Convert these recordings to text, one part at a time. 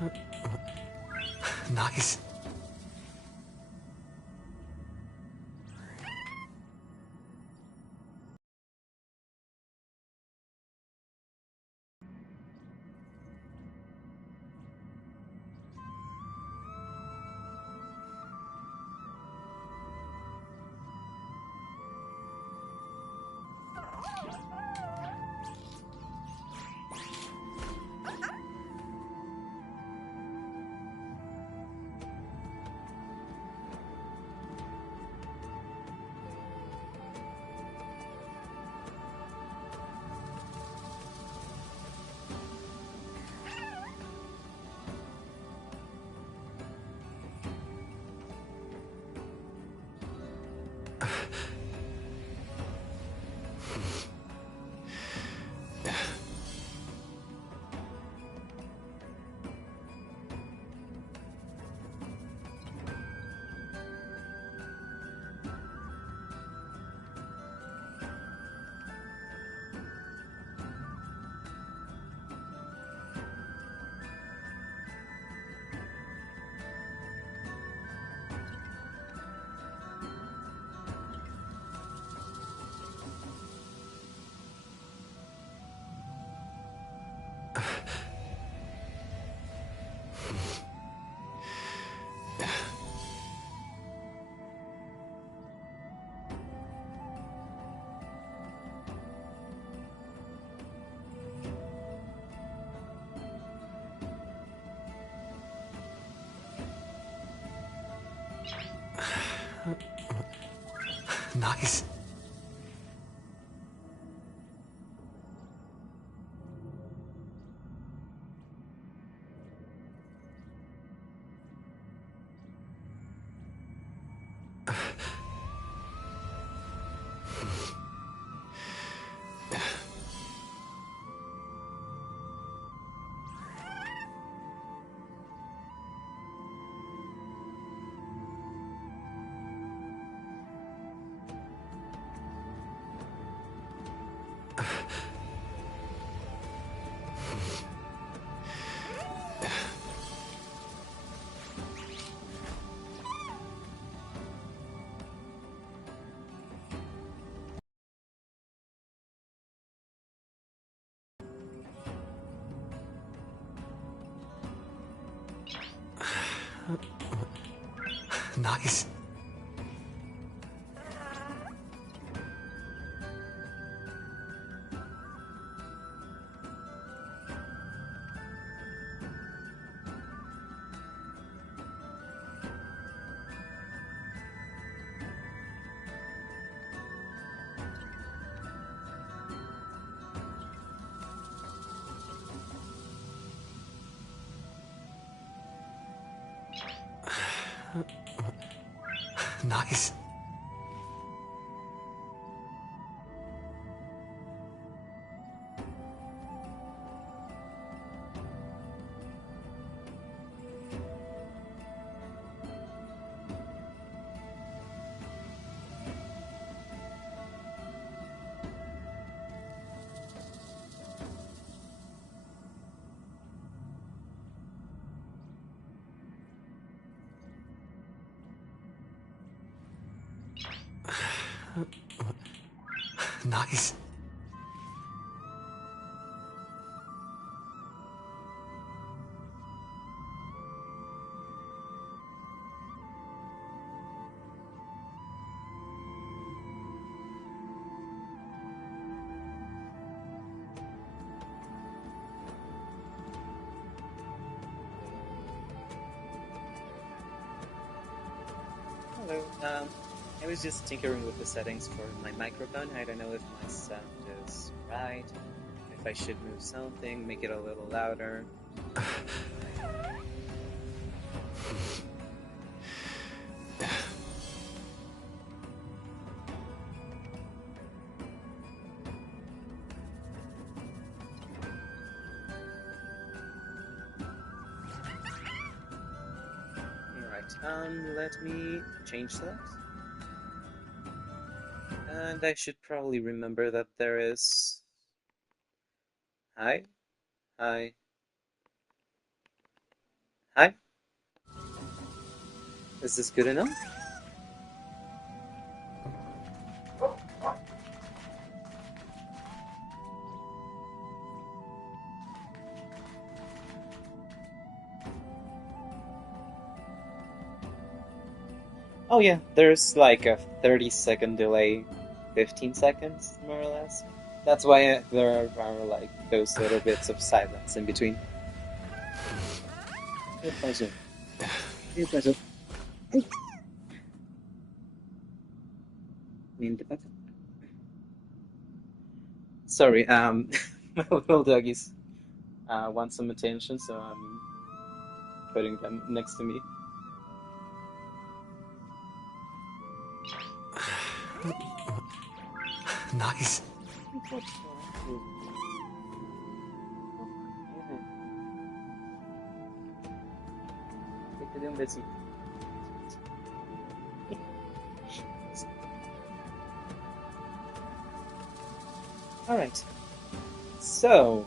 Nice. Nice. Nice. Nice. Nice. Hello. I was just tinkering with the settings for my microphone. I don't know if my sound is right, if I should move something, make it a little louder. Alright, let me change that. And I should probably remember that there is... Hi? Hi. Hi. Is this good enough? Oh yeah, there's like a 30-second delay, 15 seconds more or less. That's why there are like those little bits of silence in between. Your pleasure. Your pleasure. Sorry, my little doggies want some attention, so I'm putting them next to me. Nice. Te doy un besito. Alright. So,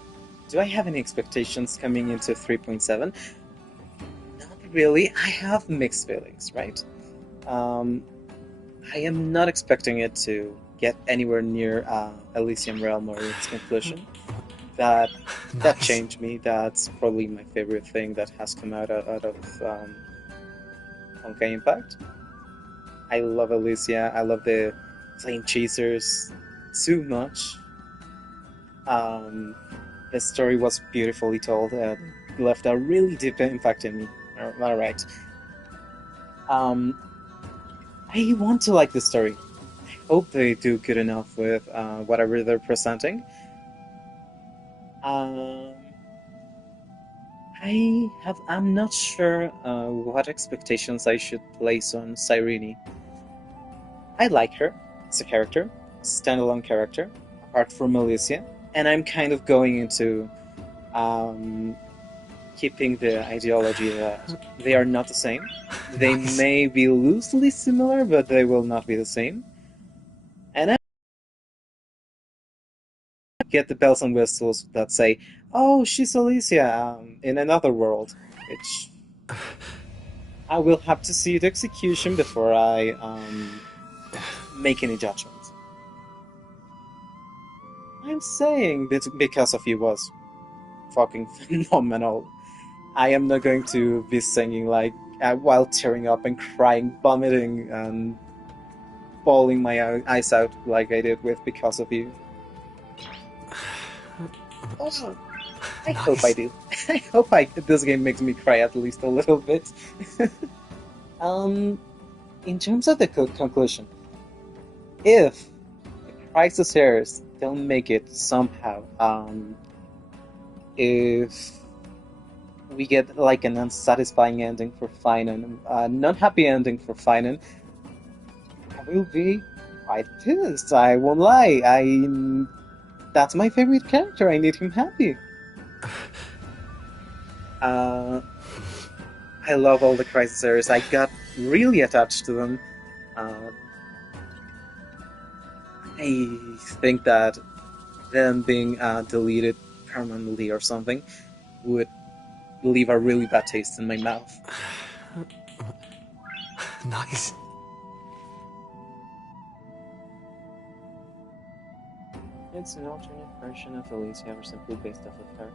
do I have any expectations coming into 3.7? Not really. I have mixed feelings, right? I am not expecting it to get anywhere near Elysium Realm or its conclusion. That Nice. changed me. That's probably my favorite thing that has come out of Honkai Impact. I love Elysia. I love the flame chasers too much. The story was beautifully told and left a really deep impact in me. All right. I want to like the story. I hope they do good enough with whatever they're presenting. Um, I'm not sure what expectations I should place on Cyrene. I like her as a character, standalone character, apart from Alicia, and I'm kind of going into keeping the ideology that they are not the same. They Nice. may be loosely similar, but they will not be the same. And I get the bells and whistles that say, "Oh, she's Alicia in another world," which I will have to see the execution before I make any judgments. I'm saying that because of you was fucking phenomenal. I am not going to be singing like while tearing up and crying, vomiting, and bawling my eyes out like I did with Because of You. Also, I hope I do. I hope this game makes me cry at least a little bit. In terms of the conclusion, if the Chrysos Heirs don't make it somehow, if we get like an unsatisfying ending for Finan, a non-happy ending for Finan, I will be quite pissed. I won't lie. That's my favorite character. I need him happy. I love all the Chrysos Heirs. I got really attached to them. I think that them being deleted permanently or something would leave a really bad taste in my mouth. Nice. It's an alternate version of Alicia, or simply based off of her.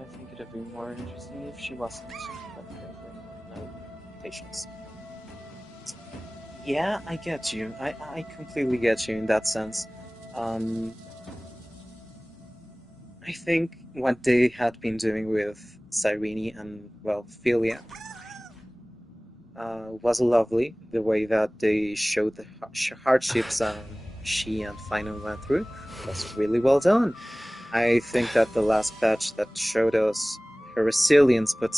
I think it'd be more interesting if she wasn't, but no patience. Yeah, I get you. I completely get you in that sense. I think what they had been doing with Cyrene and, well, Philia was lovely. The way that they showed the hardships she and Finan went through was really well done. I think that the last patch that showed us her resilience, but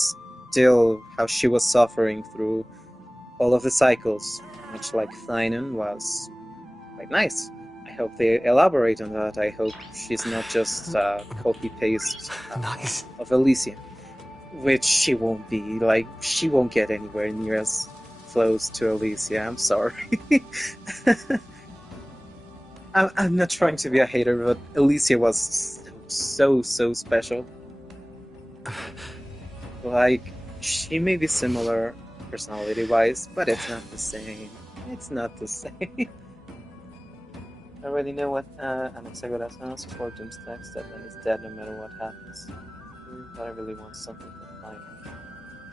still how she was suffering through all of the cycles, much like Finan, was quite nice. I hope they elaborate on that. I hope she's not just copy-paste Nice. of Elysium, which she won't be. Like, she won't get anywhere near as close to Elysia. I'm sorry. I'm not trying to be a hater, but Elysia was so special. Like, She may be similar personality-wise, but it's not the same. It's not the same. I already know what Anaxagoras sounds for Doom's text that then is dead no matter what happens. But I really want something for the final.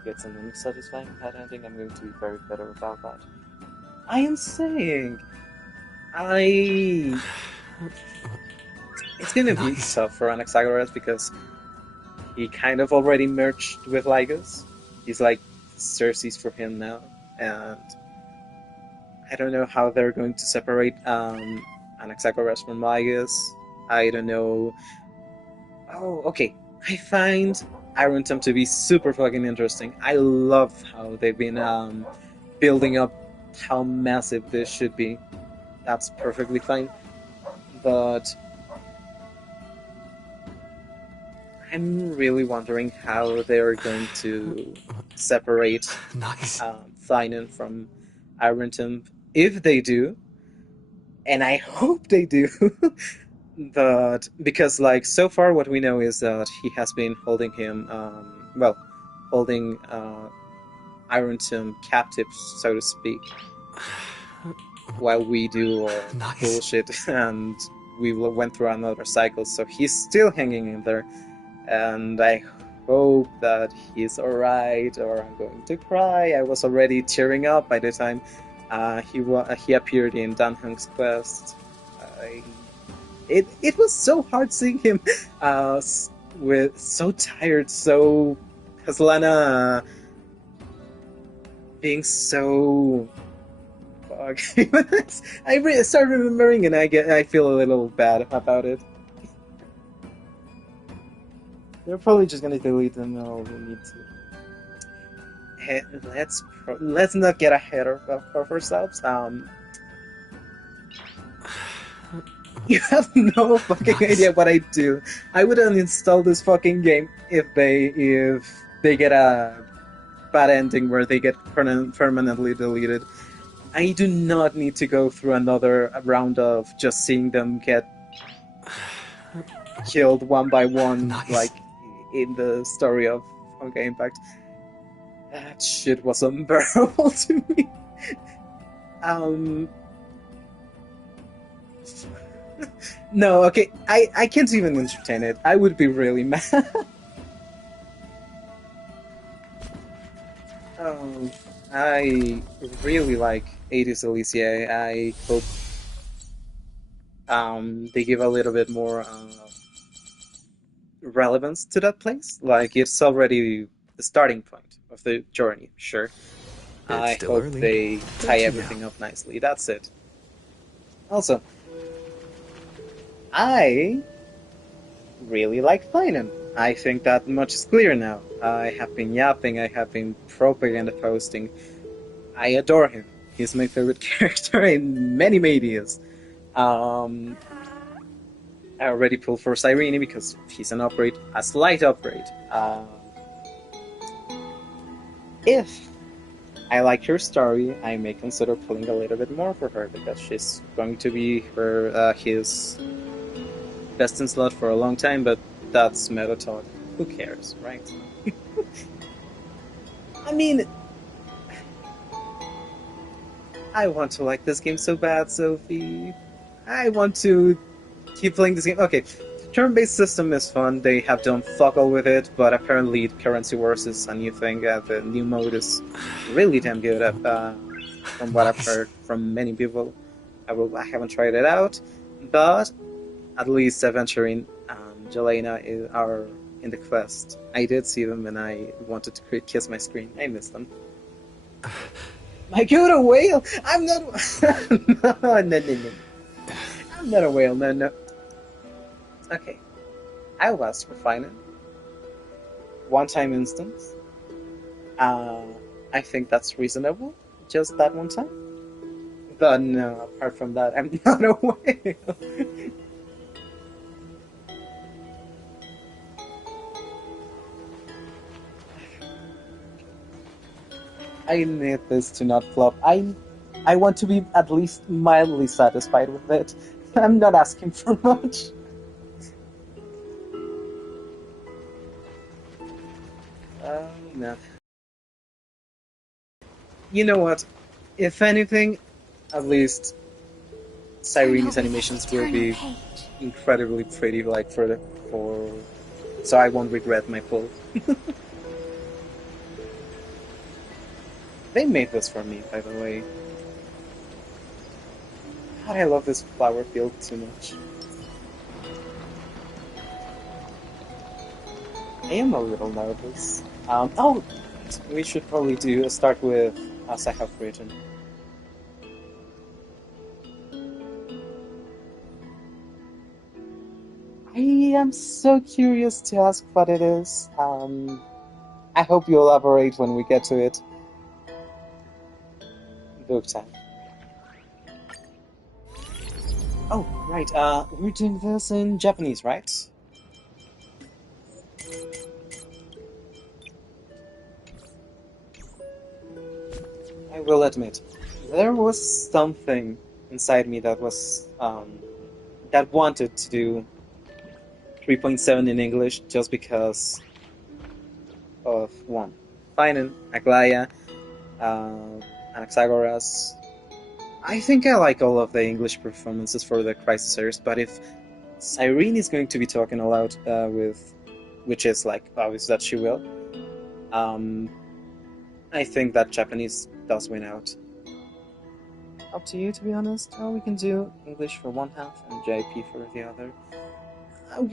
If it's an unsatisfying bad ending, I'm going to be very bitter about that. I am saying, it's gonna be Nice. tough for Anaxagoras because he kind of already merged with Lygus. He's like Cersei's for him now, and I don't know how they're going to separate Anaxagoras from Lygus. I don't know. Oh, okay. I find Ironton to be super fucking interesting. I love how they've been building up how massive this should be. That's perfectly fine. But I'm really wondering how they're going to separate Nice. Thainan from Ironton. If they do, and I hope they do, but because like so far what we know is that he has been holding him, holding Ironton captive, so to speak, while we do our Nice. bullshit, and we went through another cycle, so he's still hanging in there, and I hope that he's alright, or I'm going to cry. I was already tearing up by the time he appeared in Dan Heng's quest. It was so hard seeing him with so tired, so Kaslana being so. Fuck. I start remembering, and I feel a little bad about it. They're probably just gonna delete them. No, we need to. Let's not get ahead of ourselves. You have no fucking Nice. idea what I do. I would uninstall this fucking game if they get a bad ending where they get permanently deleted. I do not need to go through another round of just seeing them get killed one by one, Nice. like in the story of Honkai Impact. That shit was unbearable to me. No, okay, I can't even entertain it. I would be really mad. I really like 80s Elysia. I hope they give a little bit more relevance to that place. Like, it's already the starting point of the journey, sure. I still hope early. they tie 13 everything now. up nicely. That's it. Also, I really like Thainan. I think that much is clear now. I have been yapping, I have been propaganda posting. I adore him. He's my favorite character in many medias. I already pulled for Cyrene because he's an upgrade, a slight upgrade. If I like her story, I may consider pulling a little bit more for her because she's going to be his best in slot for a long time, but that's meta talk. Who cares, right? I mean, I want to like this game so bad, Sophie. I want to keep playing this game. Okay, turn-based system is fun. They have done fuck all with it, but apparently Currency Wars is a new thing. The new mode is really damn good, from what I've heard from many people. I haven't tried it out, but at least Aventurine and Jelena are in the quest. I did see them, and I wanted to kiss my screen. I miss them. My good, a whale? I'm not. No. I'm not a whale. No. Okay, I was refining. One-time instance. I think that's reasonable. Just that one time. But no, apart from that, I'm not a whale. I need this to not flop. I want to be at least mildly satisfied with it. I'm not asking for much. No. You know what? If anything, at least Turn Cyrene's over animations this will eternal be page. incredibly pretty, like for so I won't regret my pull. They made this for me, by the way. God, I love this flower field too much. I am a little nervous. Oh, we should probably do start with as I have written. I am so curious to ask what it is. I hope you elaborate when we get to it. Book time. Oh, right. We're doing this in Japanese, right? I will admit, there was something inside me that was that wanted to do 3.7 in English just because of one, Finan, Aglaya, Anaxagoras. I think I like all of the English performances for the Chrysos Heirs, but if Cyrene is going to be talking aloud with, which is like obvious that she will, um, I think that Japanese does win out. Up to you, to be honest. We can do English for one half and JP for the other.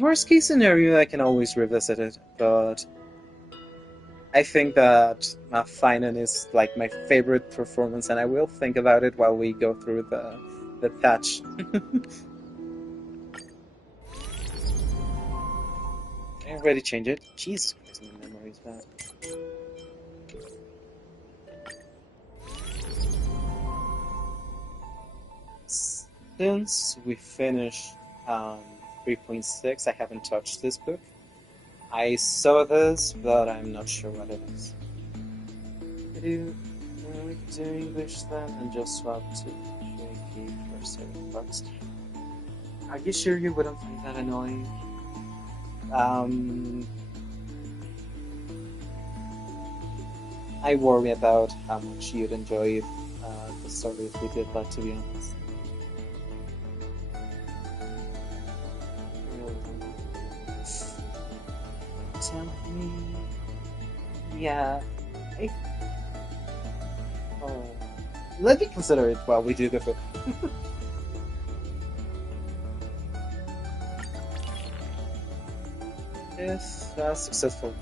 Worst case scenario, I can always revisit it, but I think that Finan is like my favorite performance, and I will think about it while we go through the patch. Can I already change it? Jesus Christ, my memory is bad. Since we finished 3.6, I haven't touched this book. I saw this, but I'm not sure what it is. We could do English then and just swap to JP for certain parts. Are you sure you wouldn't find that annoying? I worry about how much you'd enjoy the story if we did that, to be honest. Tell me. Yeah. I... Oh. Let me consider it while we do the book. If successful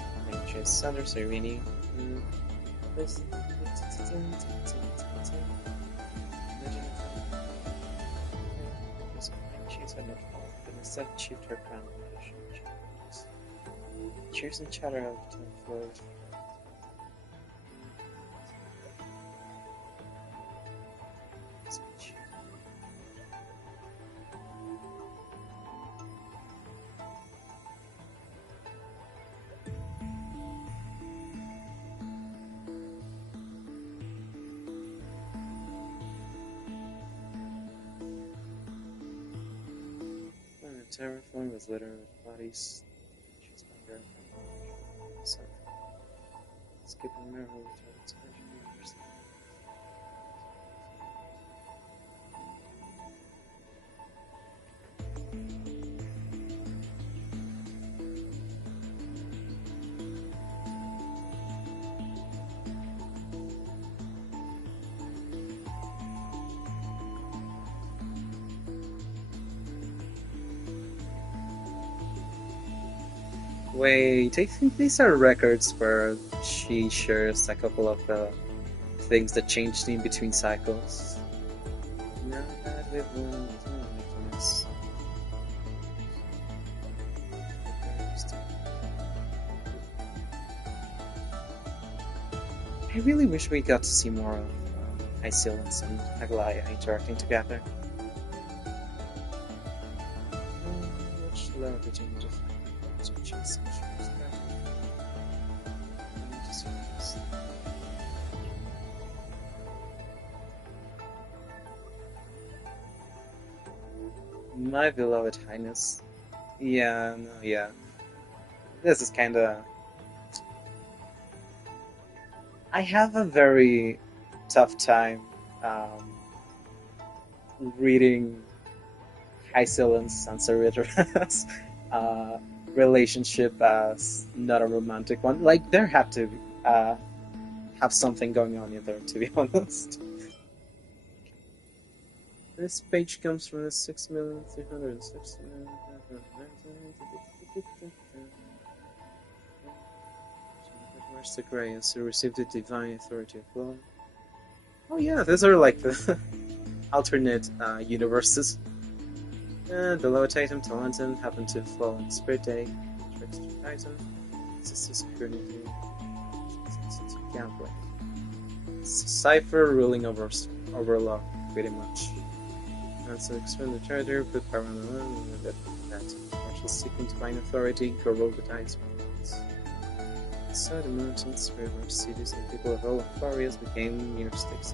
chase Sandra Sereni. This. She's had enough health, but instead achieved her crown. Cheers and chatter out to the floor. Terraform was littered with bodies. She's my girlfriend. So, skip a mirror to its special. Wait, I think these are records where she shares a couple of the things that changed in between cycles. Now that we've learned this. I really wish we got to see more of Isilance and Aglaya interacting together. Which love between different species. My beloved Highness. Yeah, no, yeah. This is kinda... I have a very tough time um, reading Hycillus and Sarita's uh, relationship as not a romantic one. Like there had to have something going on in there, to be honest. This page comes from the 6,306,000. Where's the Chrysos who received the divine authority of law? Oh yeah, these are like the alternate universes. And the lower Titan Talentum happened to fall on Spirit Day. Trickster Titan. This is the security. Gambling. Cipher ruling over law, pretty much. And so expand the charter, put power on the land, and that partial seeking divine authority, go roll the dice. So the mountains, rivers, cities, and people of all Aquarius became mere sticks.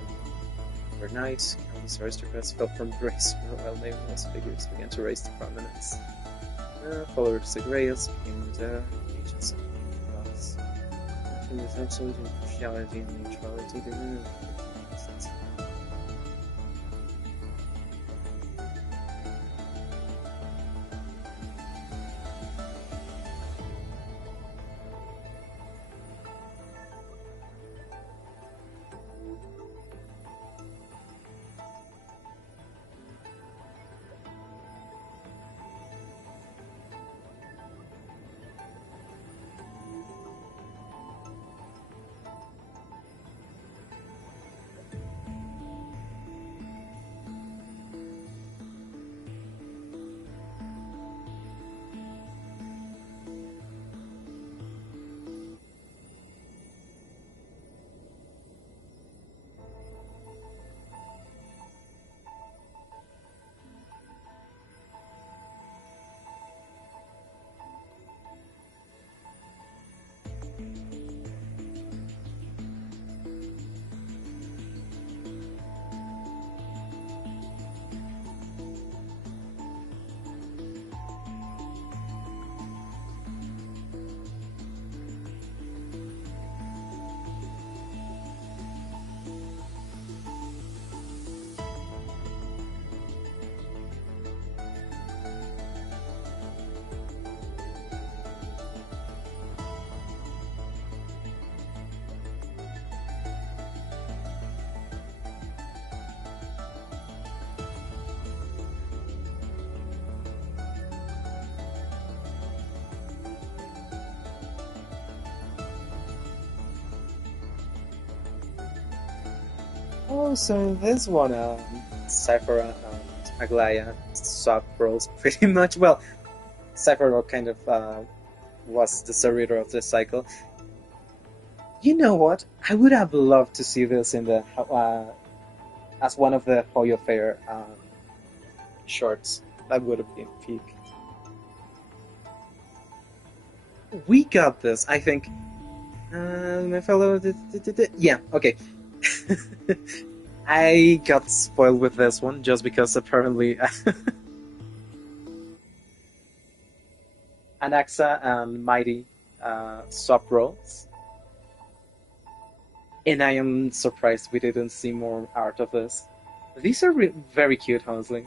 Overnight, countless aristocrats fell from grace, while nameless figures began to rise to prominence. Followers of Chrysos became the agents of laws. Acting with absolute impartiality and neutrality, they removed Oh, so this one, Cypher and Aglaya swap roles pretty much. Well, Cypher kind of was the survivor of the cycle. You know what? I would have loved to see this in the as one of the Hoyo Fair shorts. That would have been peak. We got this, I think. My fellow, yeah, okay. I got spoiled with this one just because apparently Anaxa and Mighty swap roles. And I am surprised we didn't see more art of this. These are very cute, honestly.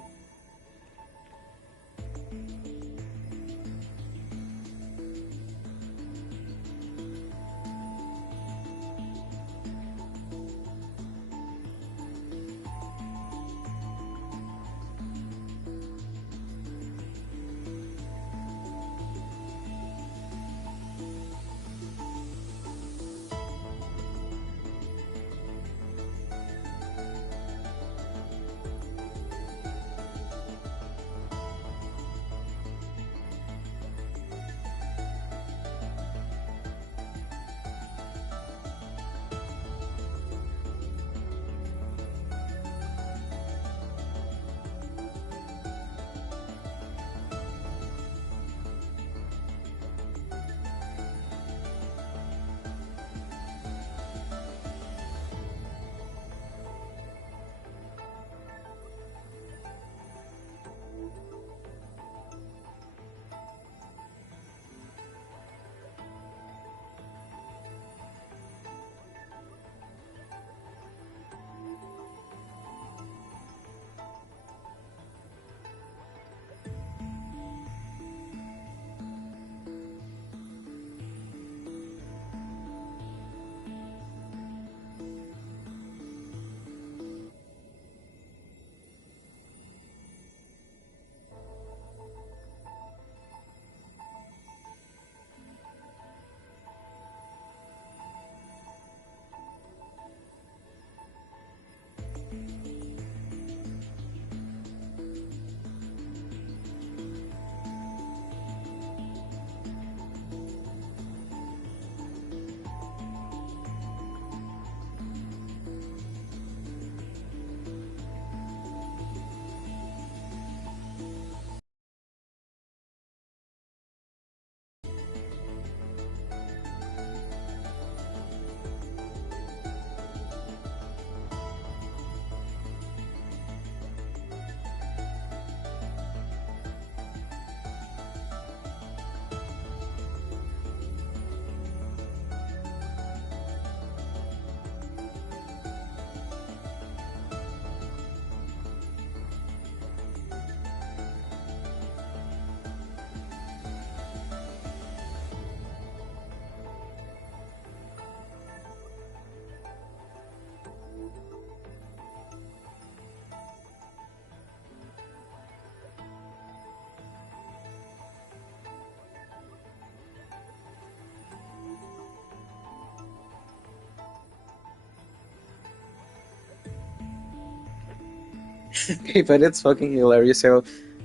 Okay, but it's fucking hilarious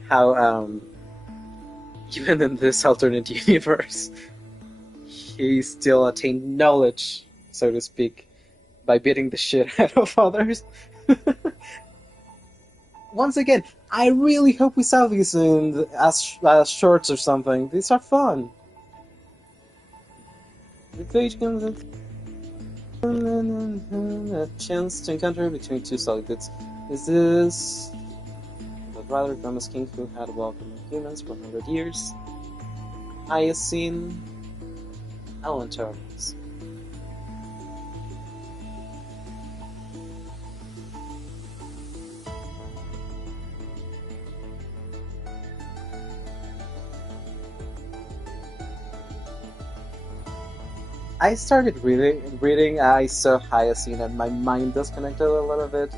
how even in this alternate universe, he still attained knowledge, so to speak, by beating the shit out of others. Once again, I really hope we saw these as shorts or something. These are fun. The page comes in a chance to encounter between two solitudes. Is this but rather from a king who had welcomed humans for 100 years? Hyacin Alantarnes. I started reading, I saw Hyacin and my mind disconnected a little bit.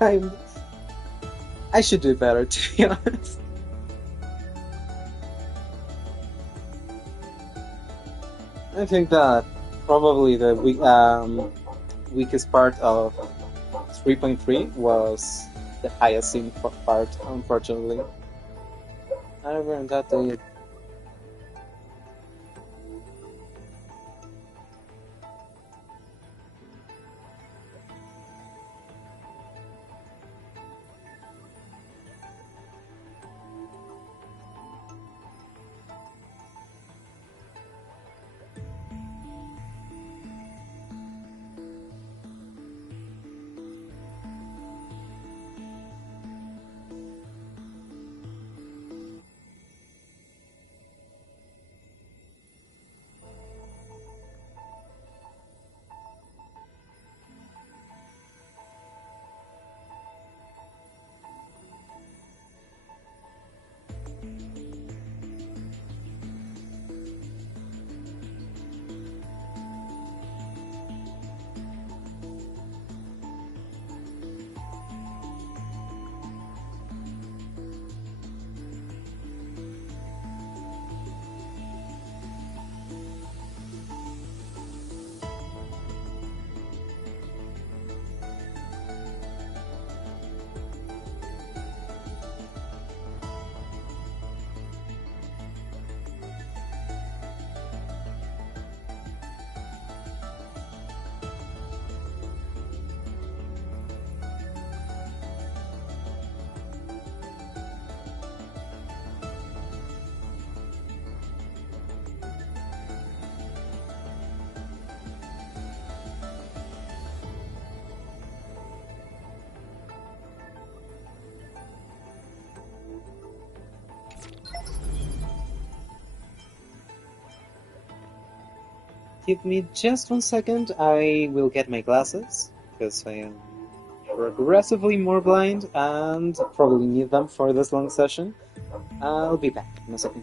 I'm, I should do better, to be honest. I think that probably the weakest part of 3.3 was the Hyacin part, unfortunately. However, in that day, give me just 1 second. I will get my glasses because I am progressively more blind and probably need them for this long session. I'll be back in a second.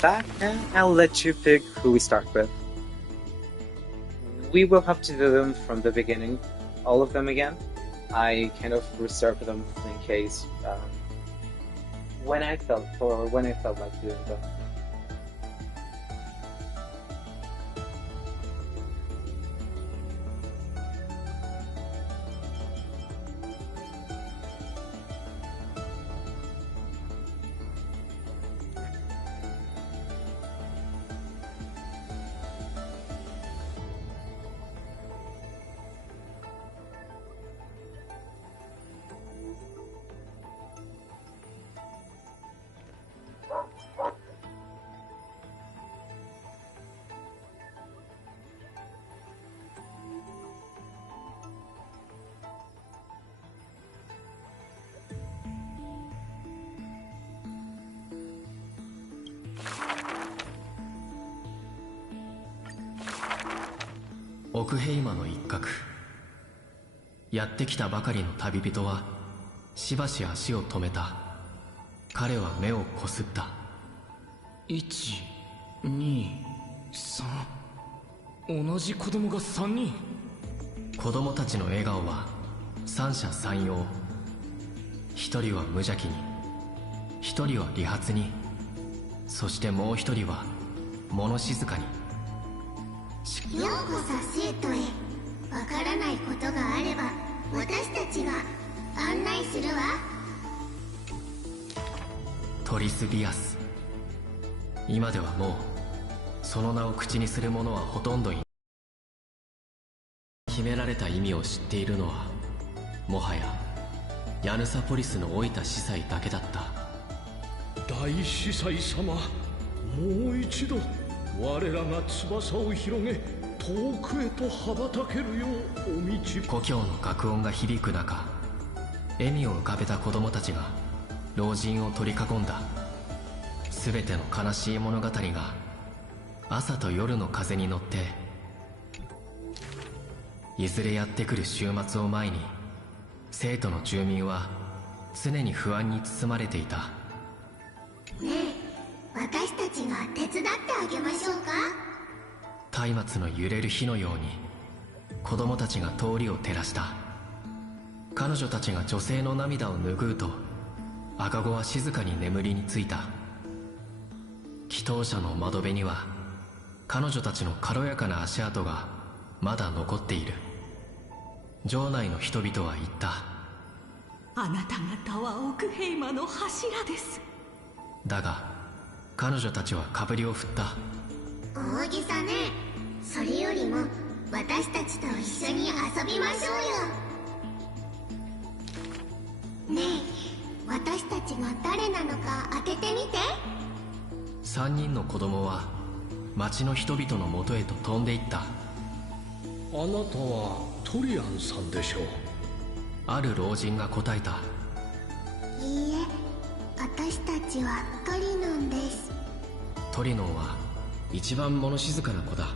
Back, and I'll let you pick who we start with. We will have to do them from the beginning, all of them again. I kind of reserved them in case when I felt like doing them. 奥平間の一角。やってきたばかりの旅人はしばし足を止めた。彼は目をこすった。123、同じ子供が3人。子供たちの笑顔は三者三様。一人は無邪気に、一人は利発に、そしてもう一人は物静かに。ようこそ生徒へ。わからないことがあれば私たちが案内するわ。トリスビアス。今ではもうその名を口にする者はほとんどいない。秘められた意味を知っているのはもはやヤヌサポリスの老いた司祭だけだった。大司祭様、もう一度我らが翼を広げ遠くへと羽ばたけるようお導き。故郷の楽音が響く中、笑みを浮かべた子供たちが老人を取り囲んだ。全ての悲しい物語が朝と夜の風に乗って、いずれやってくる週末を前に生徒の住民は常に不安に包まれていた。ねえ、私たちが手伝ってあげましょうか。松明の揺れる火のように子供たちが通りを照らした。彼女たちが女性の涙を拭うと赤子は静かに眠りについた。祈祷者の窓辺には彼女たちの軽やかな足跡がまだ残っている。城内の人々は言った。あなた方は奥平間の柱です。だが彼女たちはかぶりを振った。大げさね。それよりも私たちと一緒に遊びましょうよ。ねえ、私たちが誰なのか当ててみて。3人の子供は町の人々のもとへと飛んでいった。あなたはトリアンさんでしょう。ある老人が答えた。いいえ、私たちはトリノンです。トリノンは一番物静かな子だ。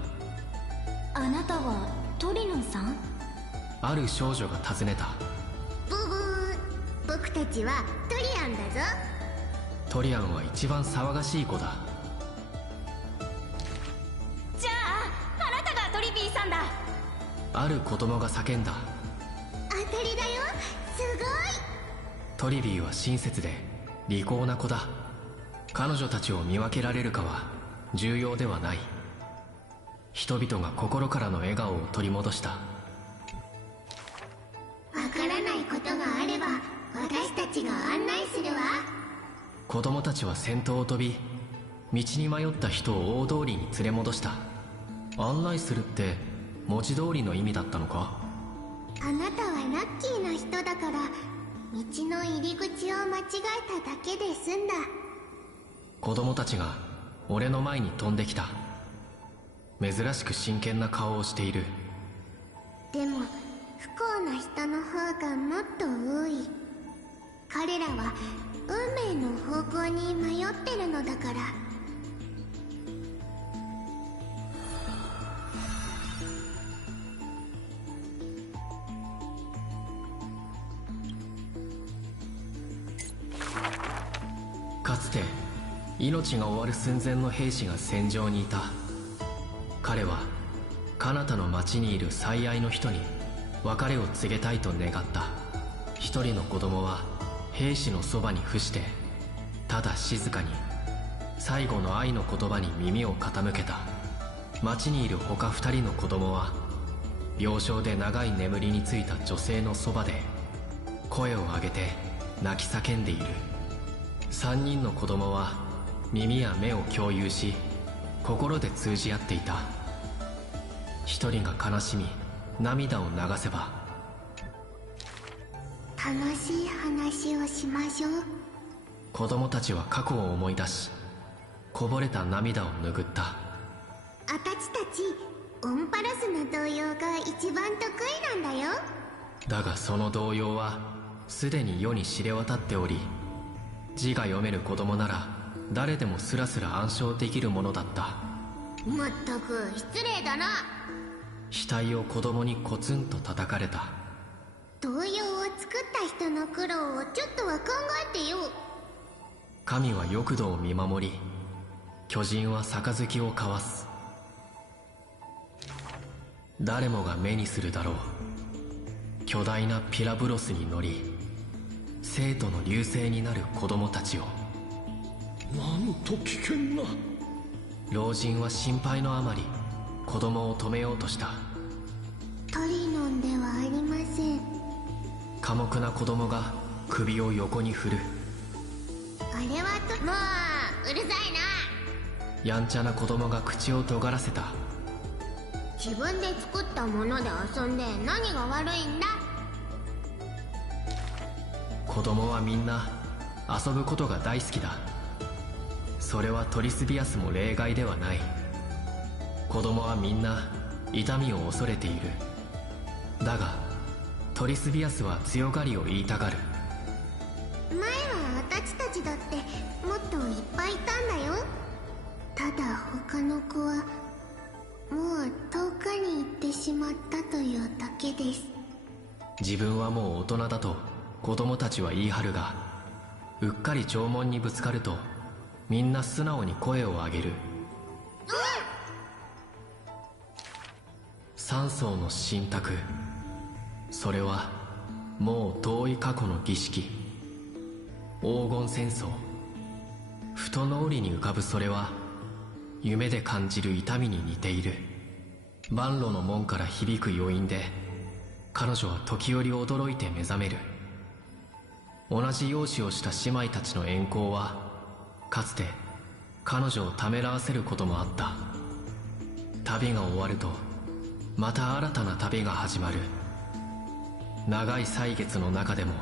あなたはトリノンさん？ある少女が尋ねた。ブブー、僕たちはトリアンだぞ。トリアンは一番騒がしい子だ。じゃああなたがトリビーさんだ。ある子供が叫んだ。当たりだよ、すごい。トリビーは親切で利口な子だ。彼女たちを見分けられるかは重要ではない。人々が心からの笑顔を取り戻した。わからないことがあれば私たちが案内するわ。子供たちは先頭を飛び、道に迷った人を大通りに連れ戻した。案内するって文字通りの意味だったのか？あなたはラッキーな人だから道の入り口を間違えただけで済んだ。子供たちが俺の前に飛んできた。珍しく真剣な顔をしている。でも不幸な人の方がもっと多い。彼らは運命の方向に迷ってるのだから。かつて命が終わる寸前の兵士が戦場にいた。彼は彼方の町にいる最愛の人に別れを告げたいと願った。一人の子供は兵士のそばに伏してただ静かに最後の愛の言葉に耳を傾けた。町にいる他二人の子供は病床で長い眠りについた女性のそばで声を上げて泣き叫んでいる。三人の子供は耳や目を共有し心で通じ合っていた。一人が悲しみ涙を流せば楽しい話をしましょう。子供たちは過去を思い出しこぼれた涙を拭った。あたちたちオンパラスの童謡が一番得意なんだよ。だがその童謡はすでに世に知れ渡っており、字が読める子供なら誰でもスラスラ暗唱できるものだった。まったく失礼だな。額を子供にコツンと叩かれた。童謡を作った人の苦労をちょっとは考えてよ。神は翼土を見守り、巨人は杯を交わす。誰もが目にするだろう。巨大なピラブロスに乗り、生徒の流星になる子供たちを。なんと危険な。老人は心配のあまり子供を止めようとした。トリノンではありません。寡黙な子供が首を横に振る。あれはもううるさいな。やんちゃな子供が口を尖らせた。自分で作ったもので遊んで何が悪いんだ。子供はみんな遊ぶことが大好きだ。それはトリスビアスも例外ではない。子供はみんな痛みを恐れている。だがトリスビアスは強がりを言いたがる。前は私たちだってもっといっぱいいたんだよ。ただ他の子はもう遠くに行ってしまったというだけです。自分はもう大人だと子供たちは言い張るが、うっかり弔問にぶつかるとみんな素直に声を上げる。三層の神託、それはもう遠い過去の儀式。黄金戦争。ふと脳裏に浮かぶそれは夢で感じる痛みに似ている。万路の門から響く余韻で彼女は時折驚いて目覚める。同じ容姿をした姉妹たちの怨恨はかつて彼女をためらわせることもあった。旅が終わるとまた新たな旅が始まる。長い歳月の中でも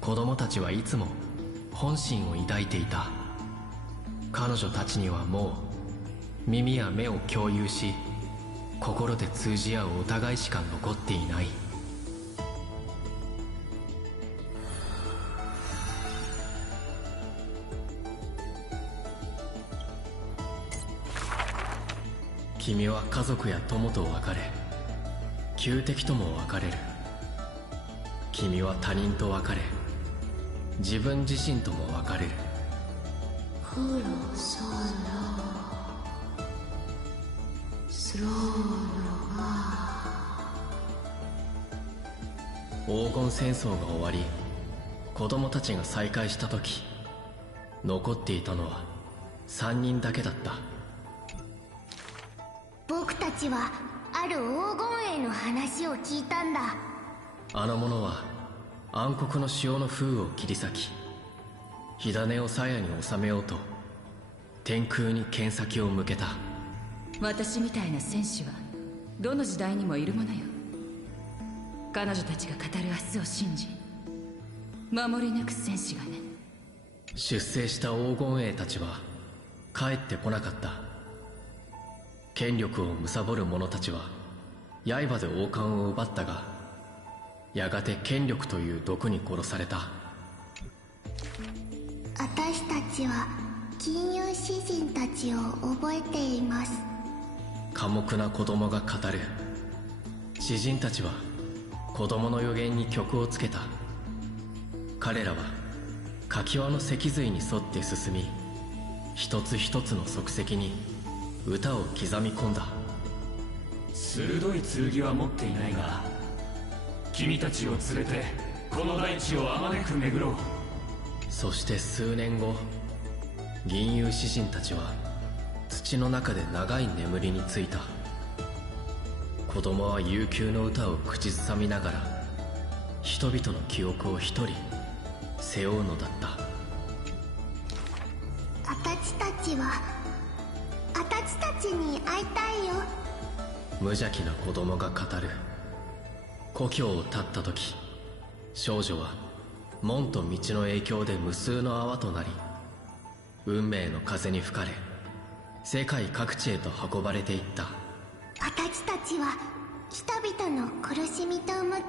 子供たちはいつも本心を抱いていた。彼女たちにはもう耳や目を共有し心で通じ合うお互いしか残っていない。君は家族や友と別れ、旧敵とも別れる。君は他人と別れ、自分自身とも別れる。クロソロスローノ黄金戦争が終わり、子供たちが再会した時、残っていたのは3人だけだった。僕たちはある黄金栄の話を聞いたんだ。あの者は暗黒の潮の風を切り裂き、火種を鞘に収めようと天空に剣先を向けた。私みたいな戦士はどの時代にもいるものよ。彼女たちが語る明日を信じ守り抜く戦士がね。出征した黄金栄たちは帰ってこなかった。権力を貪る者たちは刃で王冠を奪ったが、やがて権力という毒に殺された。私たちは金融詩人たちを覚えています。寡黙な子供が語る。詩人たちは子供の予言に曲をつけた。彼らは垣輪の脊髄に沿って進み、一つ一つの足跡に歌を刻み込んだ。鋭い剣は持っていないが、君たちを連れてこの大地をあまねく巡ろう。そして数年後、銀融詩人たちは土の中で長い眠りについた。子供は悠久の歌を口ずさみながら人々の記憶を一人背負うのだった。私たちに会いたいよ。無邪気な子供が語る。故郷を立った時、少女は門と道の影響で無数の泡となり、運命の風に吹かれ世界各地へと運ばれていった。私たちは人々の苦しみと向き合う。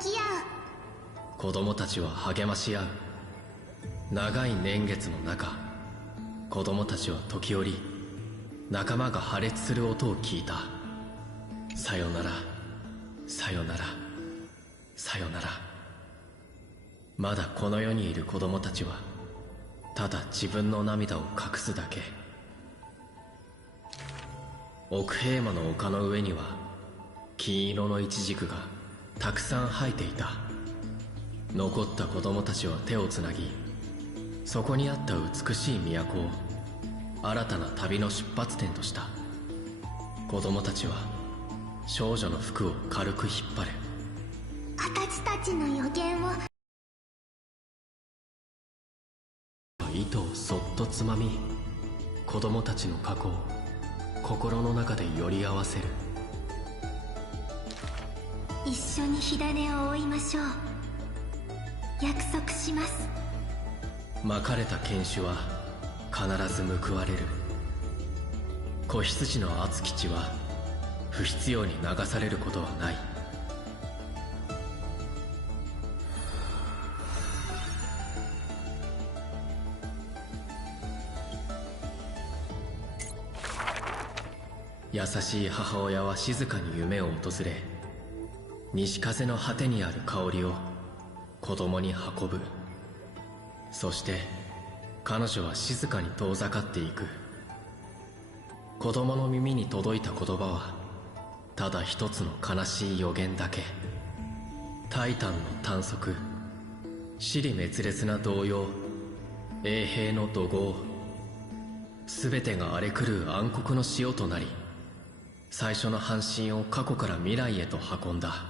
子供たちは励まし合う。長い年月の中、子供たちは時折仲間が破裂する音を聞いた。さよならさよなら、さよなら。まだこの世にいる子供たちはただ自分の涙を隠すだけ。奥平間の丘の上には金色のイチジクがたくさん生えていた。残った子供たちは手をつなぎ、そこにあった美しい都を新たな旅の出発点とした。子供たちは少女の服を軽く引っ張る。私たちの予言を。糸をそっとつまみ、子供たちの過去を心の中でより合わせる。一緒に火種を追いましょう。約束します。まかれた犬種は必ず報われる。子羊の熱き血は不必要に流されることはない。優しい母親は静かに夢を訪れ、西風の果てにある香りを子供に運ぶ。そして彼女は静かに遠ざかっていく。子供の耳に届いた言葉はただ一つの悲しい予言だけ。タイタンの短足、支離滅裂な動揺、衛兵の怒号、全てが荒れ狂う暗黒の潮となり、最初の半身を過去から未来へと運んだ。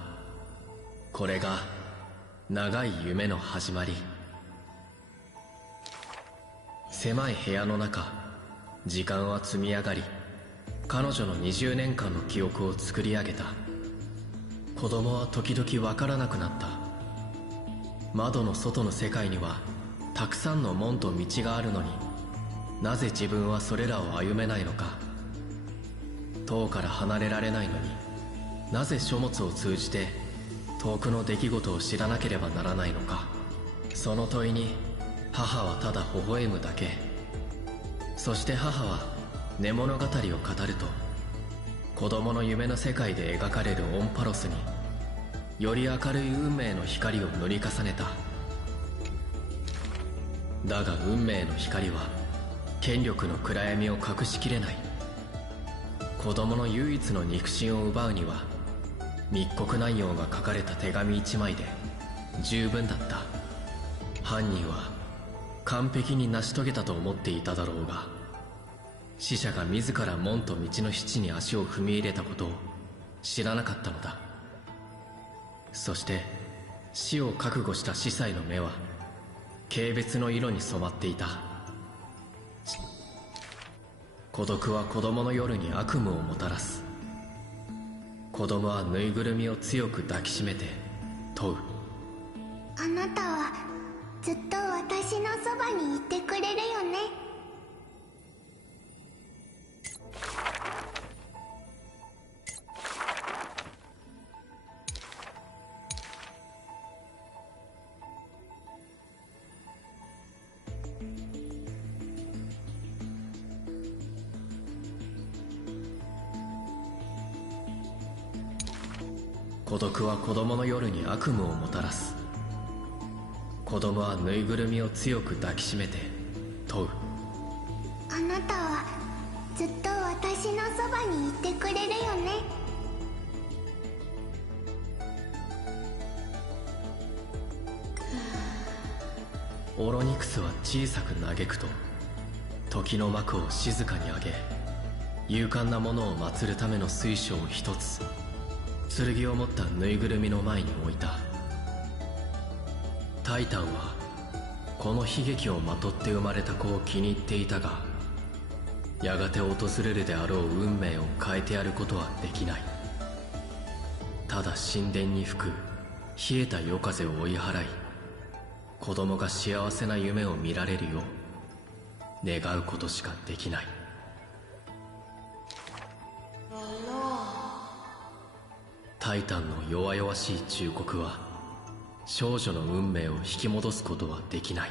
これが長い夢の始まり。狭い部屋の中、時間は積み上がり、彼女の20年間の記憶を作り上げた。子供は時々わからなくなった。窓の外の世界にはたくさんの門と道があるのに、なぜ自分はそれらを歩めないのか。塔から離れられないのに、なぜ書物を通じて遠くの出来事を知らなければならないのか。その問いに母はただ微笑むだけ。そして母は寝物語を語ると、子供の夢の世界で描かれるオンパロスにより明るい運命の光を塗り重ねた。だが運命の光は権力の暗闇を隠しきれない。子供の唯一の肉親を奪うには密告内容が書かれた手紙一枚で十分だった。犯人は完璧に成し遂げたと思っていただろうが、死者が自ら門と道の七に足を踏み入れたことを知らなかったのだ。そして死を覚悟した司祭の目は軽蔑の色に染まっていた。孤独は子供の夜に悪夢をもたらす。子供はぬいぐるみを強く抱きしめて問う。あなたはずっと私のそばにいてくれるよね。孤独は子供の夜に悪夢をもたらす。子供はぬいぐるみを強く抱きしめて問う。あなたはずっと私のそばにいてくれるよね。オロニクスは小さく嘆くと、時の幕を静かに上げ、勇敢なものを祀るための水晶を一つ、剣を持ったぬいぐるみの前に置いた。タイタンはこの悲劇をまとって生まれた子を気に入っていたが、やがて訪れるであろう運命を変えてやることはできない。ただ神殿に吹く冷えた夜風を追い払い、子供が幸せな夢を見られるよう願うことしかできない。タイタンの弱々しい忠告は少女の運命を引き戻すことはできない。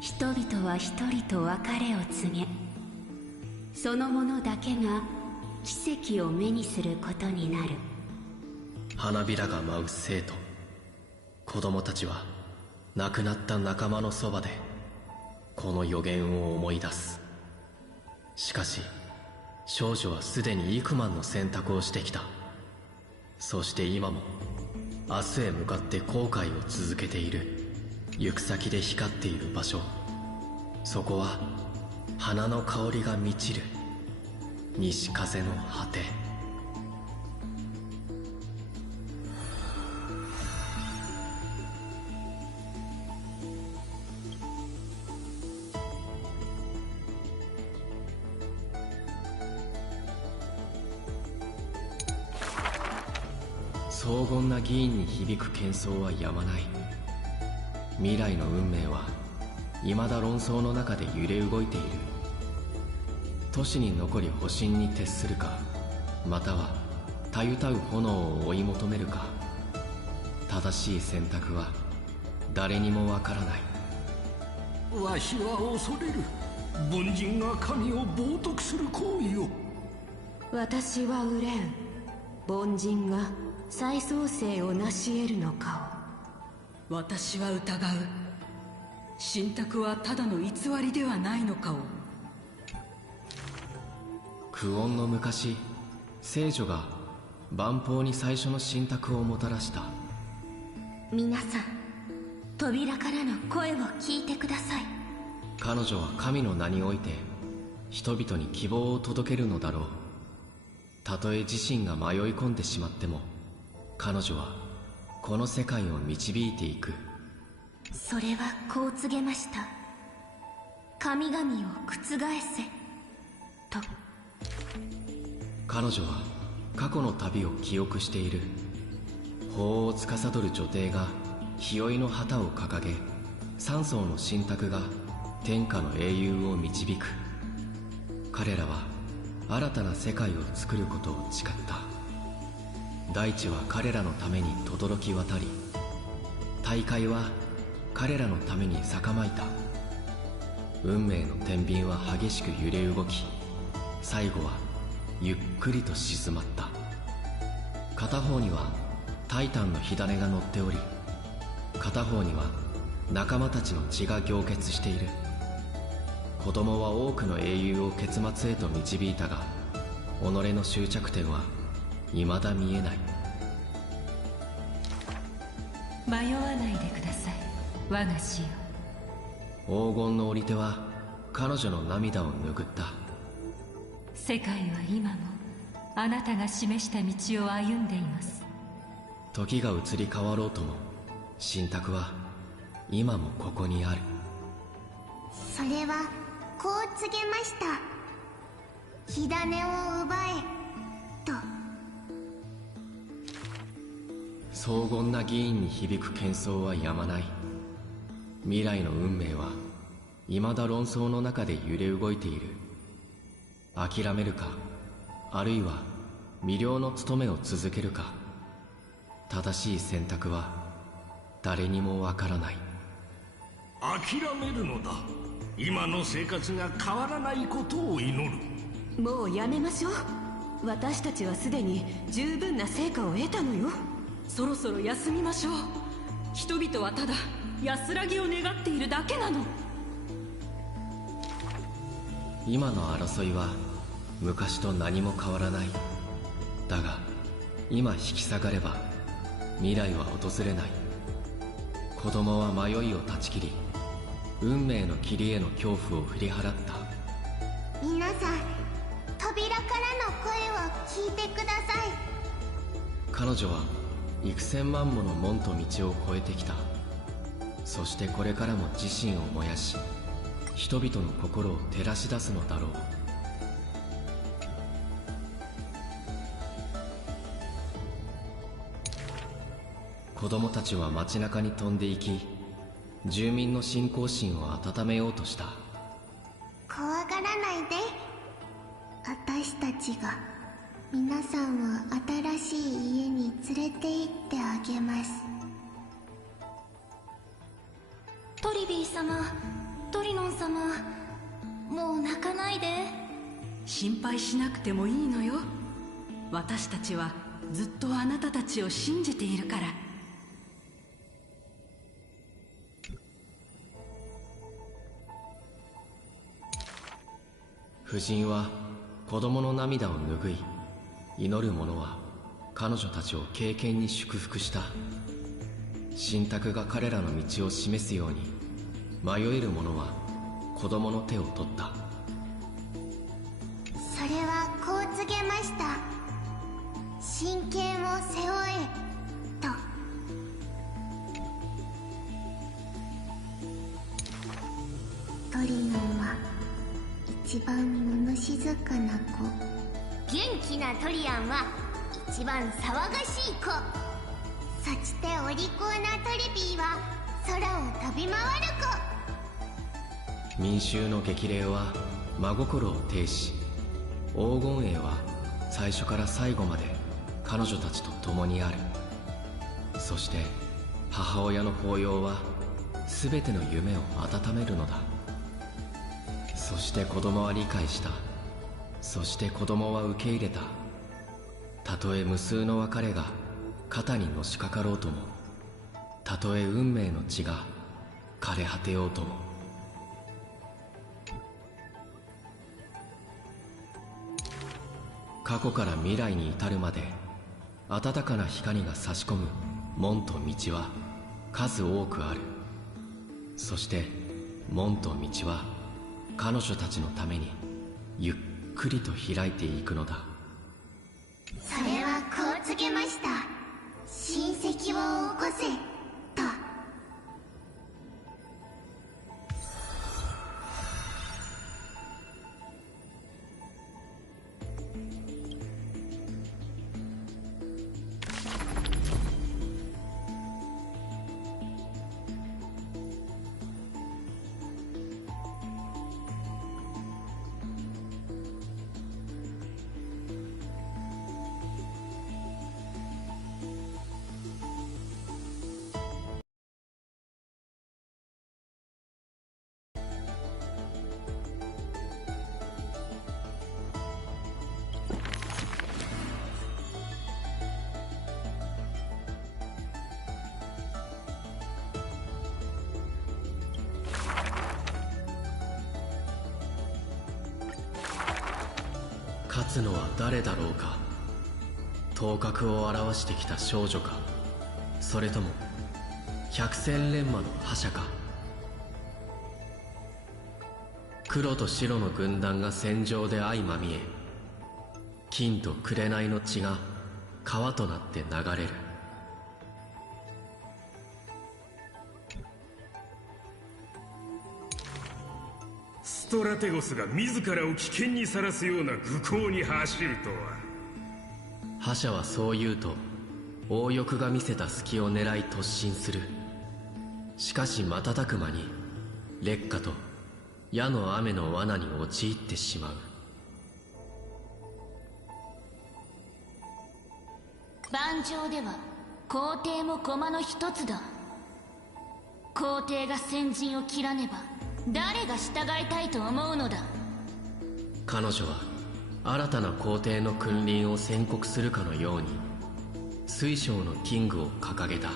人々は一人と別れを告げ、その者だけが奇跡を目にすることになる。花びらが舞う生徒。子供たちは亡くなった仲間のそばでこの予言を思い出す。しかし少女はすでに幾万の選択をしてきた。そして今も明日へ向かって後悔を続けている。行く先で光っている場所、そこは花の香りが満ちる西風の果て。荘厳な議員に響く喧騒はやまない。未来の運命は未だ論争の中で揺れ動いている。都市に残り保身に徹するか、またはたゆたう炎を追い求めるか。正しい選択は誰にもわからない。わしは恐れる。凡人が神を冒涜する行為を。私は憂う。凡人が再創生を成し得るのかを。私は疑う。信託はただの偽りではないのかを。久遠の昔、聖女が万法に最初の信託をもたらした。皆さん、扉からの声を聞いてください。彼女は神の名において人々に希望を届けるのだろう。たとえ自身が迷い込んでしまっても、彼女はこの世界を導いていく。それはこう告げました。神々を覆せと。彼女は過去の旅を記憶している。法を司る女帝が日和の旗を掲げ、三層の信託が天下の英雄を導く。彼らは新たな世界を作ることを誓った。大地は彼らのために轟き渡り、大海は彼らのために逆まいた。運命の天秤は激しく揺れ動き、最後はゆっくりと静まった。片方にはタイタンの火種が乗っており、片方には仲間たちの血が凝結している。子供は多くの英雄を結末へと導いたが、己の終着点は未だ見えない。迷わないでください、我が死よ。黄金の折り手は彼女の涙を拭った。世界は今もあなたが示した道を歩んでいます。時が移り変わろうとも、信託は今もここにある。それはこう告げました。火種を奪えと。荘厳な議員に響く喧騒はやまない。未来の運命は未だ論争の中で揺れ動いている。諦めるか、あるいは未了の務めを続けるか。正しい選択は誰にもわからない。諦めるのだ。今の生活が変わらないことを祈る。もうやめましょう。私たちはすでに十分な成果を得たのよ。そろそろ休みましょう。人々はただ安らぎを願っているだけなの。今の争いは昔と何も変わらない。だが今引き下がれば未来は訪れない。子供は迷いを断ち切り、運命の霧への恐怖を振り払った。皆さん、扉からの声を聞いてください。彼女は幾千万もの門と道を越えてきた。そしてこれからも自身を燃やし、人々の心を照らし出すのだろう。子供たちは街中に飛んで行き、住民の信仰心を温めようとした。怖がらないで。私たちが皆さんを新しい家に連れて行ってあげます。トリビー様、トリノン様、もう泣かないで。心配しなくてもいいのよ。私たちはずっとあなたたちを信じているから。夫人は子供の涙を拭い、祈る者は彼女たちを敬虔に祝福した。神託が彼らの道を示すように、迷える者は子供の手を取った。それはこう告げました。真剣を背負えと。トリノンは一番物静かな子。元気なトリアンは一番騒がしい子。そしてお利口なトリビーは空を飛び回る子。民衆の激励は真心を呈し、黄金栄は最初から最後まで彼女たちと共にある。そして母親の抱擁は全ての夢を温めるのだ。そして子供は理解した。そして子供は受け入れた。たとえ無数の別れが肩にのしかかろうとも、たとえ運命の血が枯れ果てようとも。過去から未来に至るまで暖かな光が差し込む門と道は数多くある。そして門と道は彼女たちのためにゆっくりと開いていくのだ。それはこう告げました。親戚を起こせと。勝つのは誰だろうか。頭角を現してきた少女か、それとも百戦錬磨の覇者か。黒と白の軍団が戦場で相まみえ、金と紅の血が川となって流れる。ストラテゴスが自らを危険にさらすような愚行に走るとは。覇者はそう言うと、王翼が見せた隙を狙い突進する。しかし瞬く間に烈火と矢の雨の罠に陥ってしまう。盤上では皇帝も駒の一つだ。皇帝が先陣を切らねば誰が従いたいと思うのだ。彼女は新たな皇帝の君臨を宣告するかのように水晶のキングを掲げた。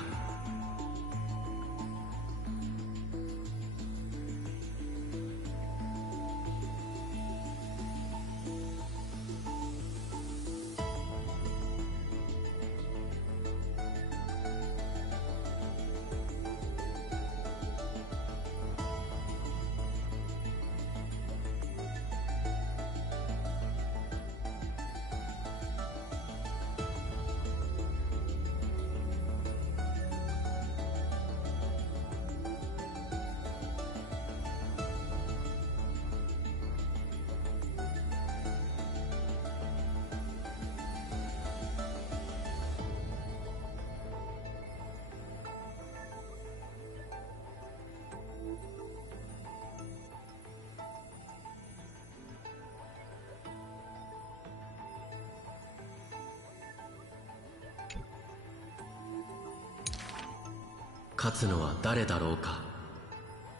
勝つのは誰だろうか。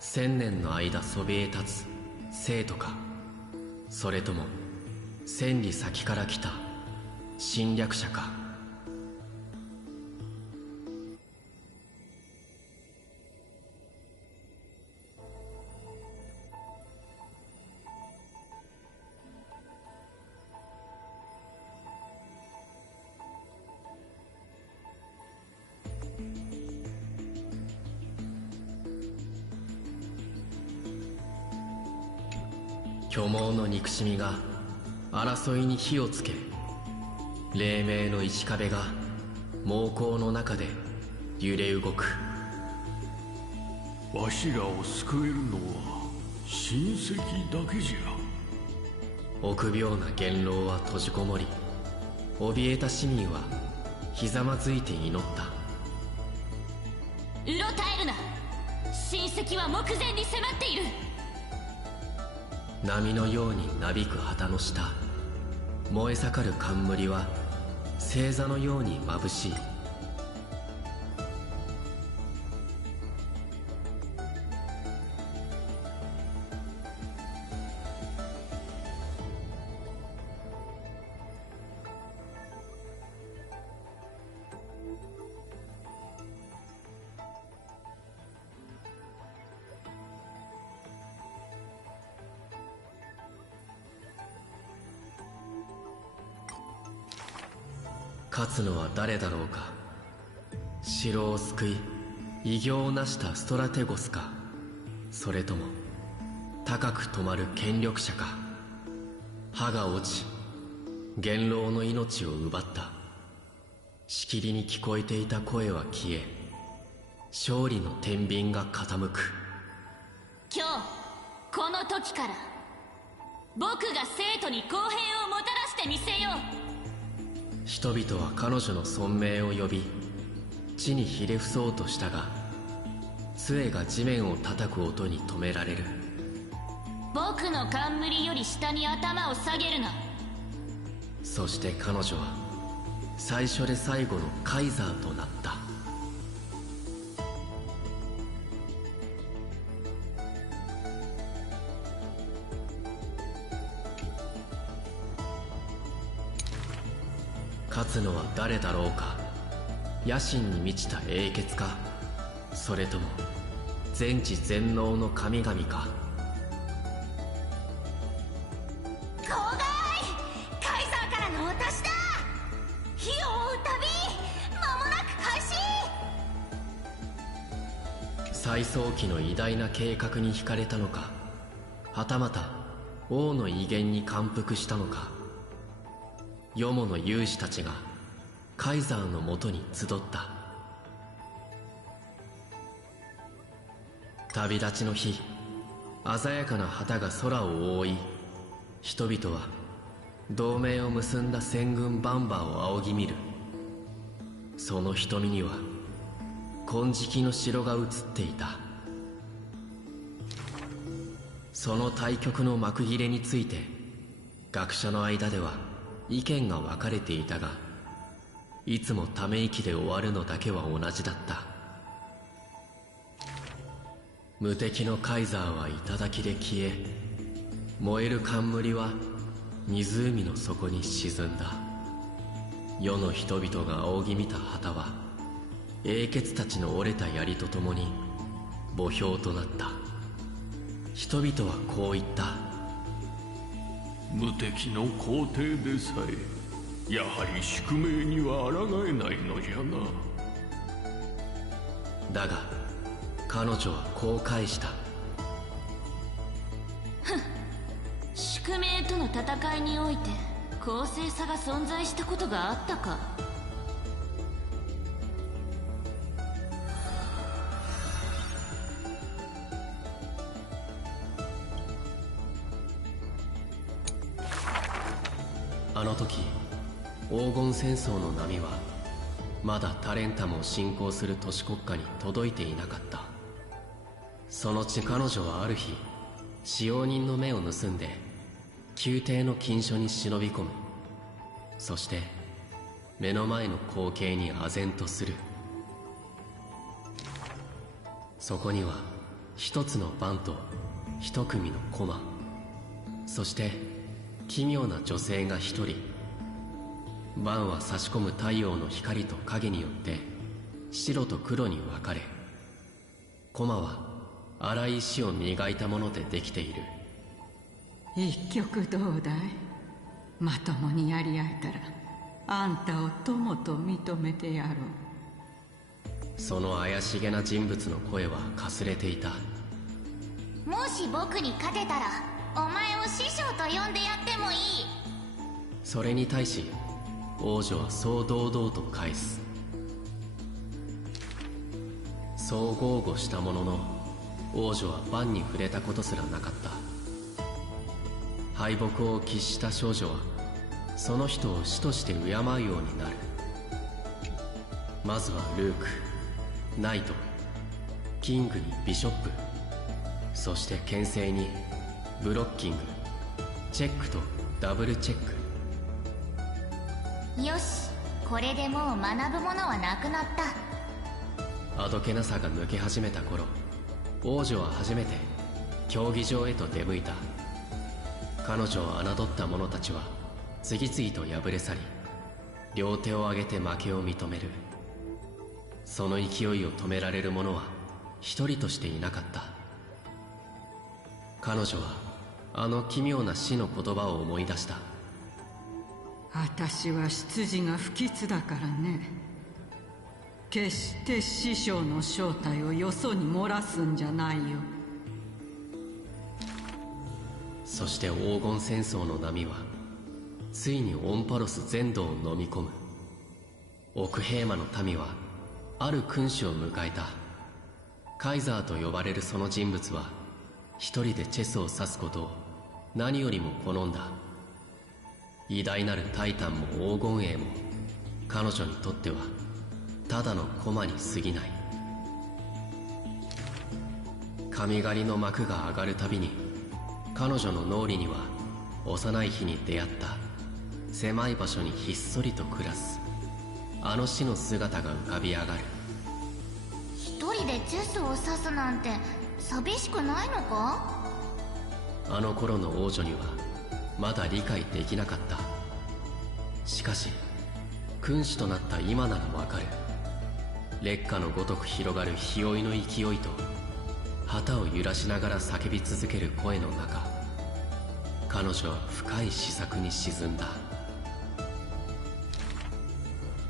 1000年の間そびえ立つ生徒か、それとも千里先から来た侵略者か。虚妄の憎しみが争いに火をつけ、黎明の石壁が猛攻の中で揺れ動く。わしらを救えるのは親戚だけじゃ。臆病な元老は閉じこもり、怯えた市民はひざまずいて祈った。うろたえるな。親戚は目前に迫っている。波のようになびく旗の下、燃え盛る冠は星座のように眩しい。勝つのは誰だろうか。城を救い偉業を成したストラテゴスか、それとも高く止まる権力者か。歯が落ち元老の命を奪った。しきりに聞こえていた声は消え、勝利の天秤が傾く。今日この時から僕が生徒に公平をもたらしてみせよう。人々は彼女の尊名を呼び地にひれ伏そうとしたが、杖が地面を叩く音に止められる。僕の冠より下に頭を下げるな。そして彼女は最初で最後のカイザーとなった。勝つのは誰だろうか。野心に満ちた英傑か、それとも全知全能の神々か。号外、カイザーからのお達しだ。火を追う旅、間もなく開始。最早期の偉大な計画に惹かれたのか、はたまた王の威厳に感服したのか。ヨモの勇士たちがカイザーのもとに集った。旅立ちの日、鮮やかな旗が空を覆い、人々は同盟を結んだ戦軍バンバーを仰ぎ見る。その瞳には金色の城が映っていた。その対局の幕切れについて学者の間では意見が分かれていたが、いつもため息で終わるのだけは同じだった。無敵のカイザーは頂で消え、燃える冠は湖の底に沈んだ。世の人々が仰ぎ見た旗は英傑たちの折れた槍とともに墓標となった。人々はこう言った。無敵の皇帝でさえやはり宿命には抗えないのじゃな。だが彼女はこう返した。宿命との戦いにおいて公正さが存在したことがあったか。あの時黄金戦争の波はまだタレンタムを侵攻する都市国家に届いていなかった。その地彼女はある日使用人の目を盗んで宮廷の禁書に忍び込む。そして目の前の光景に唖然とする。そこには一つの番と一組の駒、そして奇妙な女性が一人。晩は差し込む太陽の光と影によって白と黒に分かれ、駒は粗い石を磨いたものでできている。一曲どうだい？まともにやり合えたらあんたを友と認めてやろう。その怪しげな人物の声はかすれていた。もし僕に勝てたらお前を師匠と呼んでやってもいい。それに対し王女はそう堂々と返す。そう豪語したものの、王女は盤に触れたことすらなかった。敗北を喫した少女はその人を師として敬うようになる。まずはルーク、ナイト、キングにビショップ、そして牽制にブロッキング、チェックとダブルチェック。よし、これでもう学ぶものはなくなった。あどけなさが抜け始めた頃、王女は初めて競技場へと出向いた。彼女を侮った者たちは次々と敗れ去り、両手を挙げて負けを認める。その勢いを止められる者は一人としていなかった。彼女はあの奇妙な死の言葉を思い出した。私は出自が不吉だからね。決して師匠の正体をよそに漏らすんじゃないよ。そして黄金戦争の波はついにオンパロス全土を飲み込む。奥平魔の民はある君主を迎えた。カイザーと呼ばれるその人物は一人でチェスを指すことを何よりも好んだ。偉大なるタイタンも黄金衛も彼女にとってはただの駒に過ぎない。神狩りの幕が上がるたびに彼女の脳裏には幼い日に出会った狭い場所にひっそりと暮らすあの死の姿が浮かび上がる。一人でチェスを指すなんて寂しくないのか？あの頃の王女にはまだ理解できなかった。しかし君主となった今ならわかる。烈火のごとく広がる日追いの勢いと旗を揺らしながら叫び続ける声の中、彼女は深い思索に沈んだ。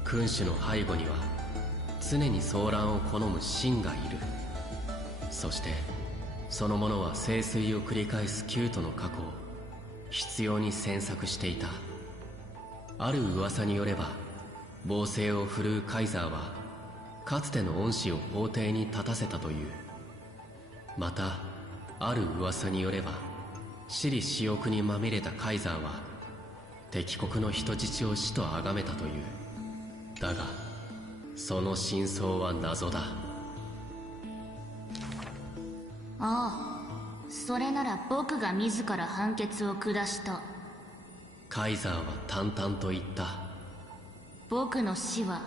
君主の背後には常に騒乱を好む神がいる。そしてその者は聖水を繰り返すキュートの過去を執拗に詮索していた。ある噂によれば暴政を振るうカイザーはかつての恩師を法廷に立たせたという。またある噂によれば私利私欲にまみれたカイザーは敵国の人質を死と崇めたという。だがその真相は謎だ。ああ、それなら僕が自ら判決を下した。カイザーは淡々と言った。僕の死は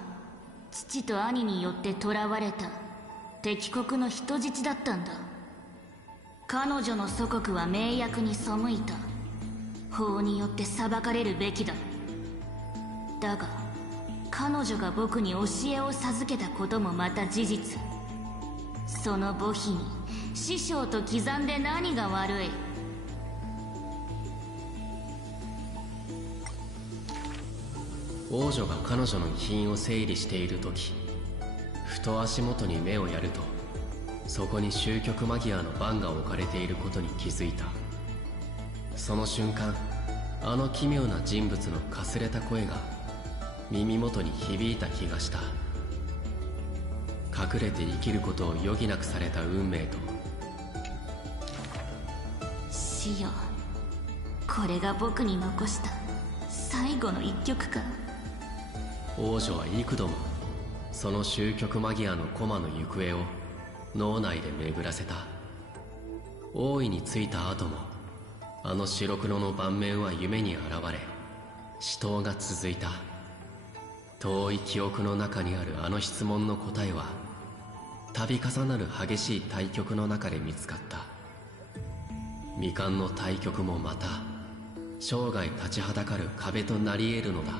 父と兄によって囚われた敵国の人質だったんだ。彼女の祖国は盟約に背いた。法によって裁かれるべきだ。だが彼女が僕に教えを授けたこともまた事実。その母妃に師匠と刻んで何が悪い。王女が彼女の遺品を整理している時、ふと足元に目をやると、そこに終局間際の盤が置かれていることに気づいた。その瞬間、あの奇妙な人物のかすれた声が耳元に響いた気がした。隠れて生きることを余儀なくされた運命と、死よ、これが僕に残した最後の一曲か。王女は幾度もその終局間際の駒の行方を脳内で巡らせた。王位に着いた後もあの白黒の盤面は夢に現れ、死闘が続いた。遠い記憶の中にあるあの質問の答えは度重なる激しい対局の中で見つかった。未完の対局もまた生涯立ちはだかる壁となり得るのだ。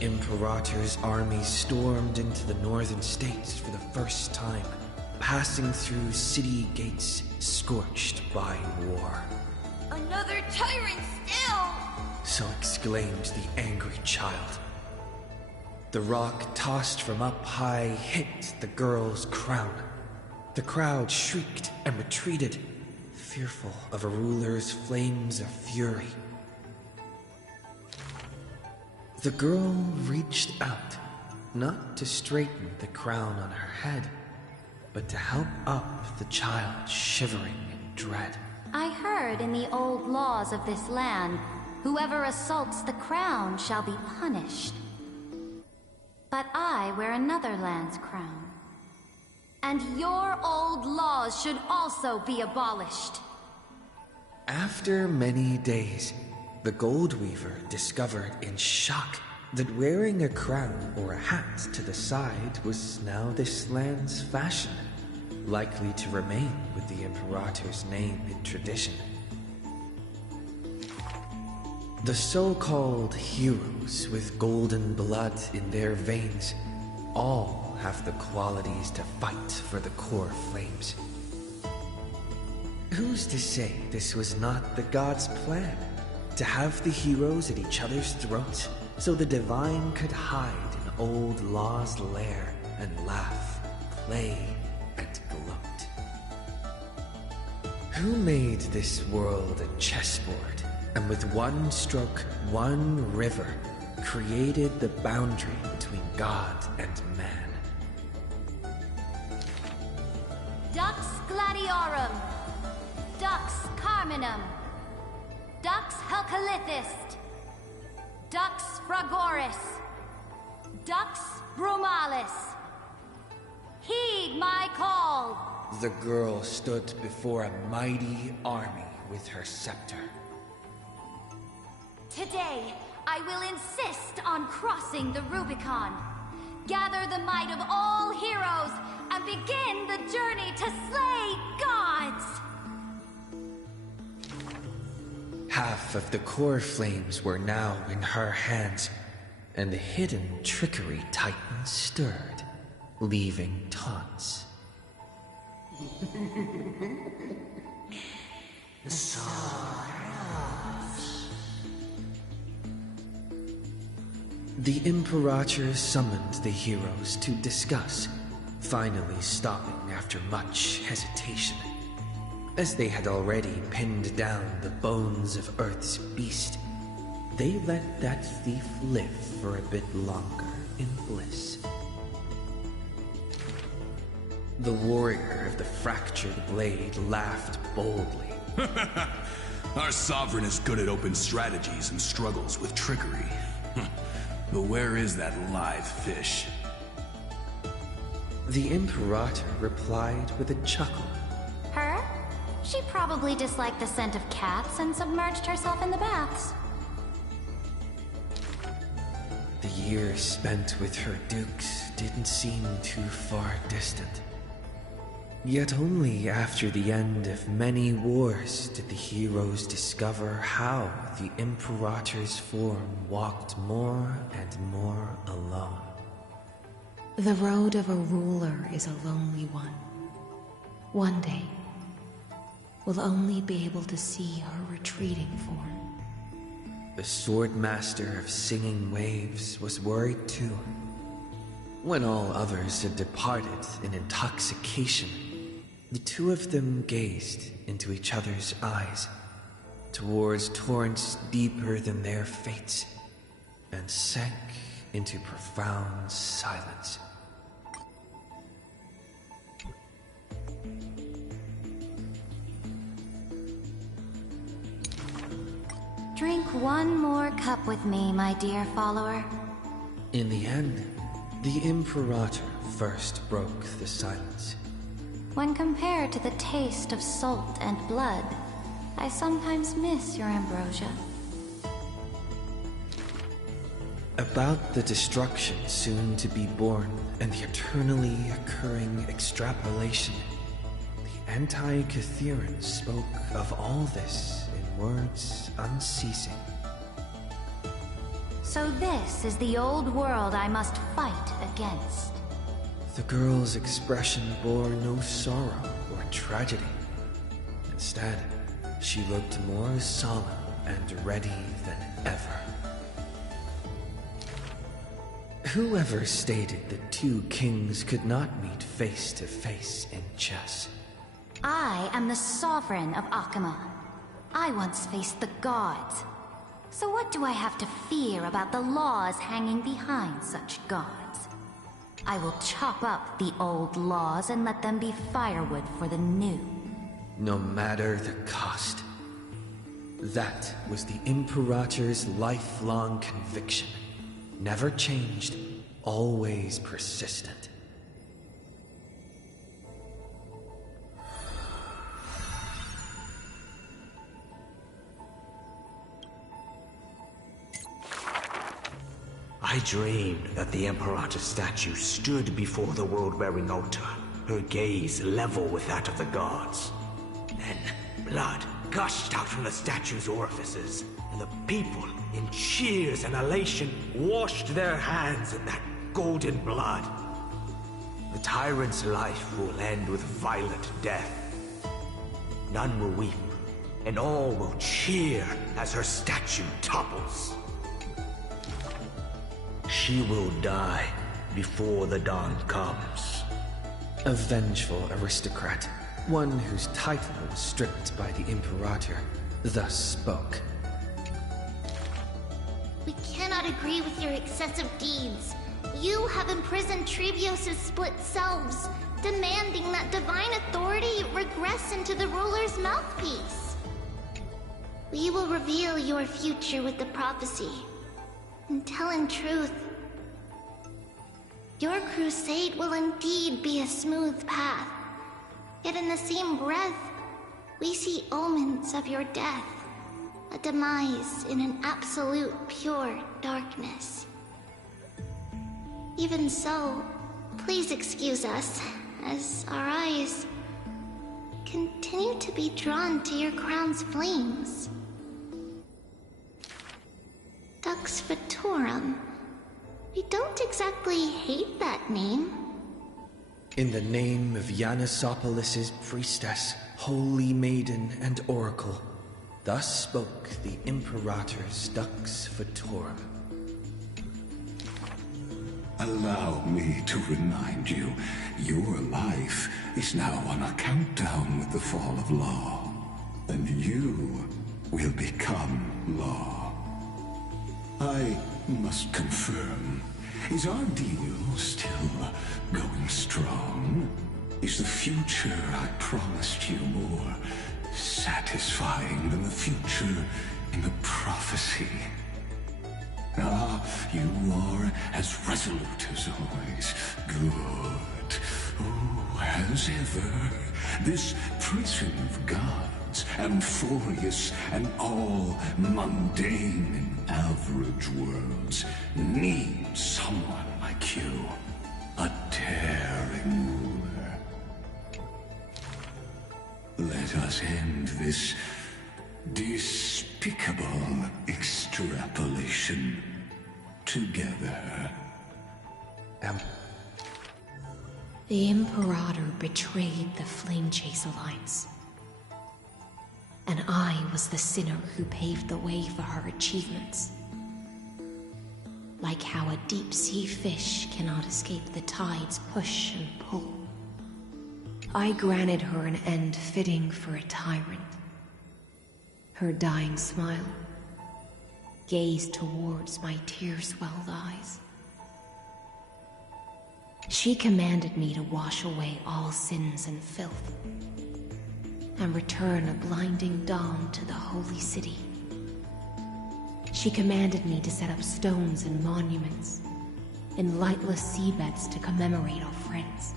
Imperator's army stormed into the northern states for the first time, passing through city gates scorched by war. Another tyrant still! So exclaimed the angry child. The rock tossed from up high hit the girl's crown. The crowd shrieked and retreated, fearful of a ruler's flames of fury. The girl reached out, not to straighten the crown on her head, but to help up the child shivering in dread. I heard in the old laws of this land, whoever assaults the crown shall be punished. But I wear another land's crown. And your old laws should also be abolished. After many days, the gold weaver discovered in shock that wearing a crown or a hat to the side was now this land's fashion, likely to remain with the Imperator's name in tradition. The so-called heroes with golden blood in their veins all have the qualities to fight for the core flames. Who's to say this was not the gods' plan? To have the heroes at each other's throats so the divine could hide in old Law's lair and laugh, play, and gloat. Who made this world a chessboard and with one stroke, one river, created the boundary between God and man? Dux Gladiorum, Dux Carminum, Dux Helcalithist, Dux Fragoris, Dux Brumalis. Heed my call! The girl stood before a mighty army with her scepter. Today, I will insist on crossing the Rubicon. Gather the might of all heroes and begin the journey to slay gods! Half of the core flames were now in her hands, and the hidden trickery titan stirred, leaving taunts. The Imperator summoned the heroes to discuss, finally stopping after much hesitation. As they had already pinned down the bones of Earth's beast, they let that thief live for a bit longer in bliss. The warrior of the fractured blade laughed boldly. Our sovereign is good at open strategies and struggles with trickery. But where is that live fish? The Imperator replied with a chuckle. Her? She probably disliked the scent of cats and submerged herself in the baths. The years spent with her dukes didn't seem too far distant. Yet only after the end of many wars did the heroes discover how the Imperator's form walked more and more alone. The road of a ruler is a lonely one. One day, we'll only be able to see her retreating form. The Swordmaster of Singing Waves was worried too. When all others had departed in intoxication, the two of them gazed into each other's eyes, towards torrents deeper than their fates, and sank into profound silence. Drink one more cup with me, my dear follower. In the end, the Imperator first broke the silence. When compared to the taste of salt and blood, I sometimes miss your ambrosia. About the destruction soon to be born and the eternally occurring extrapolation, the Anti-Catherians spoke of all this in words unceasing. So this is the old world I must fight against. The girl's expression bore no sorrow or tragedy. Instead, she looked more solemn and ready than ever. Whoever stated that two kings could not meet face to face in chess? I am the sovereign of Akama. I once faced the gods. So what do I have to fear about the laws hanging behind such gods? I will chop up the old laws and let them be firewood for the new. No matter the cost. That was the Imperator's lifelong conviction. Never changed, always persistent. I dreamed that the Imperator's statue stood before the world-bearing altar, her gaze level with that of the gods. Then, blood gushed out from the statue's orifices, and the people, in cheers and elation, washed their hands in that golden blood. The tyrant's life will end with violent death. None will weep, and all will cheer as her statue topples. She will die before the dawn comes. A vengeful aristocrat, one whose title was stripped by the Imperator, thus spoke. We cannot agree with your excessive deeds. You have imprisoned Trebios' split selves, demanding that divine authority regress into the ruler's mouthpiece. We will reveal your future with the prophecy. And tell in truth, your crusade will indeed be a smooth path. Yet in the same breath, we see omens of your death, a demise in an absolute pure darkness. Even so, please excuse us, as our eyes continue to be drawn to your crown's flames. Dux Fatorum. We don't exactly hate that name. In the name of Yanisopolis' priestess, holy maiden, and oracle, thus spoke the Imperator's Dux Fatorum. Allow me to remind you, your life is now on a countdown with the fall of law, and you will become law. I must confirm, is our deal still going strong? Is the future I promised you more satisfying than the future in the prophecy? Ah, you are as resolute as always. Good. Oh, as ever, this prison of gods, amphorious and all mundane and average worlds, needs someone like you, a daring ruler. Let us end this despicable extrapolation together. The Imperator betrayed the Flame Chase Alliance. And I was the sinner who paved the way for her achievements. Like how a deep-sea fish cannot escape the tide's push and pull. I granted her an end fitting for a tyrant. Her dying smile gazed towards my tear-swelled eyes. She commanded me to wash away all sins and filth, and return a blinding dawn to the holy city. She commanded me to set up stones and monuments in lightless seabeds to commemorate our friends.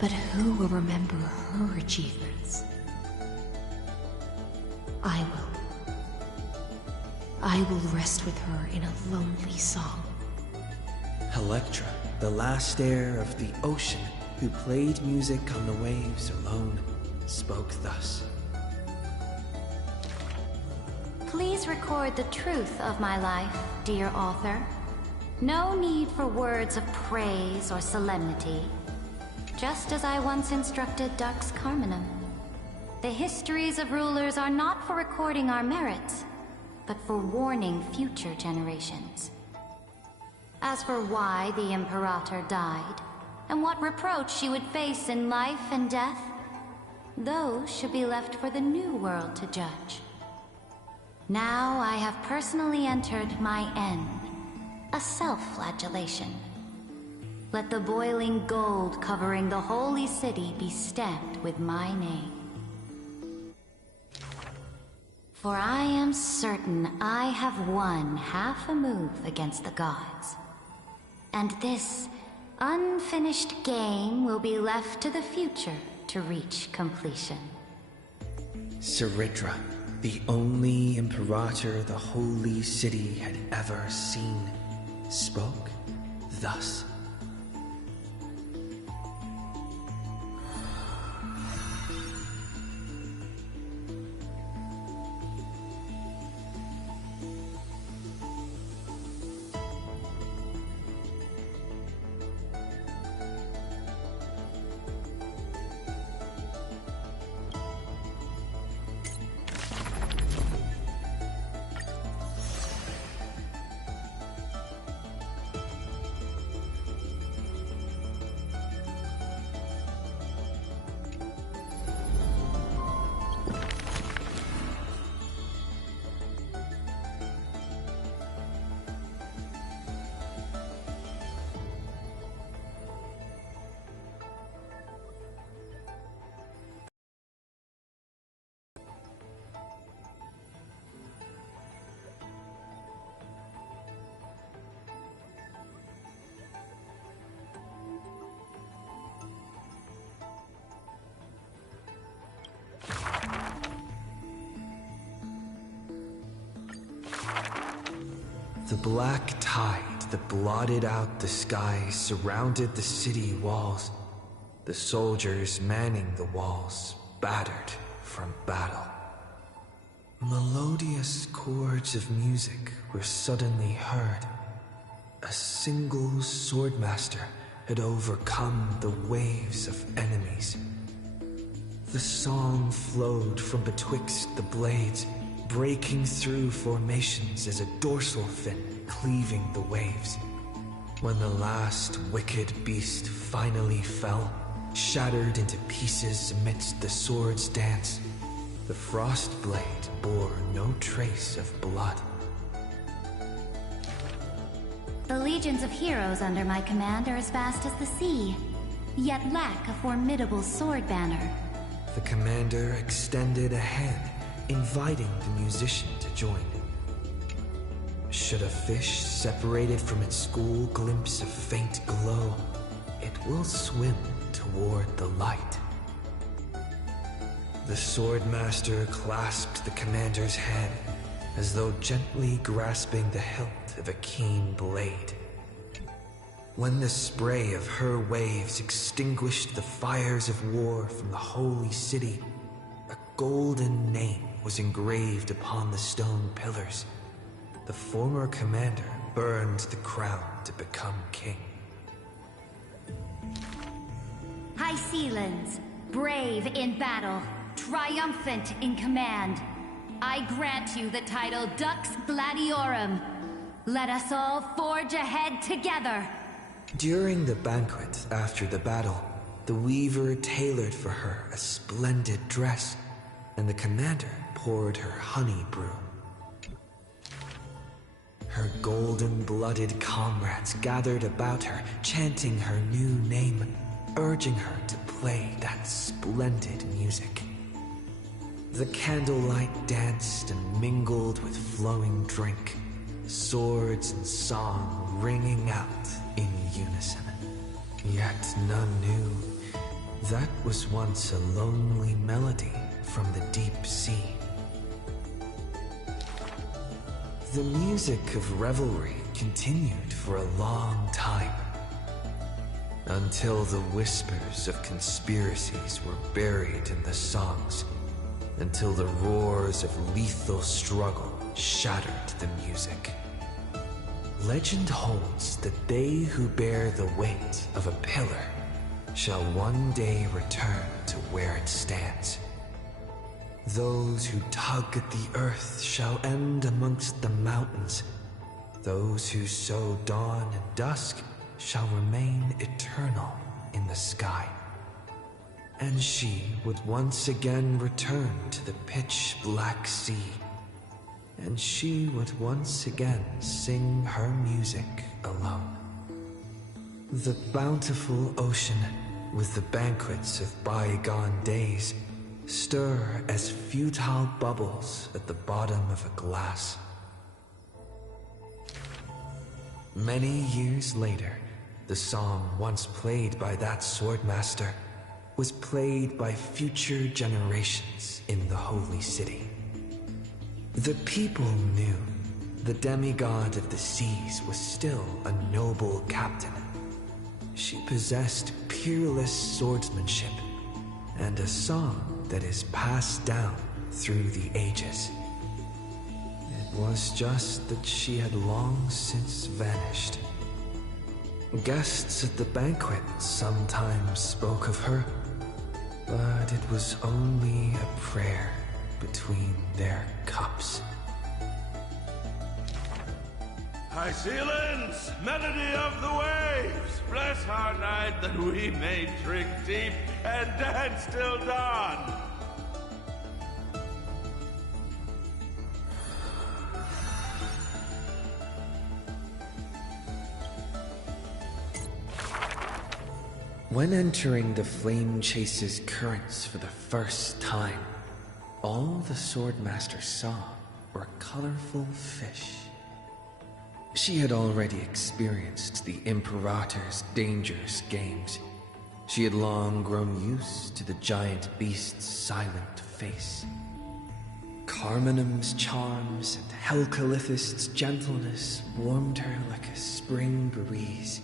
But who will remember her achievements? I will rest with her in a lonely song. Electra, the last heir of the ocean, who played music on the waves alone, spoke thus. Please record the truth of my life, dear author. No need for words of praise or solemnity. Just as I once instructed Dux Carminum. The histories of rulers are not for recording our merits, but for warning future generations. As for why the Imperator died, and what reproach she would face in life and death, those should be left for the new world to judge. Now I have personally entered my end, a self-flagellation. Let the boiling gold covering the holy city be stamped with my name. For I am certain I have won half a move against the gods. And this unfinished game will be left to the future to reach completion. Saridra, the only Imperator the Holy City had ever seen, spoke thus. The black tide that blotted out the sky surrounded the city walls, the soldiers manning the walls, battered from battle. Melodious chords of music were suddenly heard. A single swordmaster had overcome the waves of enemies. The song flowed from betwixt the blades, breaking through formations as a dorsal fin cleaving the waves. When the last wicked beast finally fell, shattered into pieces amidst the sword's dance, the frost blade bore no trace of blood. The legions of heroes under my command are as vast as the sea, yet lack a formidable sword banner. The commander extended a hand, inviting the musician to join. Should a fish separated from its school glimpse a faint glow, it will swim toward the light. The swordmaster clasped the commander's hand, as though gently grasping the hilt of a keen blade. When the spray of her waves extinguished the fires of war from the holy city, a golden name was engraved upon the stone pillars. The former commander burned the crown to become king. High Sealands, brave in battle, triumphant in command, I grant you the title Dux Gladiorum. Let us all forge ahead together. During the banquet after the battle, the weaver tailored for her a splendid dress, and the commander poured her honey brew. Her golden-blooded comrades gathered about her, chanting her new name, urging her to play that splendid music. The candlelight danced and mingled with flowing drink, swords and song ringing out in unison. Yet none knew that was once a lonely melody from the deep sea. The music of revelry continued for a long time. until the whispers of conspiracies were buried in the songs, until the roars of lethal struggle shattered the music. Legend holds that they who bear the weight of a pillar shall one day return to where it stands. Those who tug at the earth shall end amongst the mountains. Those who sow dawn and dusk shall remain eternal in the sky. And she would once again return to the pitch-black sea. And she would once again sing her music alone. The bountiful ocean, with the banquets of bygone days, stir as futile bubbles at the bottom of a glass. Many years later, the song once played by that swordmaster was played by future generations in the Holy City. The people knew the demigod of the seas was still a noble captain. She possessed peerless swordsmanship and a song that is passed down through the ages. It was just that she had long since vanished. Guests at the banquet sometimes spoke of her, but it was only a prayer between their cups. High ceilings, melody of the waves, bless our night that we may drink deep and dance till dawn. When entering the Flame Chase's currents for the first time, all the Swordmaster saw were colorful fish. She had already experienced the Imperator's dangerous games. She had long grown used to the giant beast's silent face. Carminum's charms and Helcalithist's gentleness warmed her like a spring breeze.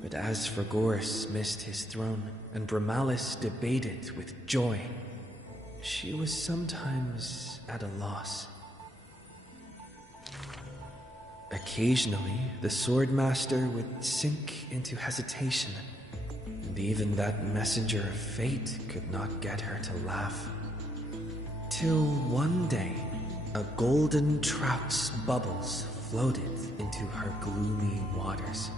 But as Fragoris missed his throne and Bramalis debated with joy, she was sometimes at a loss. Occasionally, the Swordmaster would sink into hesitation, and even that messenger of fate could not get her to laugh. Till one day, a golden trout's bubbles floated into her gloomy waters.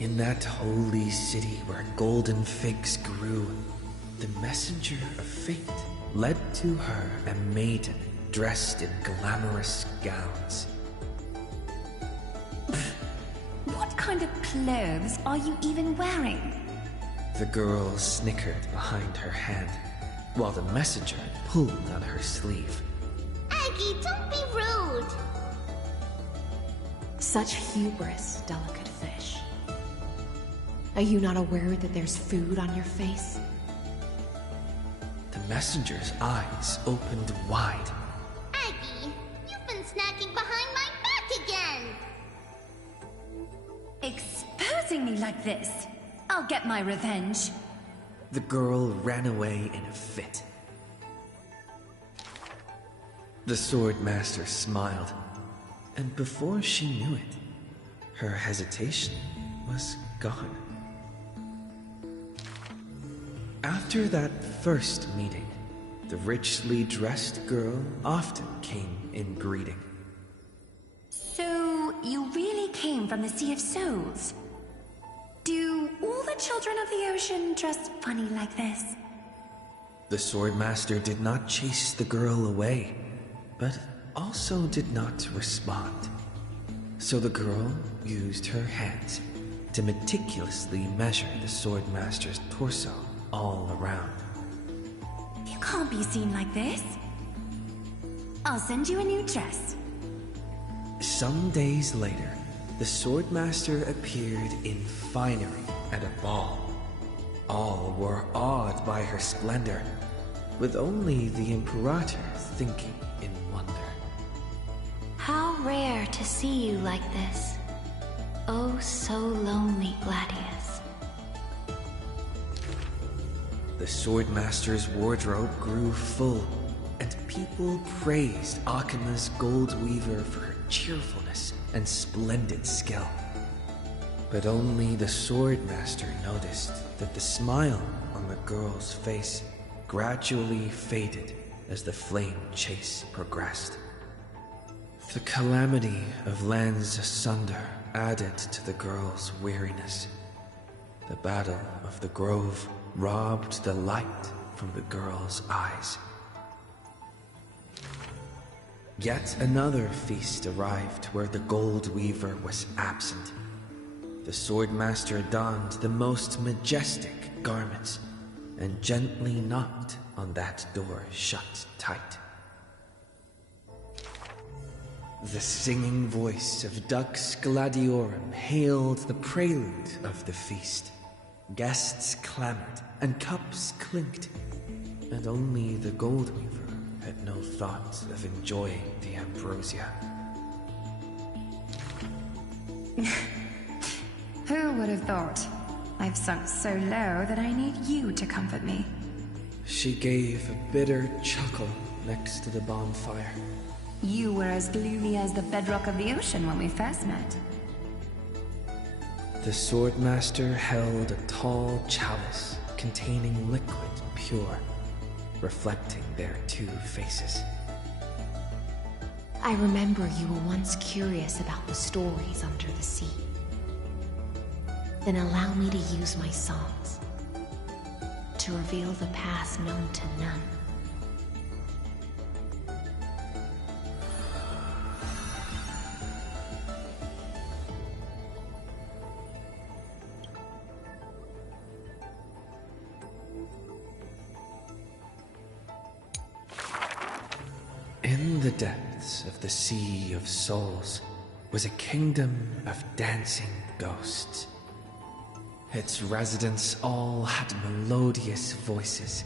In that holy city where golden figs grew, the messenger of fate led to her a maiden dressed in glamorous gowns. What kind of clothes are you even wearing? The girl snickered behind her hand, while the messenger pulled on her sleeve. Aggie, don't be rude! Such hubris, delicate fish. Are you not aware that there's food on your face? The messenger's eyes opened wide. Aggie, you've been snacking behind my back again! Exposing me like this. I'll get my revenge. The girl ran away in a fit. The Swordmaster smiled, and before she knew it, her hesitation was gone. After that first meeting, the richly dressed girl often came in greeting. So, you really came from the Sea of Souls? Do all the children of the ocean dress funny like this? The Swordmaster did not chase the girl away, but also did not respond. So the girl used her hands to meticulously measure the Swordmaster's torso all around. You can't be seen like this. I'll send you a new dress. Some days later, the Swordmaster appeared in finery at a ball. All were awed by her splendor, with only the Imperator thinking in wonder. How rare to see you like this. Oh, so lonely, Gladius. The Swordmaster's wardrobe grew full, and people praised Akina's Gold Weaver for her cheerfulness and splendid skill. But only the Swordmaster noticed that the smile on the girl's face gradually faded as the flame chase progressed. The calamity of lands asunder added to the girl's weariness. The Battle of the Grove robbed the light from the girl's eyes. Yet another feast arrived where the Gold Weaver was absent. The Swordmaster donned the most majestic garments and gently knocked on that door shut tight. The singing voice of Dux Gladiorum hailed the prelude of the feast. Guests clamored and cups clinked, and only the Gold Weaver had no thought of enjoying the ambrosia. Who would have thought? I've sunk so low that I need you to comfort me. She gave a bitter chuckle next to the bonfire. You were as gloomy as the bedrock of the ocean when we first met. The Swordmaster held a tall chalice containing liquid pure, reflecting their two faces. I remember you were once curious about the stories under the sea. Then allow me to use my songs to reveal the past known to none. In the depths of the Sea of Souls was a kingdom of dancing ghosts. Its residents all had melodious voices,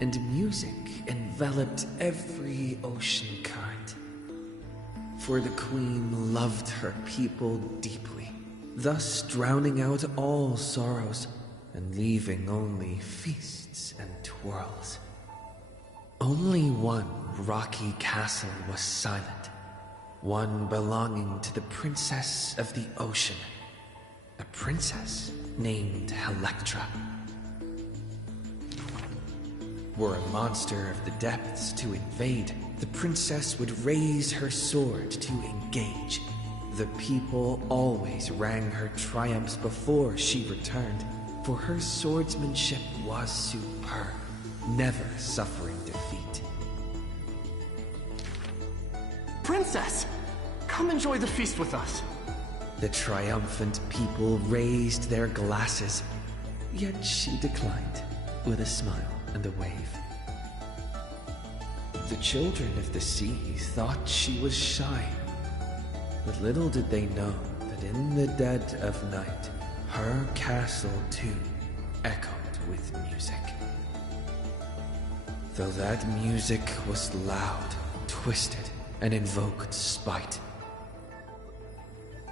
and music enveloped every ocean current. For the queen loved her people deeply, thus drowning out all sorrows and leaving only feasts and twirls. Only one rocky castle was silent, one belonging to the Princess of the Ocean, a princess named Electra. Were a monster of the depths to invade, the princess would raise her sword to engage. The people always rang her triumphs before she returned, for her swordsmanship was superb, never suffering defeat. Princess! Come enjoy the feast with us. The triumphant people raised their glasses, yet she declined, with a smile and a wave. The children of the sea thought she was shy, but little did they know that in the dead of night, her castle too echoed with music. Though that music was loud, twisted, and invoked spite.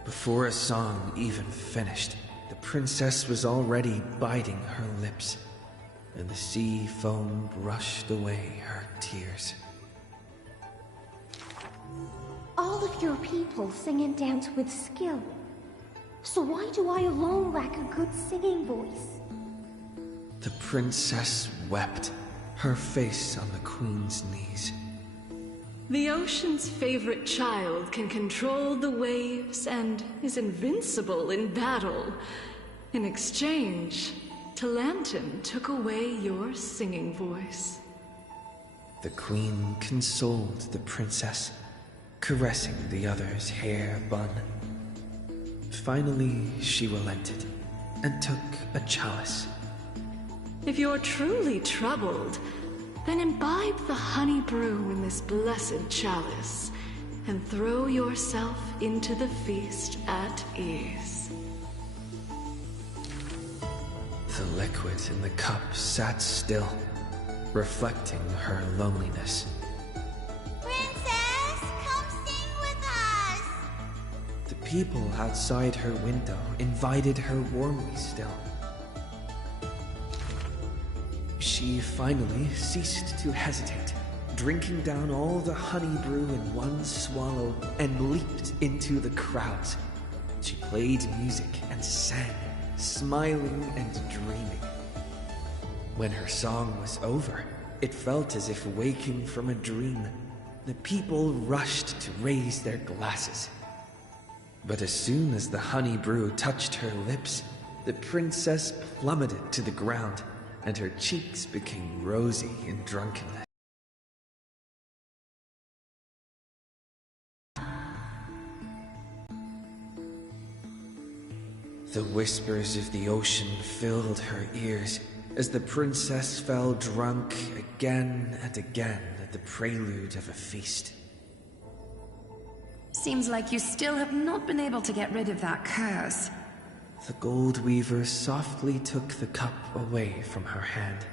Before a song even finished, the princess was already biting her lips, and the sea foam brushed away her tears. All of your people sing and dance with skill. So why do I alone lack a good singing voice? The princess wept, her face on the queen's knees. The ocean's favorite child can control the waves and is invincible in battle. In exchange, Talantin took away your singing voice. The queen consoled the princess, caressing the other's hair bun. Finally, she relented and took a chalice. If you're truly troubled, then imbibe the honey brew in this blessed chalice, and throw yourself into the feast at ease. The liquid in the cup sat still, reflecting her loneliness. Princess, come sing with us! The People outside her window invited her warmly still. She finally ceased to hesitate, drinking down all the honey brew in one swallow, and leaped into the crowds. She played music and sang, smiling and dreaming. When her song was over, it felt as if waking from a dream. The people rushed to raise their glasses. But as soon as the honey brew touched her lips, the princess plummeted to the ground, and her cheeks became rosy in drunkenness. The whispers of the ocean filled her ears as the princess fell drunk again and again at the prelude of a feast. Seems like you still have not been able to get rid of that curse. The gold weaver softly took the cup away from her hand.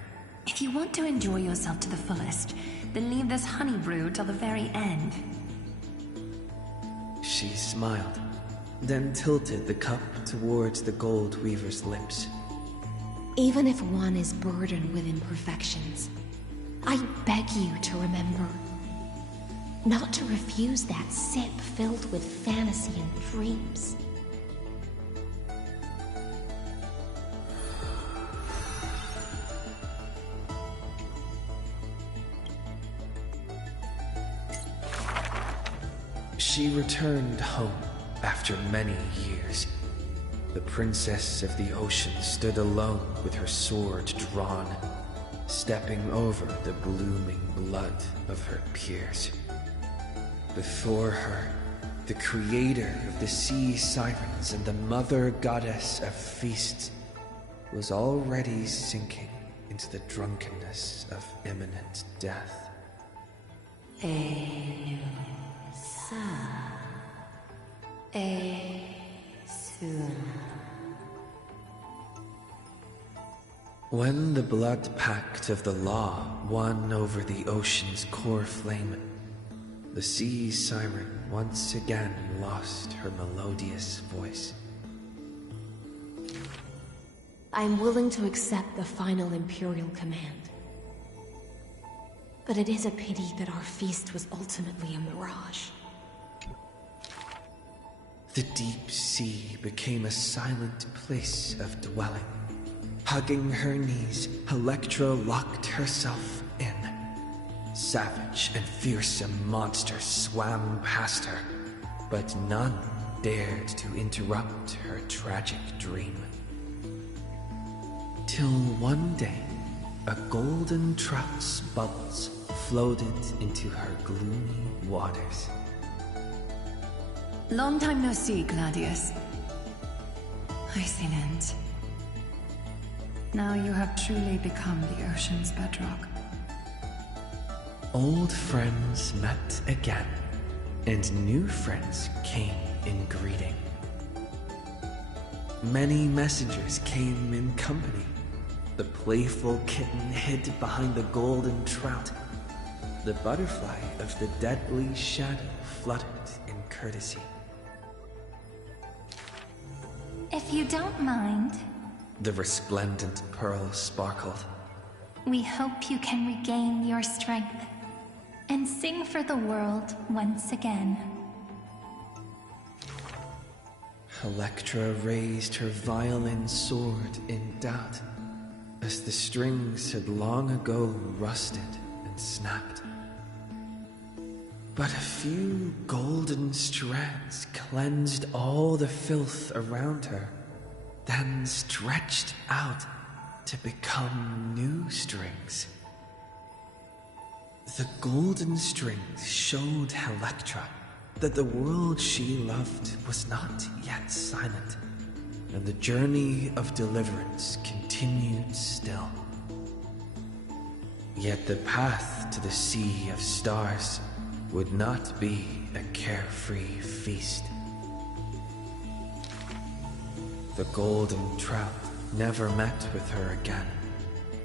If you want to enjoy yourself to the fullest, then leave this honey brew till the very end. She smiled, then tilted the cup towards the gold weaver's lips. Even if one is burdened with imperfections, I beg you to remember not to refuse that sip filled with fantasy and dreams. She returned home after many years. The princess of the ocean stood alone with her sword drawn, stepping over the blooming blood of her peers. Before her, the creator of the sea sirens and the mother goddess of feasts was already sinking into the drunkenness of imminent death. When the blood pact of the law won over the ocean's core flame, the sea siren once again lost her melodious voice. I'm willing to accept the final Imperial command. But it is a pity that our feast was ultimately a mirage. The deep sea became a silent place of dwelling. Hugging her knees, Electra locked herself in. Savage and fearsome monsters swam past her, but none dared to interrupt her tragic dream. Till one day, a golden trout's bubbles floated into her gloomy waters. Long time no see, Gladius. Iceland. Now you have truly become the ocean's bedrock. Old friends met again, and new friends came in greeting. Many messengers came in company. The playful kitten hid behind the golden trout. The butterfly of the deadly shadow fluttered in courtesy. If you don't mind, The resplendent pearl sparkled. we hope you can regain your strength and sing for the world once again. Electra raised her violin sword in doubt, as the strings had long ago rusted and snapped. But a few golden strands cleansed all the filth around her, then stretched out to become new strings. The golden strings showed Electra that the world she loved was not yet silent, and the journey of deliverance continued still. Yet the path to the Sea of Stars would not be a carefree feast. The golden trout never met with her again,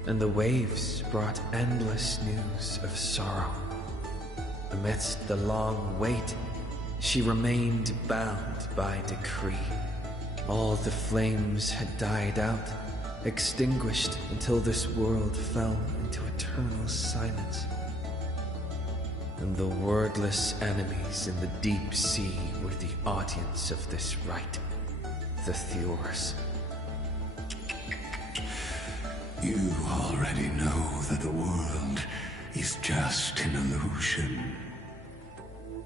and the waves brought endless news of sorrow. Amidst the long wait, She remained bound by decree. All the flames had died out, extinguished until this world fell into eternal silence. And the wordless enemies in the deep sea were the audience of this rite, the Theors. You already know that the world is just an illusion.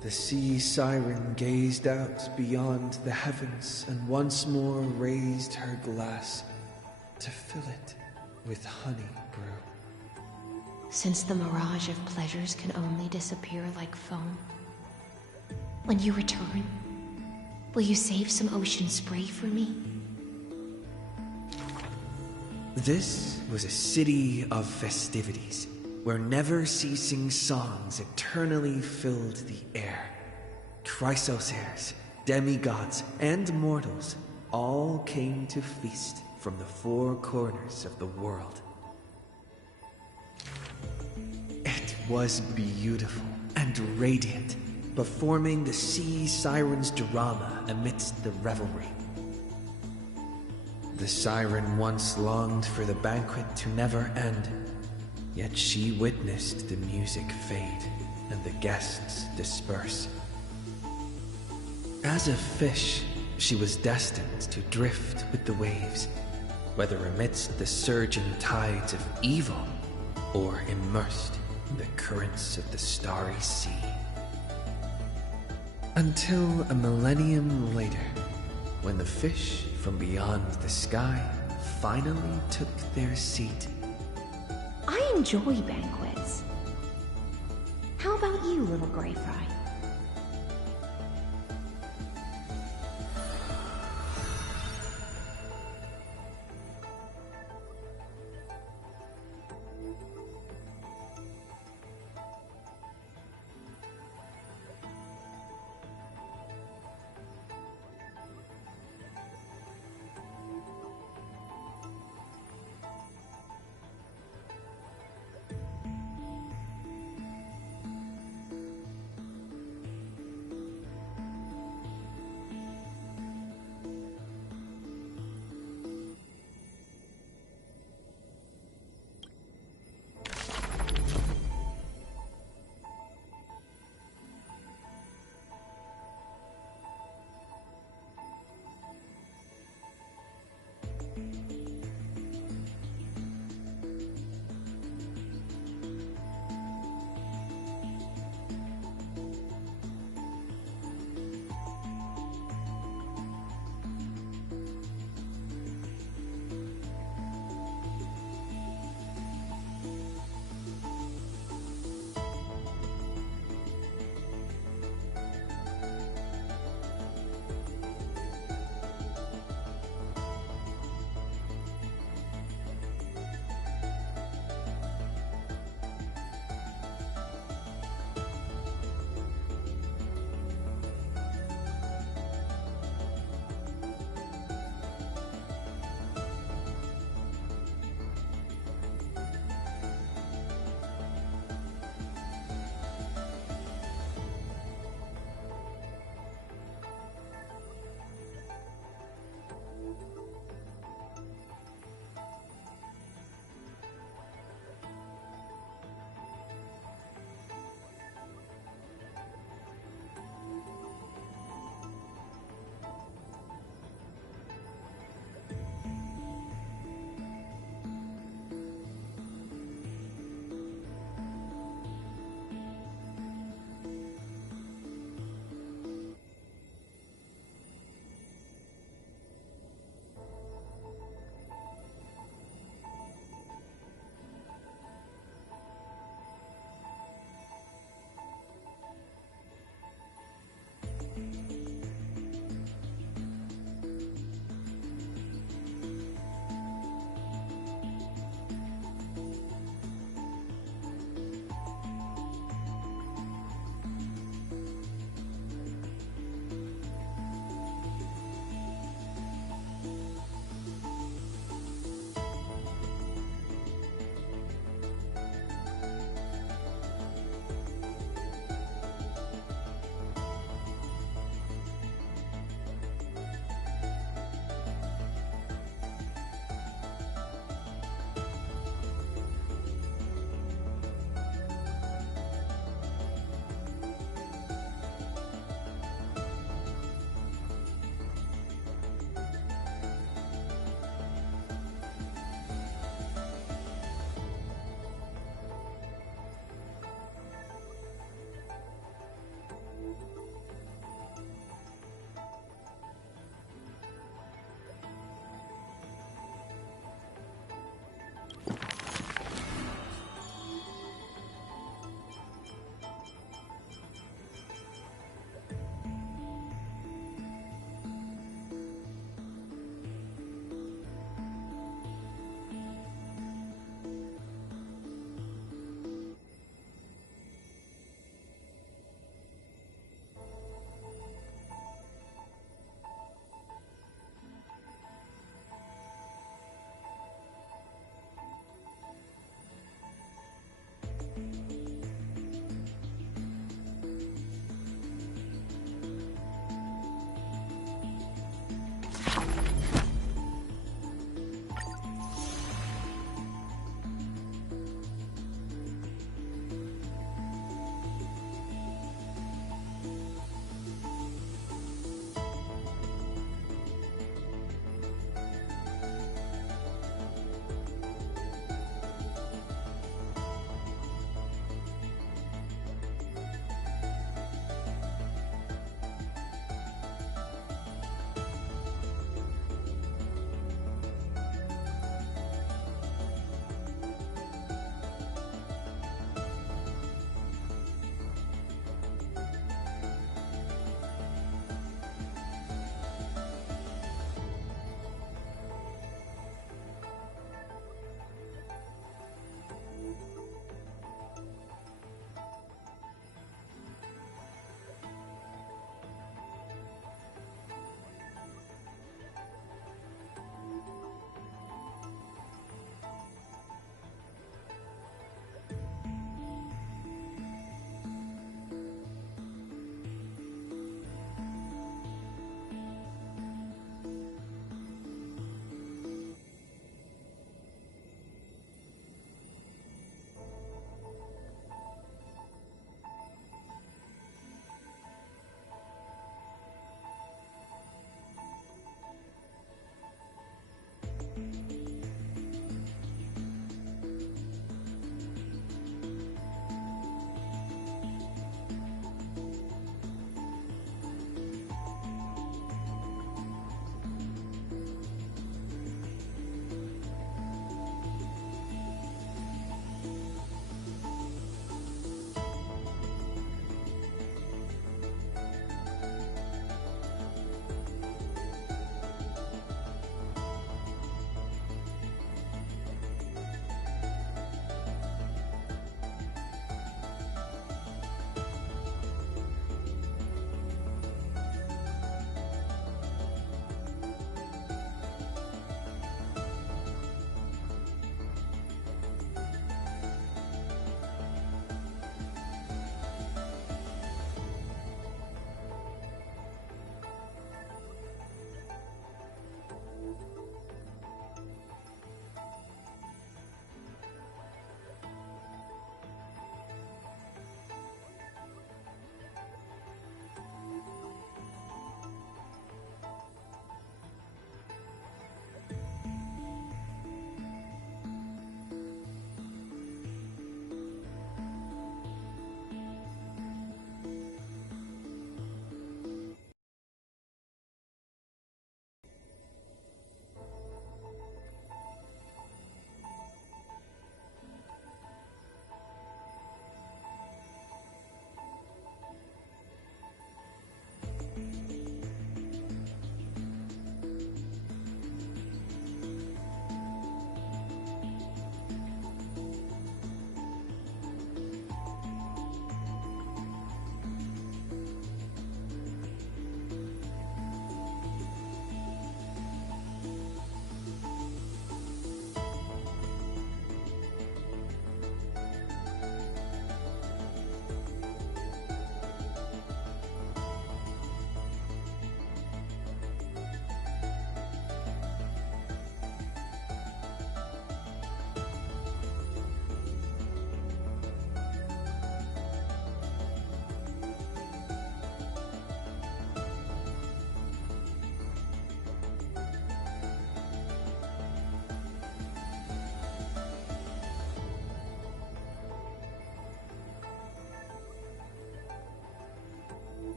The sea siren gazed out beyond the heavens and once more raised her glass to fill it with honey brew. Since the mirage of pleasures can only disappear like foam, when you return, will you save some ocean spray for me? This was a city of festivities, where never-ceasing songs eternally filled the air. Chrysos Heirs, demigods, and mortals all came to feast from the four corners of the world. It was beautiful and radiant, performing the sea siren's drama amidst the revelry. The siren once longed for the banquet to never end, yet she witnessed the music fade and the guests disperse. As a fish, she was destined to drift with the waves, whether amidst the surging tides of evil or immersed in the currents of the starry sea. Until a millennium later, when the fish from beyond the sky finally took their seat. I enjoy banquets. How about you, little gray fry?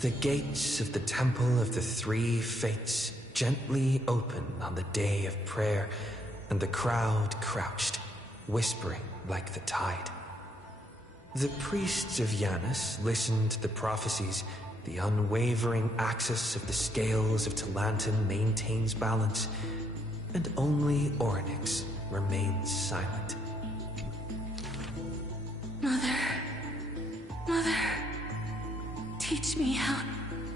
The gates of the Temple of the Three Fates gently opened on the day of prayer, and the crowd crouched, whispering like the tide. The priests of Janus listened to the prophecies. The unwavering axis of the scales of Talantin maintains balance, and only Orynyx remains silent. Mother, teach me how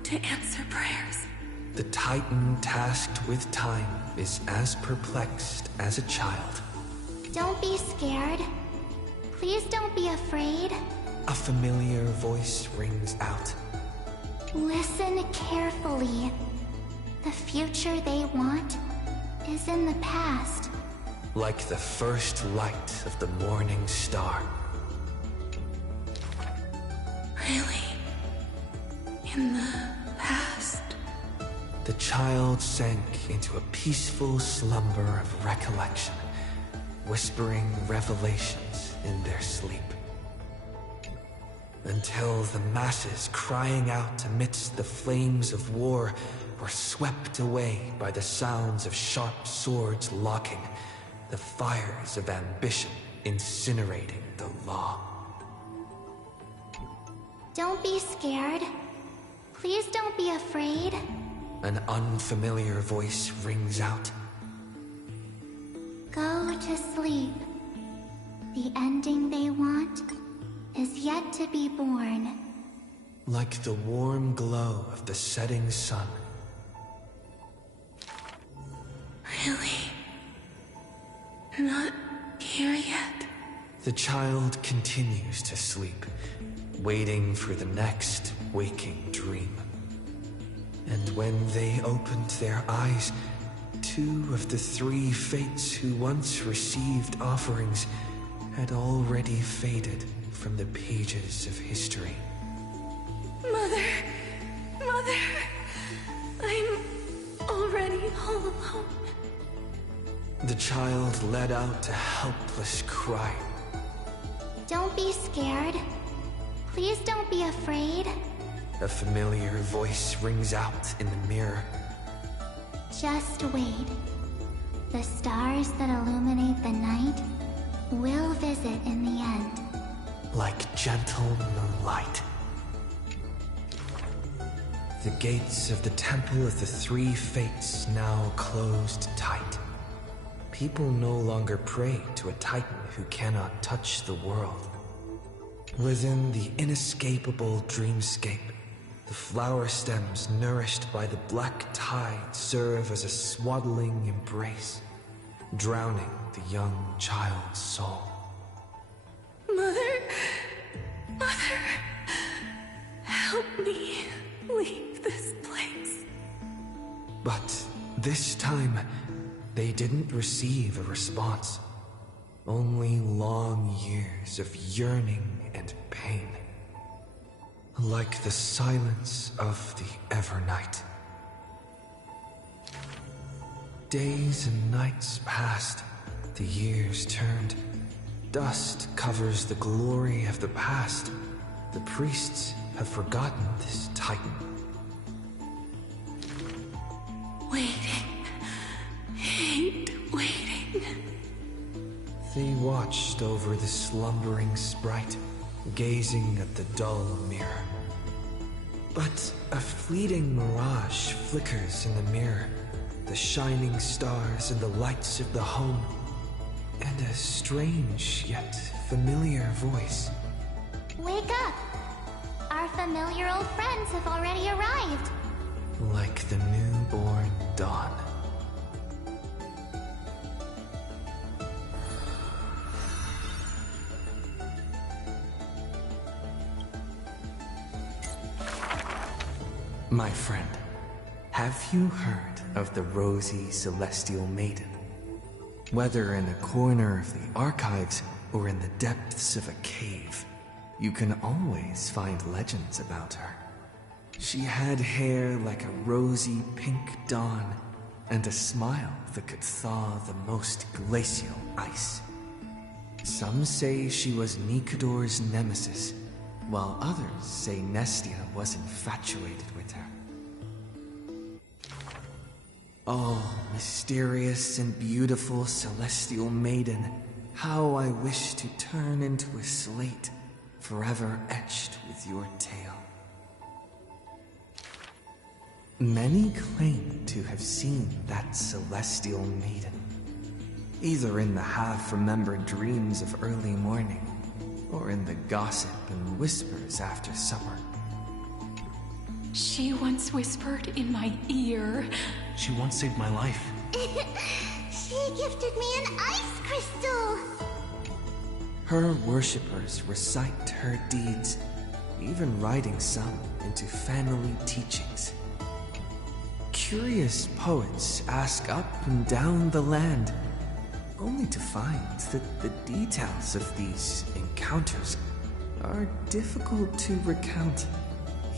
to answer prayers. The Titan tasked with time is as perplexed as a child. Don't be scared. Please don't be afraid. A familiar voice rings out. Listen carefully. The future they want is in the past. Like the first light of the morning star. Really? In the past? The child sank into a peaceful slumber of recollection, whispering revelations in their sleep. Until the masses crying out amidst the flames of war were swept away by the sounds of sharp swords locking, the fires of ambition incinerating the law. Don't be scared. Please don't be afraid. An unfamiliar voice rings out. Go to sleep. The ending they want is yet to be born. Like the warm glow of the setting sun. Really? Not here yet? The child continues to sleep, waiting for the next waking dream. And when they opened their eyes, 2 of the 3 fates who once received offerings had already faded from the pages of history. Mother! I'm already all alone. The child let out a helpless cry. Don't be scared. Please don't be afraid. A familiar voice rings out in the mirror. Just wait. The stars that illuminate the night will visit in the end. Like gentle moonlight. The gates of the Temple of the Three Fates now closed tight. People no longer pray to a titan who cannot touch the world. Within the inescapable dreamscape, the flower stems nourished by the black tide serve as a swaddling embrace, drowning the young child's soul. Mother, help me leave this place. But this time, they didn't receive a response. Only long years of yearning and pain. Like the silence of the Evernight. Days and nights passed, the years turned. Dust covers the glory of the past. The priests have forgotten this titan. Waiting. Hate waiting. They watched over the slumbering sprite, gazing at the dull mirror. But a fleeting mirage flickers in the mirror, the shining stars and the lights of the home, and a strange yet familiar voice. Wake up! Our familiar old friends have already arrived. Like the newborn dawn. My friend, have you heard of the rosy celestial maiden? Whether in a corner of the archives or in the depths of a cave, you can always find legends about her. She had hair like a rosy pink dawn and a smile that could thaw the most glacial ice. Some say she was Nikador's nemesis, while others say Nestia was infatuated with her. Oh, mysterious and beautiful celestial maiden, how I wish to turn into a slate, forever etched with your tale. Many claim to have seen that celestial maiden, either in the half-remembered dreams of early morning, or in the gossip and whispers after supper. She once whispered in my ear. She once saved my life. She gifted me an ice crystal! Her worshippers recite her deeds, even writing some into family teachings. Curious poets ask up and down the land, only to find that the details of these encounters are difficult to recount,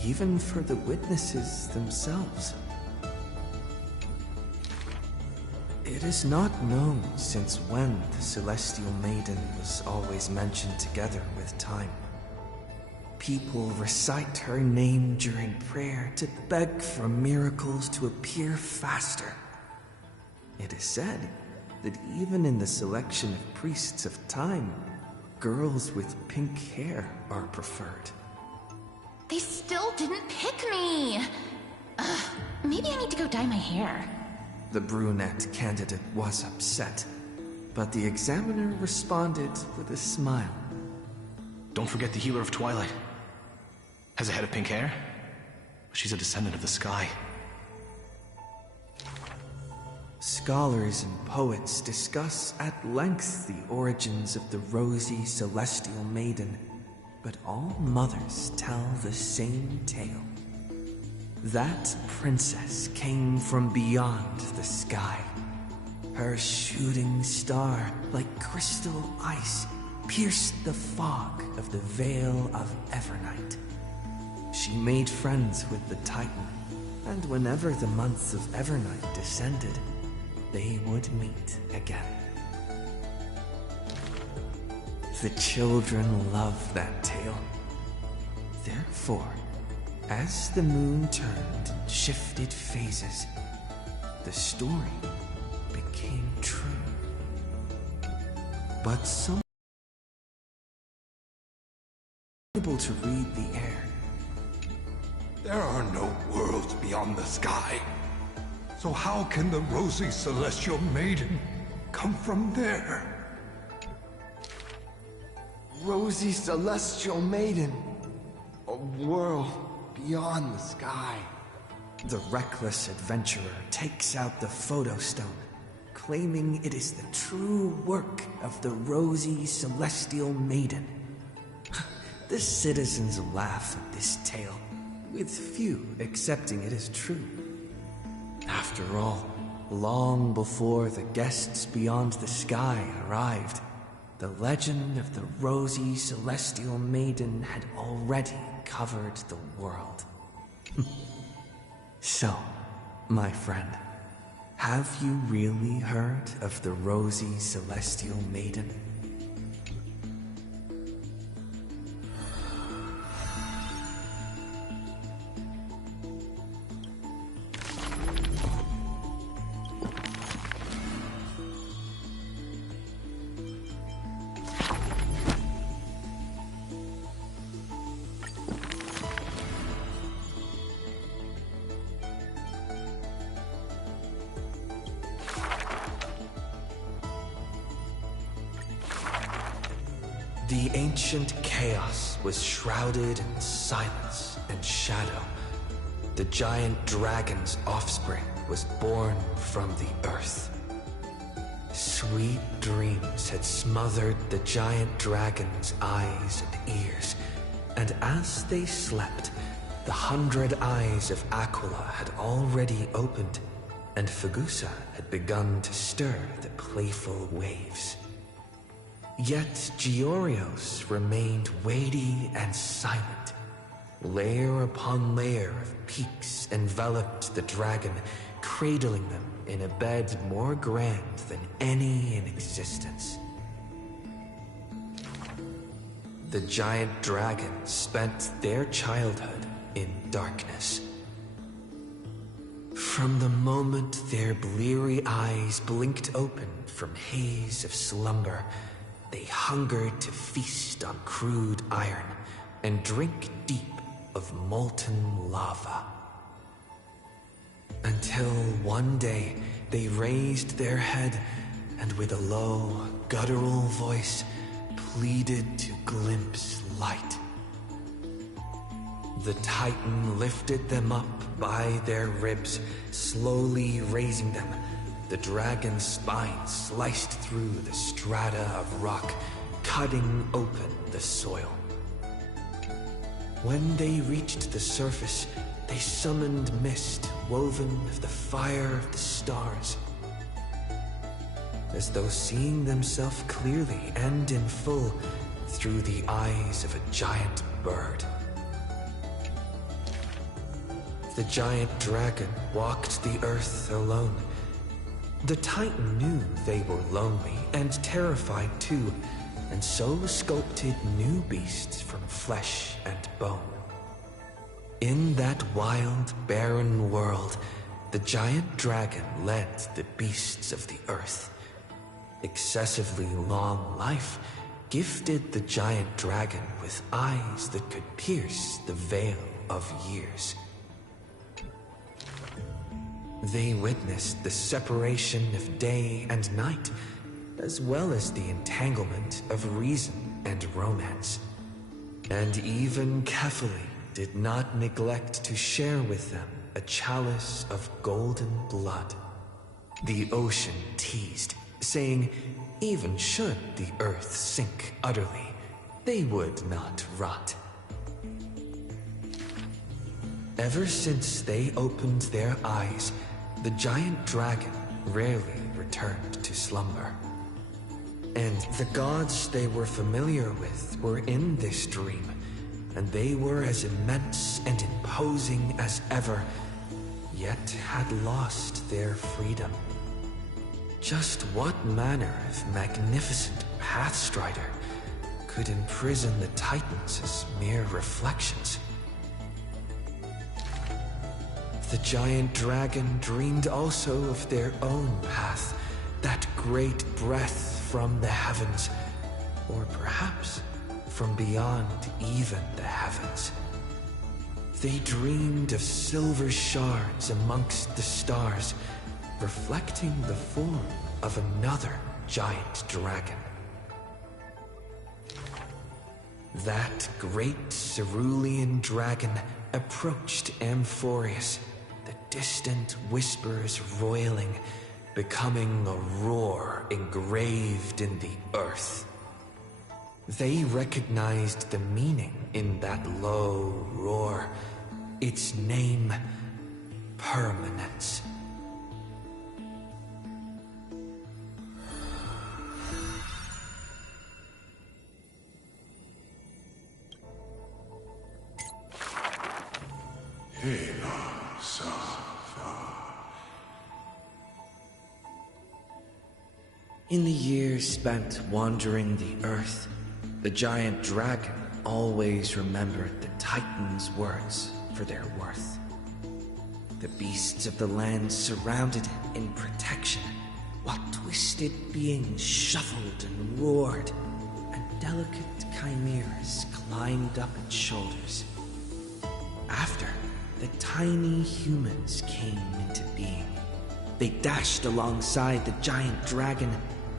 even for the witnesses themselves. It is not known since when the Celestial Maiden was always mentioned together with time. People recite her name during prayer to beg for miracles to appear faster. It is said that even in the selection of priests of time, girls with pink hair are preferred. They still didn't pick me! Maybe I need to go dye my hair. The brunette candidate was upset, but the examiner responded with a smile. Don't forget the Healer of Twilight. Has a head of pink hair? She's a descendant of the sky. Scholars and poets discuss at length the origins of the rosy celestial maiden, but all mothers tell the same tale. That princess came from beyond the sky. Her shooting star, like crystal ice, pierced the fog of the Vale of Evernight. She made friends with the Titan, and whenever the month of Evernight descended, they would meet again. The children loved that tale. Therefore, as the moon turned and shifted phases, the story became true. But some able to read the air. There are no worlds beyond the sky. So how can the rosy celestial maiden come from there? Rosy celestial maiden. A world beyond the sky. The reckless adventurer takes out the photo stone, claiming it is the true work of the rosy celestial maiden. The citizens laugh at this tale, with few accepting it as true. After all, long before the guests beyond the sky arrived, the legend of the rosy celestial maiden had already covered the world. So, my friend, have you really heard of the rosy celestial maiden? The ancient chaos was shrouded in silence and shadow. The giant dragon's offspring was born from the earth. Sweet dreams had smothered the giant dragon's eyes and ears, and as they slept, the 100 eyes of Aquila had already opened, and Fagusa had begun to stir the playful waves. Yet Georios remained weighty and silent. Layer upon layer of peaks enveloped the dragon, cradling them in a bed more grand than any in existence. the giant dragons spent their childhood in darkness. From the moment their bleary eyes blinked open from haze of slumber, they hungered to feast on crude iron and drink deep of molten lava. Until one day they raised their head and with a low, guttural voice pleaded to glimpse light. The Titan lifted them up by their ribs, slowly raising them. The dragon's spine sliced through the strata of rock, cutting open the soil. When they reached the surface, they summoned mist woven of the fire of the stars. As though seeing themselves clearly and in full through the eyes of a giant bird. The giant dragon walked the earth alone. The Titan knew they were lonely and terrified too, and so sculpted new beasts from flesh and bone. In that wild, barren world, the giant dragon led the beasts of the earth. Excessively long life gifted the giant dragon with eyes that could pierce the veil of years. They witnessed the separation of day and night, as well as the entanglement of reason and romance. And even Kephalli did not neglect to share with them a chalice of golden blood. The ocean teased, saying even should the earth sink utterly, they would not rot. Ever since they opened their eyes, the giant dragon rarely returned to slumber. And the gods they were familiar with were in this dream, and they were as immense and imposing as ever, yet had lost their freedom. Just what manner of magnificent pathstrider could imprison the Titans as mere reflections? The giant dragon dreamed also of their own path, that great breath from the heavens, or perhaps from beyond even the heavens. They dreamed of silver shards amongst the stars, reflecting the form of another giant dragon. That great cerulean dragon approached Amphorius, the distant whispers roiling, becoming a roar engraved in the earth. They recognized the meaning in that low roar, its name, permanence. In the years spent wandering the earth, the giant dragon always remembered the Titan's words for their worth. The beasts of the land surrounded him in protection, while twisted beings shuffled and roared, and delicate chimeras climbed up its shoulders. After, the tiny humans came into being. They dashed alongside the giant dragon,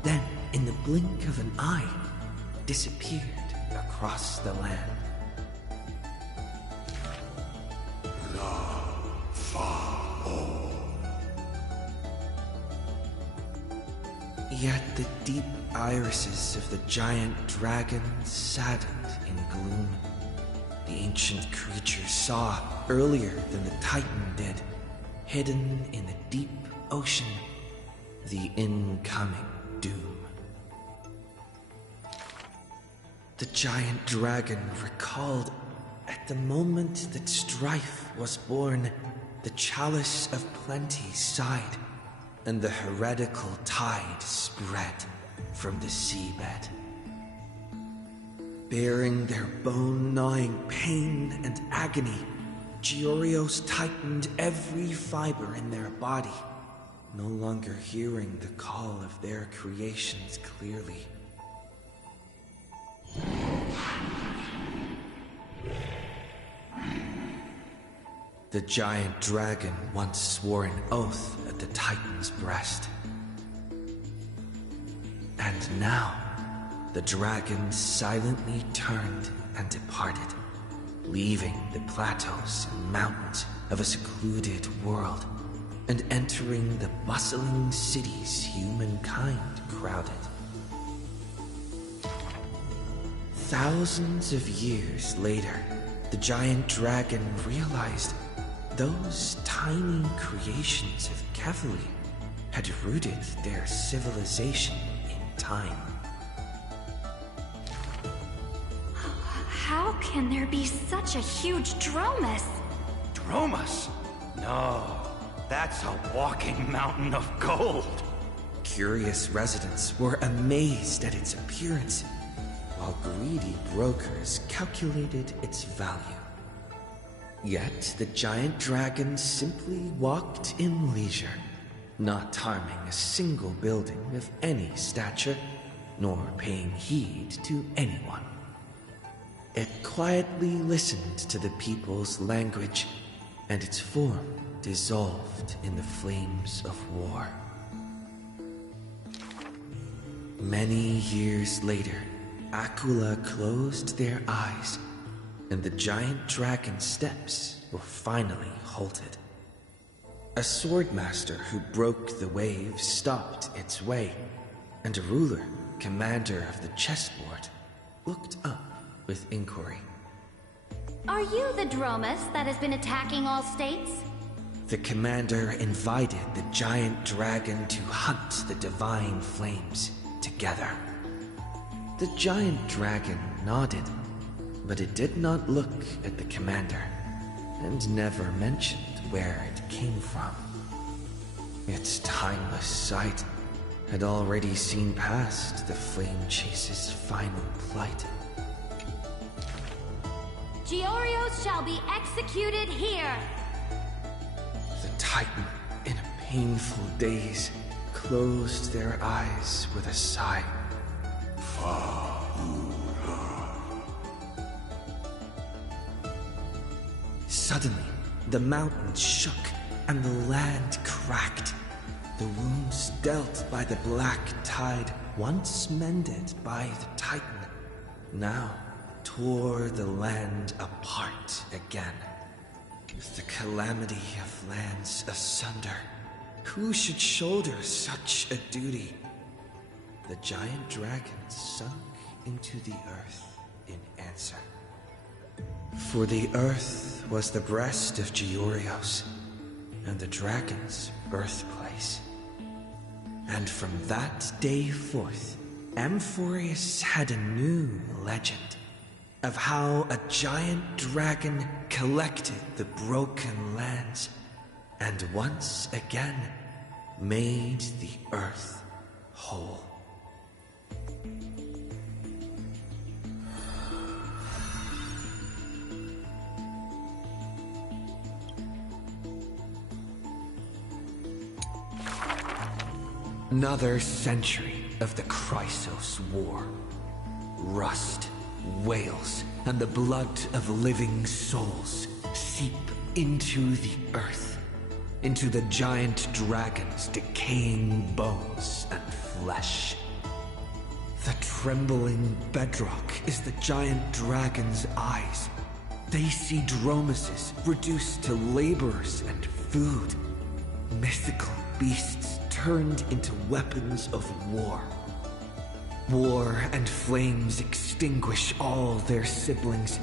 then, in the blink of an eye, disappeared across the land. Yet the deep irises of the giant dragon saddened in gloom. The ancient creature saw, earlier than the Titan did, hidden in the deep ocean, the incoming doom. The giant dragon recalled, at the moment that strife was born, the chalice of plenty sighed, and the heretical tide spread from the seabed. Bearing their bone-gnawing pain and agony, Giorios tightened every fiber in their body, no longer hearing the call of their creations clearly. The giant dragon once swore an oath at the Titan's breast. And now, the dragon silently turned and departed, leaving the plateaus and mountains of a secluded world and entering the bustling cities humankind crowded. Thousands of years later, the giant dragon realized those tiny creations of Kevali had rooted their civilization in time. How can there be such a huge Dromus? Dromus? No, that's a walking mountain of gold. Curious residents were amazed at its appearance, while greedy brokers calculated its value. Yet the giant dragon simply walked in leisure, not harming a single building of any stature, nor paying heed to anyone. It quietly listened to the people's language, and its form dissolved in the flames of war. Many years later, Akula closed their eyes, and the giant dragon's steps were finally halted. A swordmaster who broke the waves stopped its way, and a ruler, commander of the chessboard, looked up with inquiry. Are you the Dromus that has been attacking all states? The commander invited the giant dragon to hunt the divine flames together. The giant dragon nodded, but it did not look at the commander, and never mentioned where it came from. Its timeless sight had already seen past the Flame Chase's final plight. Giorios shall be executed here! The Titan, in a painful daze, closed their eyes with a sigh. Suddenly, the mountains shook and the land cracked. The wounds dealt by the black tide, once mended by the Titan, now tore the land apart again. With the calamity of lands asunder, who should shoulder such a duty? The giant dragon sunk into the earth in answer. For the earth was the breast of Giorios, and the dragon's birthplace. And from that day forth, Amphorius had a new legend of how a giant dragon collected the broken lands and once again made the earth whole. Another century of the Chrysos War. Rust, wails, and the blood of living souls seep into the earth, into the giant dragon's decaying bones and flesh. The trembling bedrock is the giant dragon's eyes. They see Dromuses reduced to laborers and food, mythical beasts turned into weapons of war. War and flames extinguish all their siblings,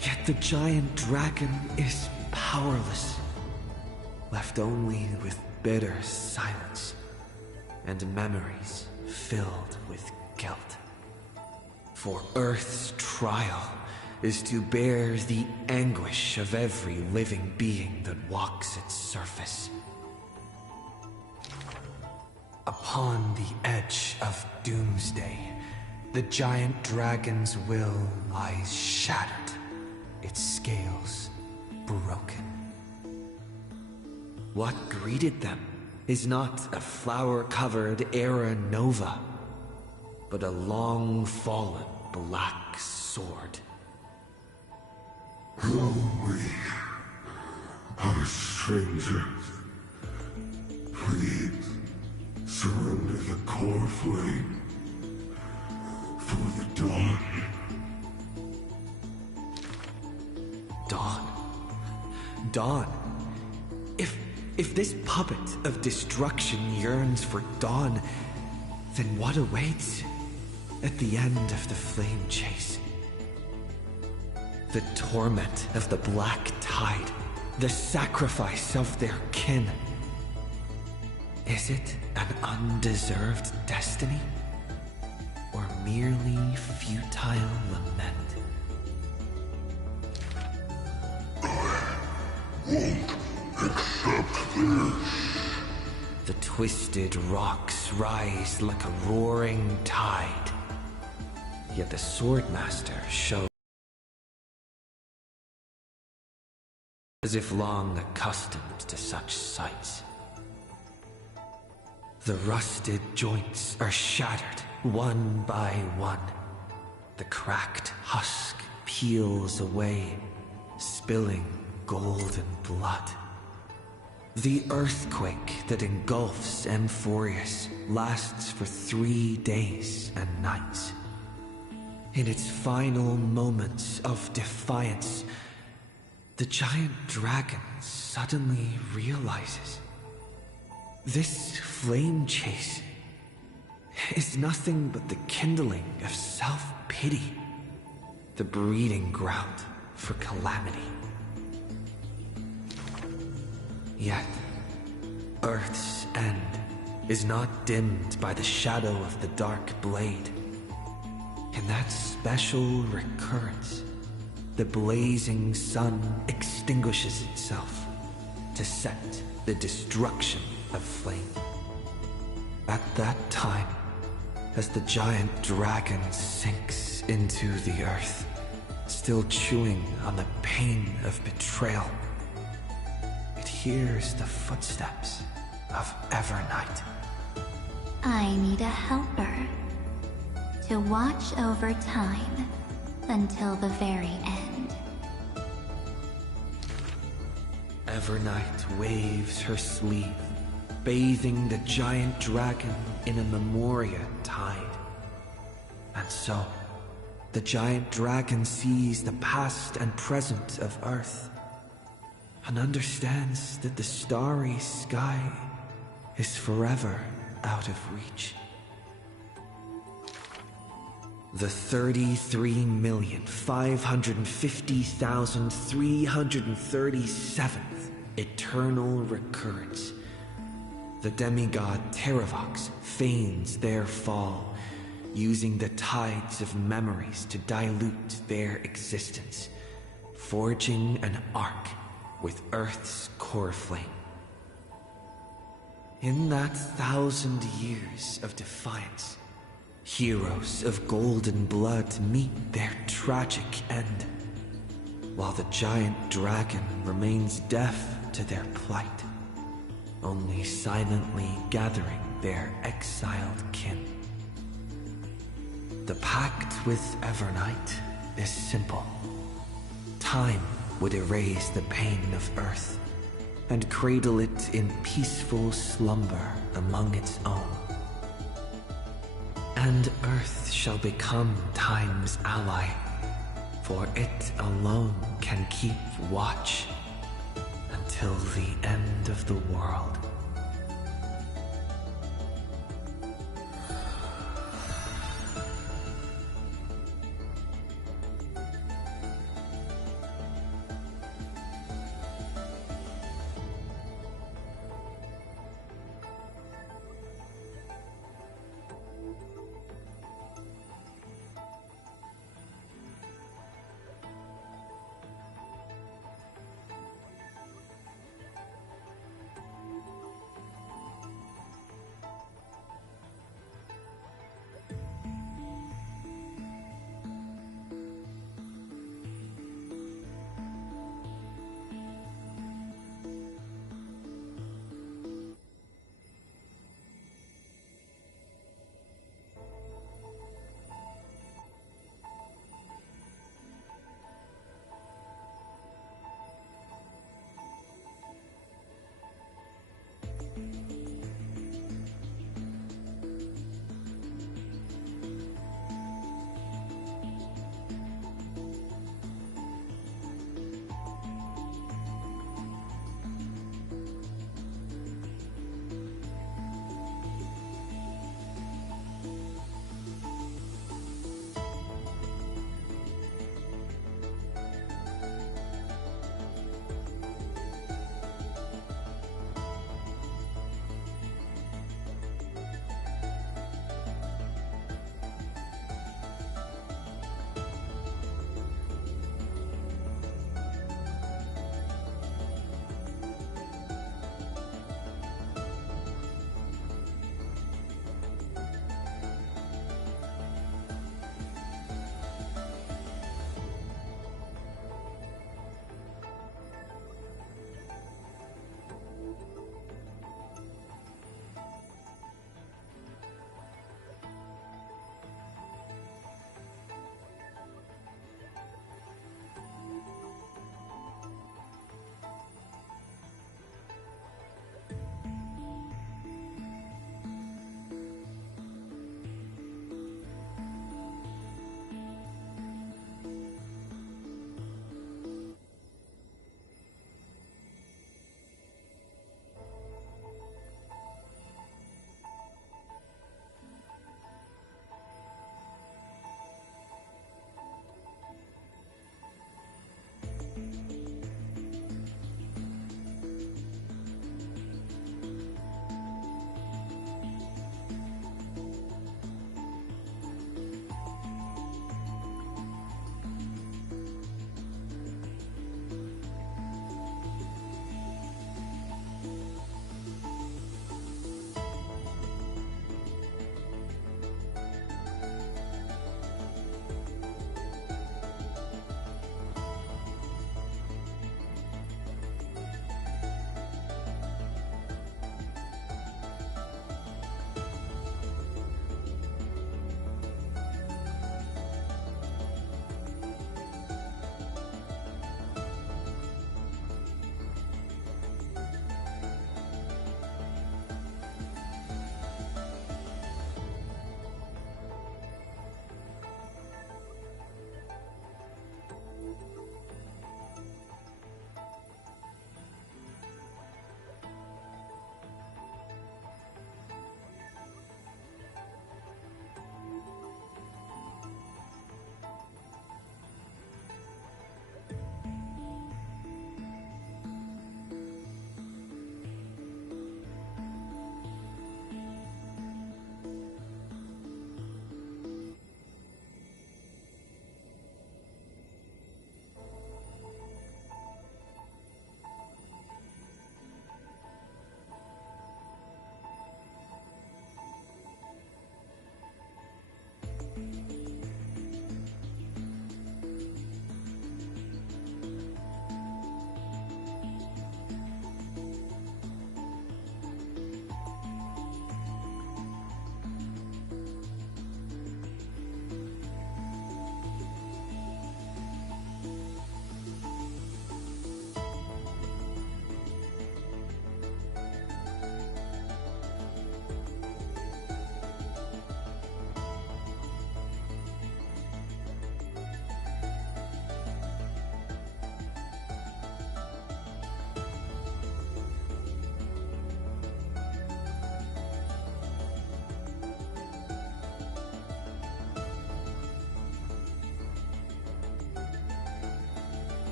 yet the giant dragon is powerless, left only with bitter silence and memories filled with guilt. For Earth's trial is to bear the anguish of every living being that walks its surface. Upon the edge of doomsday, the the giant dragon's will lies shattered, its scales broken. What greeted them is not a flower-covered era nova, but a long-fallen black sword. Though we are strangers, please surrender the core flame for the dawn. Dawn? Dawn? If this puppet of destruction yearns for dawn, then what awaits at the end of the flame chase? The torment of the black tide, the sacrifice of their kin. Is it an undeserved destiny? Or merely futile lament? Won't accept this. The twisted rocks rise like a roaring tide. Yet the Swordmaster shows as if long accustomed to such sights. The rusted joints are shattered one by one. The cracked husk peels away, spilling golden blood. The earthquake that engulfs Amphorius lasts for 3 days and nights. In its final moments of defiance, the giant dragon suddenly realizes this flame chase is nothing but the kindling of self-pity, the breeding ground for calamity. Yet, Earth's end is not dimmed by the shadow of the dark blade. In that special recurrence, the blazing sun extinguishes itself to set the destruction of flame. At that time, as the giant dragon sinks into the earth, still chewing on the pain of betrayal, it hears the footsteps of Evernight. I need a helper to watch over time until the very end. Evernight waves her sleeve, bathing the giant dragon in a Memoria tide. And so, the giant dragon sees the past and present of Earth, and understands that the starry sky is forever out of reach. The 33,550,337th eternal recurrence. The demigod Terravox feigns their fall, using the tides of memories to dilute their existence, forging an arc with Earth's core flame. In that 1,000 years of defiance, heroes of golden blood meet their tragic end, while the giant dragon remains deaf to their plight, only silently gathering their exiled kin. The pact with Evernight is simple. Time would erase the pain of Earth and cradle it in peaceful slumber among its own. And Earth shall become Time's ally, for it alone can keep watch until the end of the world.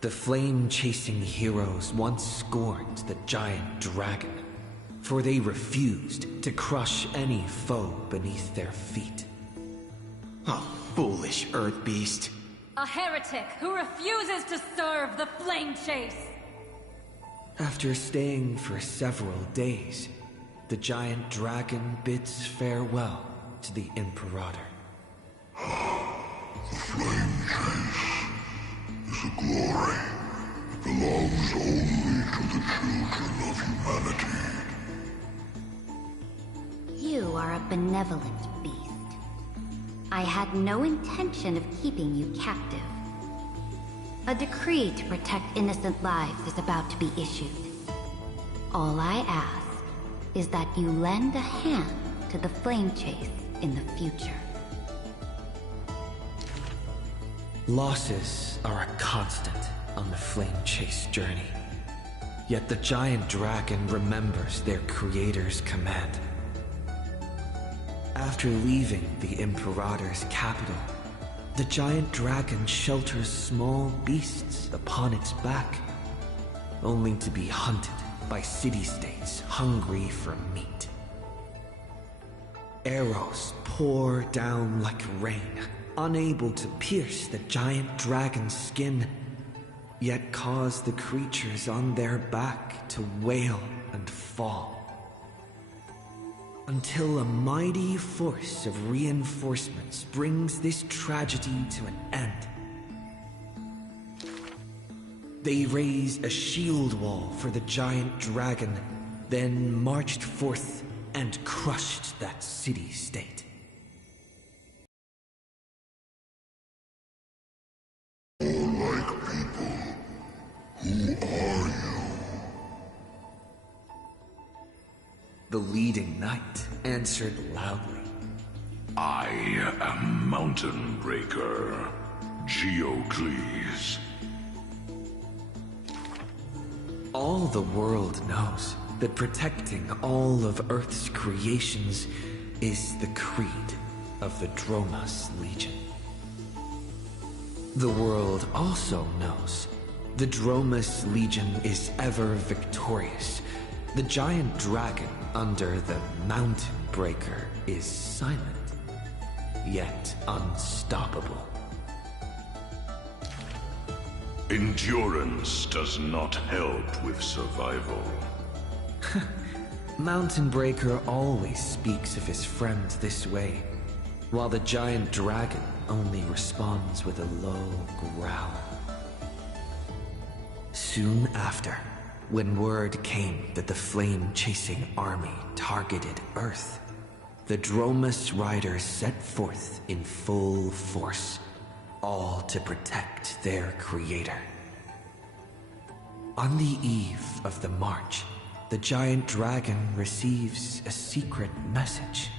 The flame-chasing heroes once scorned the giant dragon, for they refused to crush any foe beneath their feet. Oh, foolish earth beast. A heretic who refuses to serve the flame chase! After staying for several days, the giant dragon bids farewell to the Imperator. The flame chase is a glory that belongs only to the children of humanity. You are a benevolent beast. I had no intention of keeping you captive. A decree to protect innocent lives is about to be issued. All I ask is that you lend a hand to the flame chase in the future. Losses are a constant on the flame chase journey. Yet the giant dragon remembers their creator's command. After leaving the Imperator's capital, the giant dragon shelters small beasts upon its back, only to be hunted by city-states hungry for meat. Arrows pour down like rain, unable to pierce the giant dragon's skin, yet cause the creatures on their back to wail and fall. Until a mighty force of reinforcements brings this tragedy to an end. They raised a shield wall for the giant dragon, then marched forth and crushed that city-state. Warlike people, who are you? The leading knight answered loudly. I am Mountain Breaker, Geocles. All the world knows that protecting all of Earth's creations is the creed of the Dromas Legion. The world also knows the Dromas Legion is ever victorious. The giant dragon under the Mountain Breaker is silent, yet unstoppable. Endurance does not help with survival. Mountain Breaker always speaks of his friend this way, while the giant dragon only responds with a low growl. Soon after, when word came that the flame-chasing army targeted Earth, the Dromas riders set forth in full force, all to protect their creator. On the eve of the march, the giant dragon receives a secret message.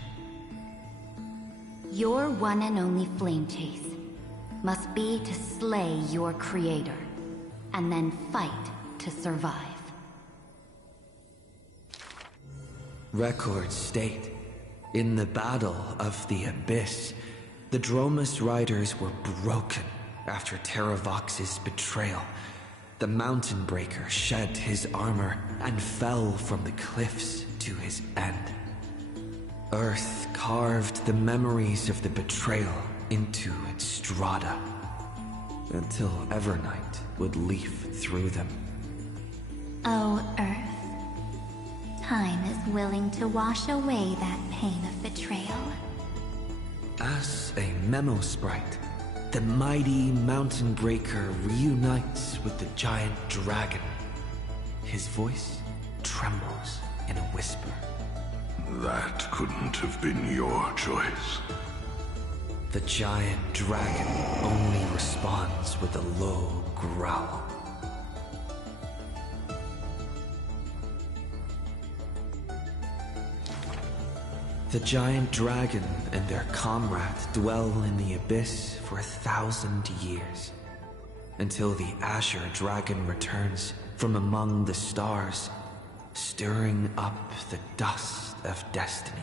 Your one and only flame chase must be to slay your creator, and then fight to survive. Records state, in the Battle of the Abyss, the Dromas riders were broken after Terravox's betrayal. The Mountain Breaker shed his armor and fell from the cliffs to his end. Earth carved the memories of the betrayal into its strata, until Evernight would leaf through them. Oh, Earth. Time is willing to wash away that pain of betrayal. As a memo sprite, the mighty Mountain Breaker reunites with the giant dragon. His voice trembles in a whisper. That couldn't have been your choice. The giant dragon only responds with a low growl. The giant dragon and their comrade dwell in the abyss for 1,000 years, until the Azure Dragon returns from among the stars, stirring up the dust of destiny.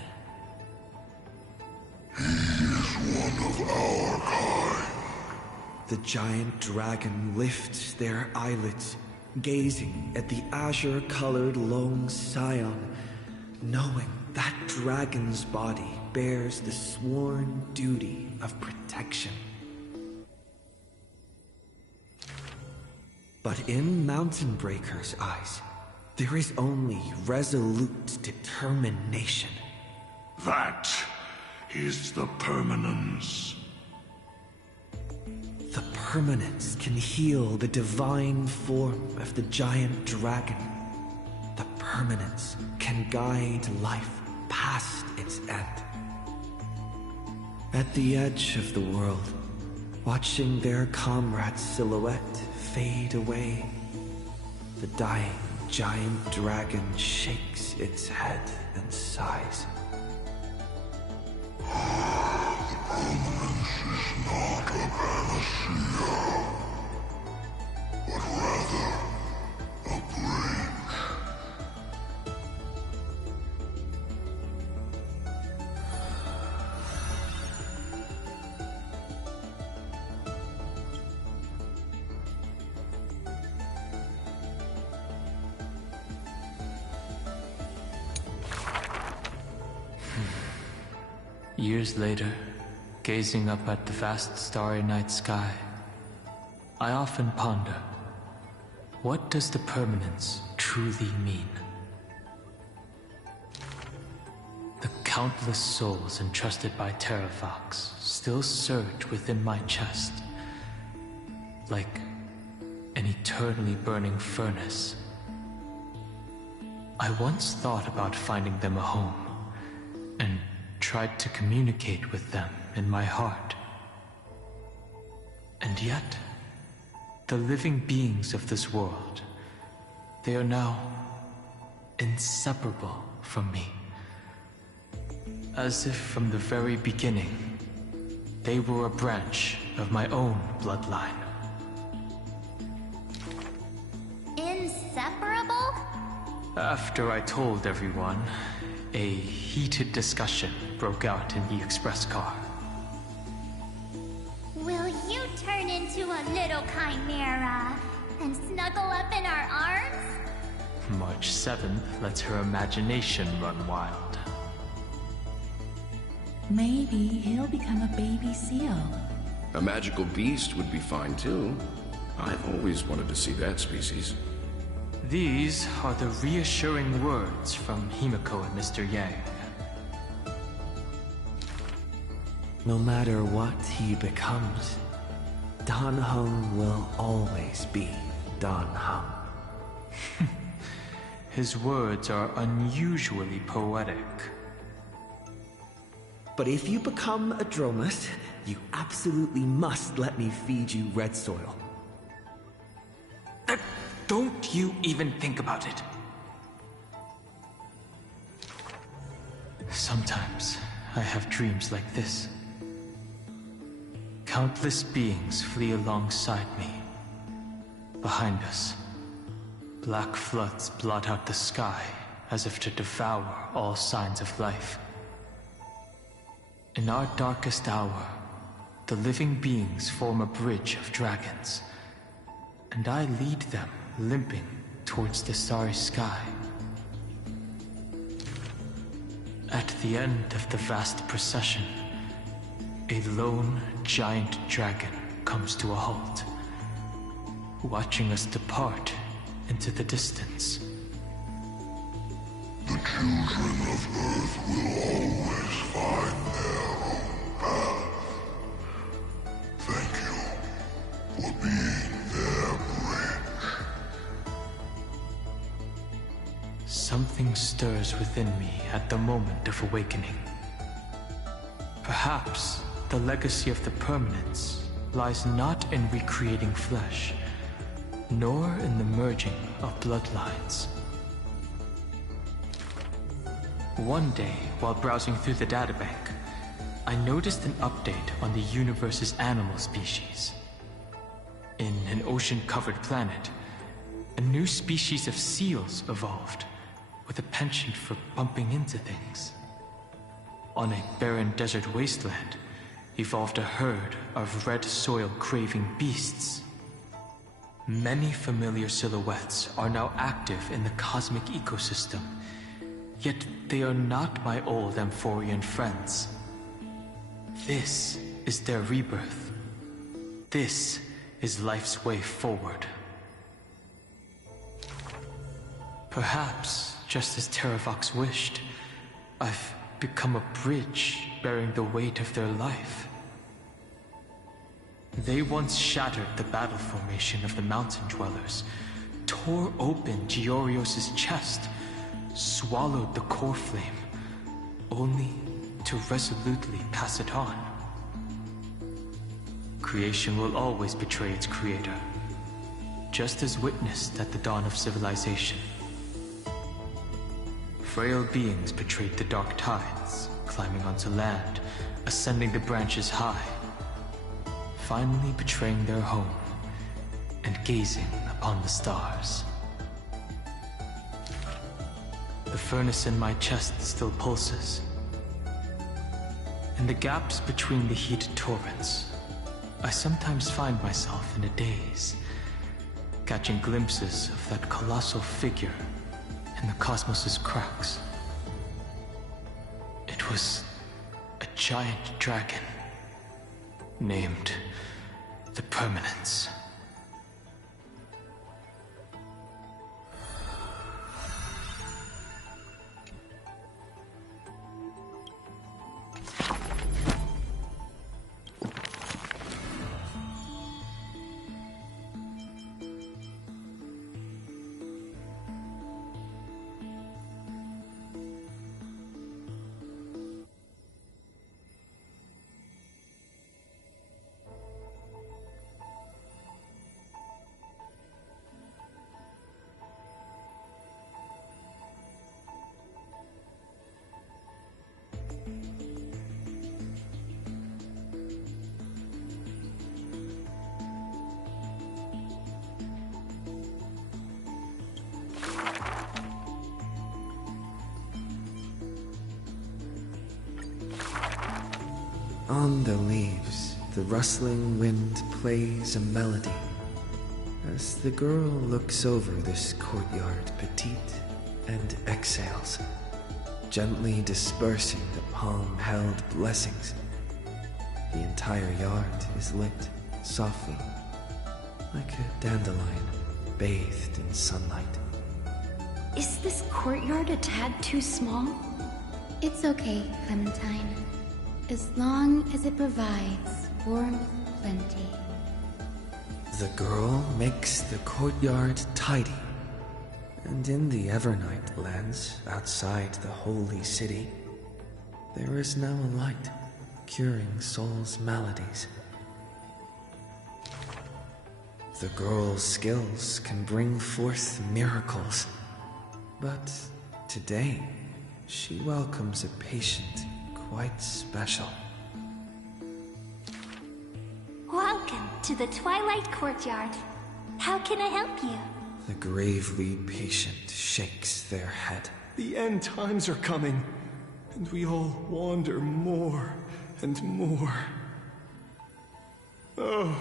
He is one of our kind. the giant dragon lift their eyelids, gazing at the azure-colored lone scion, knowing that dragon's body bears the sworn duty of protection. But in Mountain Breaker's eyes, there is only resolute determination. That is the permanence. The permanence can heal the divine form of the giant dragon. The permanence can guide life past its end. At the edge of the world, watching their comrade's silhouette fade away, the dying giant dragon shakes its head and sighs. The permanence is not a panacea, but rather a bridge. Years later, gazing up at the vast starry night sky, I often ponder, what does the permanence truly mean? The countless souls entrusted by Terravox still surge within my chest, like an eternally burning furnace. I once thought about finding them a home, and tried to communicate with them in my heart. And yet, the living beings of this world, they are now inseparable from me. As if from the very beginning, they were a branch of my own bloodline. Inseparable? After I told everyone, a heated discussion broke out in the express car. Will you turn into a little chimera and snuggle up in our arms? March 7th lets her imagination run wild. Maybe he'll become a baby seal. A magical beast would be fine too. I've always wanted to see that species. These are the reassuring words from Himiko and Mr. Yang. No matter what he becomes, Dan Heng will always be Dan Heng. His words are unusually poetic. But if you become a Dromus, you absolutely must let me feed you red soil. Don't you even think about it. Sometimes I have dreams like this. Countless beings flee alongside me. Behind us, black floods blot out the sky as if to devour all signs of life. In our darkest hour, the living beings form a bridge of dragons, and I lead them limping towards the starry sky. At the end of the vast procession, a lone giant dragon comes to a halt, watching us depart into the distance. The children of Earth will always find their own path. Thank you for being their bridge. Something stirs within me at the moment of awakening. Perhaps the legacy of the permanence lies not in recreating flesh, nor in the merging of bloodlines. One day, while browsing through the databank, I noticed an update on the universe's animal species. In an ocean-covered planet, a new species of seals evolved, with a penchant for bumping into things. On a barren desert wasteland, evolved a herd of red soil-craving beasts. Many familiar silhouettes are now active in the cosmic ecosystem, yet they are not my old Amphorian friends. This is their rebirth. This is life's way forward. Perhaps, just as Terravox wished, I've become a bridge bearing the weight of their life. They once shattered the battle formation of the mountain dwellers, tore open Giorios' chest, swallowed the core flame, only to resolutely pass it on. Creation will always betray its creator, just as witnessed at the dawn of civilization. Frail beings betrayed the dark tides, climbing onto land, ascending the branches high, finally betraying their home and gazing upon the stars. The furnace in my chest still pulses. In the gaps between the heated torrents, I sometimes find myself in a daze, catching glimpses of that colossal figure in the cosmos's cracks. It was a giant dragon, named the Permanence. On the leaves, the rustling wind plays a melody as the girl looks over this courtyard petite and exhales, gently dispersing the palm-held blessings. The entire yard is lit softly, like a dandelion bathed in sunlight. Is this courtyard a tad too small? It's okay, Clementine. As long as it provides warmth plenty. The girl makes the courtyard tidy, and in the Evernight lands outside the holy city, there is now a light curing souls' maladies. The girl's skills can bring forth miracles, but today she welcomes a patient quite special. Welcome to the Twilight Courtyard. How can I help you? The gravely patient shakes their head. The end times are coming, and we all wander more and more. Oh,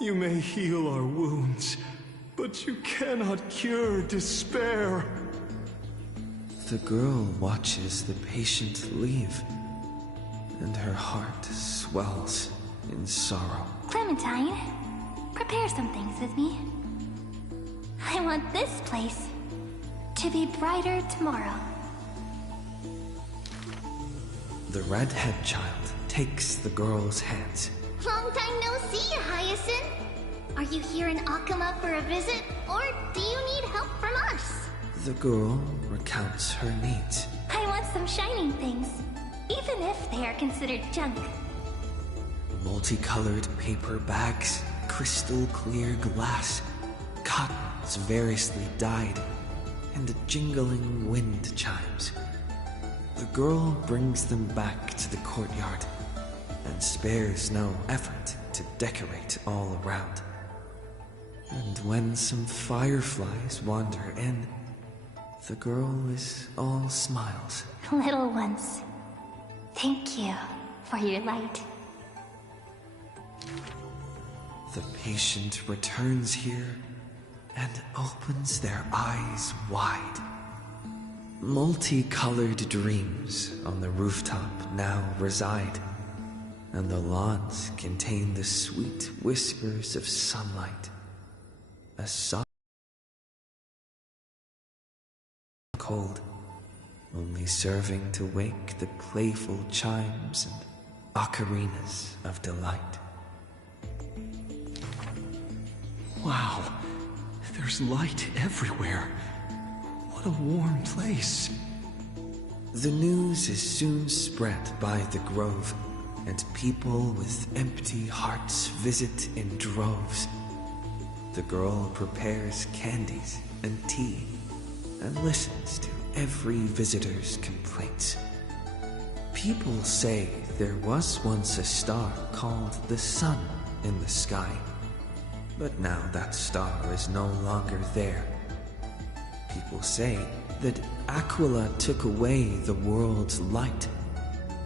you may heal our wounds, but you cannot cure despair. The girl watches the patient leave, and her heart swells in sorrow. Clementine, prepare some things with me. I want this place to be brighter tomorrow. The redhead child takes the girl's hands. Long time no see, Hyacinth. Are you here in Akama for a visit, or do you need help from us? The girl recounts her needs. I want some shining things, even if they are considered junk. Multicolored paper bags, crystal clear glass, cottons variously dyed, and jingling wind chimes. The girl brings them back to the courtyard and spares no effort to decorate all around. And when some fireflies wander in, the girl is all smiles. Little ones, thank you for your light. The patient returns here and opens their eyes wide. Multicolored dreams on the rooftop now reside, and the lawns contain the sweet whispers of sunlight. A soft cold, only serving to wake the playful chimes and ocarinas of delight. Wow, there's light everywhere. What a warm place. The news is soon spread by the grove, and people with empty hearts visit in droves. The girl prepares candies and tea and listens to every visitor's complaints. People say there was once a star called the sun in the sky, but now that star is no longer there. People say that Aquila took away the world's light,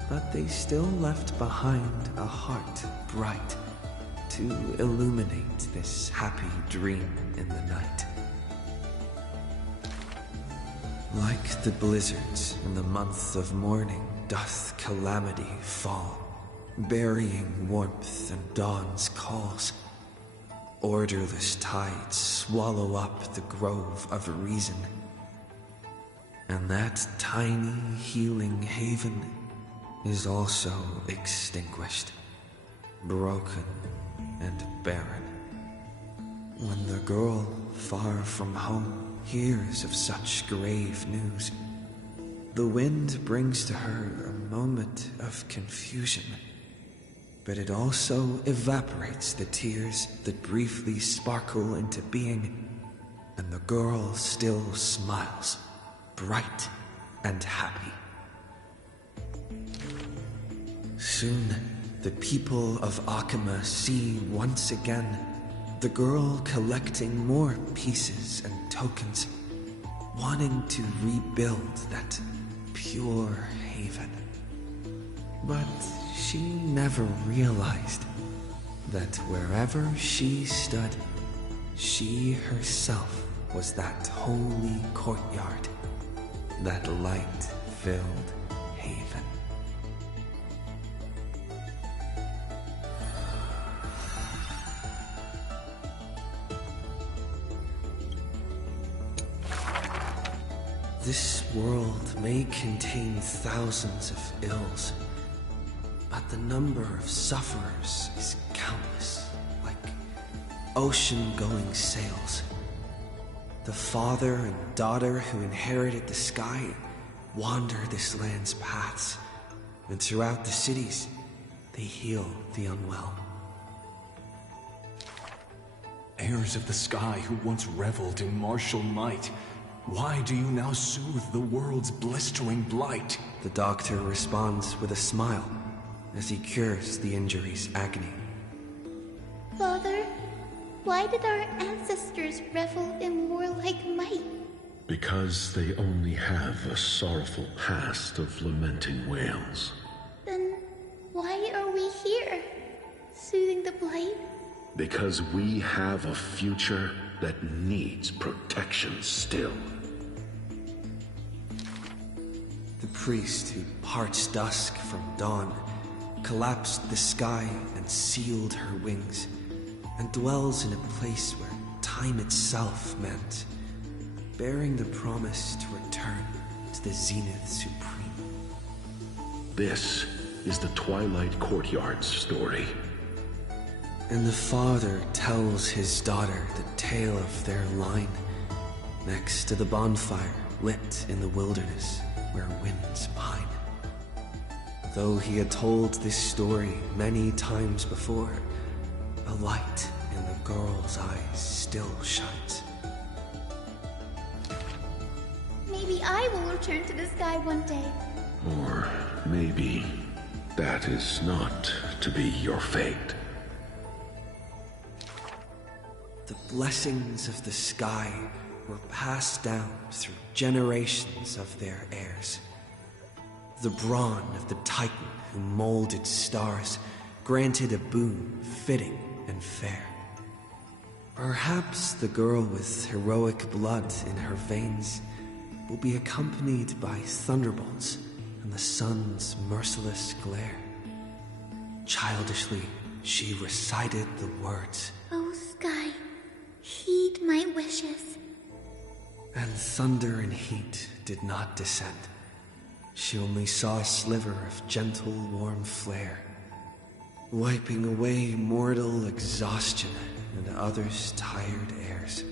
but they still left behind a heart bright to illuminate this happy dream in the night. Like the blizzards in the month of mourning doth calamity fall, burying warmth and dawn's calls. Orderless tides swallow up the grove of reason, and that tiny healing haven is also extinguished, broken and barren. When the girl, far from home, hears of such grave news, the wind brings to her a moment of confusion, but it also evaporates the tears that briefly sparkle into being, and the girl still smiles, bright and happy. Soon, the people of Akima see once again the girl collecting more pieces and tokens, wanting to rebuild that pure haven. But she never realized that wherever she stood, she herself was that holy courtyard, that light-filled haven. This world may contain thousands of ills, but the number of sufferers is countless, like ocean-going sails. The father and daughter who inherited the sky wander this land's paths, and throughout the cities, they heal the unwell. Heirs of the sky who once reveled in martial might, why do you now soothe the world's blistering blight? The doctor responds with a smile as he cures the injury's agony. Father, why did our ancestors revel in warlike might? Because they only have a sorrowful past of lamenting wails. Then why are we here, soothing the blight? Because we have a future that needs protection still. The priest who parts dusk from dawn collapsed the sky and sealed her wings, and dwells in a place where time itself meant, bearing the promise to return to the Zenith Supreme. This is the Twilight Courtyard's story. And the father tells his daughter the tale of their line, next to the bonfire lit in the wilderness where winds pine. Though he had told this story many times before, a light in the girl's eyes still shines. Maybe I will return to the sky one day. Or maybe that is not to be your fate. The blessings of the sky were passed down through generations of their heirs. The brawn of the Titan who molded stars granted a boon fitting and fair. Perhaps the girl with heroic blood in her veins will be accompanied by thunderbolts and the sun's merciless glare. Childishly, she recited the words, "Oh sky, heed my wishes." And thunder and heat did not descend. She only saw a sliver of gentle, warm flare, wiping away mortal exhaustion and others' tired airs.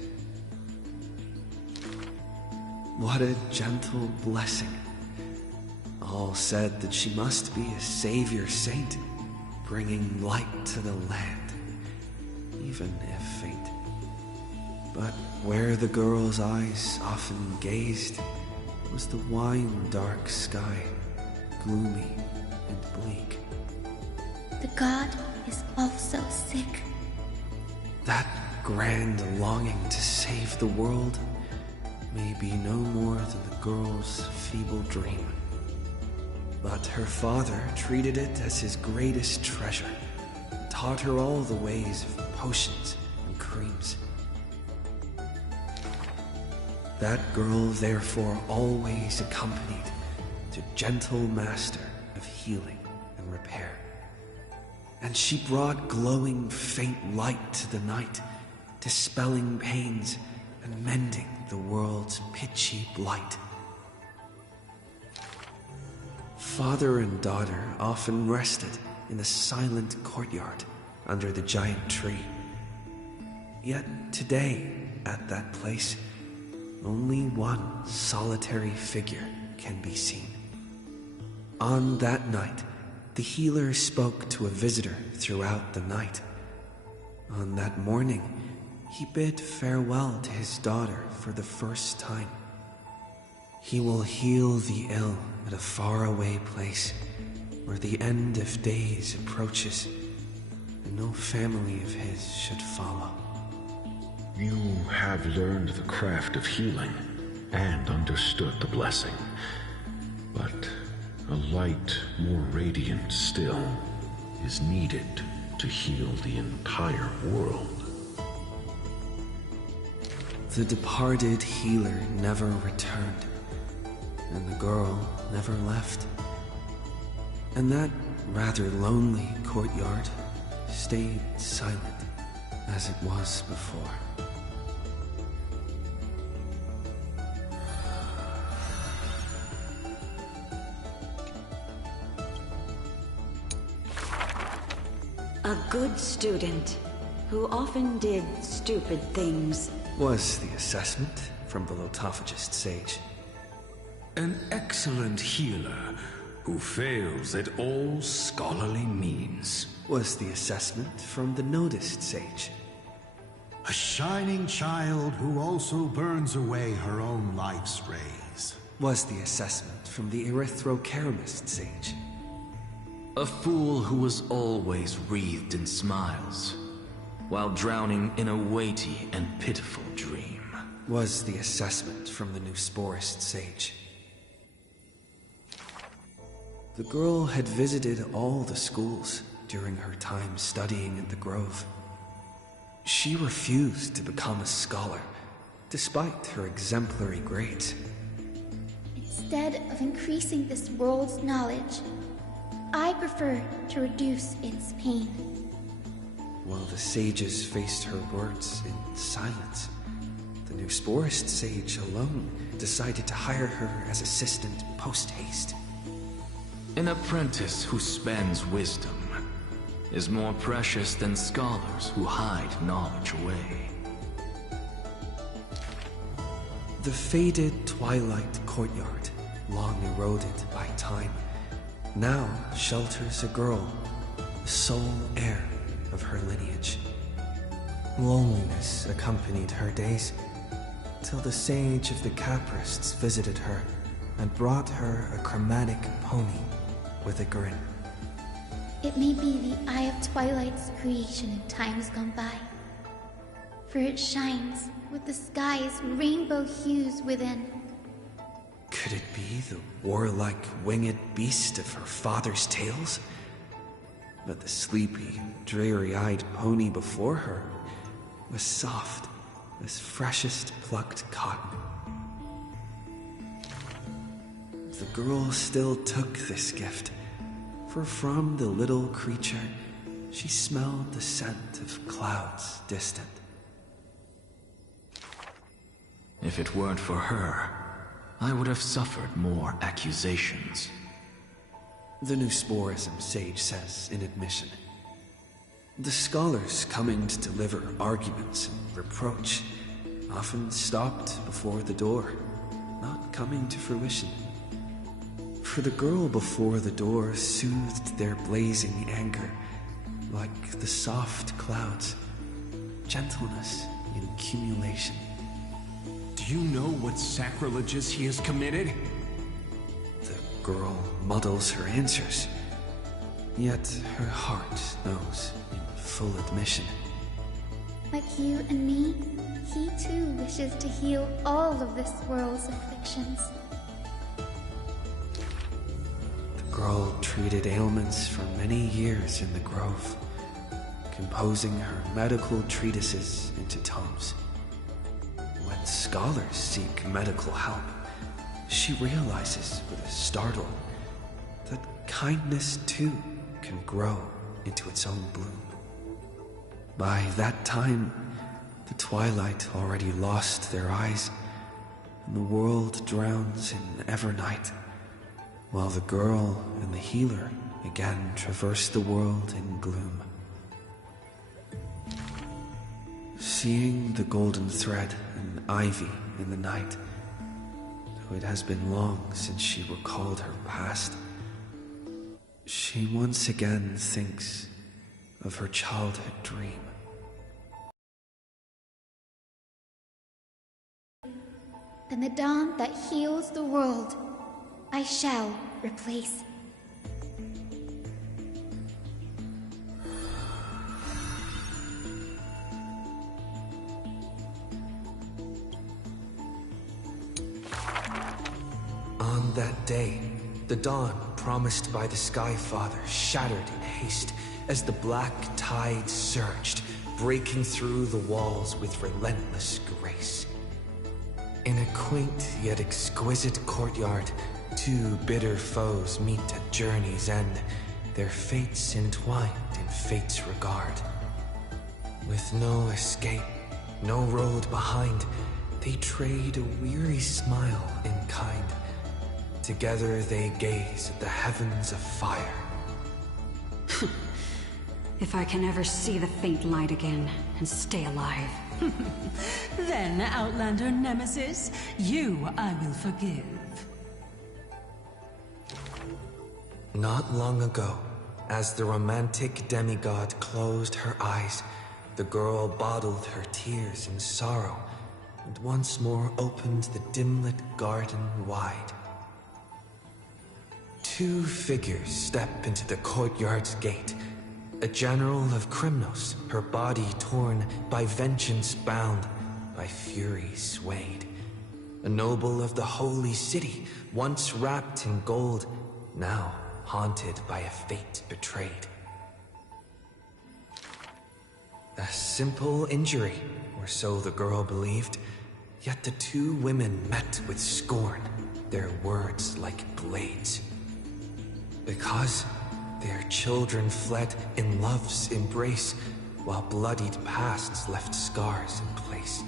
What a gentle blessing. All said that she must be a savior saint, bringing light to the land, even if faint. But where the girl's eyes often gazed was the wine-dark sky, gloomy and bleak. The god is also sick. That grand longing to save the world may be no more than the girl's feeble dream. But her father treated it as his greatest treasure, taught her all the ways of potions and creams. That girl therefore always accompanied the gentle master of healing and repair. And she brought glowing faint light to the night, dispelling pains and mending the world's pitchy blight. Father and daughter often rested in the silent courtyard under the giant tree. Yet today, at that place, only one solitary figure can be seen. On that night, the healer spoke to a visitor throughout the night. On that morning, he bid farewell to his daughter for the first time. He will heal the ill at a faraway place where the end of days approaches, and no family of his should follow. You have learned the craft of healing and understood the blessing, but a light more radiant still is needed to heal the entire world. The departed healer never returned, and the girl never left. And that rather lonely courtyard stayed silent as it was before. A good student who often did stupid things, Was the assessment from the Lotophagist sage. An excellent healer who fails at all scholarly means. Was the assessment from the Noticed sage. A shining child who also burns away her own life's rays. Was the assessment from the Erythrocaramist sage. A fool who was always wreathed in smiles, while drowning in a weighty and pitiful dream. Was the assessment from the Neusporist sage. The girl had visited all the schools during her time studying at the Grove. She refused to become a scholar, despite her exemplary grades. Instead of increasing this world's knowledge, I prefer to reduce its pain. While the sages faced her words in silence, the Neusporist sage alone decided to hire her as assistant post-haste. An apprentice who spends wisdom is more precious than scholars who hide knowledge away. The faded twilight courtyard, long eroded by time, now shelters a girl, the sole heir of her lineage. Loneliness accompanied her days, till the sage of the Caprists visited her and brought her a chromatic pony with a grin. It may be the Eye of Twilight's creation in times gone by, for it shines with the sky's rainbow hues within. Could it be the warlike winged beast of her father's tales? but the sleepy, dreary-eyed pony before her was soft as freshest plucked cotton. The girl still took this gift, for from the little creature she smelled the scent of clouds distant. If it weren't for her, I would have suffered more accusations. The New Sporism sage says in admission. The scholars coming to deliver arguments and reproach often stopped before the door, not coming to fruition. For the girl before the door soothed their blazing anger like the soft clouds, gentleness in accumulation. Do you know what sacrileges he has committed? The girl muddles her answers, yet her heart knows in full admission. Like you and me, he too wishes to heal all of this world's afflictions. The girl treated ailments for many years in the grove, composing her medical treatises into tomes. When scholars seek medical help, she realizes with a startle that kindness too can grow into its own bloom. By that time, the twilight already lost their eyes, and the world drowns in evernight, while the girl and the healer again traverse the world in gloom. Seeing the golden thread and ivy in the night, though it has been long since she recalled her past, she once again thinks of her childhood dream. Then the dawn that heals the world, I shall replace. On that day, the dawn promised by the Sky Father shattered in haste as the black tide surged, breaking through the walls with relentless grace. In a quaint yet exquisite courtyard, two bitter foes meet at journey's end, their fates entwined in fate's regard. With no escape, no road behind, they trade a weary smile in kind. Together they gaze at the heavens of fire. If I can ever see the faint light again and stay alive. Then, Outlander Nemesis, you I will forgive. Not long ago, as the romantic demigod closed her eyes, the girl bottled her tears in sorrow and once more opened the dim-lit garden wide. Two figures step into the courtyard's gate. A general of Chrysos, her body torn, by vengeance bound, by fury swayed. A noble of the holy city, once wrapped in gold, now haunted by a fate betrayed. A simple injury, or so the girl believed, yet the two women met with scorn, their words like blades. Because their children fled in love's embrace, while bloodied pasts left scars in place.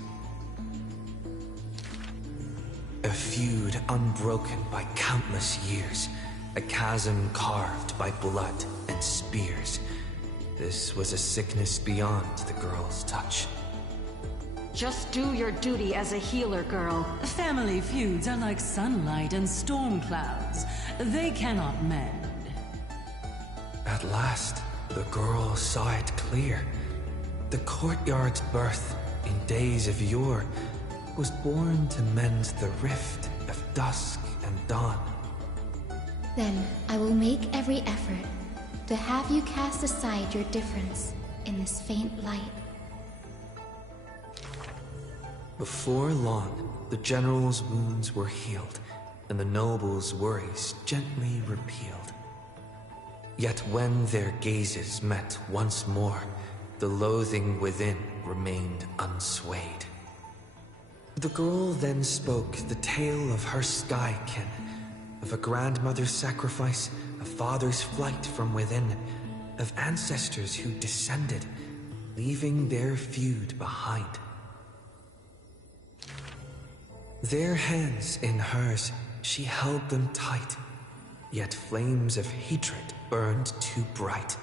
A feud unbroken by countless years, a chasm carved by blood and spears. This was a sickness beyond the girl's touch. Just do your duty as a healer, girl. Family feuds are like sunlight and storm clouds. They cannot mend. At last, the girl saw it clear. The courtyard's birth, in days of yore, was born to mend the rift of dusk and dawn. Then I will make every effort to have you cast aside your difference in this faint light. Before long, the general's wounds were healed, and the noble's worries gently repealed. Yet when their gazes met once more, the loathing within remained unswayed. The girl then spoke the tale of her skykin, of a grandmother's sacrifice, a father's flight from within, of ancestors who descended, leaving their feud behind. Their hands in hers, she held them tight, yet flames of hatred burned too bright.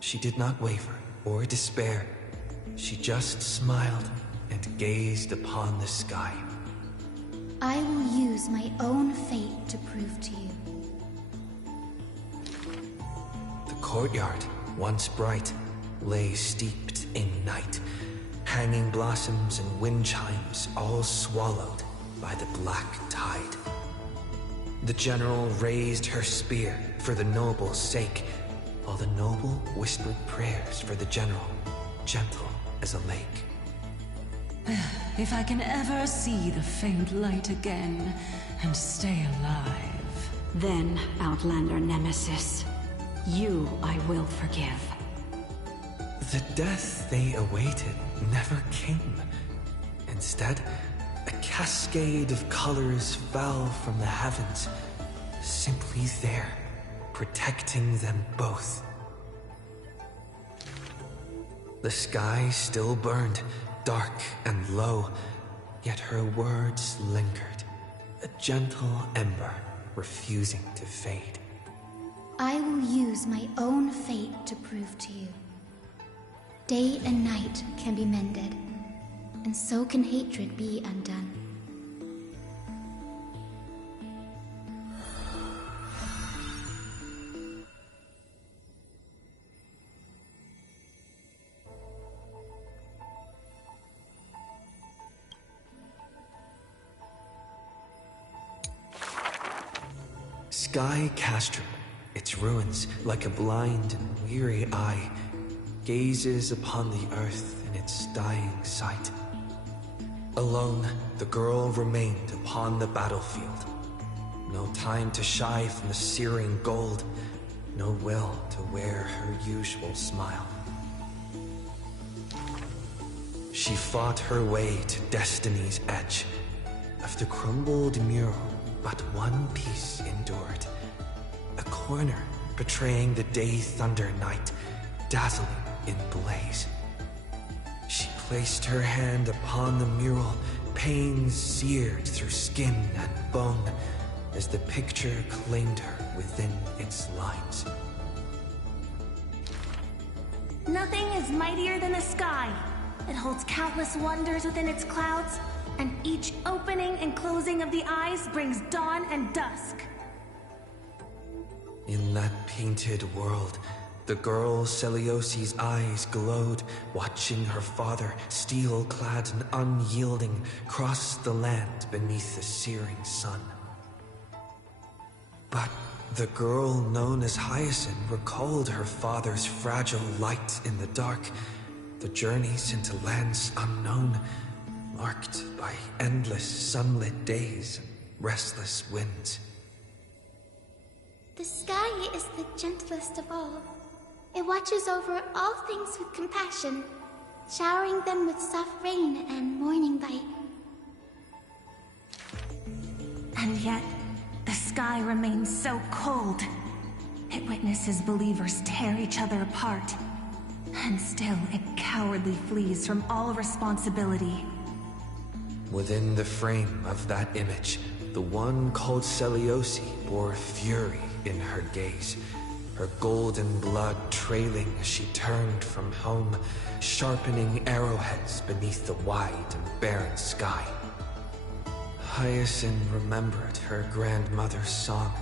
She did not waver or despair. She just smiled and gazed upon the sky. I will use my own fate to prove to you. The courtyard, once bright, lay steeped in night. Hanging blossoms and wind chimes all swallowed by the black tide. The general raised her spear for the noble's sake, while the noble whispered prayers for the general, gentle as a lake. If I can ever see the faint light again and stay alive. Then, Outlander Nemesis, you I will forgive. The death they awaited never came. Instead, a cascade of colors fell from the heavens, simply there, protecting them both. The sky still burned, dark and low, yet her words lingered, a gentle ember refusing to fade. I will use my own fate to prove to you. Day and night can be mended, and so can hatred be undone. Sky Castrum, its ruins like a blind and weary eye, gazes upon the earth in its dying sight. Alone, the girl remained upon the battlefield. No time to shy from the searing gold, no will to wear her usual smile. She fought her way to destiny's edge. Of the crumbled mural, but one piece endured. A corner betraying the day thunder night, dazzling in blaze. She placed her hand upon the mural, pain seared through skin and bone, as the picture claimed her within its lines. Nothing is mightier than the sky. It holds countless wonders within its clouds, and each opening and closing of the eyes brings dawn and dusk. In that painted world, the girl Celiosi's eyes glowed, watching her father, steel-clad and unyielding, cross the land beneath the searing sun. But the girl known as Hyacinth recalled her father's fragile light in the dark, the journeys into lands unknown, marked by endless sunlit days and restless winds. The sky is the gentlest of all. It watches over all things with compassion, showering them with soft rain and morning light. And yet, the sky remains so cold. It witnesses believers tear each other apart. And still, it cowardly flees from all responsibility. Within the frame of that image, the one called Celiosi bore fury in her gaze, her golden blood trailing as she turned from home, sharpening arrowheads beneath the wide and barren sky. Hyacinth remembered her grandmother's song.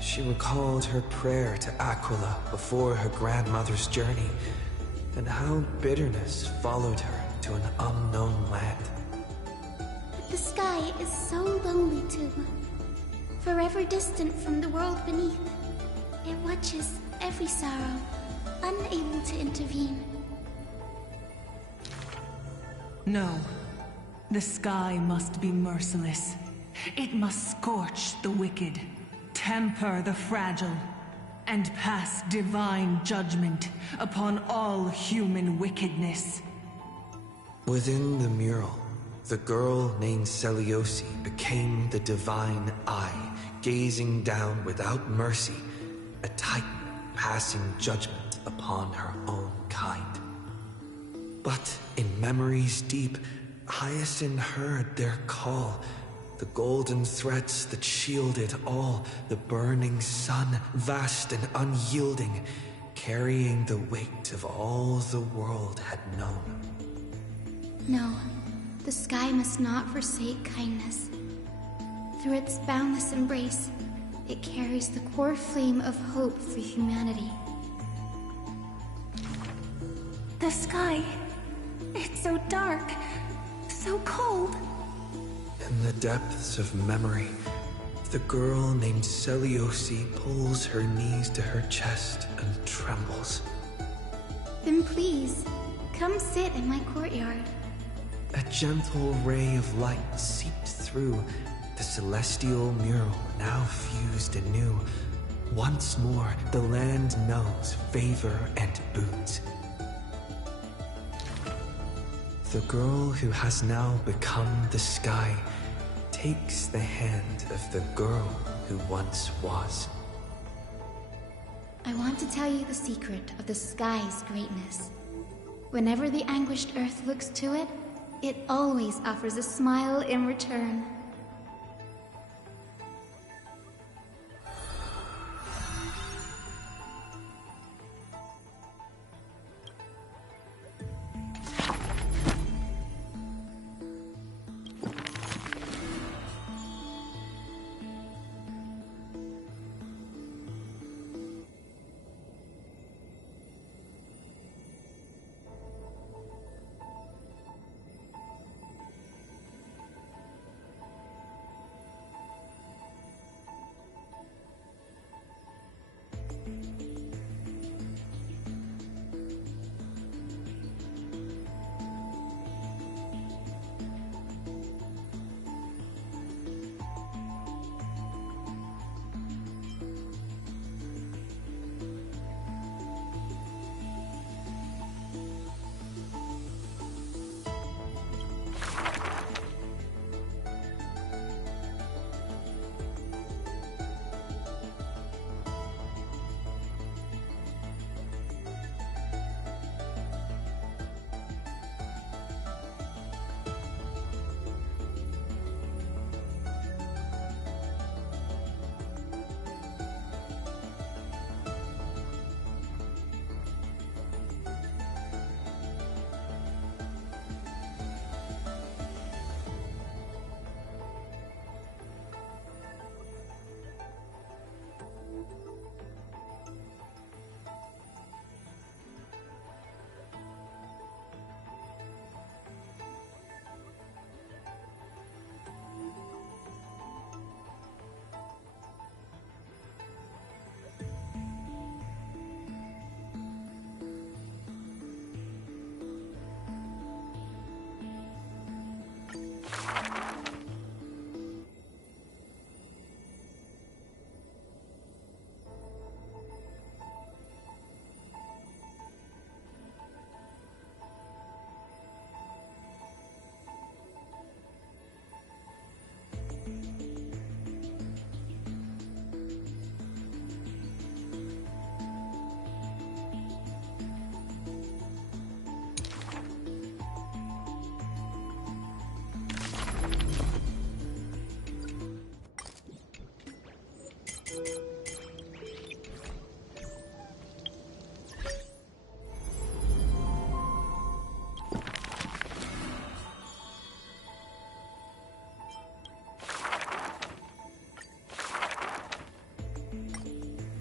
She recalled her prayer to Aquila before her grandmother's journey, and how bitterness followed her to an unknown land. But the sky is so lonely too, forever distant from the world beneath. It watches every sorrow, unable to intervene. No. The sky must be merciless. It must scorch the wicked, temper the fragile, and pass divine judgment upon all human wickedness. Within the mural, the girl named Seliosi became the divine eye, gazing down without mercy, a titan passing judgment upon her own kind. But in memories deep, Hyacinth heard their call, the golden threads that shielded all, the burning sun, vast and unyielding, carrying the weight of all the world had known. No, the sky must not forsake kindness. Through its boundless embrace, it carries the core flame of hope for humanity. The sky, it's so dark, so cold. In the depths of memory, the girl named Seliosi pulls her knees to her chest and trembles. Then please, come sit in my courtyard. A gentle ray of light seeped through, the celestial mural now fused anew. Once more, the land knows favor and boons. The girl who has now become the sky takes the hand of the girl who once was. I want to tell you the secret of the sky's greatness. Whenever the anguished earth looks to it, it always offers a smile in return.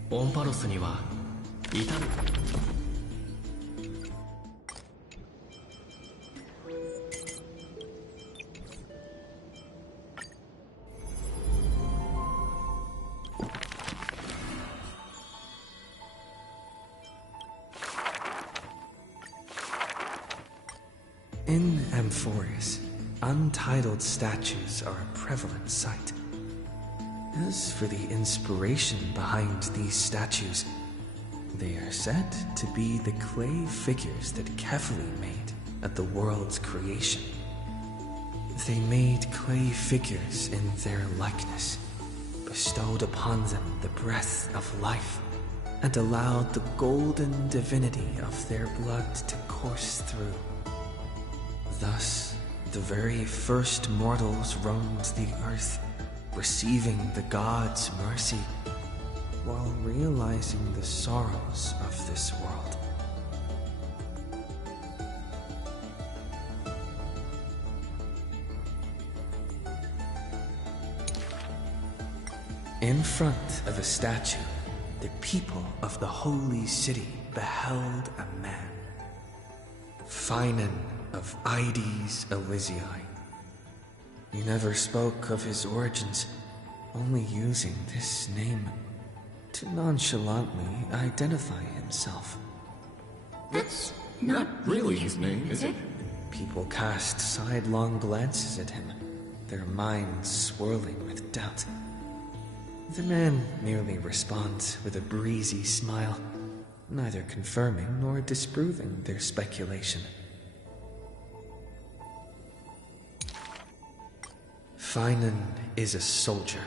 オンパロスには至るIn Amphoris, untitled statues are a prevalent sight. As for the inspiration behind these statues, they are said to be the clay figures that Kefali made at the world's creation. They made clay figures in their likeness, bestowed upon them the breath of life, and allowed the golden divinity of their blood to course through. Thus, the very first mortals roamed the earth, receiving the gods' mercy, while realizing the sorrows of this world. In front of a statue, the people of the holy city beheld a man, Finan of Ides Elysiae. He never spoke of his origins, only using this name to nonchalantly identify himself. That's not really his name, is it? People cast sidelong glances at him, their minds swirling with doubt. The man merely responds with a breezy smile, neither confirming nor disproving their speculation. Finan is a soldier,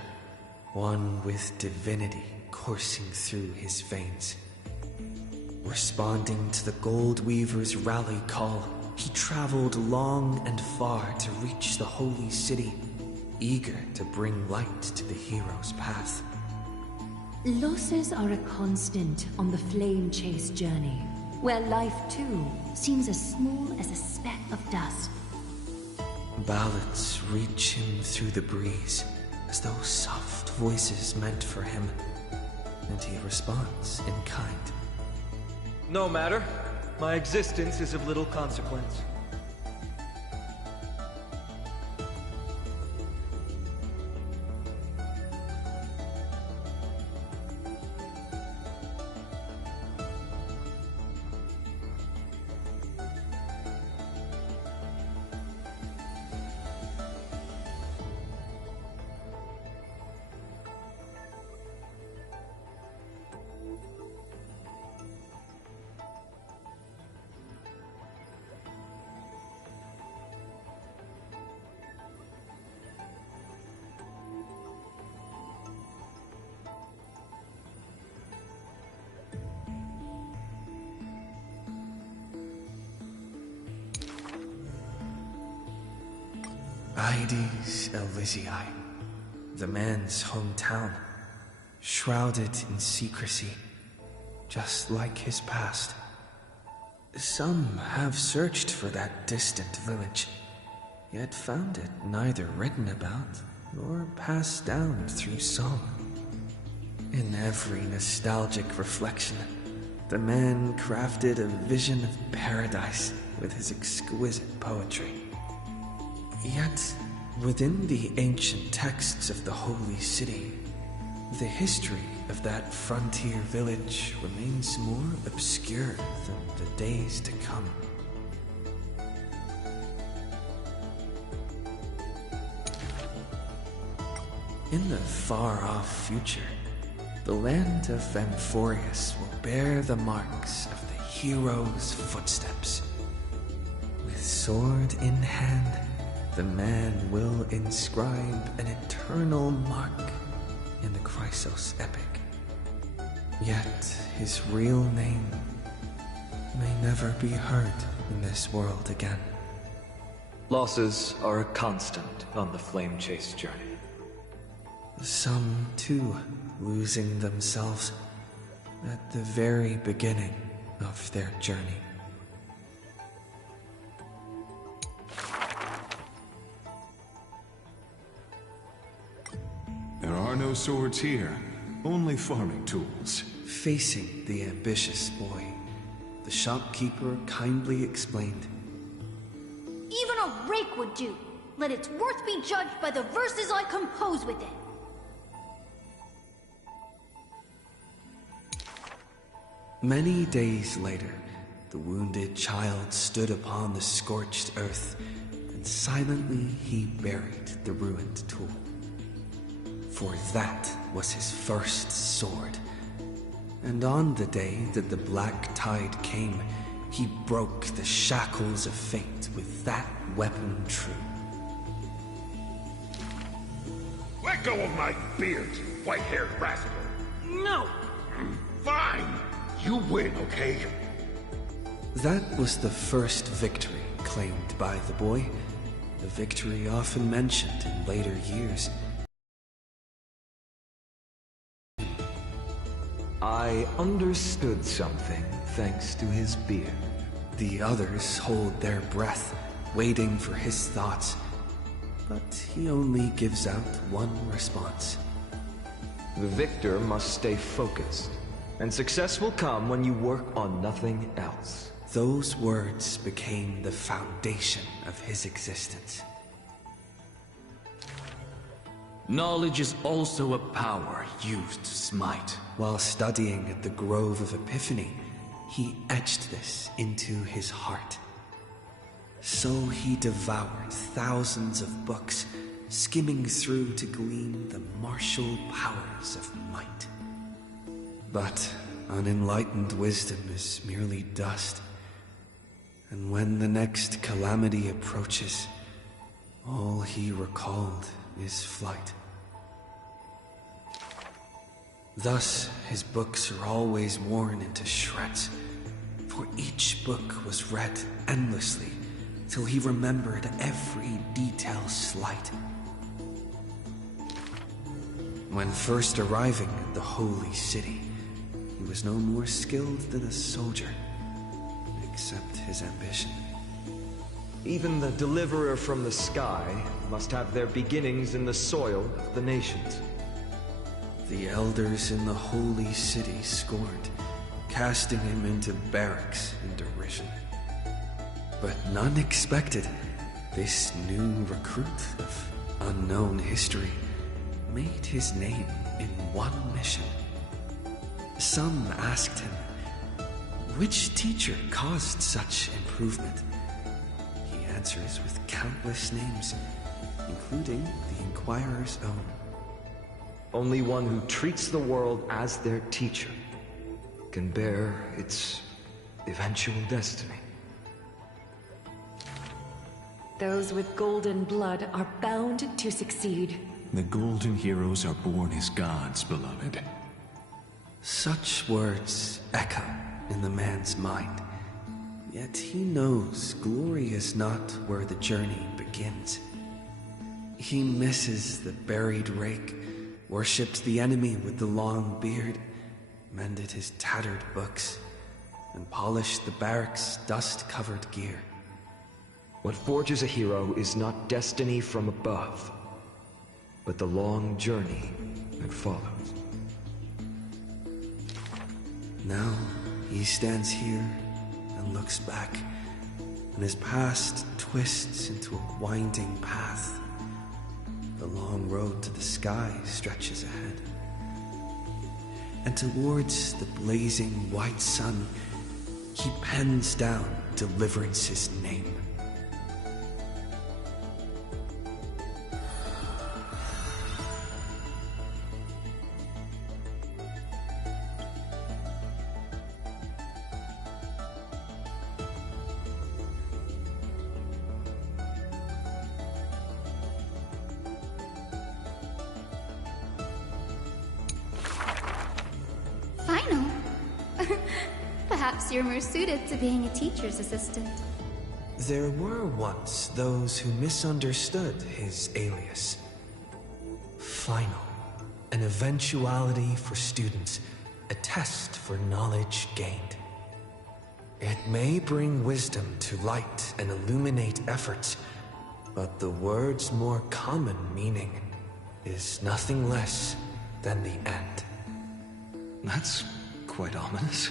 one with divinity coursing through his veins. Responding to the Gold Weaver's rally call, he traveled long and far to reach the holy city, eager to bring light to the hero's path. Losses are a constant on the flame chase journey, where life too seems as small as a speck of dust. Ballads reach him through the breeze, as though soft voices meant for him, and he responds in kind. No matter. My existence is of little consequence. Ides Elysiae, the man's hometown, shrouded in secrecy, just like his past. Some have searched for that distant village, yet found it neither written about nor passed down through song. In every nostalgic reflection, the man crafted a vision of paradise with his exquisite poetry. Yet, within the ancient texts of the Holy City, the history of that frontier village remains more obscure than the days to come. In the far-off future, the land of Amphorius will bear the marks of the hero's footsteps. With sword in hand, the man will inscribe an eternal mark in the Chrysos epic. Yet his real name may never be heard in this world again. Losses are a constant on the flame chase journey. Some, too, losing themselves at the very beginning of their journey. There are no swords here, only farming tools. Facing the ambitious boy, the shopkeeper kindly explained. Even a rake would do. Let its worth be judged by the verses I compose with it. Many days later, the wounded child stood upon the scorched earth, and silently he buried the ruined tool. for that was his first sword. And on the day that the Black Tide came, he broke the shackles of fate with that weapon true. Let go of my beard, you white-haired rascal! No! Fine! You win, okay? That was the first victory claimed by the boy, a victory often mentioned in later years. I understood something thanks to his beard. The others hold their breath, waiting for his thoughts, but he only gives out one response. The victor must stay focused, and success will come when you work on nothing else. Those words became the foundation of his existence. Knowledge is also a power used to smite. While studying at the Grove of Epiphany, he etched this into his heart. So he devoured thousands of books, skimming through to glean the martial powers of might. But unenlightened wisdom is merely dust, and when the next calamity approaches, all he recalled is flight. Thus, his books are always worn into shreds, for each book was read endlessly till he remembered every detail slight. When first arriving at the holy city, he was no more skilled than a soldier, except his ambition. Even the deliverer from the sky must have their beginnings in the soil of the nations. The elders in the holy city scorned, casting him into barracks in derision. But none expected this new recruit of unknown history made his name in one mission. Some asked him, which teacher caused such improvement? He answers with countless names, including the Inquirer's own. Only one who treats the world as their teacher can bear its eventual destiny. Those with golden blood are bound to succeed. The golden heroes are born as gods, beloved. Such words echo in the man's mind, yet he knows glory is not where the journey begins. He misses the buried rake, worshipped the enemy with the long beard, mended his tattered books, and polished the barracks' dust-covered gear. What forges a hero is not destiny from above, but the long journey that follows. Now he stands here and looks back, and his past twists into a winding path. The long road to the sky stretches ahead. And towards the blazing white sun, he pens down Deliverance's name. Final? Perhaps you're more suited to being a teacher's assistant. There were once those who misunderstood his alias. Final, an eventuality for students, a test for knowledge gained. It may bring wisdom to light and illuminate efforts, but the word's more common meaning is nothing less than the end. That's quite ominous.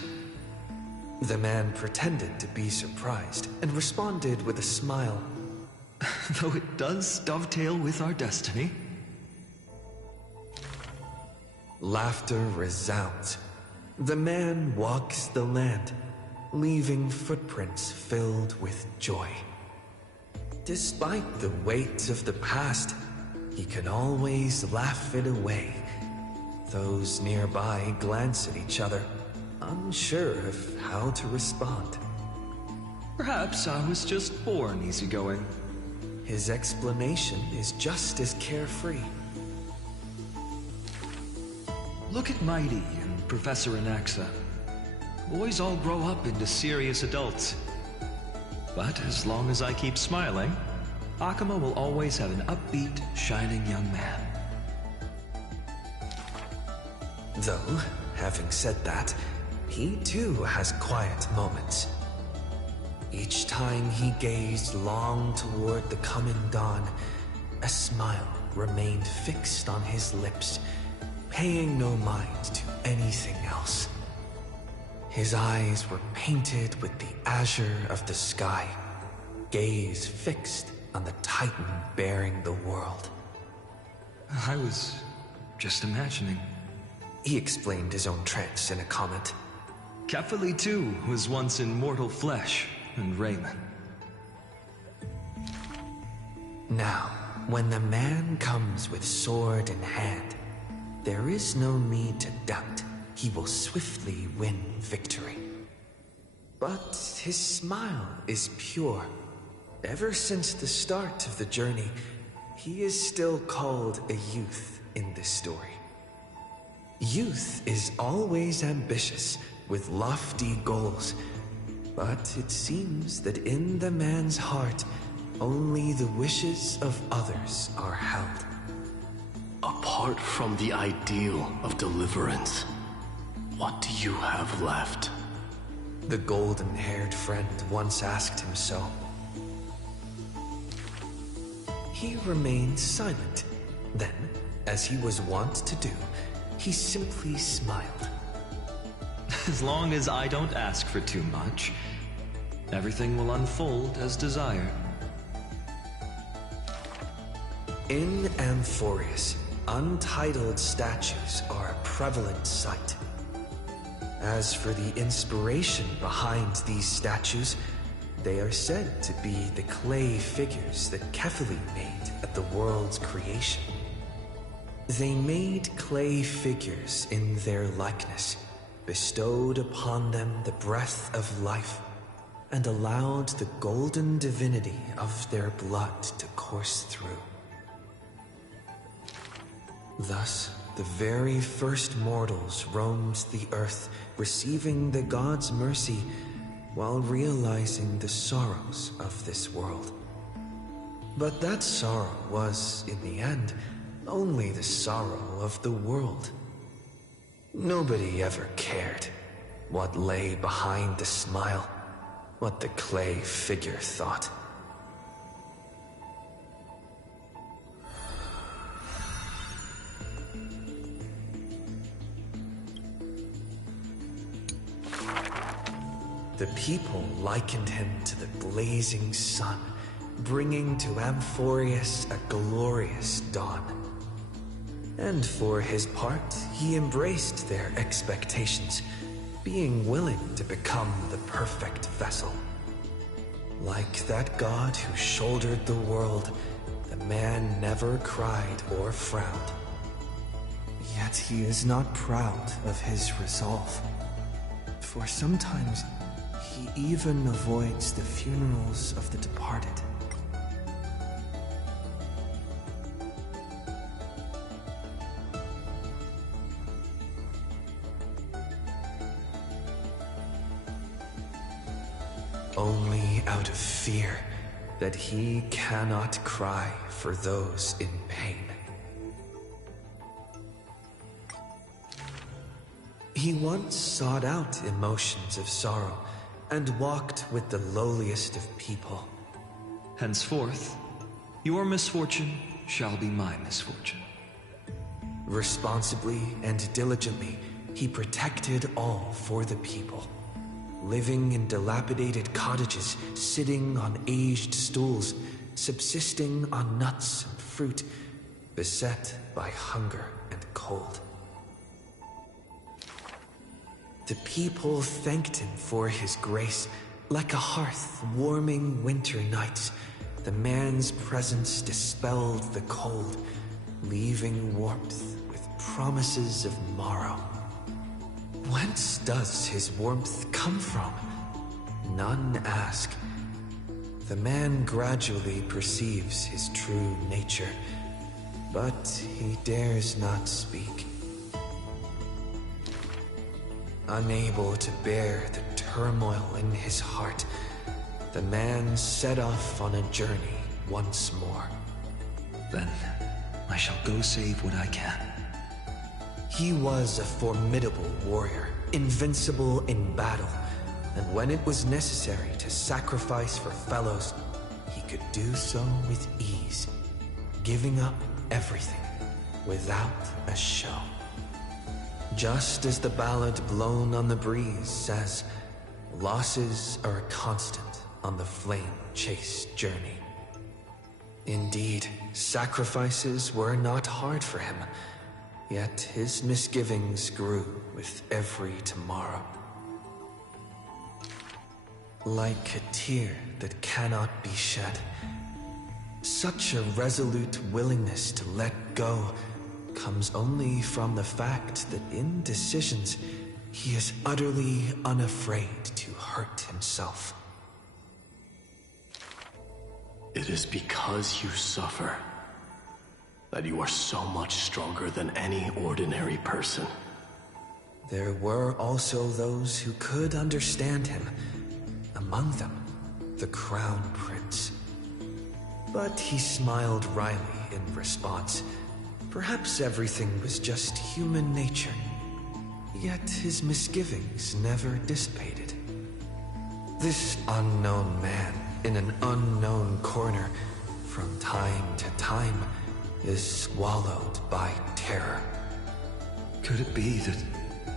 The man pretended to be surprised and responded with a smile. Though it does dovetail with our destiny. Laughter resounds. The man walks the land, leaving footprints filled with joy. Despite the weight of the past, he can always laugh it away. Those nearby glance at each other, unsure of how to respond. Perhaps I was just born easygoing. His explanation is just as carefree. Look at Mighty and Professor Anaxa. Boys all grow up into serious adults. But as long as I keep smiling, Akuma will always have an upbeat, shining young man. Though, having said that, he too has quiet moments. Each time he gazed long toward the coming dawn, a smile remained fixed on his lips, paying no mind to anything else. His eyes were painted with the azure of the sky, gaze fixed on the titan bearing the world. I was just imagining. He explained his own trance in a comment. Kefali too was once in mortal flesh and raiment. Now, when the man comes with sword in hand, there is no need to doubt he will swiftly win victory. But his smile is pure. Ever since the start of the journey, he is still called a youth in this story. Youth is always ambitious, with lofty goals, but it seems that in the man's heart, only the wishes of others are held. Apart from the ideal of deliverance, what do you have left? The golden-haired friend once asked him so. He remained silent. Then, as he was wont to do, he simply smiled. As long as I don't ask for too much, everything will unfold as desired. In Amphorius, untitled statues are a prevalent sight. As for the inspiration behind these statues, they are said to be the clay figures that Kefali made at the world's creation. They made clay figures in their likeness, bestowed upon them the breath of life, and allowed the golden divinity of their blood to course through. Thus, the very first mortals roamed the earth, receiving the gods' mercy while realizing the sorrows of this world. But that sorrow was, in the end, only the sorrow of the world. Nobody ever cared what lay behind the smile, what the clay figure thought. The people likened him to the blazing sun, bringing to Amphorius a glorious dawn. And for his part, he embraced their expectations, being willing to become the perfect vessel. Like that god who shouldered the world, the man never cried or frowned. Yet he is not proud of his resolve, for sometimes he even avoids the funerals of the departed. Only out of fear that he cannot cry for those in pain. He once sought out emotions of sorrow and walked with the lowliest of people. Henceforth, your misfortune shall be my misfortune. Responsibly and diligently, he protected all for the people. Living in dilapidated cottages, sitting on aged stools, subsisting on nuts and fruit, beset by hunger and cold. The people thanked him for his grace. Like a hearth warming winter nights, the man's presence dispelled the cold, leaving warmth with promises of morrow. Whence does his warmth come from? None ask. The man gradually perceives his true nature, but he dares not speak. Unable to bear the turmoil in his heart, the man set off on a journey once more. Then I shall go save what I can. He was a formidable warrior, invincible in battle, and when it was necessary to sacrifice for fellows, he could do so with ease, giving up everything without a show. Just as the ballad blown on the breeze says, losses are a constant on the flame-chased journey. Indeed, sacrifices were not hard for him, yet his misgivings grew with every tomorrow. Like a tear that cannot be shed, such a resolute willingness to let go comes only from the fact that in decisions, he is utterly unafraid to hurt himself. It is because you suffer that you are so much stronger than any ordinary person. There were also those who could understand him, among them, the Crown Prince. But he smiled wryly in response. Perhaps everything was just human nature, yet his misgivings never dissipated. This unknown man in an unknown corner, from time to time, is swallowed by terror. Could it be that,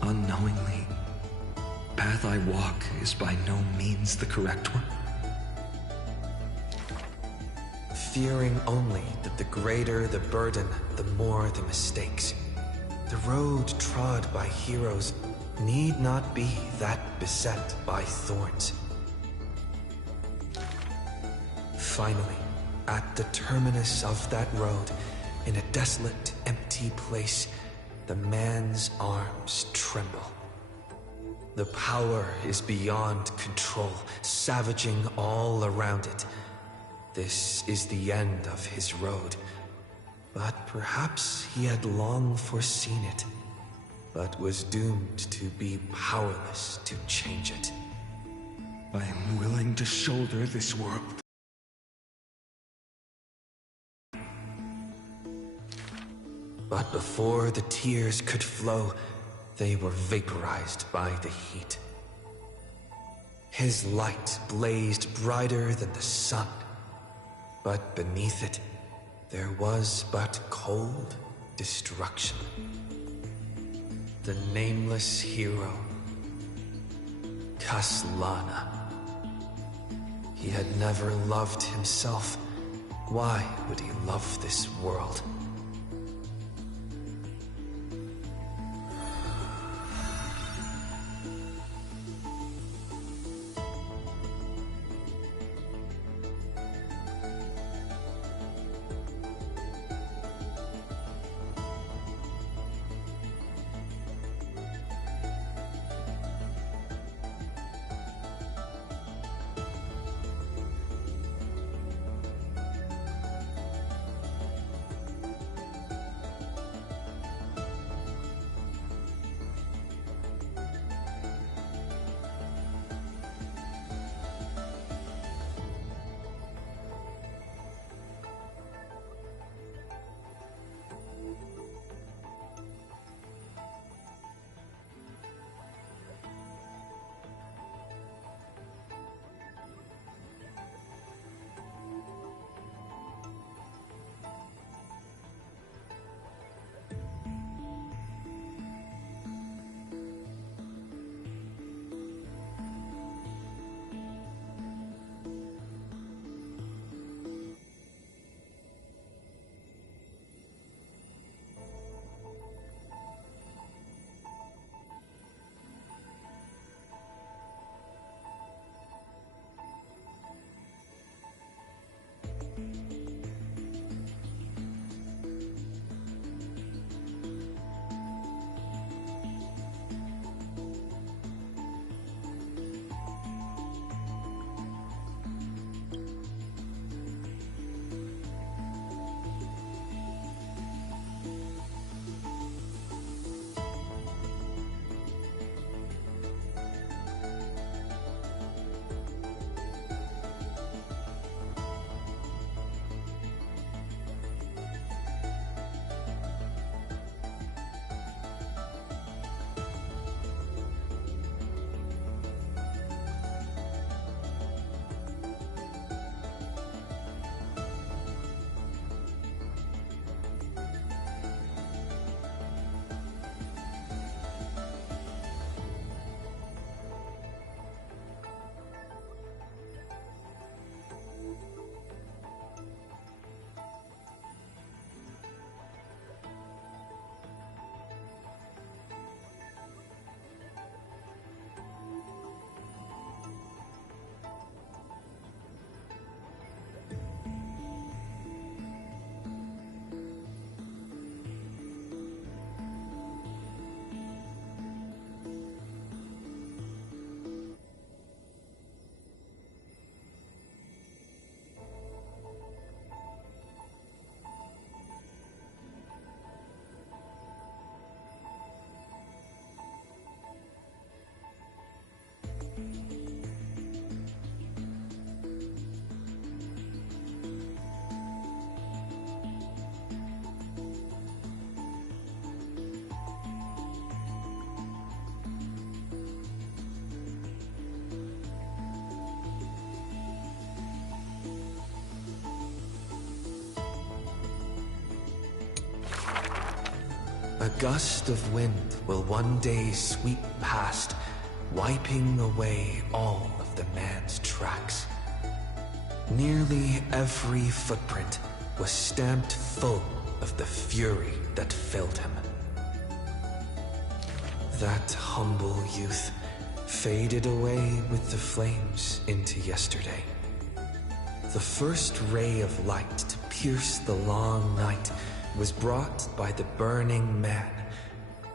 unknowingly, path I walk is by no means the correct one? Fearing only that the greater the burden, the more the mistakes. The road trod by heroes need not be that beset by thorns. Finally, at the terminus of that road, in a desolate, empty place, the man's arms tremble. The power is beyond control, savaging all around it. This is the end of his road, but perhaps he had long foreseen it, but was doomed to be powerless to change it. I am willing to shoulder this world. But before the tears could flow, they were vaporized by the heat. His light blazed brighter than the sun, but beneath it, there was but cold destruction. The nameless hero, Kaslana. He had never loved himself. Why would he love this world? gust of wind will one day sweep past, wiping away all of the man's tracks. Nearly every footprint was stamped full of the fury that filled him. That humble youth faded away with the flames into yesterday. The first ray of light to pierce the long night was brought by the burning man,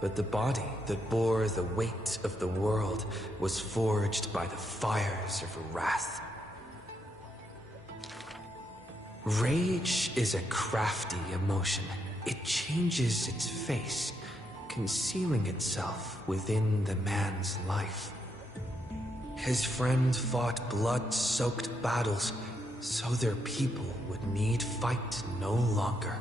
but the body that bore the weight of the world was forged by the fires of wrath. Rage is a crafty emotion. It changes its face, concealing itself within the man's life. His friend fought blood-soaked battles so their people would need fight no longer.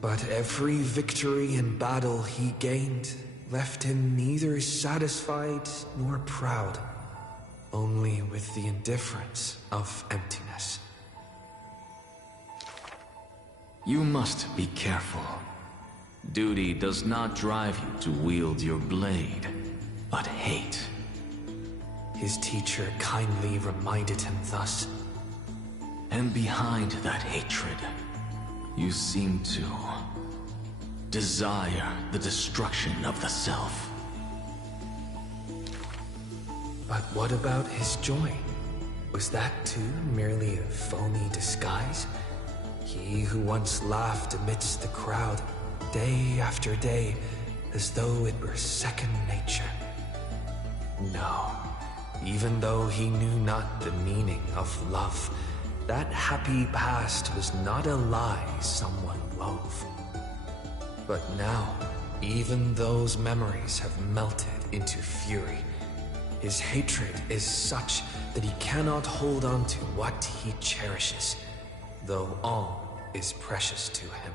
But every victory and battle he gained left him neither satisfied nor proud, only with the indifference of emptiness. You must be careful. Duty does not drive you to wield your blade, but hate. His teacher kindly reminded him thus. And behind that hatred, you seem to desire the destruction of the self. But what about his joy? Was that too merely a phony disguise? He who once laughed amidst the crowd, day after day, as though it were second nature. No, even though he knew not the meaning of love, that happy past was not a lie someone wove. But now, even those memories have melted into fury. His hatred is such that he cannot hold on to what he cherishes, though all is precious to him.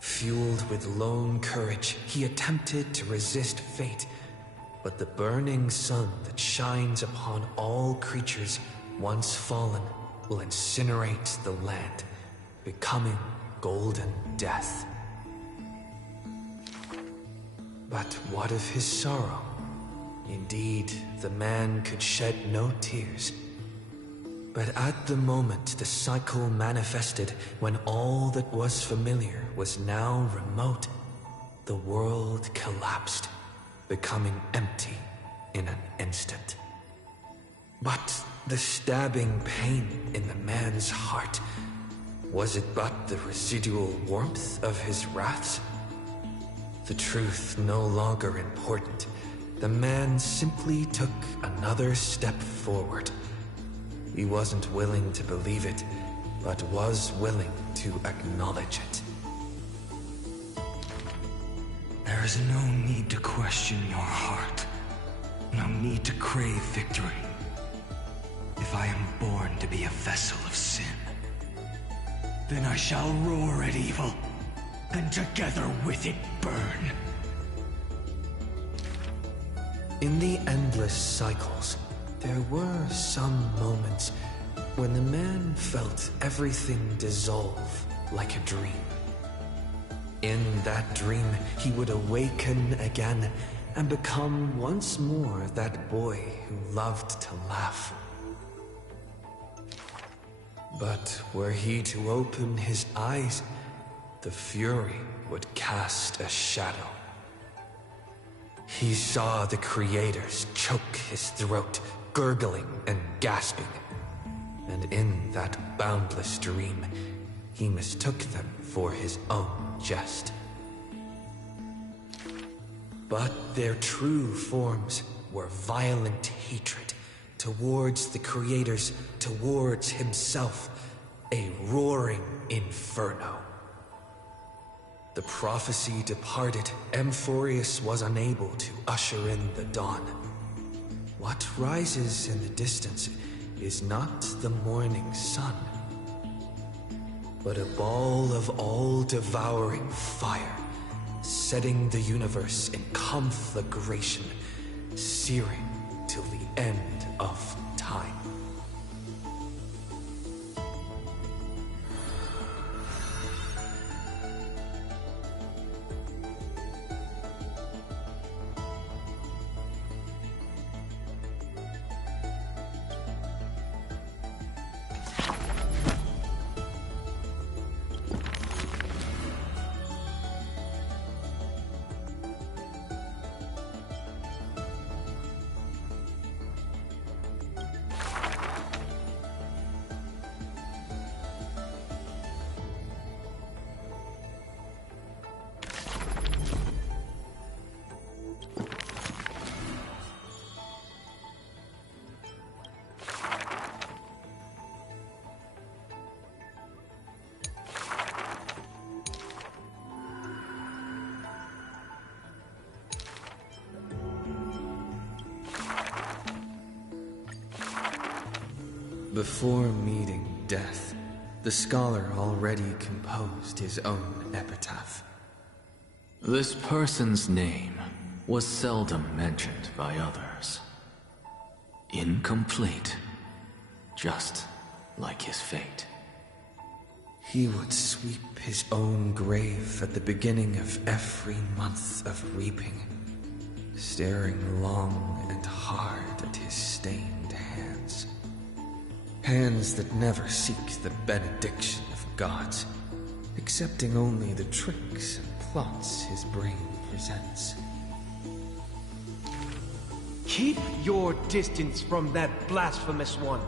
Fueled with lone courage, he attempted to resist fate, but the burning sun that shines upon all creatures once fallen will incinerate the land, becoming golden death. But what of his sorrow? Indeed, the man could shed no tears. But at the moment the cycle manifested, when all that was familiar was now remote, the world collapsed, becoming empty in an instant. But the stabbing pain in the man's heart, was it but the residual warmth of his wraths? The truth no longer important, the man simply took another step forward. He wasn't willing to believe it, but was willing to acknowledge it. There is no need to question your heart. No need to crave victory. If I am born to be a vessel of sin, then I shall roar at evil, and together with it burn. In the endless cycles, there were some moments when the man felt everything dissolve like a dream. In that dream, he would awaken again and become once more that boy who loved to laugh. But were he to open his eyes, the fury would cast a shadow. He saw the creators choke his throat, gurgling and gasping. And in that boundless dream, he mistook them for his own jest. But their true forms were violent hatred towards the creators, towards himself, a roaring inferno. The prophecy departed, Amphorius was unable to usher in the dawn. What rises in the distance is not the morning sun, but a ball of all-devouring fire, setting the universe in conflagration, searing till the end of time. Before meeting death, the scholar already composed his own epitaph. This person's name was seldom mentioned by others. Incomplete, just like his fate. He would sweep his own grave at the beginning of every month of reaping, staring long and hard at his stained hands. Hands that never seek the benediction of gods, accepting only the tricks and plots his brain presents. Keep your distance from that blasphemous one,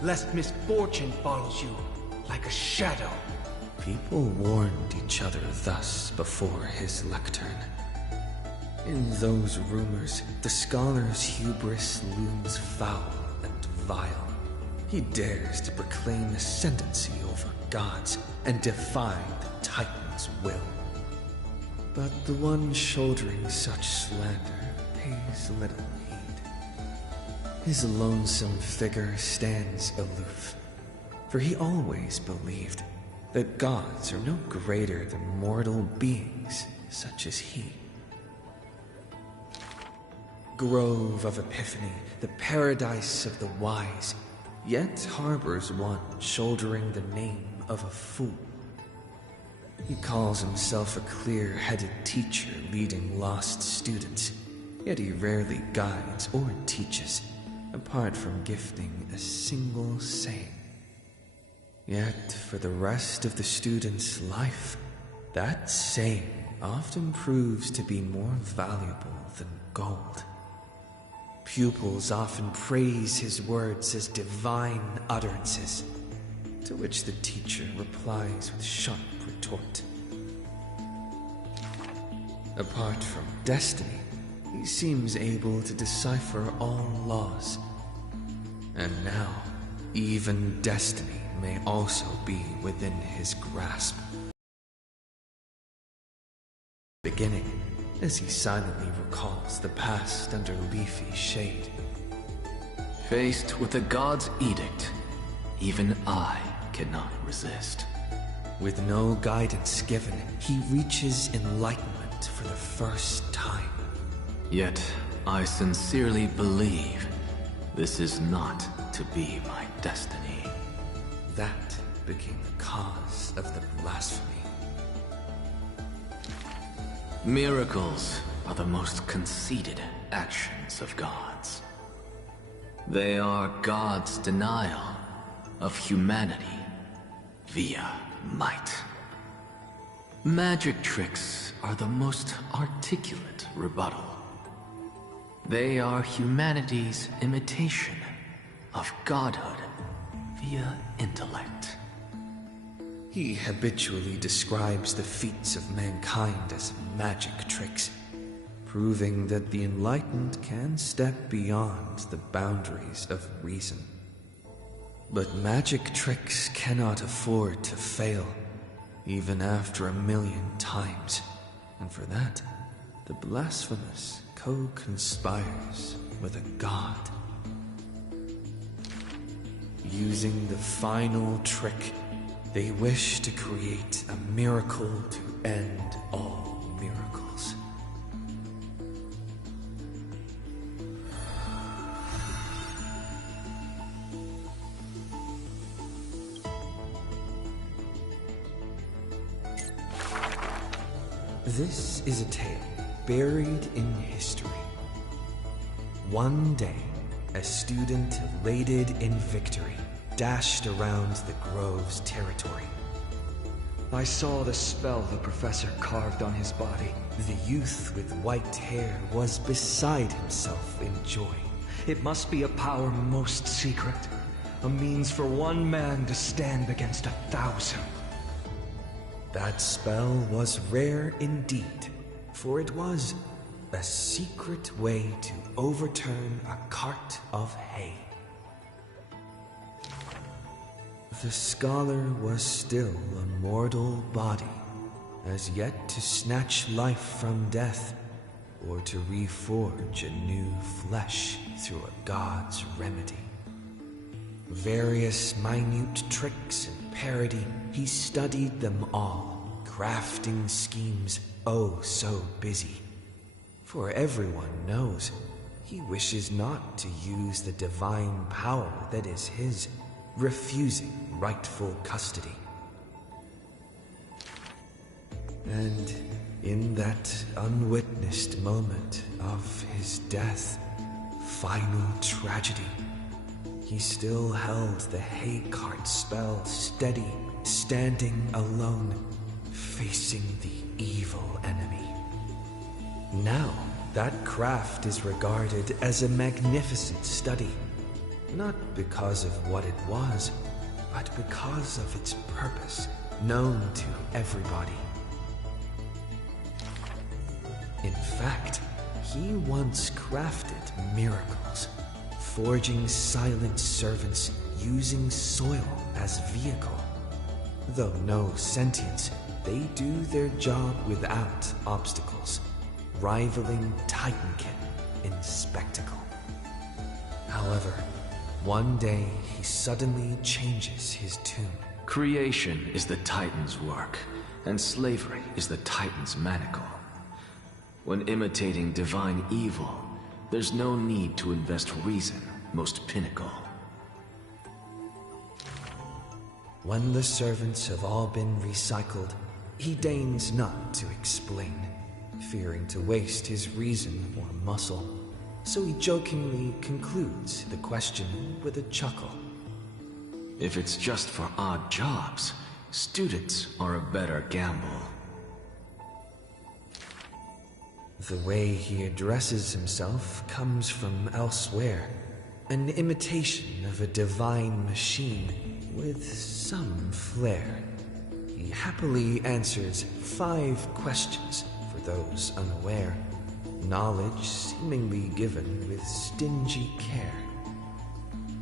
lest misfortune follows you like a shadow. People warned each other thus before his lectern. In those rumors, the scholar's hubris looms foul and vile. He dares to proclaim ascendancy over gods and defy the Titan's will. But the one shouldering such slander pays little heed. His lonesome figure stands aloof, for he always believed that gods are no greater than mortal beings such as he. Grove of Epiphany, the paradise of the wise, yet harbors one shouldering the name of a fool. He calls himself a clear-headed teacher leading lost students, yet he rarely guides or teaches, apart from gifting a single saying. Yet for the rest of the student's life, that saying often proves to be more valuable than gold. Pupils often praise his words as divine utterances, to which the teacher replies with sharp retort. Apart from destiny, he seems able to decipher all laws. And now, even destiny may also be within his grasp. Beginning, as he silently recalls the past under leafy shade. Faced with the god's edict, even I cannot resist. With no guidance given, he reaches enlightenment for the first time. Yet, I sincerely believe this is not to be my destiny. That became the cause of the blasphemy. Miracles are the most conceited actions of gods. They are God's denial of humanity via might. Magic tricks are the most articulate rebuttal. They are humanity's imitation of godhood via intellect. He habitually describes the feats of mankind as magic tricks, proving that the enlightened can step beyond the boundaries of reason. But magic tricks cannot afford to fail, even after 1,000,000 times, and for that, the blasphemous co-conspires with a god. Using the final trick, they wish to create a miracle to end all miracles. This is a tale buried in history. One day, a student elated in victory dashed around the Grove's territory. I saw the spell the professor carved on his body. The youth with white hair was beside himself in joy. It must be a power most secret, a means for one man to stand against 1,000. That spell was rare indeed, for it was a secret way to overturn a cart of hay. The scholar was still a mortal body, as yet to snatch life from death, or to reforge a new flesh through a god's remedy. Various minute tricks and parody, he studied them all, crafting schemes oh so busy. For everyone knows, he wishes not to use the divine power that is his, refusing rightful custody. And in that unwitnessed moment of his death, final tragedy, he still held the hay cart spell steady, standing alone, facing the evil enemy. Now, that craft is regarded as a magnificent study, not because of what it was, but because of its purpose, known to everybody. In fact, he once crafted miracles, forging silent servants using soil as vehicle. Though no sentience, they do their job without obstacles, rivaling Titankin in spectacle. However, one day he suddenly changes his tune. Creation is the Titan's work, and slavery is the Titan's manacle. When imitating divine evil, there's no need to invest reason, most pinnacle. When the servants have all been recycled, he deigns not to explain, fearing to waste his reason or muscle. So he jokingly concludes the question with a chuckle. If it's just for odd jobs, students are a better gamble. The way he addresses himself comes from elsewhere, an imitation of a divine machine with some flair. He happily answers 5 questions for those unaware, knowledge seemingly given with stingy care.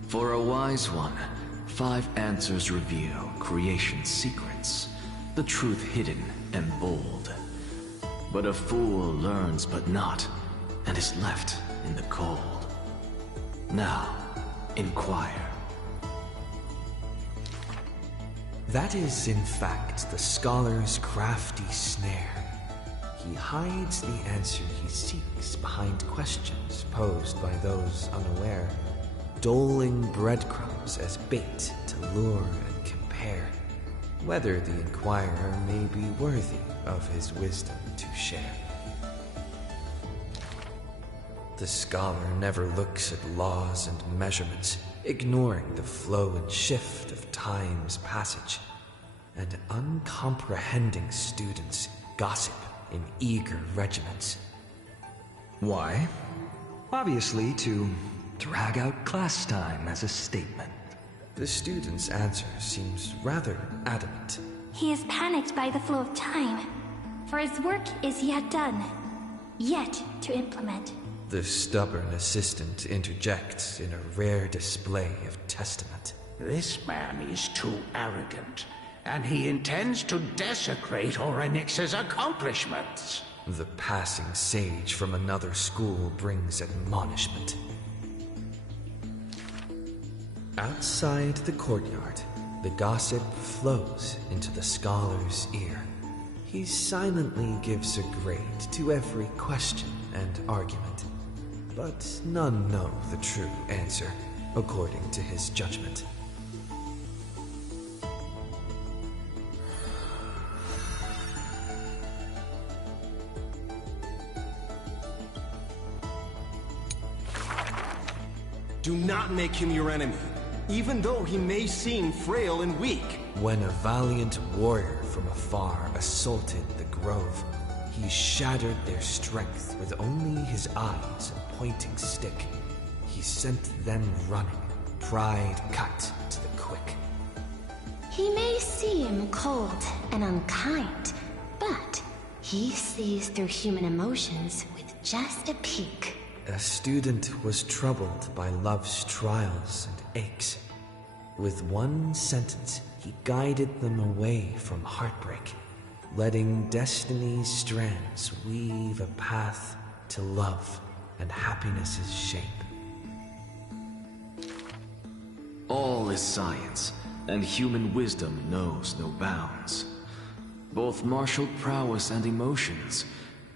For a wise one, 5 answers reveal creation's secrets, the truth hidden and bold. But a fool learns but not, and is left in the cold. Now, inquire. That is, in fact, the scholar's crafty snare. He hides the answer he seeks behind questions posed by those unaware, doling breadcrumbs as bait to lure and compare, whether the inquirer may be worthy of his wisdom to share. The scholar never looks at laws and measurements, ignoring the flow and shift of time's passage, and uncomprehending students gossip in eager regiments. Why? Obviously to drag out class time as a statement. The student's answer seems rather adamant. He is panicked by the flow of time, for his work is yet done, yet to implement. The stubborn assistant interjects in a rare display of testament. This man is too arrogant, and he intends to desecrate Orenix's accomplishments. The passing sage from another school brings admonishment. Outside the courtyard, the gossip flows into the scholar's ear. He silently gives a grade to every question and argument, but none know the true answer, according to his judgment. Do not make him your enemy, even though he may seem frail and weak. When a valiant warrior from afar assaulted the grove, he shattered their strength with only his eyes and pointing stick. He sent them running, pride cut to the quick. He may seem cold and unkind, but he sees through human emotions with just a peek. A student was troubled by love's trials and aches. With one sentence, he guided them away from heartbreak, letting destiny's strands weave a path to love and happiness's shape. All is science, and human wisdom knows no bounds. Both martial prowess and emotions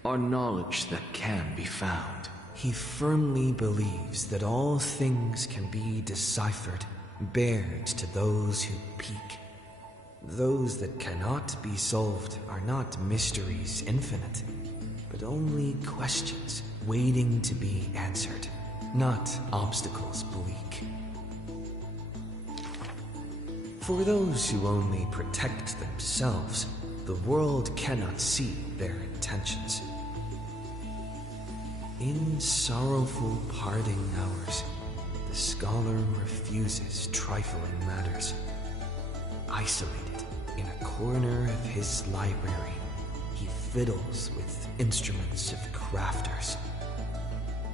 are knowledge that can be found. He firmly believes that all things can be deciphered, bared to those who peek. Those that cannot be solved are not mysteries infinite, but only questions waiting to be answered, not obstacles bleak. For those who only protect themselves, the world cannot see their intentions. In sorrowful parting hours, the scholar refuses trifling matters. Isolated in a corner of his library, he fiddles with instruments of crafters.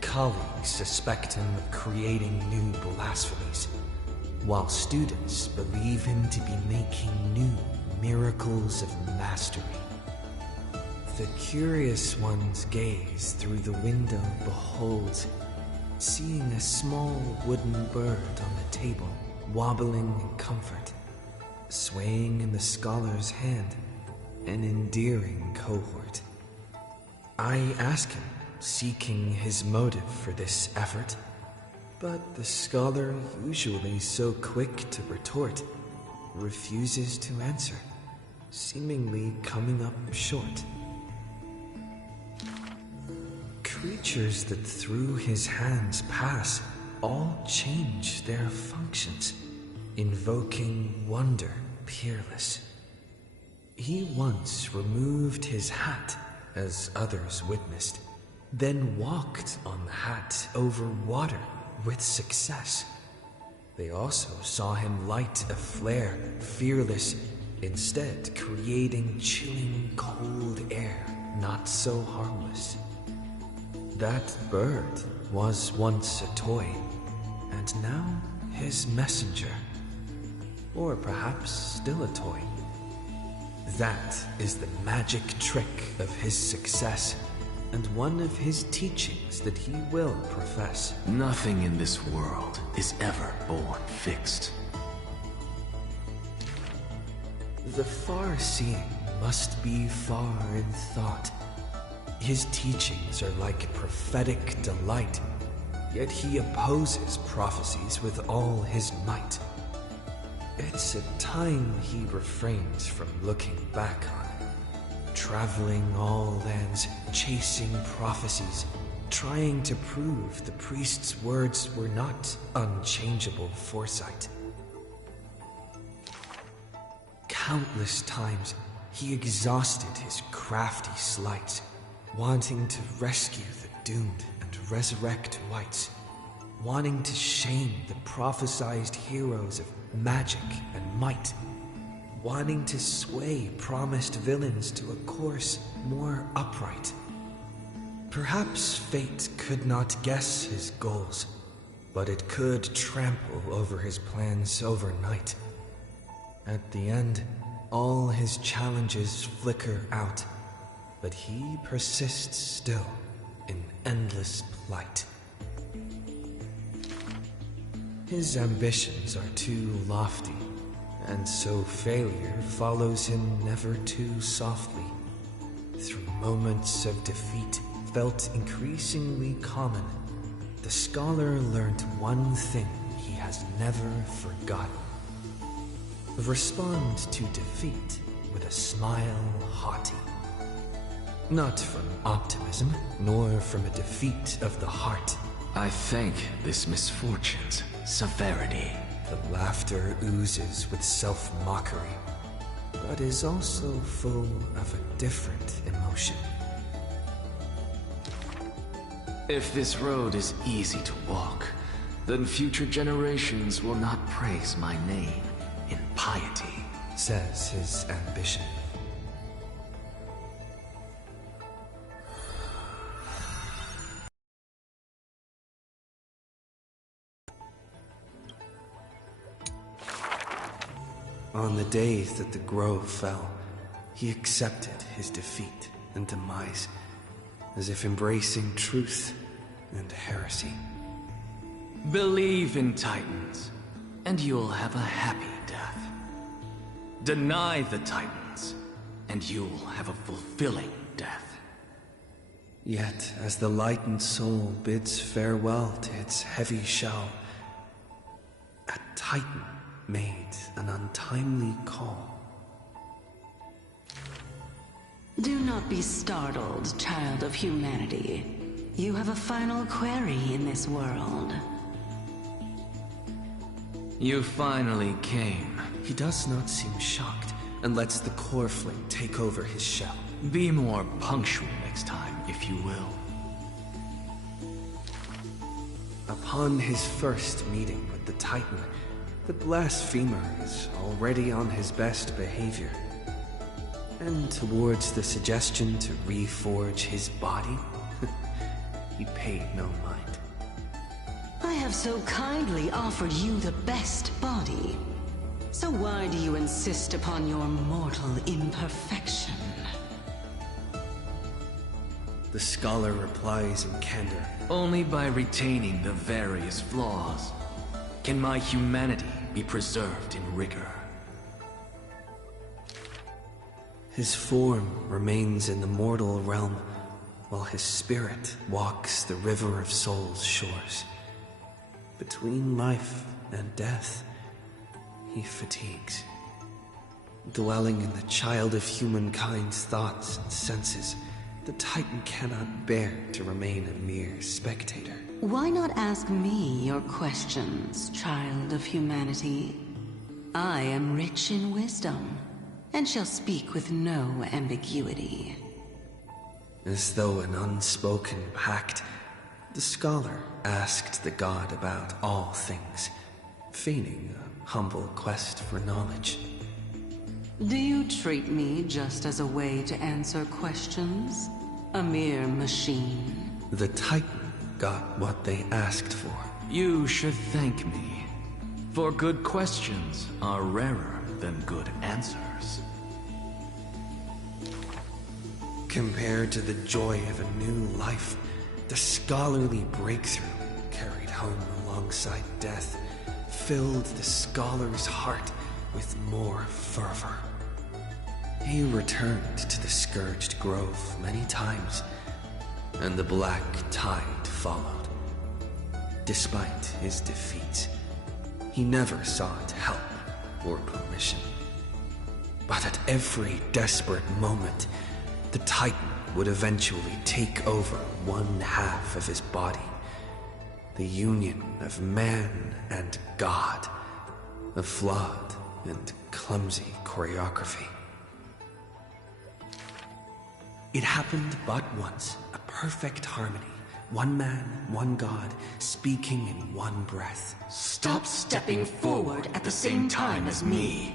Colleagues suspect him of creating new blasphemies, while students believe him to be making new miracles of mastery. The curious one's gaze through the window beholds, seeing a small wooden bird on the table, wobbling in comfort, swaying in the scholar's hand, an endearing cohort. I ask him, seeking his motive for this effort, but the scholar, usually so quick to retort, refuses to answer, seemingly coming up short. Creatures that through his hands pass all change their functions, invoking wonder peerless. He once removed his hat, as others witnessed, then walked on the hat over water with success. They also saw him light a flare, fearless, instead creating chilling cold air, not so harmless. That bird was once a toy, and now his messenger. Or perhaps still a toy. That is the magic trick of his success, and one of his teachings that he will profess. Nothing in this world is ever born fixed. The far-seeing must be far in thought. His teachings are like prophetic delight, yet he opposes prophecies with all his might. It's a time he refrains from looking back on, traveling all lands, chasing prophecies, trying to prove the priest's words were not unchangeable foresight. Countless times he exhausted his crafty sleights, wanting to rescue the doomed and resurrect whites, wanting to shame the prophesized heroes of magic and might, wanting to sway promised villains to a course more upright. Perhaps fate could not guess his goals, but it could trample over his plans overnight. At the end, all his challenges flicker out, but he persists still in endless plight. His ambitions are too lofty, and so failure follows him never too softly. Through moments of defeat felt increasingly common, the scholar learned one thing he has never forgotten. Respond to defeat with a smile haughty. Not from optimism, nor from a defeat of the heart. I thank this misfortune's severity. The laughter oozes with self-mockery, but is also full of a different emotion. If this road is easy to walk, then future generations will not praise my name in piety, says his ambition. On the day that the grove fell, he accepted his defeat and demise, as if embracing truth and heresy. Believe in Titans. and you'll have a happy death. Deny the Titans, and you'll have a fulfilling death. Yet, as the lightened soul bids farewell to its heavy shell, a Titan made an untimely call. Do not be startled, child of humanity. You have a final query in this world. You finally came. He does not seem shocked, and lets the core flame take over his shell. Be more punctual next time, if you will. Upon his first meeting with the Titan, the blasphemer is already on his best behavior. And towards the suggestion to reforge his body, he paid no mind. I have so kindly offered you the best body. So why do you insist upon your mortal imperfection? The scholar replies in candor. Only by retaining the various flaws can my humanity be preserved in rigor. His form remains in the mortal realm, while his spirit walks the river of souls' shores. Between life and death, he fatigues. Dwelling in the child of humankind's thoughts and senses, the Titan cannot bear to remain a mere spectator. Why not ask me your questions, child of humanity? I am rich in wisdom, and shall speak with no ambiguity. As though an unspoken pact, the scholar asked the god about all things, feigning a humble quest for knowledge. Do you treat me just as a way to answer questions? A mere machine? The Titan got what they asked for. You should thank me, for good questions are rarer than good answers. Compared to the joy of a new life, the scholarly breakthrough carried home alongside death filled the scholar's heart with more fervor. He returned to the Scourged Grove many times, and the black tide followed. Despite his defeats, he never sought help or permission. But at every desperate moment, the Titan would eventually take over one half of his body. The union of man and God, a flawed and clumsy choreography. It happened but once, a perfect harmony. One man, one god, speaking in one breath. Stop stepping forward at the same time as me.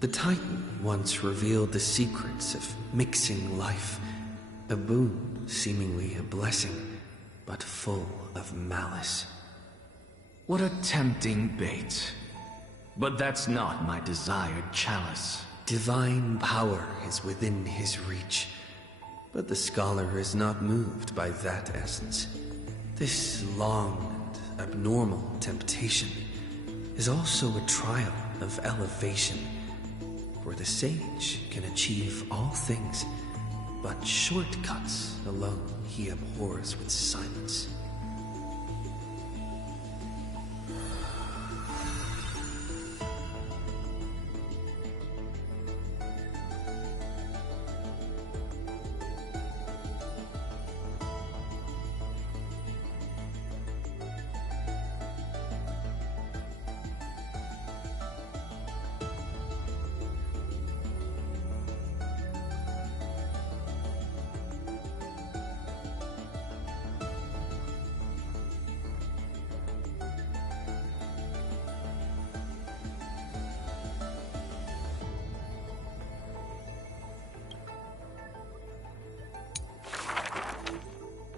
The Titan once revealed the secrets of mixing life, a boon, seemingly a blessing, but full of malice. What a tempting bait. But that's not my desired chalice. Divine power is within his reach, but the scholar is not moved by that essence. This long and abnormal temptation is also a trial of elevation, where the sage can achieve all things, but shortcuts alone he abhors with silence.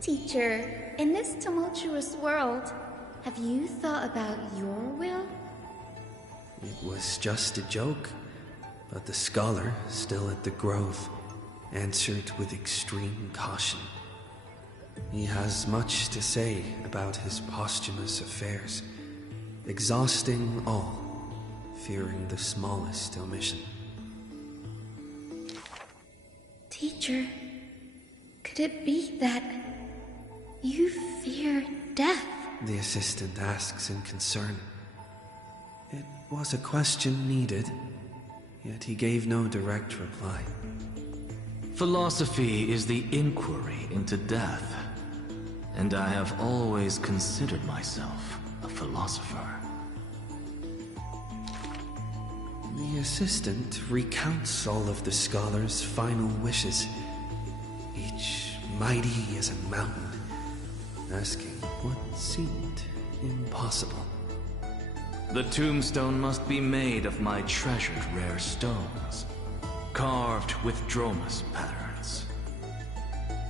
Teacher, in this tumultuous world, have you thought about your will? It was just a joke, but the scholar, still at the grove, answered with extreme caution. He has much to say about his posthumous affairs, exhausting all, fearing the smallest omission. Teacher, could it be that you fear death? The assistant asks in concern. It was a question needed, yet he gave no direct reply. Philosophy is the inquiry into death, and I have always considered myself a philosopher. The assistant recounts all of the scholar's final wishes, each mighty as a mountain, asking what seemed impossible. The tombstone must be made of my treasured rare stones, carved with Dromus patterns.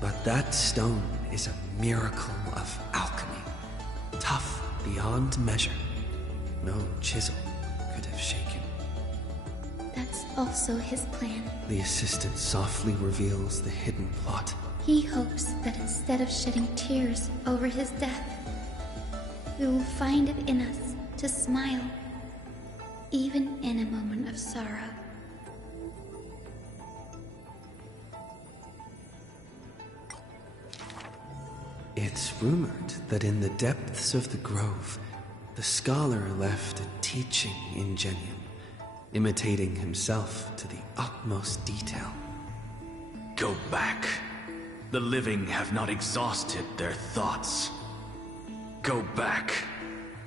But that stone is a miracle of alchemy, tough beyond measure. No chisel could have shaken. That's also his plan. The assistant softly reveals the hidden plot. He hopes that instead of shedding tears over his death, we will find it in us to smile, even in a moment of sorrow. It's rumored that in the depths of the grove, the scholar left a teaching ingenium, imitating himself to the utmost detail. Go back. The living have not exhausted their thoughts. Go back.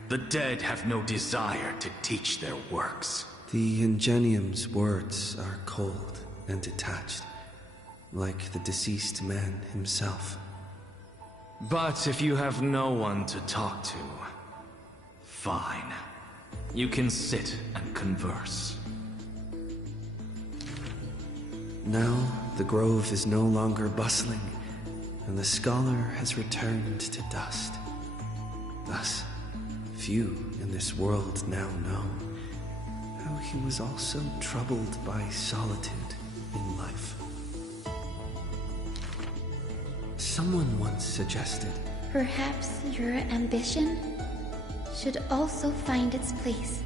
The dead have no desire to teach their works. The ingenium's words are cold and detached, like the deceased man himself. But if you have no one to talk to, fine. You can sit and converse. Now, the grove is no longer bustling, and the scholar has returned to dust. Thus, few in this world now know how he was also troubled by solitude in life. Someone once suggested, perhaps your ambition should also find its place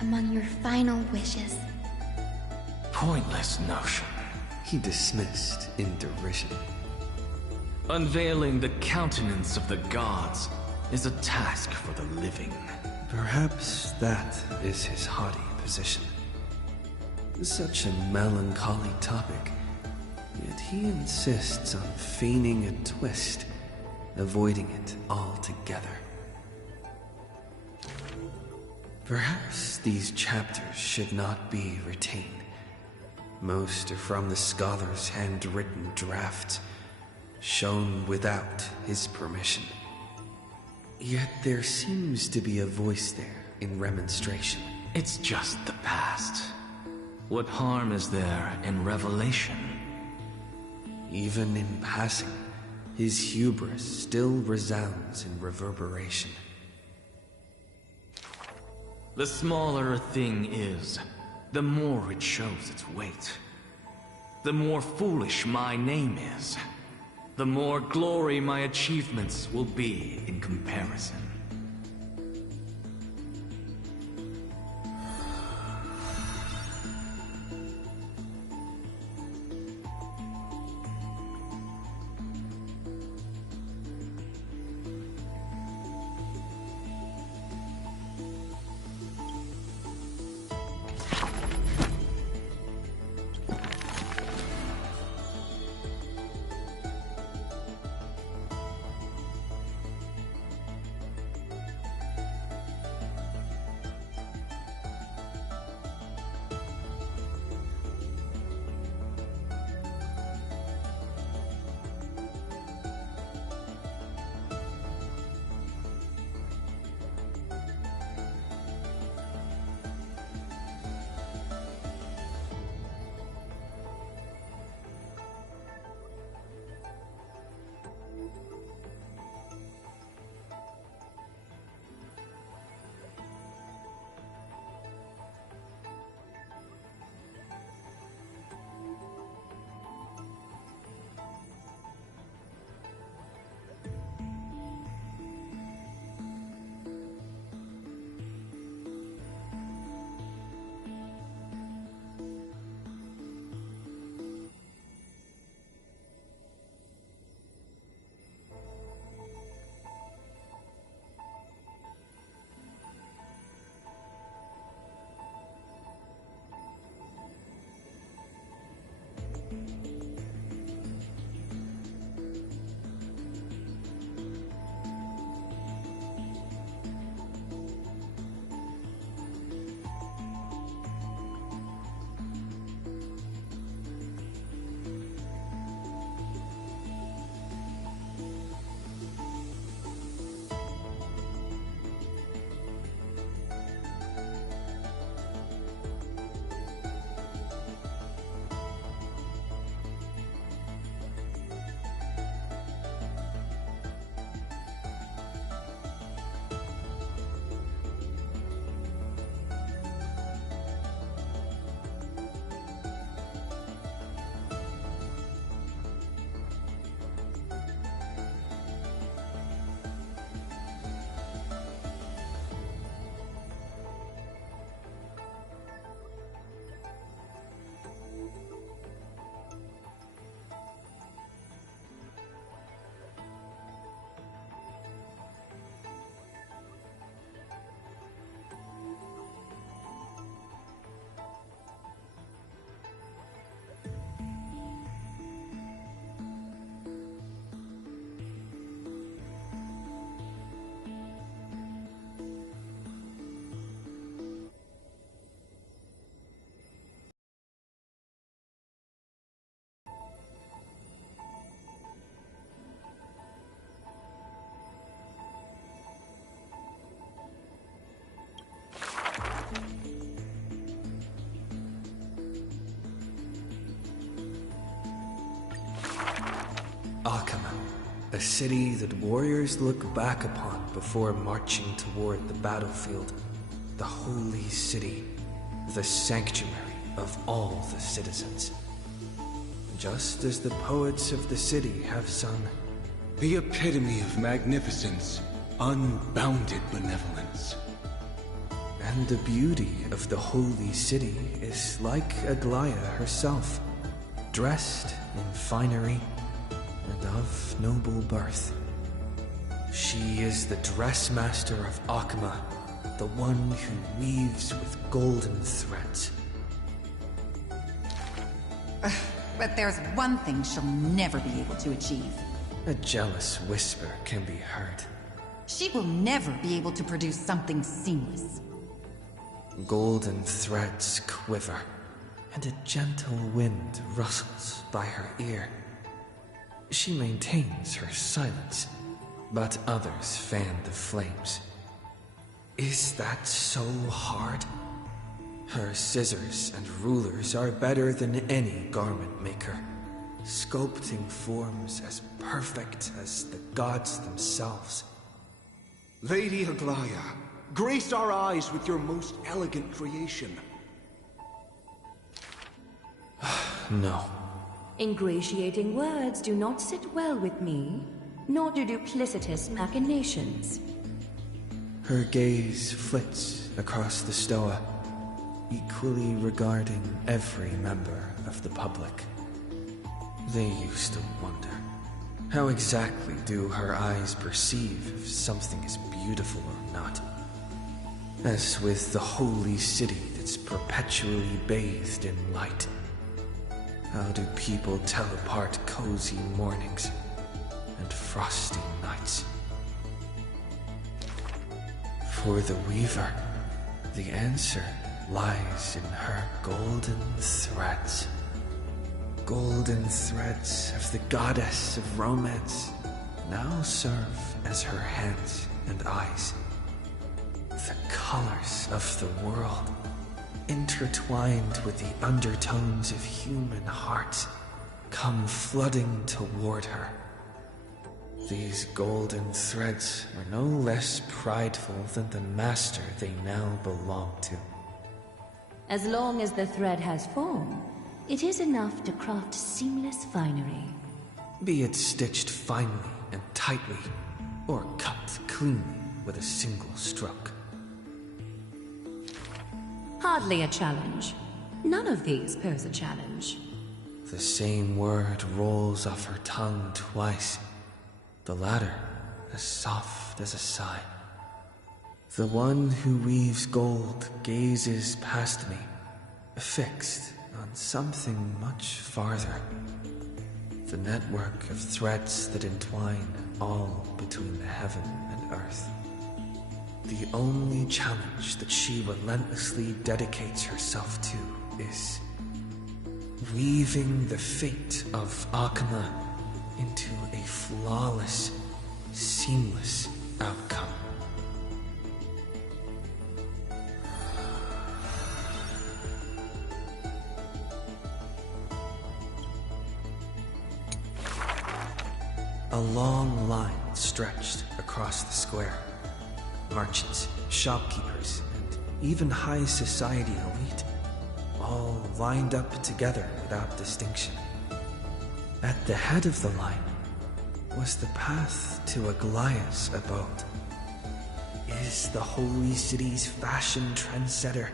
among your final wishes. Pointless notion. He dismissed in derision. Unveiling the countenance of the gods is a task for the living. Perhaps that is his haughty position. Such a melancholy topic, yet he insists on feigning a twist, avoiding it altogether. Perhaps these chapters should not be retained. Most are from the scholar's handwritten drafts, shown without his permission. Yet there seems to be a voice there in remonstration. It's just the past. What harm is there in revelation? Even in passing, his hubris still resounds in reverberation. The smaller a thing is, the more it shows its weight. The more foolish my name is, the more glory my achievements will be in comparison. A city that warriors look back upon before marching toward the battlefield. The holy city, the sanctuary of all the citizens. Just as the poets of the city have sung. The epitome of magnificence, unbounded benevolence. And the beauty of the holy city is like Aglaya herself, dressed in finery and of noble birth. She is the dressmaster of Akama, the one who weaves with golden threads. But there's one thing she'll never be able to achieve. A jealous whisper can be heard. She will never be able to produce something seamless. Golden threads quiver, and a gentle wind rustles by her ear. She maintains her silence, but others fan the flames. Is that so hard? Her scissors and rulers are better than any garment maker, sculpting forms as perfect as the gods themselves. Lady Aglaya, grace our eyes with your most elegant creation. No. Ingratiating words do not sit well with me, nor do duplicitous machinations. Her gaze flits across the stoa, equally regarding every member of the public. They used to wonder, how exactly do her eyes perceive if something is beautiful or not? As with the holy city that's perpetually bathed in light. How do people tell apart cozy mornings and frosty nights? For the Weaver, the answer lies in her golden threads. Golden threads of the goddess of romance now serve as her hands and eyes. The colors of the world, intertwined with the undertones of human hearts, come flooding toward her. These golden threads are no less prideful than the master they now belong to. As long as the thread has form, it is enough to craft seamless finery. Be it stitched finely and tightly, or cut cleanly with a single stroke. Hardly a challenge. None of these pose a challenge. The same word rolls off her tongue twice, the latter as soft as a sigh. The one who weaves gold gazes past me, fixed on something much farther. The network of threads that entwine all between the heaven and earth. The only challenge that she relentlessly dedicates herself to is weaving the fate of Akama into a flawless, seamless outcome. A long line stretched across the square. Merchants, shopkeepers, and even high society elite, all lined up together without distinction. At the head of the line was the path to Aglaya's abode. Is the holy city's fashion trendsetter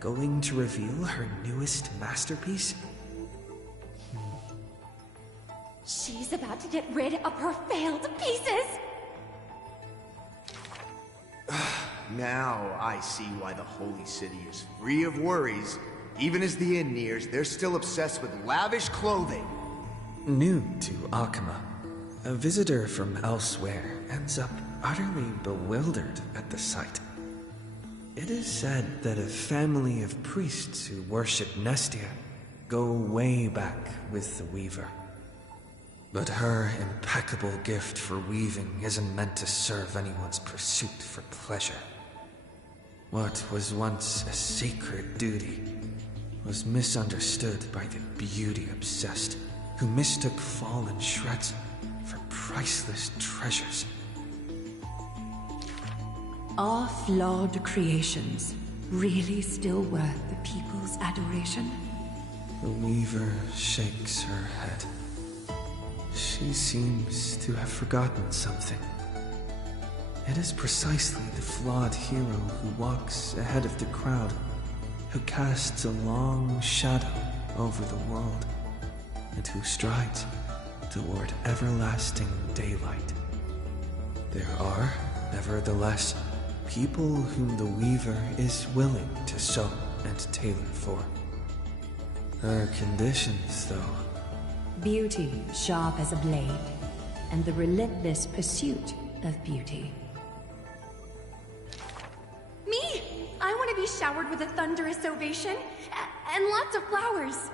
going to reveal her newest masterpiece? She's about to get rid of her failed pieces! Now I see why the Holy City is free of worries. Even as the end nears, they're still obsessed with lavish clothing. New to Akama, a visitor from elsewhere ends up utterly bewildered at the sight. It is said that a family of priests who worship Nestia go way back with the Weaver. But her impeccable gift for weaving isn't meant to serve anyone's pursuit for pleasure. What was once a sacred duty was misunderstood by the beauty-obsessed, who mistook fallen shreds for priceless treasures. Are flawed creations really still worth the people's adoration? The Weaver shakes her head. She seems to have forgotten something. It is precisely the flawed hero who walks ahead of the crowd, who casts a long shadow over the world, and who strides toward everlasting daylight. There are, nevertheless, people whom the Weaver is willing to sew and tailor for. Her conditions, though. Beauty sharp as a blade, and the relentless pursuit of beauty. Me! I want to be showered with a thunderous ovation, and lots of flowers.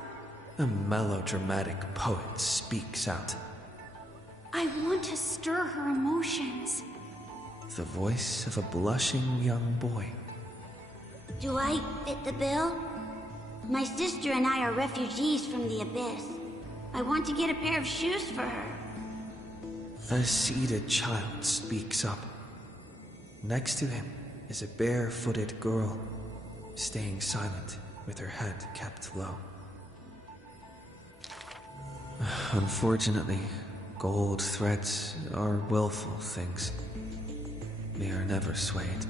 A melodramatic poet speaks out. I want to stir her emotions. The voice of a blushing young boy. Do I fit the bill? My sister and I are refugees from the Abyss. I want to get a pair of shoes for her. A seated child speaks up. Next to him is a barefooted girl, staying silent with her head kept low. Unfortunately, gold threads are willful things. They are never swayed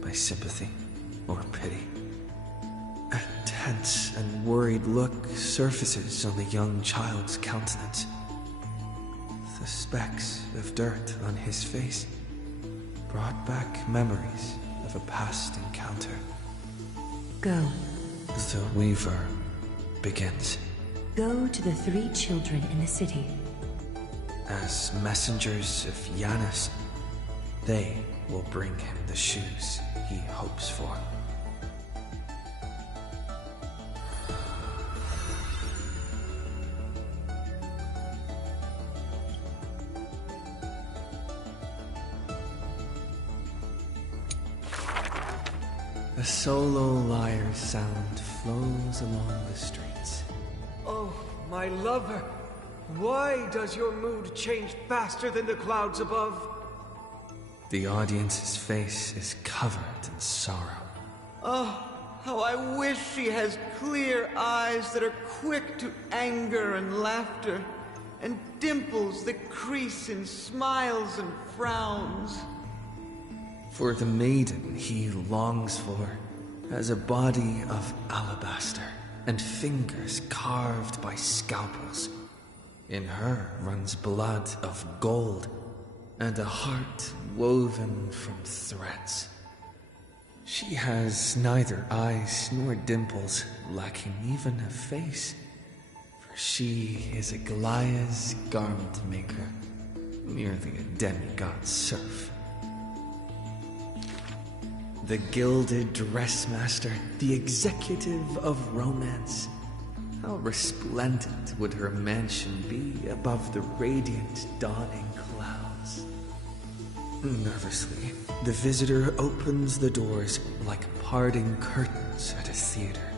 by sympathy or pity. A tense and worried look surfaces on the young child's countenance. The specks of dirt on his face brought back memories of a past encounter. Go. The Weaver begins. Go to the 3 children in the city. As messengers of Janus, they will bring him the shoes he hopes for. A solo lyre's sound flows along the streets. Oh, my lover, why does your mood change faster than the clouds above? The audience's face is covered in sorrow. Oh, how I wish she has clear eyes that are quick to anger and laughter, and dimples that crease in smiles and frowns. For the maiden he longs for has a body of alabaster and fingers carved by scalpels. In her runs blood of gold and a heart woven from threads. She has neither eyes nor dimples, lacking even a face, for she is Aglaya's garment maker, merely a demigod serf. The gilded dressmaster, the executive of romance. How resplendent would her mansion be above the radiant dawning clouds. Nervously, the visitor opens the doors like parting curtains at a theater.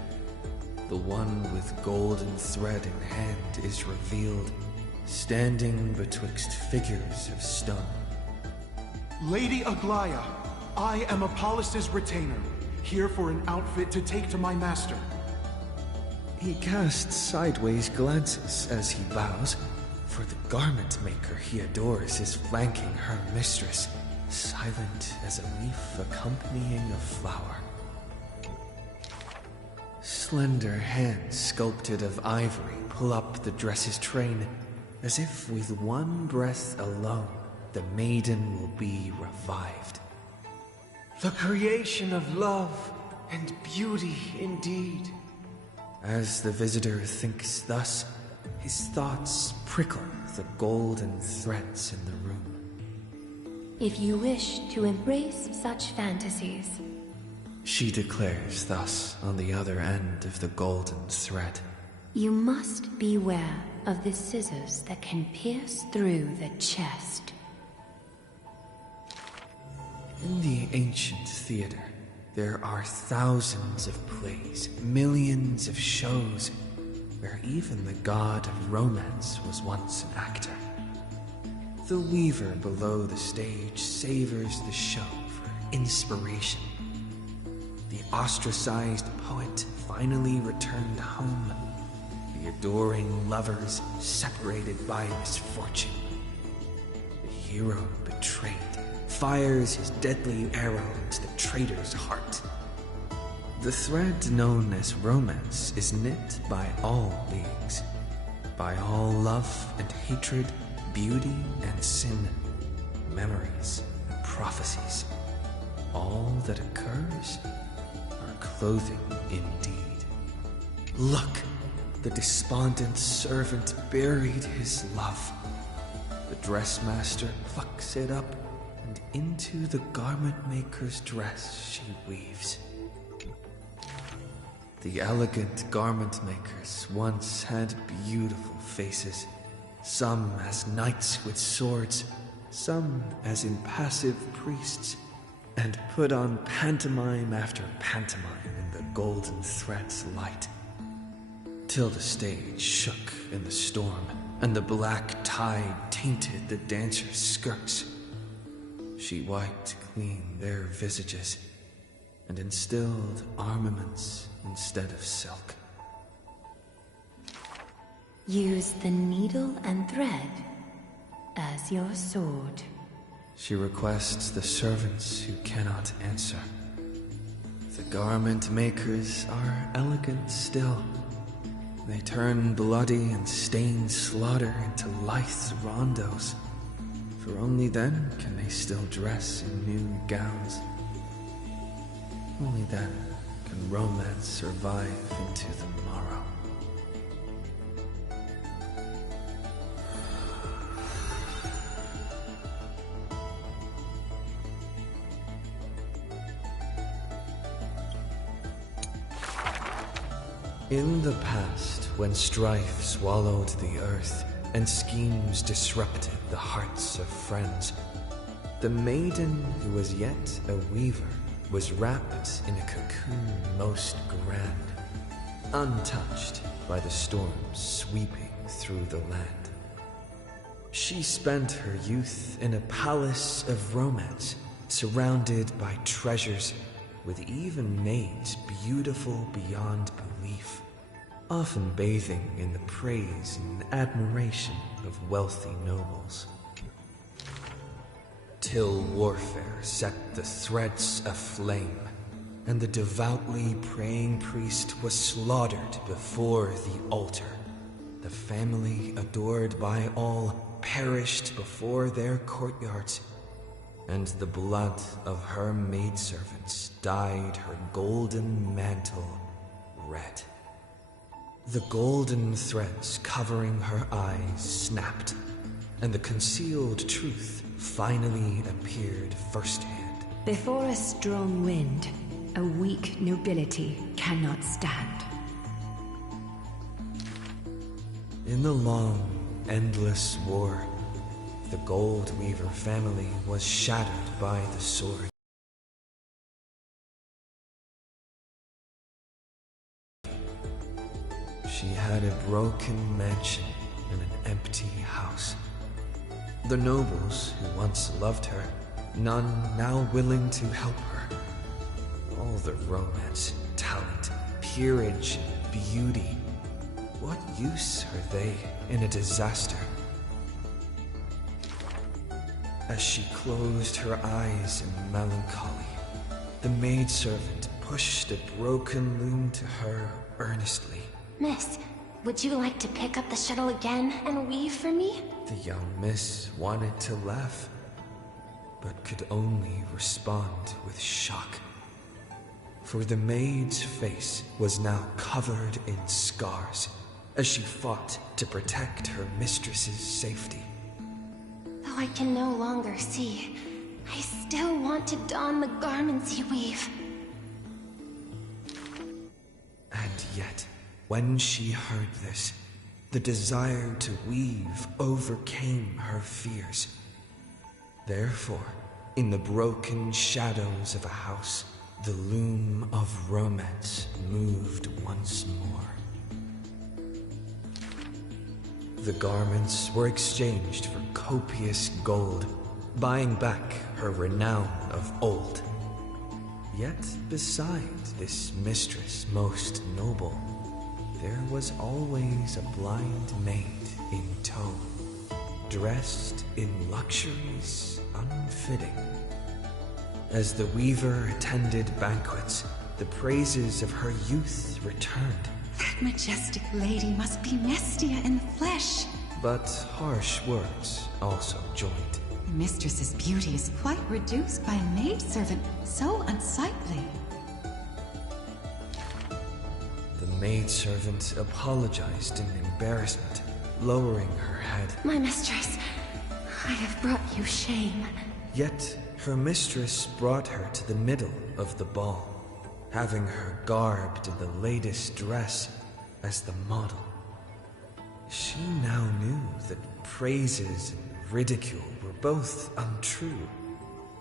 The one with golden thread in hand is revealed, standing betwixt figures of stone. Lady Aglaya, I am Apollos' retainer, here for an outfit to take to my master. He casts sideways glances as he bows, for the garment maker he adores is flanking her mistress, silent as a leaf accompanying a flower. Slender hands sculpted of ivory pull up the dress's train, as if with one breath alone the maiden will be revived. The creation of love and beauty indeed. As the visitor thinks thus, his thoughts prickle the golden threads in the room. If you wish to embrace such fantasies, she declares thus on the other end of the golden thread, you must beware of the scissors that can pierce through the chest. In the ancient theater, there are thousands of plays, millions of shows, where even the god of romance was once an actor. The weaver below the stage savors the show for inspiration. The ostracized poet finally returned home. The adoring lovers separated by misfortune. The hero betrayed fires his deadly arrow into the traitor's heart. The thread known as romance is knit by all beings, by all love and hatred, beauty and sin, memories and prophecies. All that occurs are clothing indeed. Look, the despondent servant buried his love. The dressmaster plucks it up, and into the garment maker's dress she weaves. The elegant garment makers once had beautiful faces, some as knights with swords, some as impassive priests, and put on pantomime after pantomime in the golden thread's light, till the stage shook in the storm, and the black tide tainted the dancers' skirts. She wiped clean their visages, and instilled armaments instead of silk. Use the needle and thread as your sword. She requests the servants who cannot answer. The garment makers are elegant still. They turn bloody and stained slaughter into lithe rondos, for only then can they still dress in new gowns. Only then can romance survive into the morrow. In the past, when strife swallowed the earth and schemes disrupted the hearts of friends, the maiden who was yet a weaver was wrapped in a cocoon most grand, untouched by the storms sweeping through the land. She spent her youth in a palace of romance, surrounded by treasures, with even maids beautiful beyond belief, often bathing in the praise and admiration of wealthy nobles. Till warfare set the threads aflame, and the devoutly praying priest was slaughtered before the altar. The family adored by all perished before their courtyards, and the blood of her maidservants dyed her golden mantle red. The golden threads covering her eyes snapped, and the concealed truth finally appeared firsthand. Before a strong wind, a weak nobility cannot stand. In the long, endless war, the Gold Weaver family was shattered by the sword. She had a broken mansion and an empty house. The nobles who once loved her, none now willing to help her. All the romance, talent, peerage, and beauty, what use are they in a disaster? As she closed her eyes in melancholy, the maidservant pushed a broken loom to her earnestly. Miss, would you like to pick up the shuttle again and weave for me? The young miss wanted to laugh, but could only respond with shock. For the maid's face was now covered in scars, as she fought to protect her mistress's safety. Though I can no longer see, I still want to don the garments you weave. And yet, when she heard this, the desire to weave overcame her fears. Therefore, in the broken shadows of a house, the loom of romance moved once more. The garments were exchanged for copious gold, buying back her renown of old. Yet beside this mistress most noble, there was always a blind maid in tow, dressed in luxuries unfitting. As the weaver attended banquets, the praises of her youth returned. That majestic lady must be Nestia in the flesh. But harsh words also joined. The mistress's beauty is quite reduced by a maidservant so unsightly. The maidservant apologized in embarrassment, lowering her head. My mistress, I have brought you shame. Yet her mistress brought her to the middle of the ball, having her garbed in the latest dress as the model. She now knew that praises and ridicule were both untrue,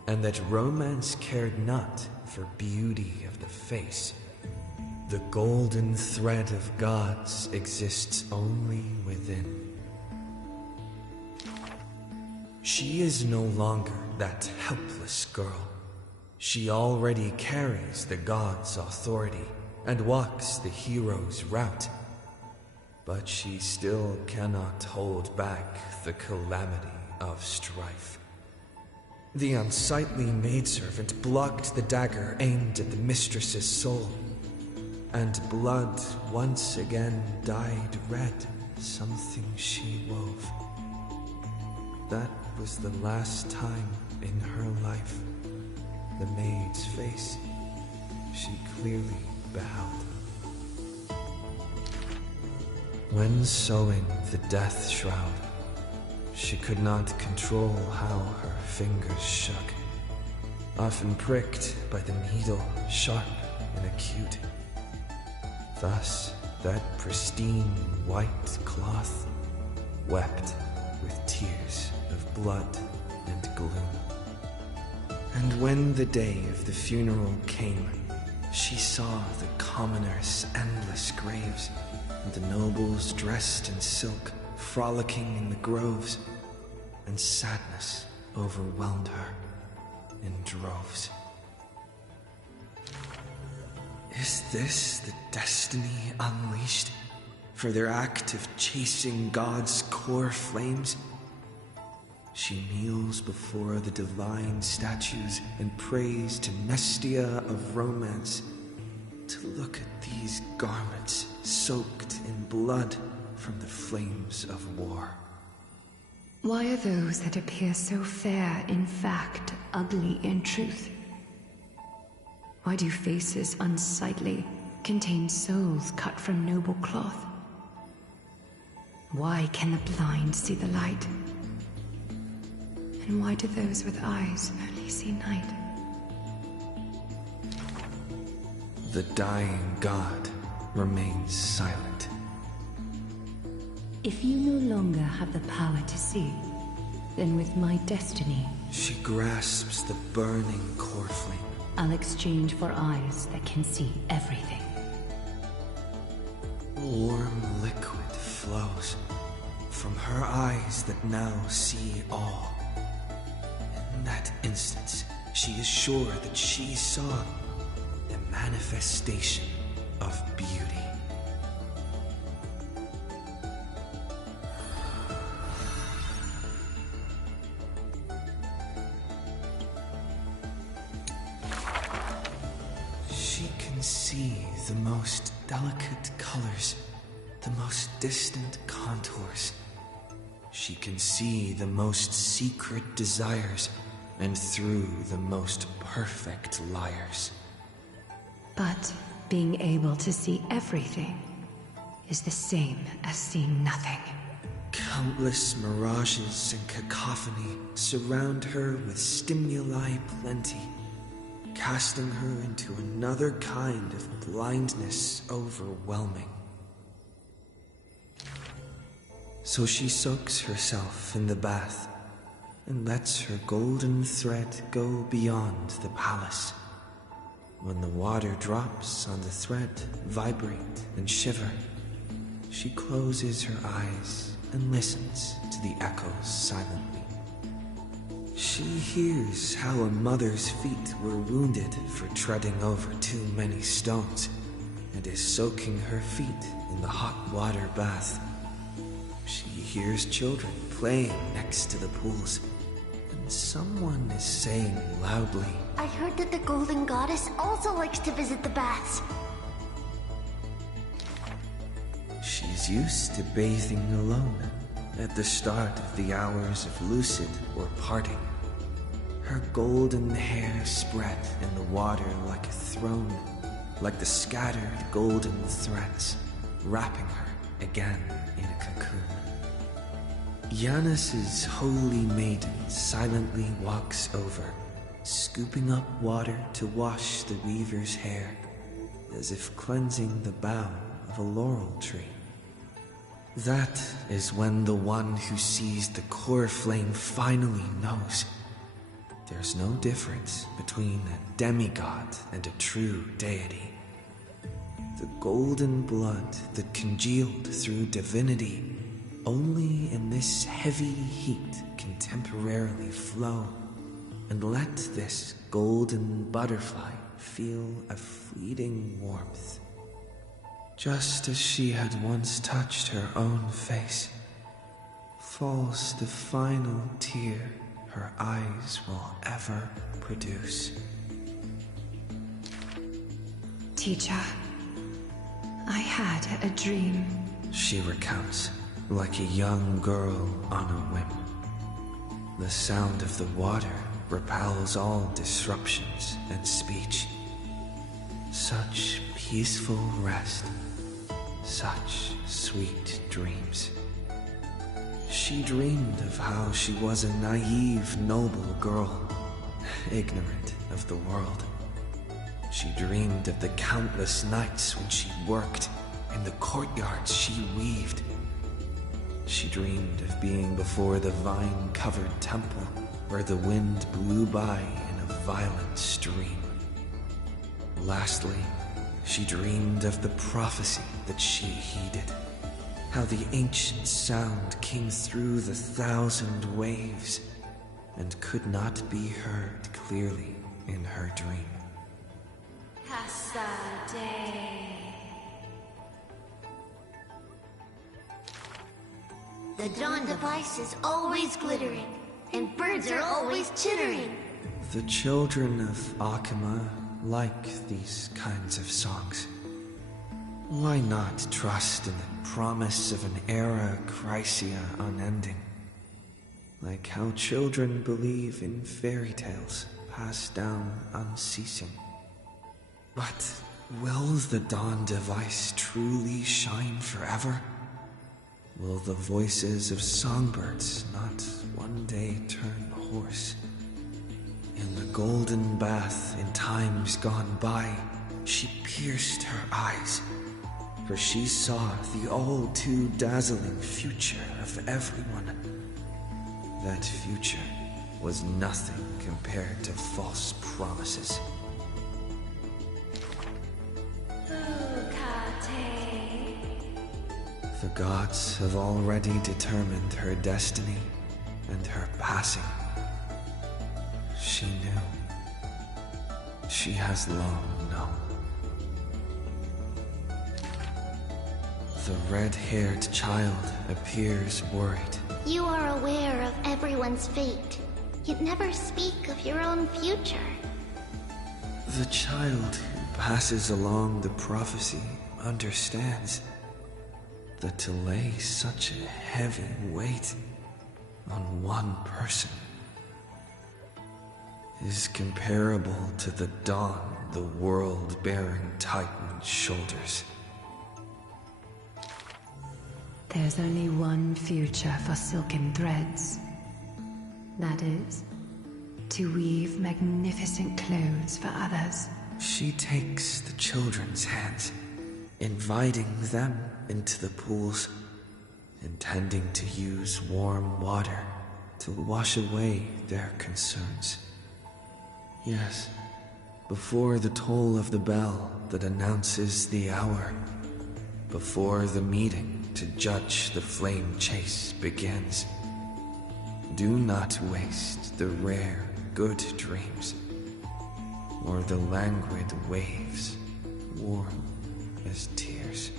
and that romance cared not for beauty of the face. The golden thread of gods exists only within. She is no longer that helpless girl. She already carries the gods' authority and walks the hero's route. But she still cannot hold back the calamity of strife. The unsightly maidservant blocked the dagger aimed at the mistress's soul, and blood once again dyed red something she wove. That was the last time in her life the maid's face she clearly beheld. When sewing the death shroud, she could not control how her fingers shook, often pricked by the needle, sharp and acute. Thus, that pristine white cloth wept with tears of blood and gloom. And when the day of the funeral came, she saw the commoners' endless graves, and the nobles dressed in silk, frolicking in the groves, and sadness overwhelmed her in droves. Is this the destiny unleashed for their act of chasing God's core flames? She kneels before the divine statues and prays to Nestia of romance to look at these garments soaked in blood from the flames of war. Why are those that appear so fair in fact ugly in truth? Why do faces unsightly contain souls cut from noble cloth? Why can the blind see the light? And why do those with eyes only see night? The dying god remains silent. If you no longer have the power to see, then with my destiny, She grasps the burning core flame. I'll exchange for eyes that can see everything. Warm liquid flows from her eyes that now see all. In that instant, she is sure that she saw the manifestation of beauty. She can see the most delicate colors, the most distant contours. She can see the most secret desires, and through the most perfect liars. But being able to see everything is the same as seeing nothing. Countless mirages and cacophony surround her with stimuli plenty, casting her into another kind of blindness overwhelming. So she soaks herself in the bath and lets her golden thread go beyond the palace. When the water drops on the thread vibrate and shiver, she closes her eyes and listens to the echoes silently. She hears how a mother's feet were wounded for treading over too many stones, and is soaking her feet in the hot water bath. She hears children playing next to the pools, and someone is saying loudly, I heard that the Golden Goddess also likes to visit the baths. She's used to bathing alone at the start of the hours of lucid or parting. Her golden hair spread in the water like a throne, like the scattered golden threads, wrapping her again in a cocoon. Yanis's holy maiden silently walks over, scooping up water to wash the weaver's hair, as if cleansing the bough of a laurel tree. That is when the one who sees the core flame finally knows. There's no difference between a demigod and a true deity. The golden blood that congealed through divinity only in this heavy heat can temporarily flow and let this golden butterfly feel a fleeting warmth. Just as she had once touched her own face, falls the final tear her eyes will ever produce. Teacher, I had a dream. She recounts, like a young girl on a whim. The sound of the water repels all disruptions and speech. Such peaceful rest, such sweet dreams. She dreamed of how she was a naive, noble girl, ignorant of the world. She dreamed of the countless nights when she worked, in the courtyards she weaved. She dreamed of being before the vine-covered temple, where the wind blew by in a violent stream. Lastly, she dreamed of the prophecy that she heeded, how the ancient sound came through the 1,000 waves and could not be heard clearly in her dream. The dawn device is always glittering, and birds are always chittering. The children of Akama like these kinds of songs. Why not trust in the promise of an era Chrysia unending? Like how children believe in fairy tales passed down unceasing. But will the dawn device truly shine forever? Will the voices of songbirds not one day turn hoarse? In the golden bath in times gone by, she pierced her eyes, for she saw the all too dazzling future of everyone. That future was nothing compared to false promises. The gods have already determined her destiny and her passing. She knew. She has long known. The red-haired child appears worried. You are aware of everyone's fate, yet never speak of your own future. The child who passes along the prophecy understands that to lay such a heavy weight on one person is comparable to the dawn the world bearing Titan's shoulders. There's only one future for silken threads. That is, to weave magnificent clothes for others. She takes the children's hands, inviting them into the pools, intending to use warm water to wash away their concerns. Yes, before the toll of the bell that announces the hour, before the meeting to judge the flame chase begins. Do not waste the rare, good dreams, or the languid waves, warm as tears.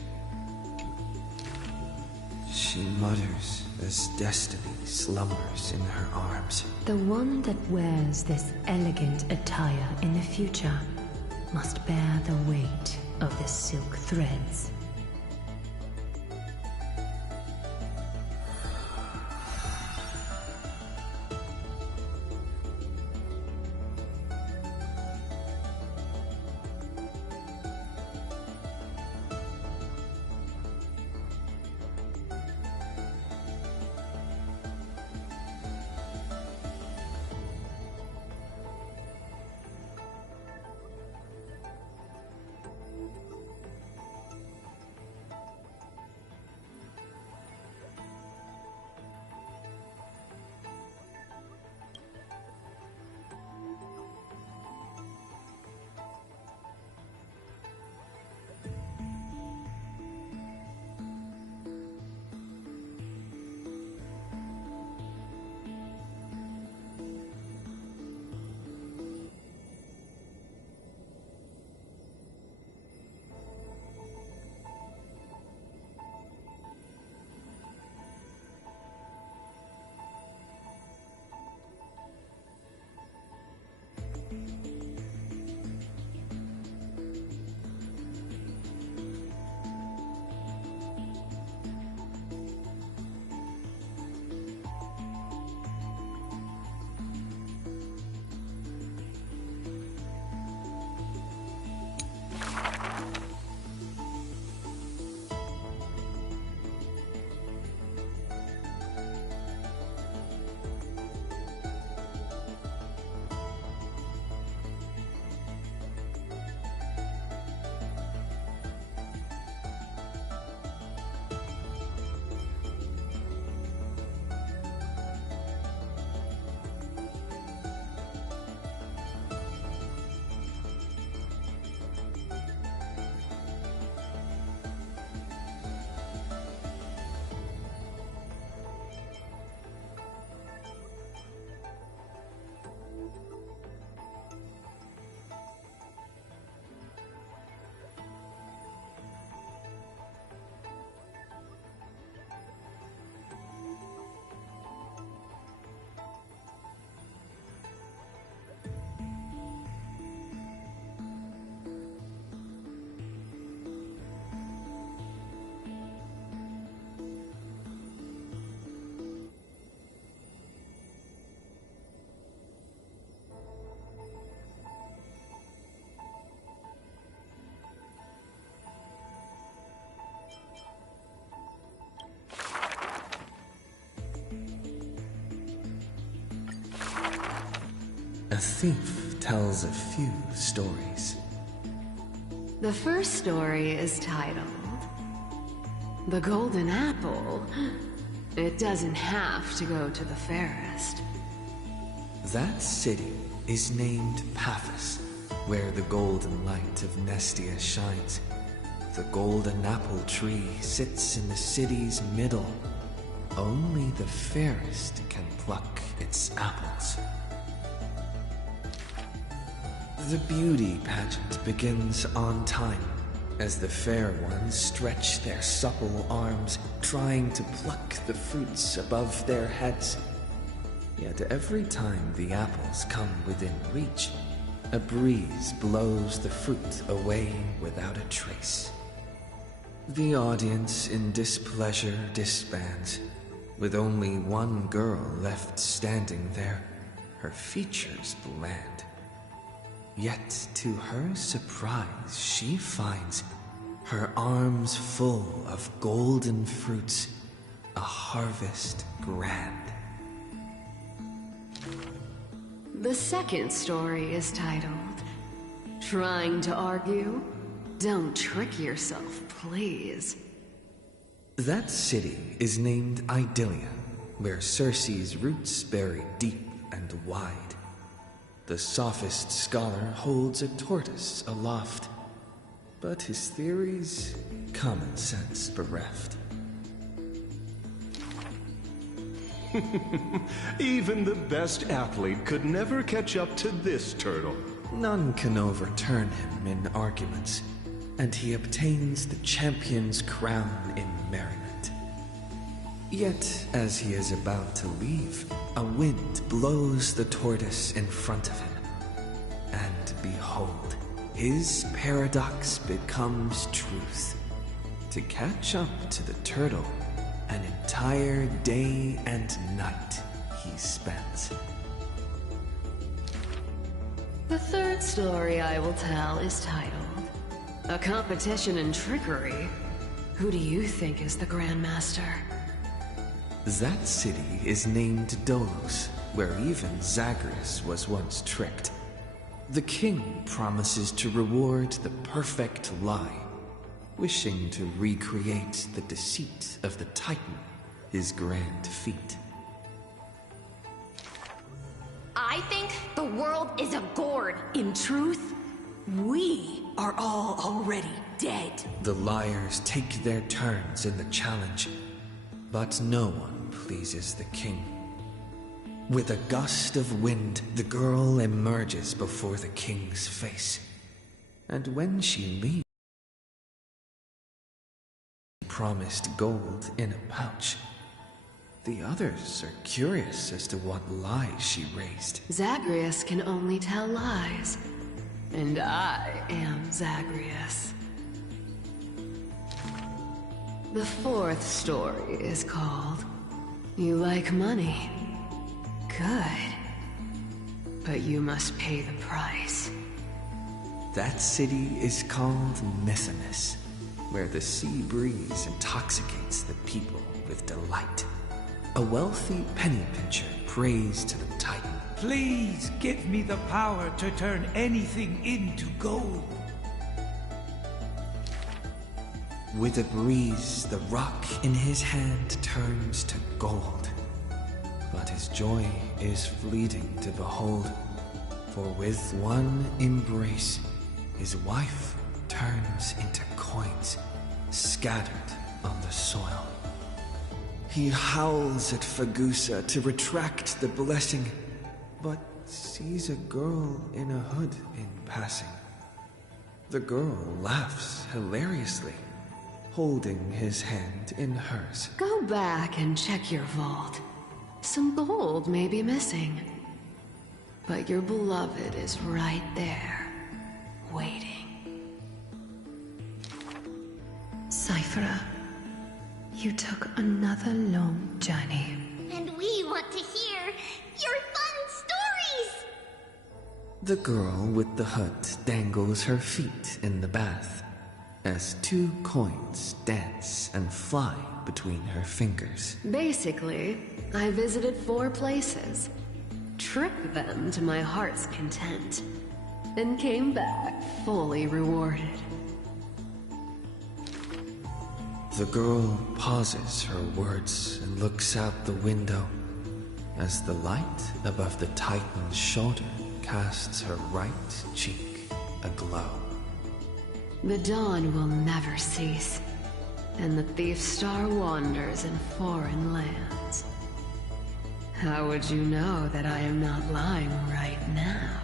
She mutters as destiny slumbers in her arms. The one that wears this elegant attire in the future must bear the weight of the silk threads. A thief tells a few stories. The first story is titled The Golden Apple. It doesn't have to go to the fairest. That city is named Paphos, where the golden light of Nestia shines. The golden apple tree sits in the city's middle. Only the fairest can pluck its apples. The beauty pageant begins on time, as the fair ones stretch their supple arms, trying to pluck the fruits above their heads. Yet every time the apples come within reach, a breeze blows the fruit away without a trace. The audience in displeasure disbands, with only one girl left standing there, her features bland. Yet to her surprise, she finds her arms full of golden fruits, a harvest grand. The second story is titled Trying to Argue? Don't trick yourself, please. That city is named Idylia, where Circe's roots bury deep and wide. The sophist scholar holds a tortoise aloft, but his theories, common sense bereft. Even the best athlete could never catch up to this turtle. None can overturn him in arguments, and he obtains the champion's crown in merriment. Yet, as he is about to leave, a wind blows the tortoise in front of him. And behold, his paradox becomes truth. To catch up to the turtle, an entire day and night he spends. The third story I will tell is titled, A Competition in Trickery. Who do you think is the Grandmaster? That city is named Dolos, where even Zagreus was once tricked. The king promises to reward the perfect lie, wishing to recreate the deceit of the Titan, his grand feat. I think the world is a gourd. In truth, we are all already dead. The liars take their turns in the challenge, but no one pleases the king. With a gust of wind, the girl emerges before the king's face. And when she leaves, promised gold in a pouch. The others are curious as to what lies she raised. Zagreus can only tell lies, and I am Zagreus. The fourth story is called, You Like Money. Good. But you must pay the price. That city is called Mythonis, where the sea breeze intoxicates the people with delight. A wealthy penny pincher prays to the Titan. Please give me the power to turn anything into gold. With a breeze, the rock in his hand turns to gold. But his joy is fleeting to behold, for with one embrace, his wife turns into coins, scattered on the soil. He howls at Fagusa to retract the blessing, but sees a girl in a hood in passing. The girl laughs hilariously, holding his hand in hers. Go back and check your vault. Some gold may be missing, but your beloved is right there, waiting. Cyphera, you took another long journey. And we want to hear your fun stories! The girl with the hood dangles her feet in the bath as 2 coins dance and fly between her fingers. Basically, I visited 4 places, tricked them to my heart's content, and came back fully rewarded. The girl pauses her words and looks out the window as the light above the Titan's shoulder casts her right cheek aglow. The dawn will never cease, and the thief star wanders in foreign lands. How would you know that I am not lying right now?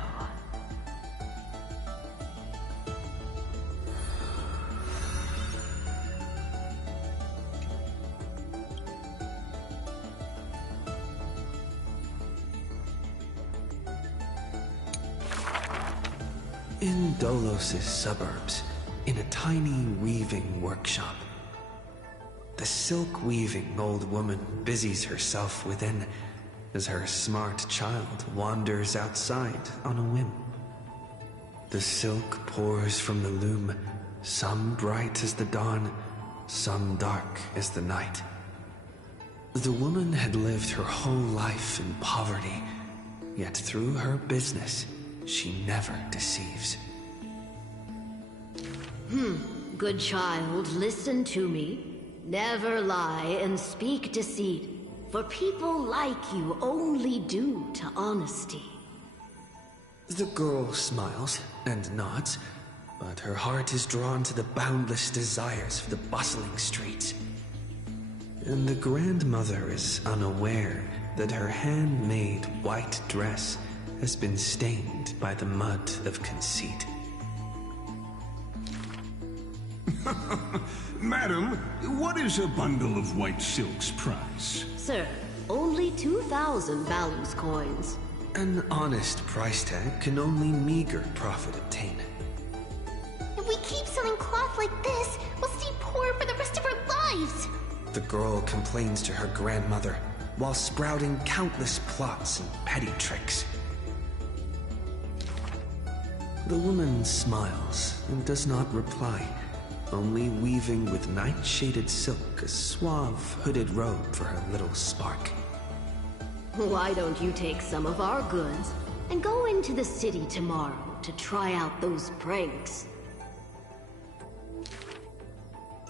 In Dolos' suburbs, in a tiny weaving workshop, the silk-weaving old woman busies herself within as her smart child wanders outside on a whim. The silk pours from the loom, some bright as the dawn, some dark as the night. The woman had lived her whole life in poverty, yet through her business, she never deceives. Good child, listen to me. Never lie and speak deceit, for people like you only do to honesty. The girl smiles and nods, but her heart is drawn to the boundless desires of the bustling streets. And the grandmother is unaware that her handmade white dress has been stained by the mud of conceit. Madam, what is a bundle of white silk's price? Sir, only 2,000 balance coins. An honest price tag can only meager profit obtain. If we keep selling cloth like this, we'll stay poor for the rest of our lives. The girl complains to her grandmother while sprouting countless plots and petty tricks. The woman smiles and does not reply, only weaving with night-shaded silk a suave, hooded robe for her little spark. Why don't you take some of our goods and go into the city tomorrow to try out those pranks?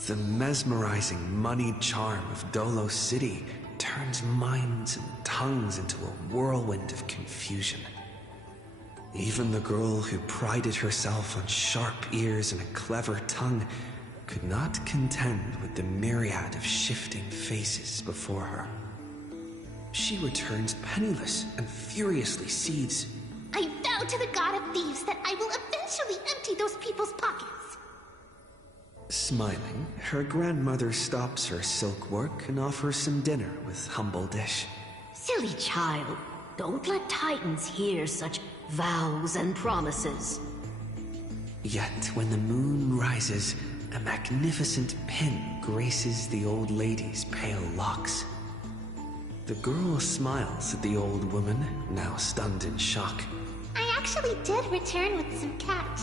The mesmerizing, moneyed charm of Dolo City turns minds and tongues into a whirlwind of confusion. Even the girl who prided herself on sharp ears and a clever tongue could not contend with the myriad of shifting faces before her. She returns penniless and furiously seethes. I vow to the god of thieves that I will eventually empty those people's pockets. Smiling, her grandmother stops her silk work and offers some dinner with humble dish. Silly child, don't let Titans hear such vows and promises. Yet when the moon rises, a magnificent pin graces the old lady's pale locks. The girl smiles at the old woman, now stunned in shock. I actually did return with some catch.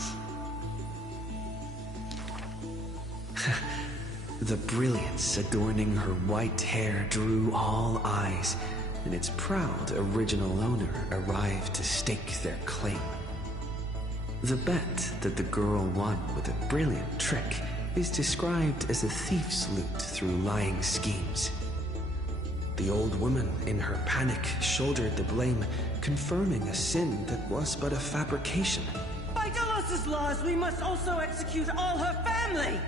The brilliance adorning her white hair drew all eyes, and its proud original owner arrived to stake their claim. The bet that the girl won with a brilliant trick is described as a thief's loot through lying schemes. The old woman, in her panic, shouldered the blame, confirming a sin that was but a fabrication. By Dolos's laws, we must also execute all her family!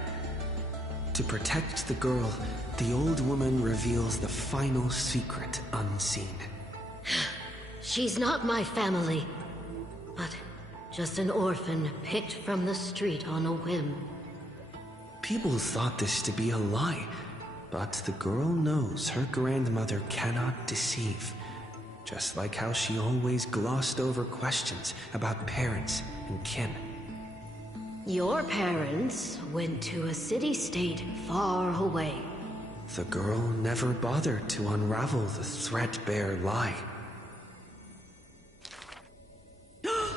To protect the girl, the old woman reveals the final secret unseen. She's not my family, but just an orphan picked from the street on a whim. People thought this to be a lie, but the girl knows her grandmother cannot deceive, just like how she always glossed over questions about parents and kin. Your parents went to a city-state far away. The girl never bothered to unravel the threadbare lie.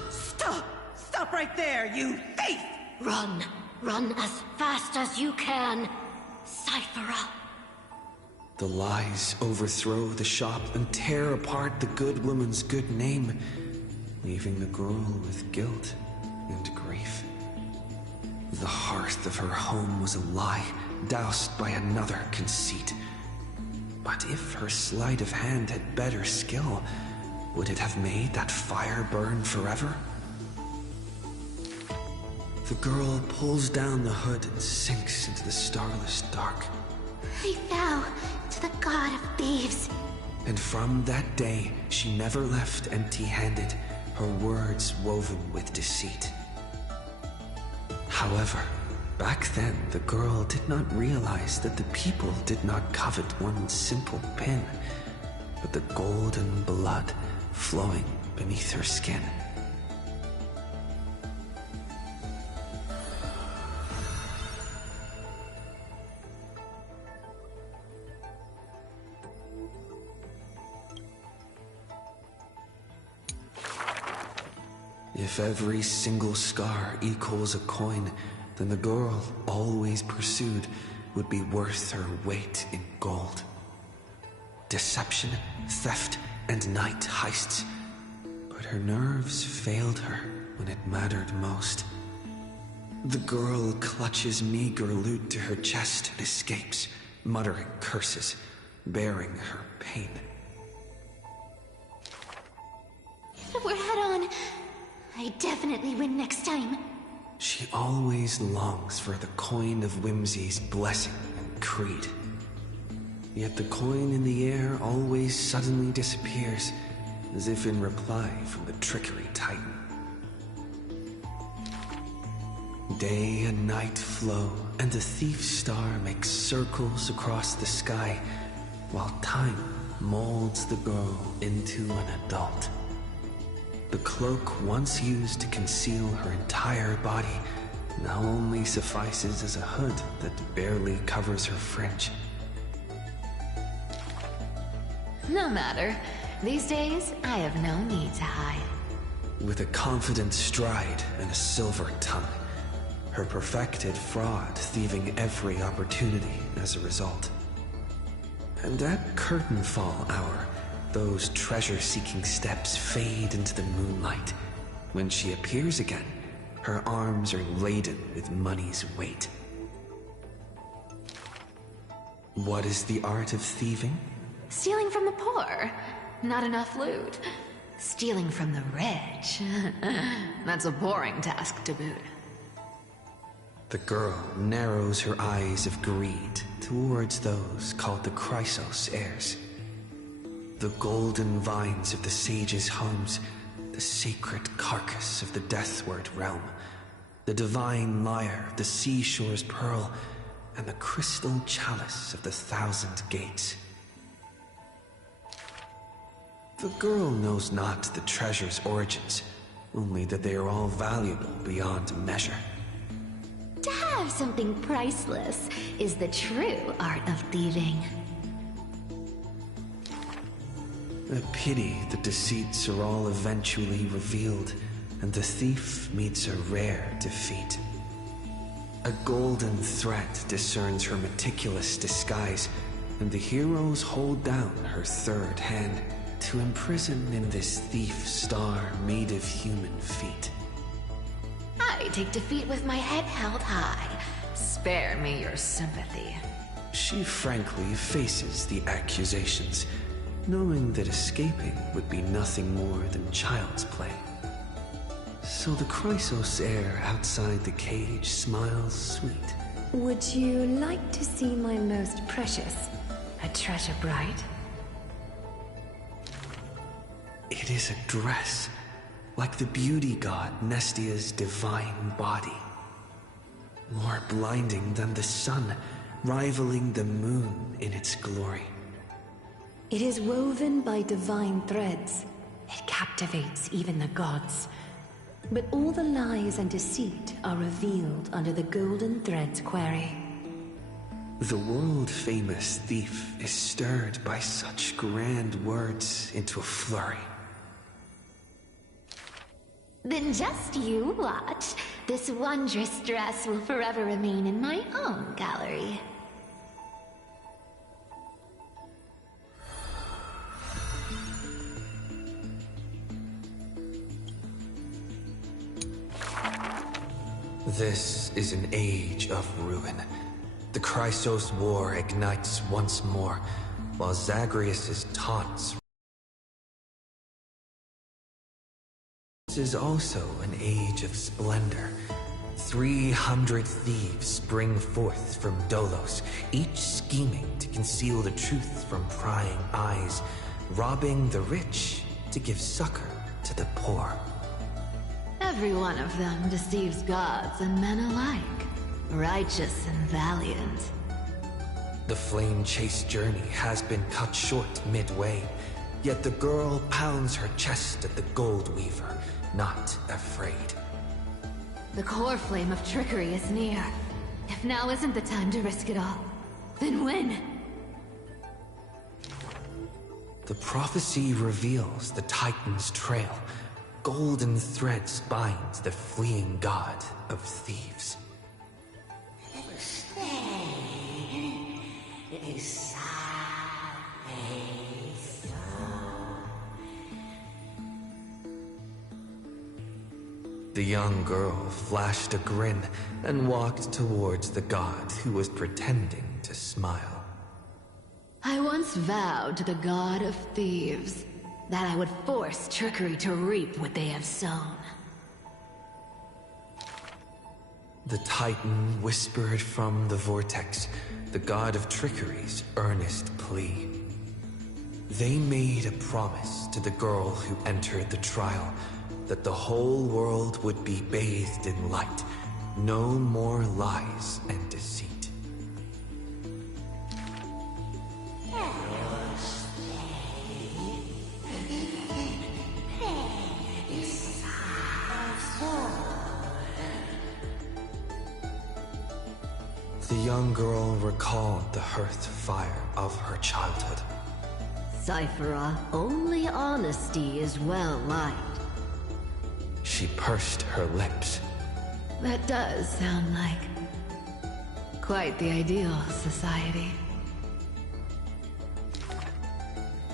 Stop! Stop right there, you thief! Run! Run as fast as you can! Cyphera! The lies overthrow the shop and tear apart the good woman's good name, leaving the girl with guilt and grief. The hearth of her home was a lie, doused by another conceit. But if her sleight of hand had better skill, would it have made that fire burn forever? The girl pulls down the hood and sinks into the starless dark. I vow to the god of thieves. And from that day, she never left empty-handed, her words woven with deceit. However, back then the girl did not realize that the people did not covet one simple pin, but the golden blood flowing beneath her skin. If every single scar equals a coin, then the girl, always pursued, would be worth her weight in gold. Deception, theft, and night heists. But her nerves failed her when it mattered most. The girl clutches meager loot to her chest and escapes, muttering curses, bearing her pain. If it were head-on, I definitely win next time. She always longs for the coin of whimsy's blessing and creed. Yet the coin in the air always suddenly disappears, as if in reply from the trickery titan. Day and night flow, and the thief star makes circles across the sky, while time molds the girl into an adult. The cloak once used to conceal her entire body now only suffices as a hood that barely covers her fringe. No matter. These days, I have no need to hide. With a confident stride and a silver tongue, her perfected fraud thieving every opportunity as a result. And at curtain fall hour, those treasure-seeking steps fade into the moonlight. When she appears again, her arms are laden with money's weight. What is the art of thieving? Stealing from the poor. Not enough loot. Stealing from the rich. That's a boring task to boot. The girl narrows her eyes of greed towards those called the Chrysos Heirs. The golden vines of the sages' homes, the sacred carcass of the Deathward realm, the divine lyre of the seashore's pearl, and the crystal chalice of the Thousand Gates. The girl knows not the treasure's origins, only that they are all valuable beyond measure. To have something priceless is the true art of thieving. A pity the deceits are all eventually revealed, and the thief meets a rare defeat. A golden thread discerns her meticulous disguise, and the heroes hold down her third hand to imprison in this thief star made of human feet. I take defeat with my head held high. Spare me your sympathy. She frankly faces the accusations, knowing that escaping would be nothing more than child's play. So the Chrysos heir outside the cage smiles sweet. Would you like to see my most precious? A treasure bride? It is a dress, like the beauty god Nestia's divine body. More blinding than the sun, rivaling the moon in its glory. It is woven by divine threads. It captivates even the gods. But all the lies and deceit are revealed under the golden thread's query. The world-famous thief is stirred by such grand words into a flurry. Then just you watch. This wondrous dress will forever remain in my own gallery. This is an age of ruin. The Chrysos War ignites once more, while Zagreus' taunts. This is also an age of splendor. 300 thieves spring forth from Dolos, each scheming to conceal the truth from prying eyes, robbing the rich to give succor to the poor. Every one of them deceives gods and men alike, righteous and valiant. The flame-chased journey has been cut short midway, yet the girl pounds her chest at the gold weaver, not afraid. The core flame of trickery is near. If now isn't the time to risk it all, then when? The prophecy reveals the Titan's trail. Golden threads bind the fleeing god of thieves. The young girl flashed a grin and walked towards the god who was pretending to smile. I once vowed to the god of thieves that I would force trickery to reap what they have sown. The Titan whispered from the vortex, the god of trickery's earnest plea. They made a promise to the girl who entered the trial that the whole world would be bathed in light, no more lies and deceit. The young girl recalled the hearth fire of her childhood. Cyphera, only honesty is well liked. She pursed her lips. That does sound like quite the ideal society.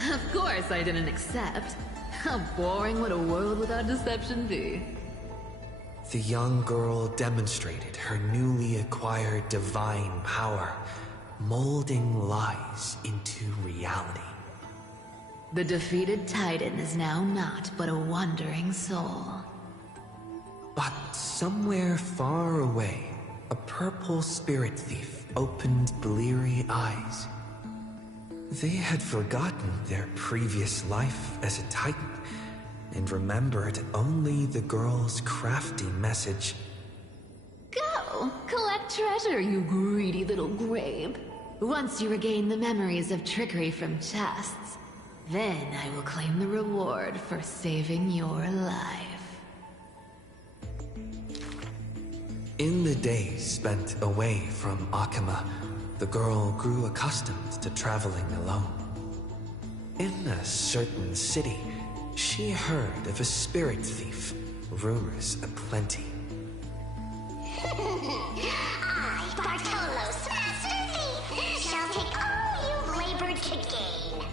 Of course I didn't accept. How boring would a world without deception be? The young girl demonstrated her newly acquired divine power, molding lies into reality. The defeated Titan is now not but a wandering soul. But somewhere far away, a purple spirit thief opened bleary eyes. They had forgotten their previous life as a Titan, and remembered only the girl's crafty message. Go! Collect treasure, you greedy little grape. Once you regain the memories of trickery from chests, then I will claim the reward for saving your life. In the days spent away from Akima, the girl grew accustomed to traveling alone. In a certain city, she heard of a spirit thief, rumors aplenty. I, Bartolo's master thief, shall take all you've labored to gain.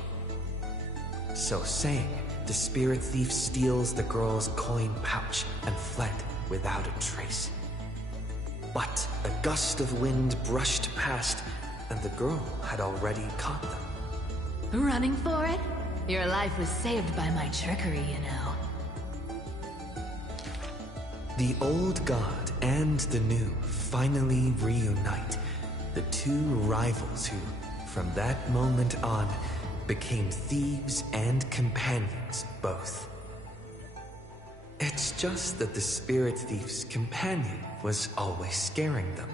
So saying, the spirit thief steals the girl's coin pouch and fled without a trace. But a gust of wind brushed past, and the girl had already caught them. Running for it? Your life was saved by my trickery, you know. The old god and the new finally reunite, the two rivals who, from that moment on, became thieves and companions both. It's just that the spirit thief's companion was always scaring them.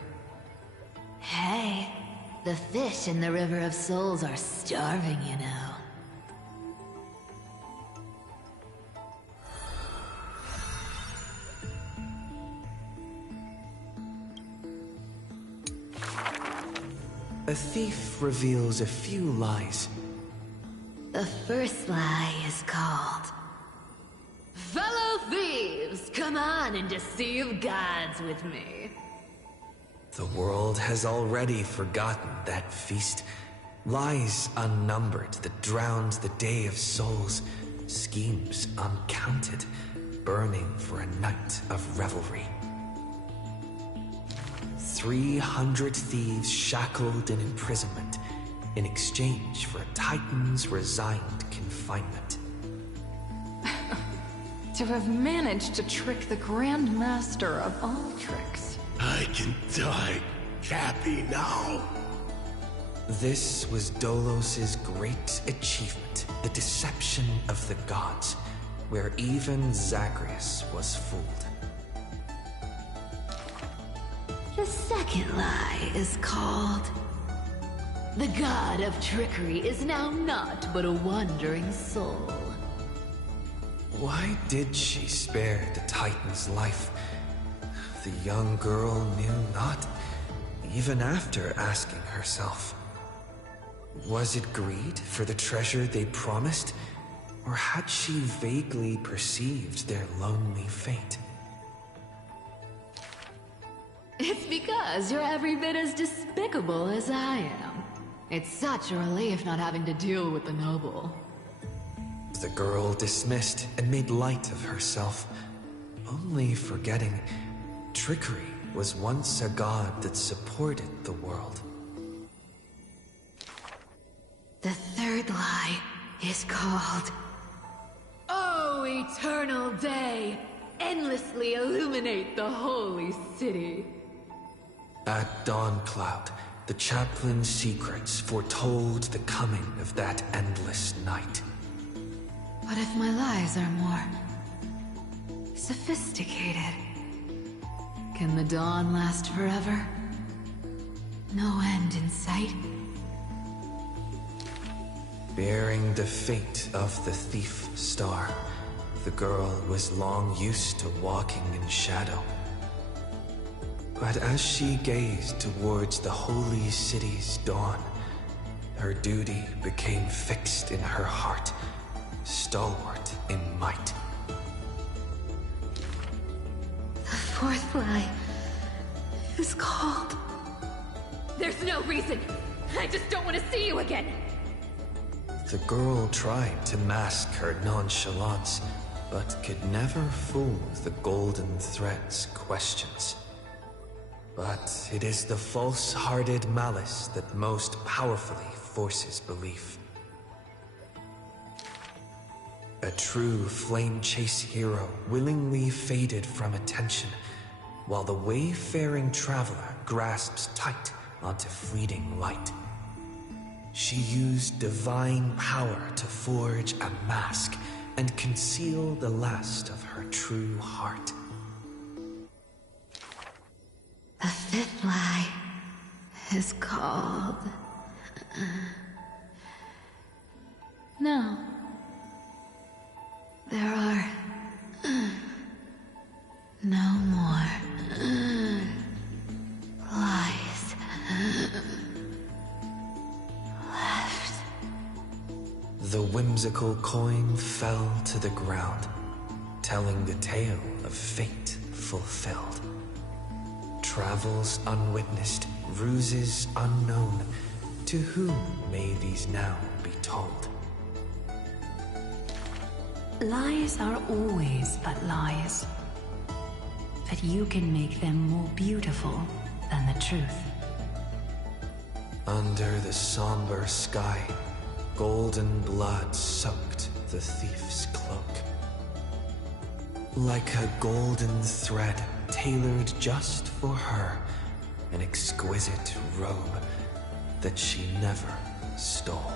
Hey, the fish in the River of Souls are starving, you know. A thief reveals a few lies. The first lie is called... Fellow thieves, come on and deceive gods with me. The world has already forgotten that feast. Lies unnumbered that drowned the Day of Souls. Schemes uncounted, burning for a night of revelry. 300 thieves shackled in imprisonment in exchange for a Titan's resigned confinement. To have managed to trick the Grand Master of all tricks. I can die happy now. This was Dolos's great achievement, the deception of the gods, where even Zagreus was fooled. The second lie is called... The god of trickery is now not but a wandering soul. Why did she spare the Titan's life? The young girl knew not, even after asking herself. Was it greed for the treasure they promised, or had she vaguely perceived their lonely fate? It's because you're every bit as despicable as I am. It's such a relief not having to deal with the noble. The girl dismissed and made light of herself, only forgetting trickery was once a god that supported the world. The third lie is called... Oh, eternal day! Endlessly illuminate the holy city. At Dawncloud, the chaplain's secrets foretold the coming of that endless night. What if my lies are more sophisticated? Can the dawn last forever? No end in sight? Bearing the fate of the thief star, the girl was long used to walking in shadow. But as she gazed towards the holy city's dawn, her duty became fixed in her heart, stalwart in might. The fourth lie is called... There's no reason. I just don't want to see you again. The girl tried to mask her nonchalance, but could never fool the golden thread's questions. But it is the false-hearted malice that most powerfully forces belief. A true flame-chase hero willingly faded from attention, while the wayfaring traveler grasps tight onto fleeting light. She used divine power to forge a mask and conceal the last of her true heart. The fifth lie is called... No. There are... no more... lies... left. The whimsical coin fell to the ground, telling the tale of fate fulfilled. Travels unwitnessed, ruses unknown. To whom may these now be told? Lies are always but lies. But you can make them more beautiful than the truth. Under the somber sky, golden blood soaked the thief's cloak. Like a golden thread tailored just for her, an exquisite robe that she never stole.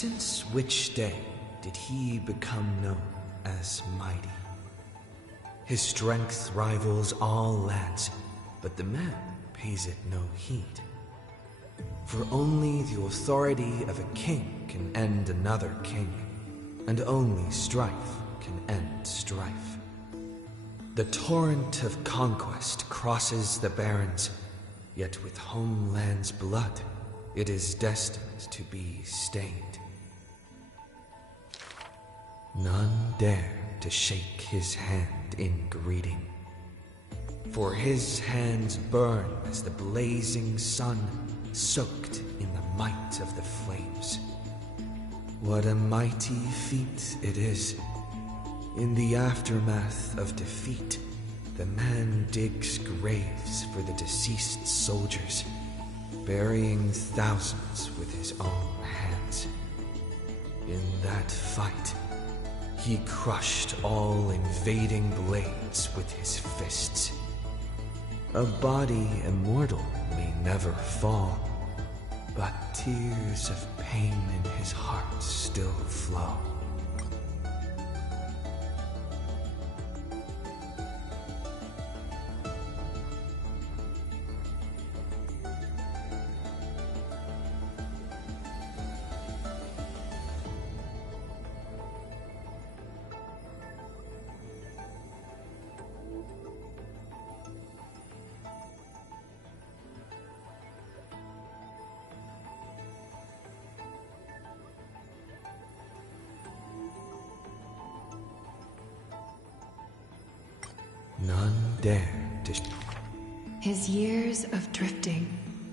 since which day did he become known as mighty? His strength rivals all lands, but the man pays it no heed. For only the authority of a king can end another king, and only strife can end strife. The torrent of conquest crosses the barrens, yet with homeland's blood, it is destined to be stained. None dare to shake his hand in greeting, for his hands burn as the blazing sun soaked in the might of the flames. What a mighty feat it is. In the aftermath of defeat, the man digs graves for the deceased soldiers, burying thousands with his own hands. In that fight, he crushed all invading blades with his fists. A body immortal may never fall, but tears of pain in his heart still flow. None dare to... His years of drifting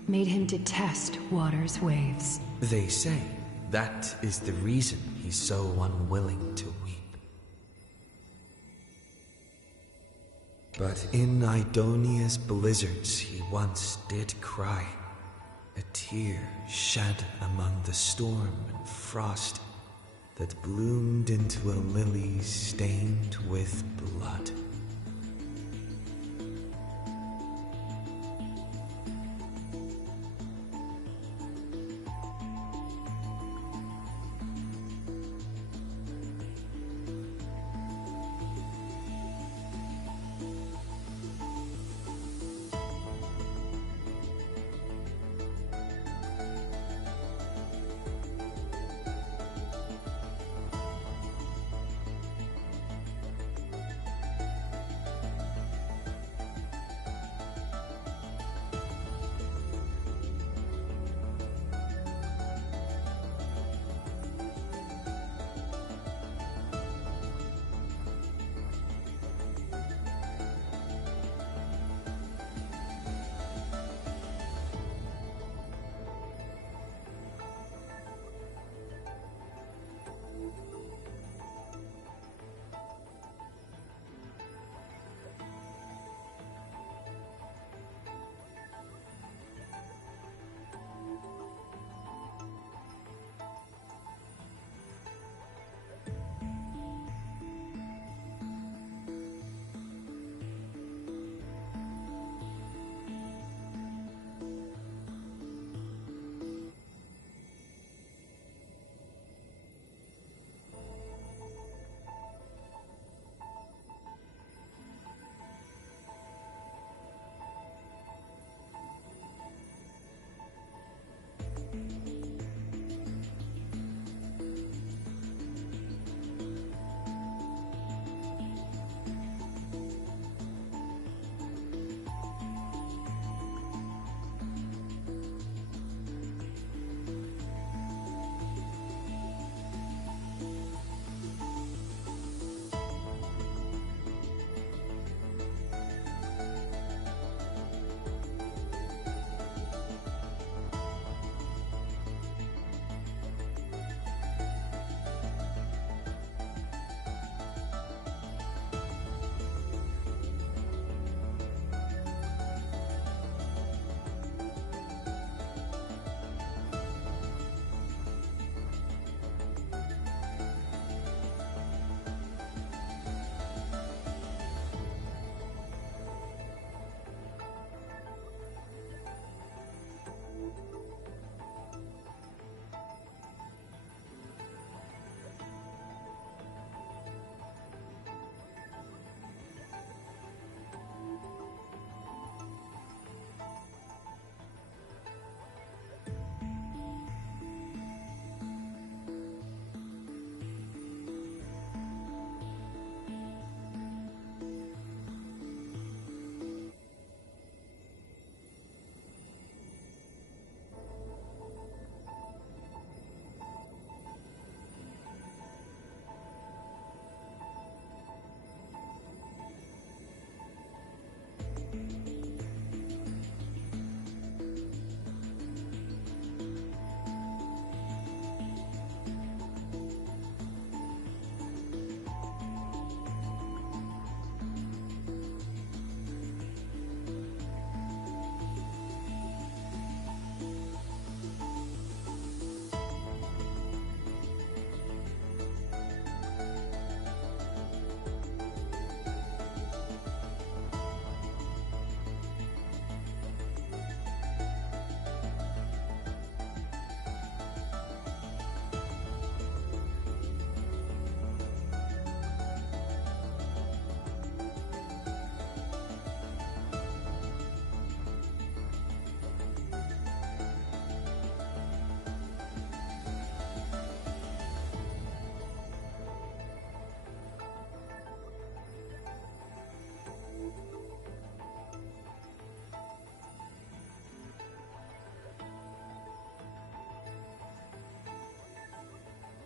made him detest water's waves. They say that is the reason he's so unwilling to weep. But in Idonia's blizzards he once did cry, a tear shed among the storm and frost that bloomed into a lily stained with blood.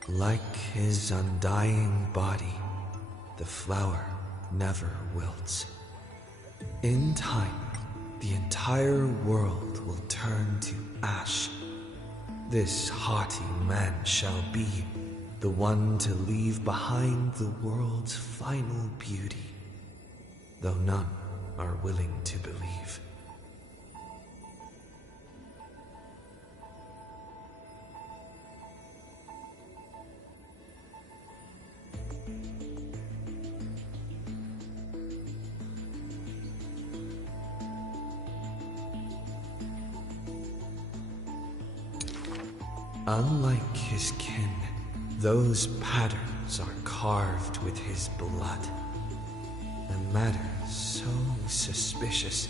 Like his undying body, the flower never wilts. In time, the entire world will turn to ash. This haughty man shall be the one to leave behind the world's final beauty, though none are willing to believe. Unlike his kin, those patterns are carved with his blood. A matter so suspicious,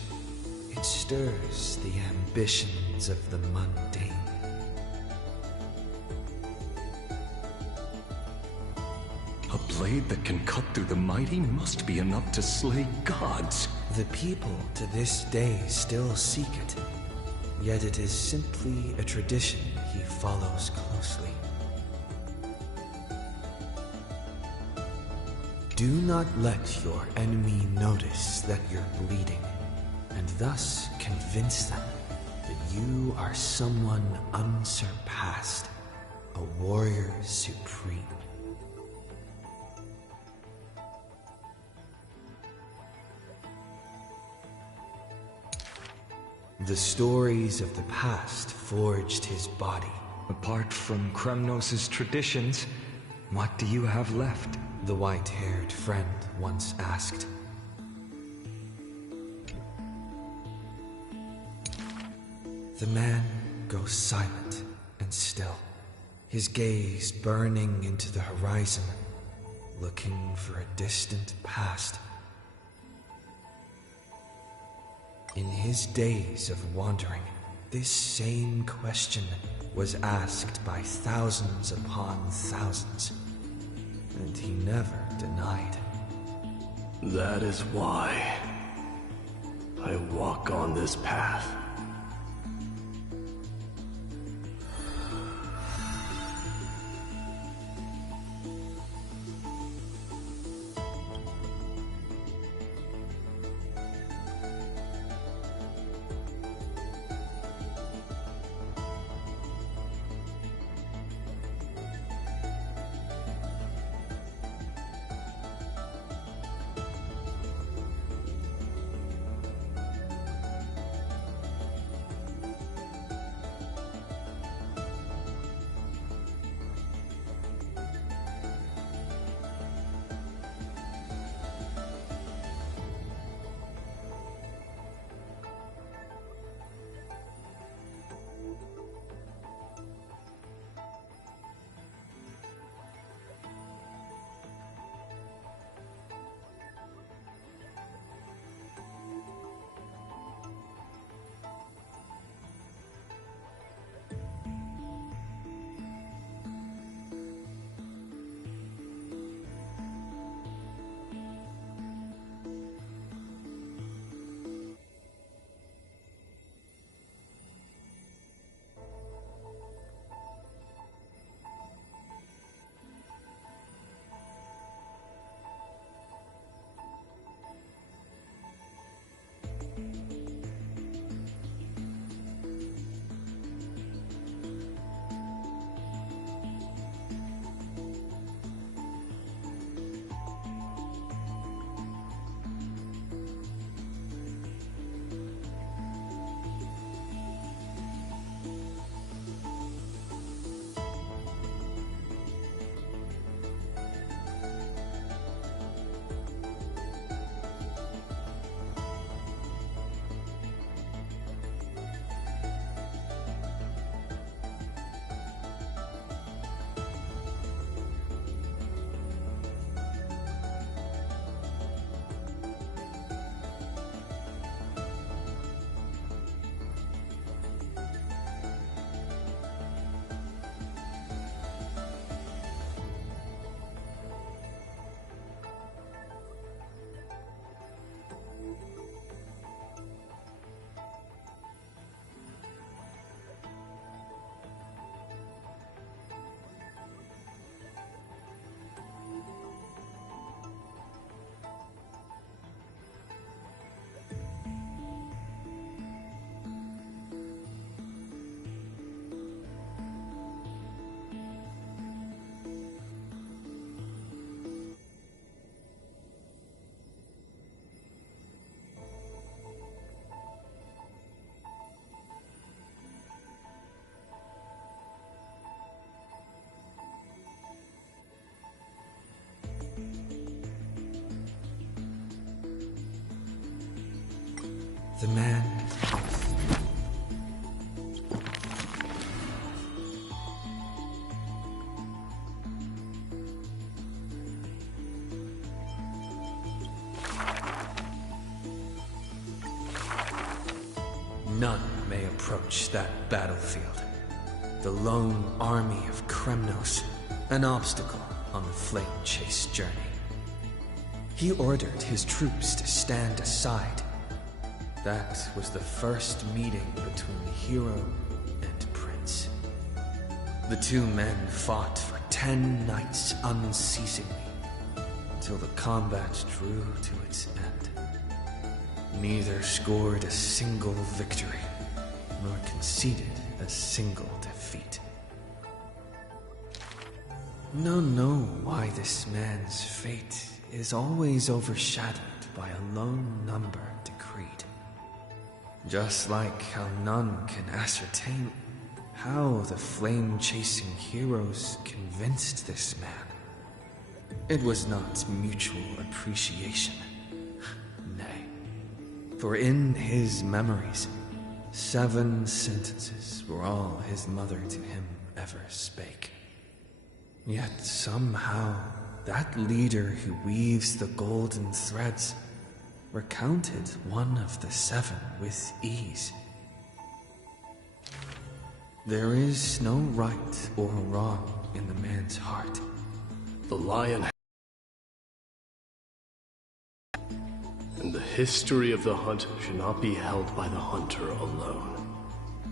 it stirs the ambitions of the mundane. A blade that can cut through the mighty must be enough to slay gods. The people to this day still seek it, yet it is simply a tradition he follows closely. Do not let your enemy notice that you're bleeding, and thus convince them that you are someone unsurpassed, a warrior supreme. The stories of the past forged his body. Apart from Kremnos' traditions, what do you have left? The white-haired friend once asked. The man goes silent and still, his gaze burning into the horizon, looking for a distant past. In his days of wandering, this same question was asked by thousands upon thousands, and he never denied. That is why I walk on this path. The man... None may approach that battlefield. The lone army of Kremnos, an obstacle on the flame chase journey. He ordered his troops to stand aside. That was the first meeting between hero and prince. The two men fought for 10 nights unceasingly, till the combat drew to its end. Neither scored a single victory, nor conceded a single defeat. None know why this man's fate is always overshadowed by a lone number decreed. Just like how none can ascertain how the flame-chasing heroes convinced this man. It was not mutual appreciation. Nay, for in his memories, 7 sentences were all his mother to him ever spake. Yet somehow, that leader who weaves the golden threads recounted one of the 7 with ease. There is no right or wrong in the man's heart. The lion and the history of the hunt should not be held by the hunter alone.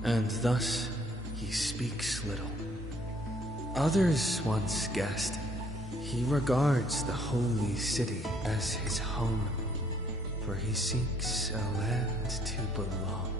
And thus, he speaks little. Others once guessed he regards the holy city as his home, for he seeks a land to belong.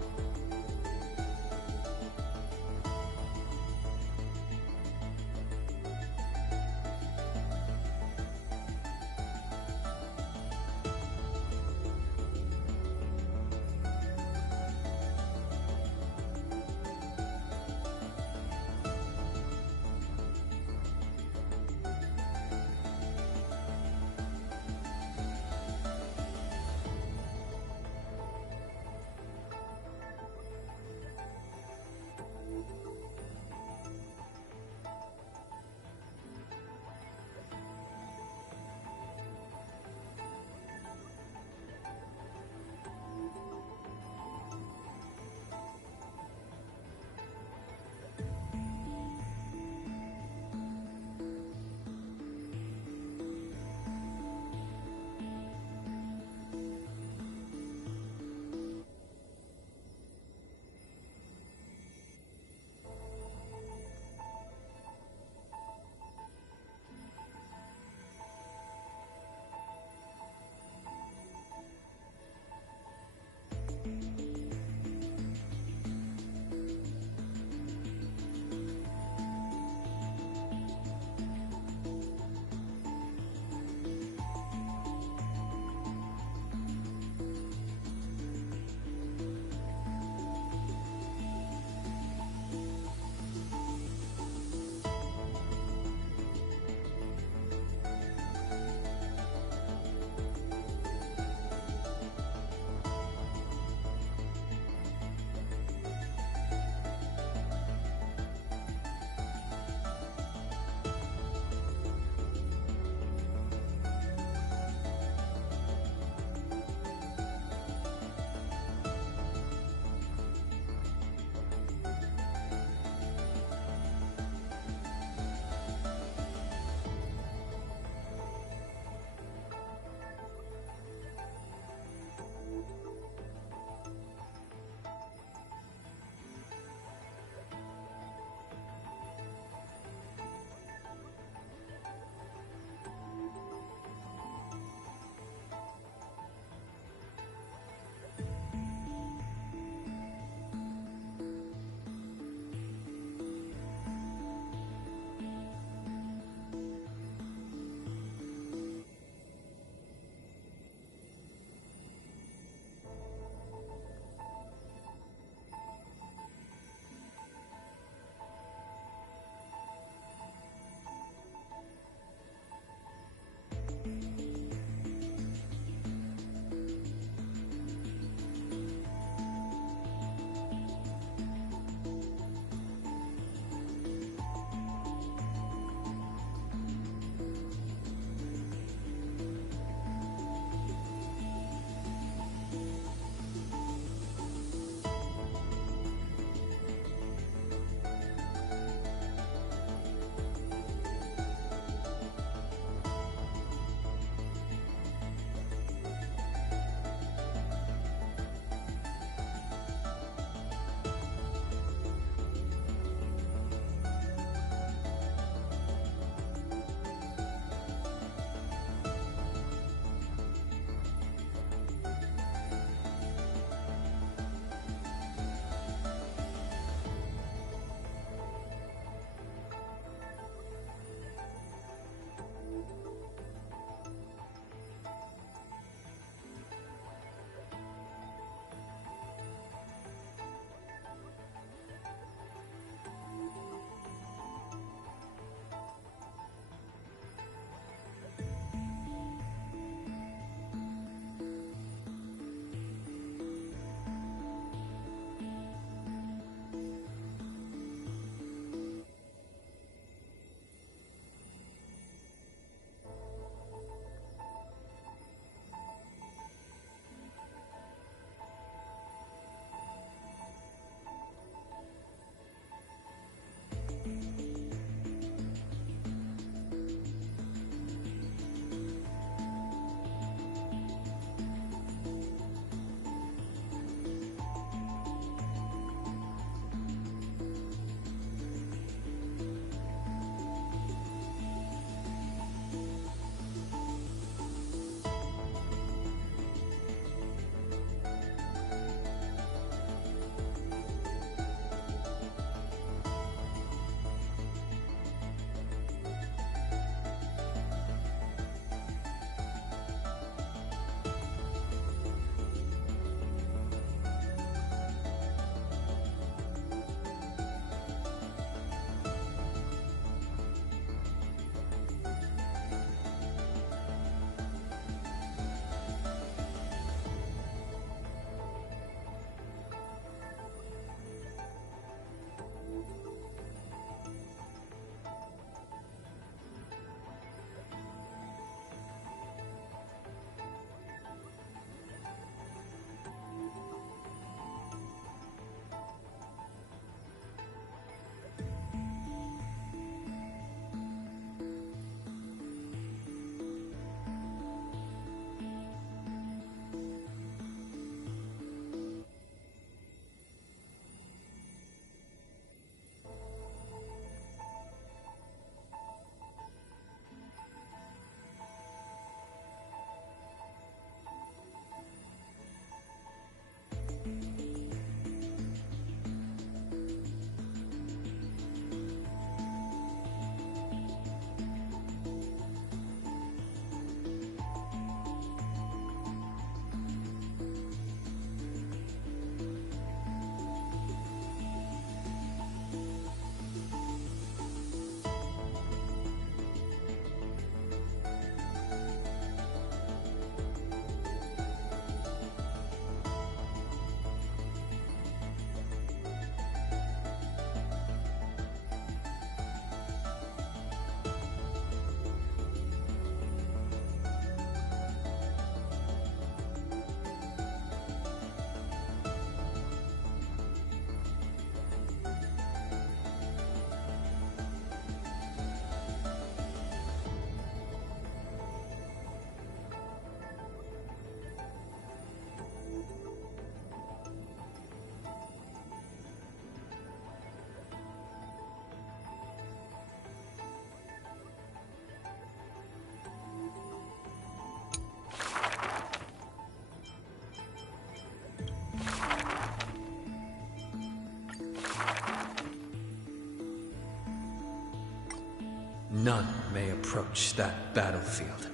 None may approach that battlefield.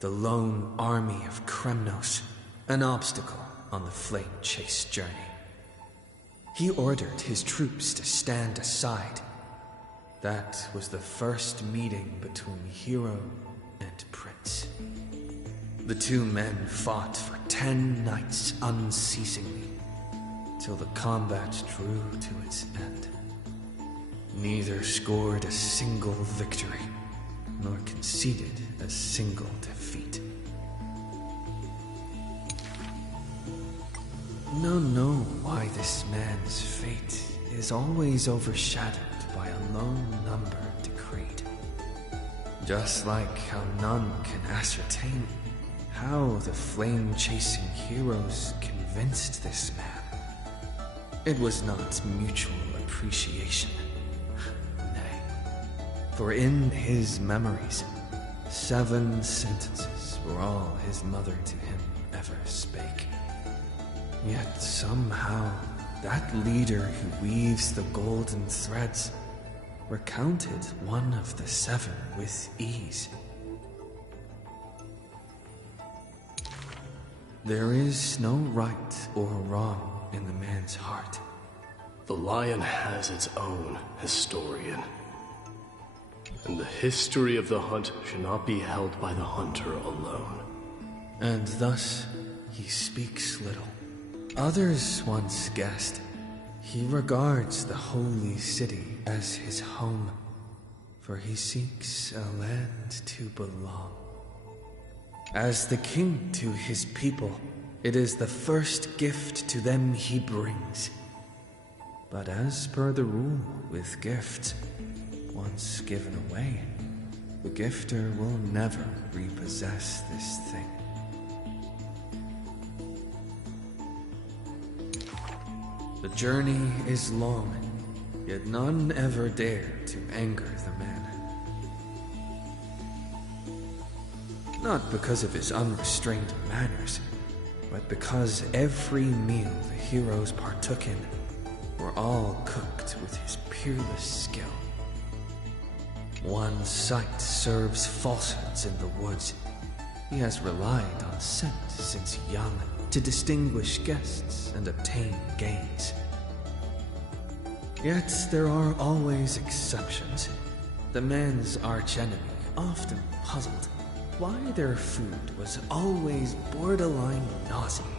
The lone army of Kremnos, an obstacle on the flame chase journey. He ordered his troops to stand aside. That was the first meeting between hero and prince. The two men fought for 10 nights unceasingly, till the combat drew to its end. Neither scored a single victory, nor conceded a single defeat. None know why this man's fate is always overshadowed by a lone number decreed. Just like how none can ascertain how the flame-chasing heroes convinced this man. It was not mutual appreciation. Nay, for in his memories, 7 sentences were all his mother to him ever spake. Yet somehow, that leader who weaves the golden threads recounted one of the 7 with ease. There is no right or wrong in the man's heart. The lion has its own historian. And the history of the hunt should not be held by the hunter alone. And thus, he speaks little. Others once guessed he regards the holy city as his home, for he seeks a land to belong. As the king to his people, it is the first gift to them he brings. But as per the rule with gifts, once given away, the gifter will never repossess this thing. The journey is long, yet none ever dare to anger the man. Not because of his unrestrained manners, but because every meal the heroes partook in were all cooked with his peerless skill. One sight serves falsehoods in the woods. He has relied on scent since young to distinguish guests and obtain gains. Yet there are always exceptions. The man's archenemy often puzzled why their food was always borderline nauseating.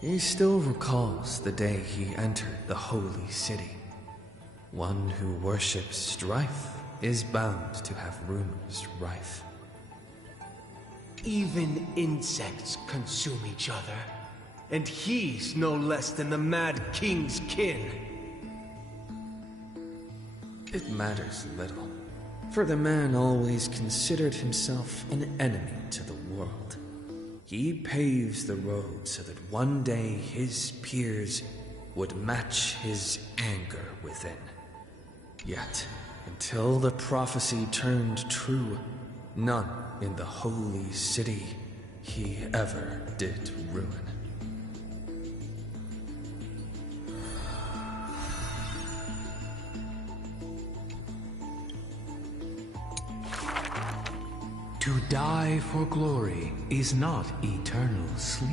He still recalls the day he entered the holy city. One who worships strife is bound to have rumors rife. Even insects consume each other, and he's no less than the Mad King's kin. It matters little, for the man always considered himself an enemy to the world. He paves the road so that one day his peers would match his anger within. Yet, until the prophecy turned true, none in the holy city he ever did ruin. To die for glory is not eternal sleep.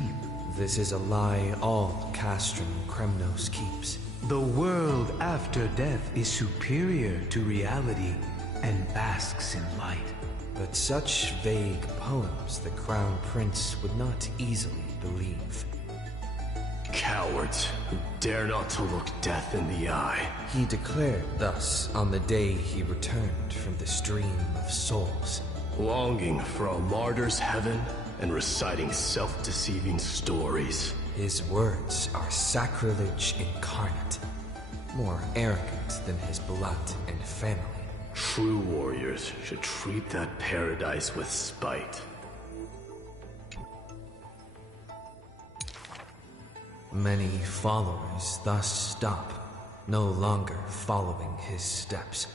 This is a lie all Castrum Kremnos keeps. The world after death is superior to reality and basks in light. But such vague poems the Crown Prince would not easily believe. Cowards who dare not to look death in the eye. He declared thus on the day he returned from the stream of souls. Longing for a martyr's heaven and reciting self-deceiving stories. His words are sacrilege incarnate, more arrogant than his blood and family. True warriors should treat that paradise with spite. Many followers thus stop, no longer following his steps,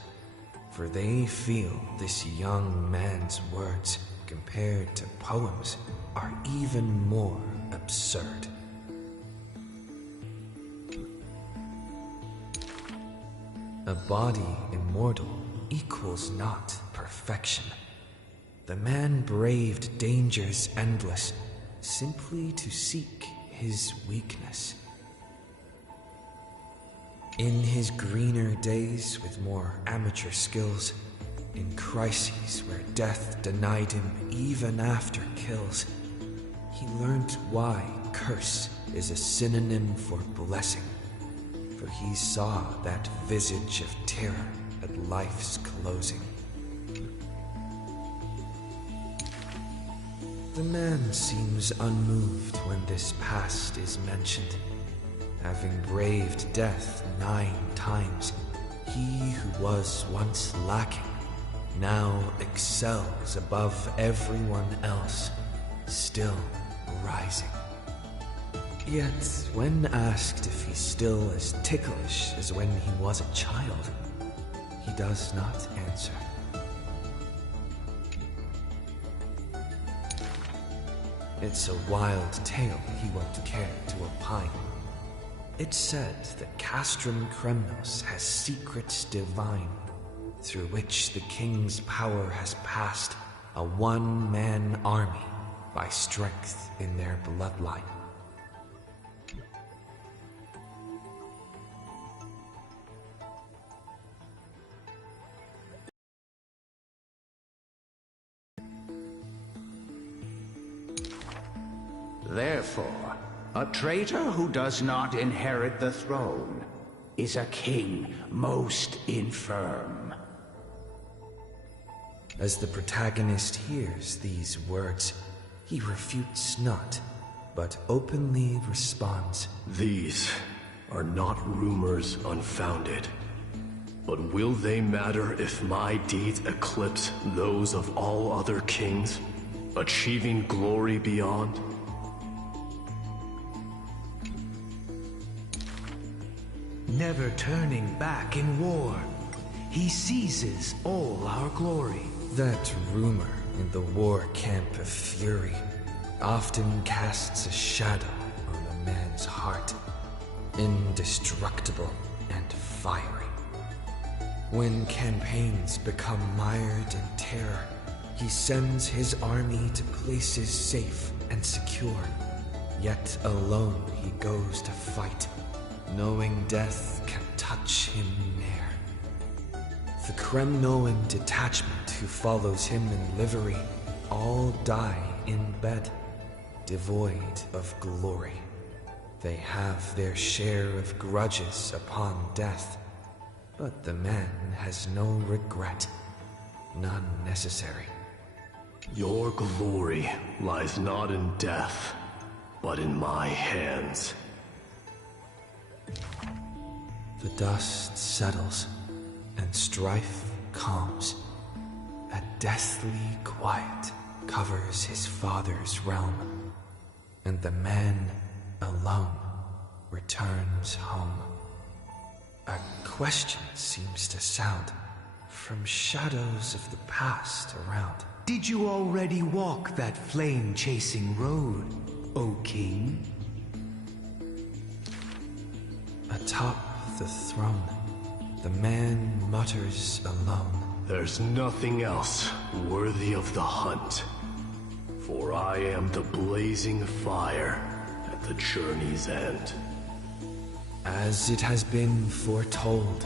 for they feel this young man's words, compared to poems, are even more absurd. A body immortal equals not perfection. The man braved dangers endless, simply to seek his weakness. In his greener days with more amateur skills, in crises where death denied him even after kills, he learned why curse is a synonym for blessing, for he saw that visage of terror at life's closing. The man seems unmoved when this past is mentioned. Having braved death 9 times, he who was once lacking now excels above everyone else, still rising. Yet, when asked if he's still as ticklish as when he was a child, he does not answer. It's a wild tale he won't care to opine. It's said that Castrum Kremnos has secrets divine, through which the king's power has passed a one-man army by strength in their bloodline. Therefore, a traitor who does not inherit the throne is a king most infirm. As the protagonist hears these words, he refutes not, but openly responds. These are not rumors unfounded, but will they matter if my deeds eclipse those of all other kings, achieving glory beyond? Never turning back in war, he seizes all our glory. That rumor in the war camp of fury often casts a shadow on a man's heart, indestructible and fiery. When campaigns become mired in terror, he sends his army to places safe and secure. Yet alone he goes to fight, knowing death can touch him ne'er. The Kremnoan detachment who follows him in livery all die in bed, devoid of glory. They have their share of grudges upon death, but the man has no regret, none necessary. Your glory lies not in death, but in my hands. The dust settles, and strife calms. A deathly quiet covers his father's realm, and the man alone returns home. A question seems to sound from shadows of the past around. Did you already walk that flame-chasing road, O King? Atop the throne, the man mutters alone. There's nothing else worthy of the hunt, for I am the blazing fire at the journey's end. As it has been foretold,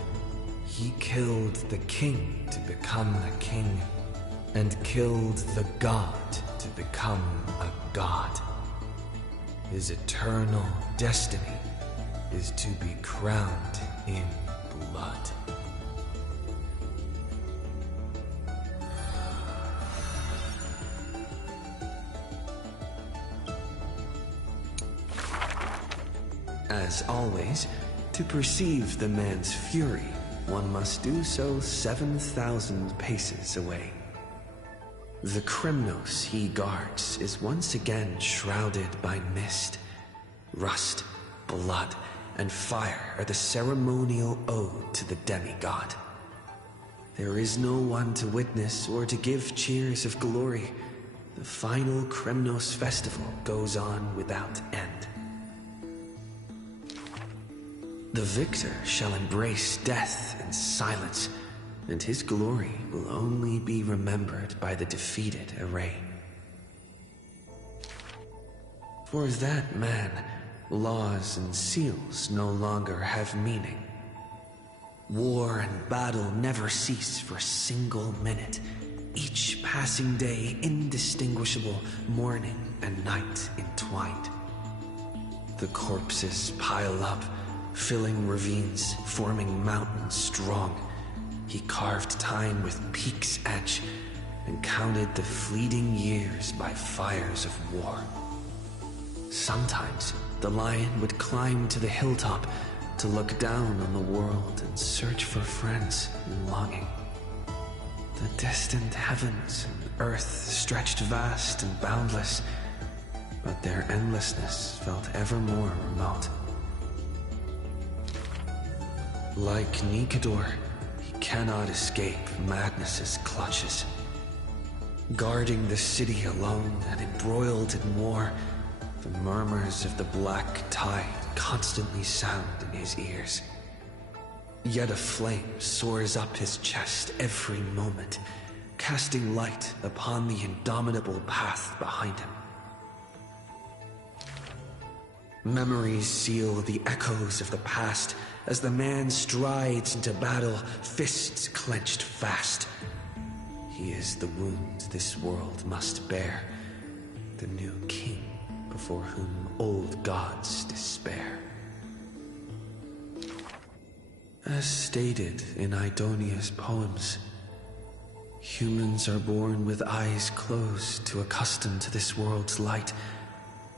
he killed the king to become a king, and killed the god to become a god. His eternal destiny is to be crowned in blood. As always, to perceive the man's fury, one must do so 7,000 paces away. The Kremnos he guards is once again shrouded by mist. Rust, blood, and fire are the ceremonial ode to the demigod. There is no one to witness or to give cheers of glory. The final Kremnos festival goes on without end. The victor shall embrace death in silence, and his glory will only be remembered by the defeated array. For that man, laws and seals no longer have meaning. War and battle never cease for a single minute, each passing day indistinguishable, morning and night entwined. The corpses pile up, filling ravines, forming mountains strong. He carved time with peak's edge and counted the fleeting years by fires of war. Sometimes the lion would climb to the hilltop to look down on the world and search for friends in longing. The distant heavens and earth stretched vast and boundless, but their endlessness felt ever more remote. Like Nikador, he cannot escape madness's clutches. Guarding the city alone and embroiled in war, the murmurs of the black tide constantly sound in his ears. Yet a flame soars up his chest every moment, casting light upon the indomitable path behind him. Memories seal the echoes of the past as the man strides into battle, fists clenched fast. He is the wound this world must bear, the new king before whom old gods despair. As stated in Idonia's poems, humans are born with eyes closed to accustom to this world's light,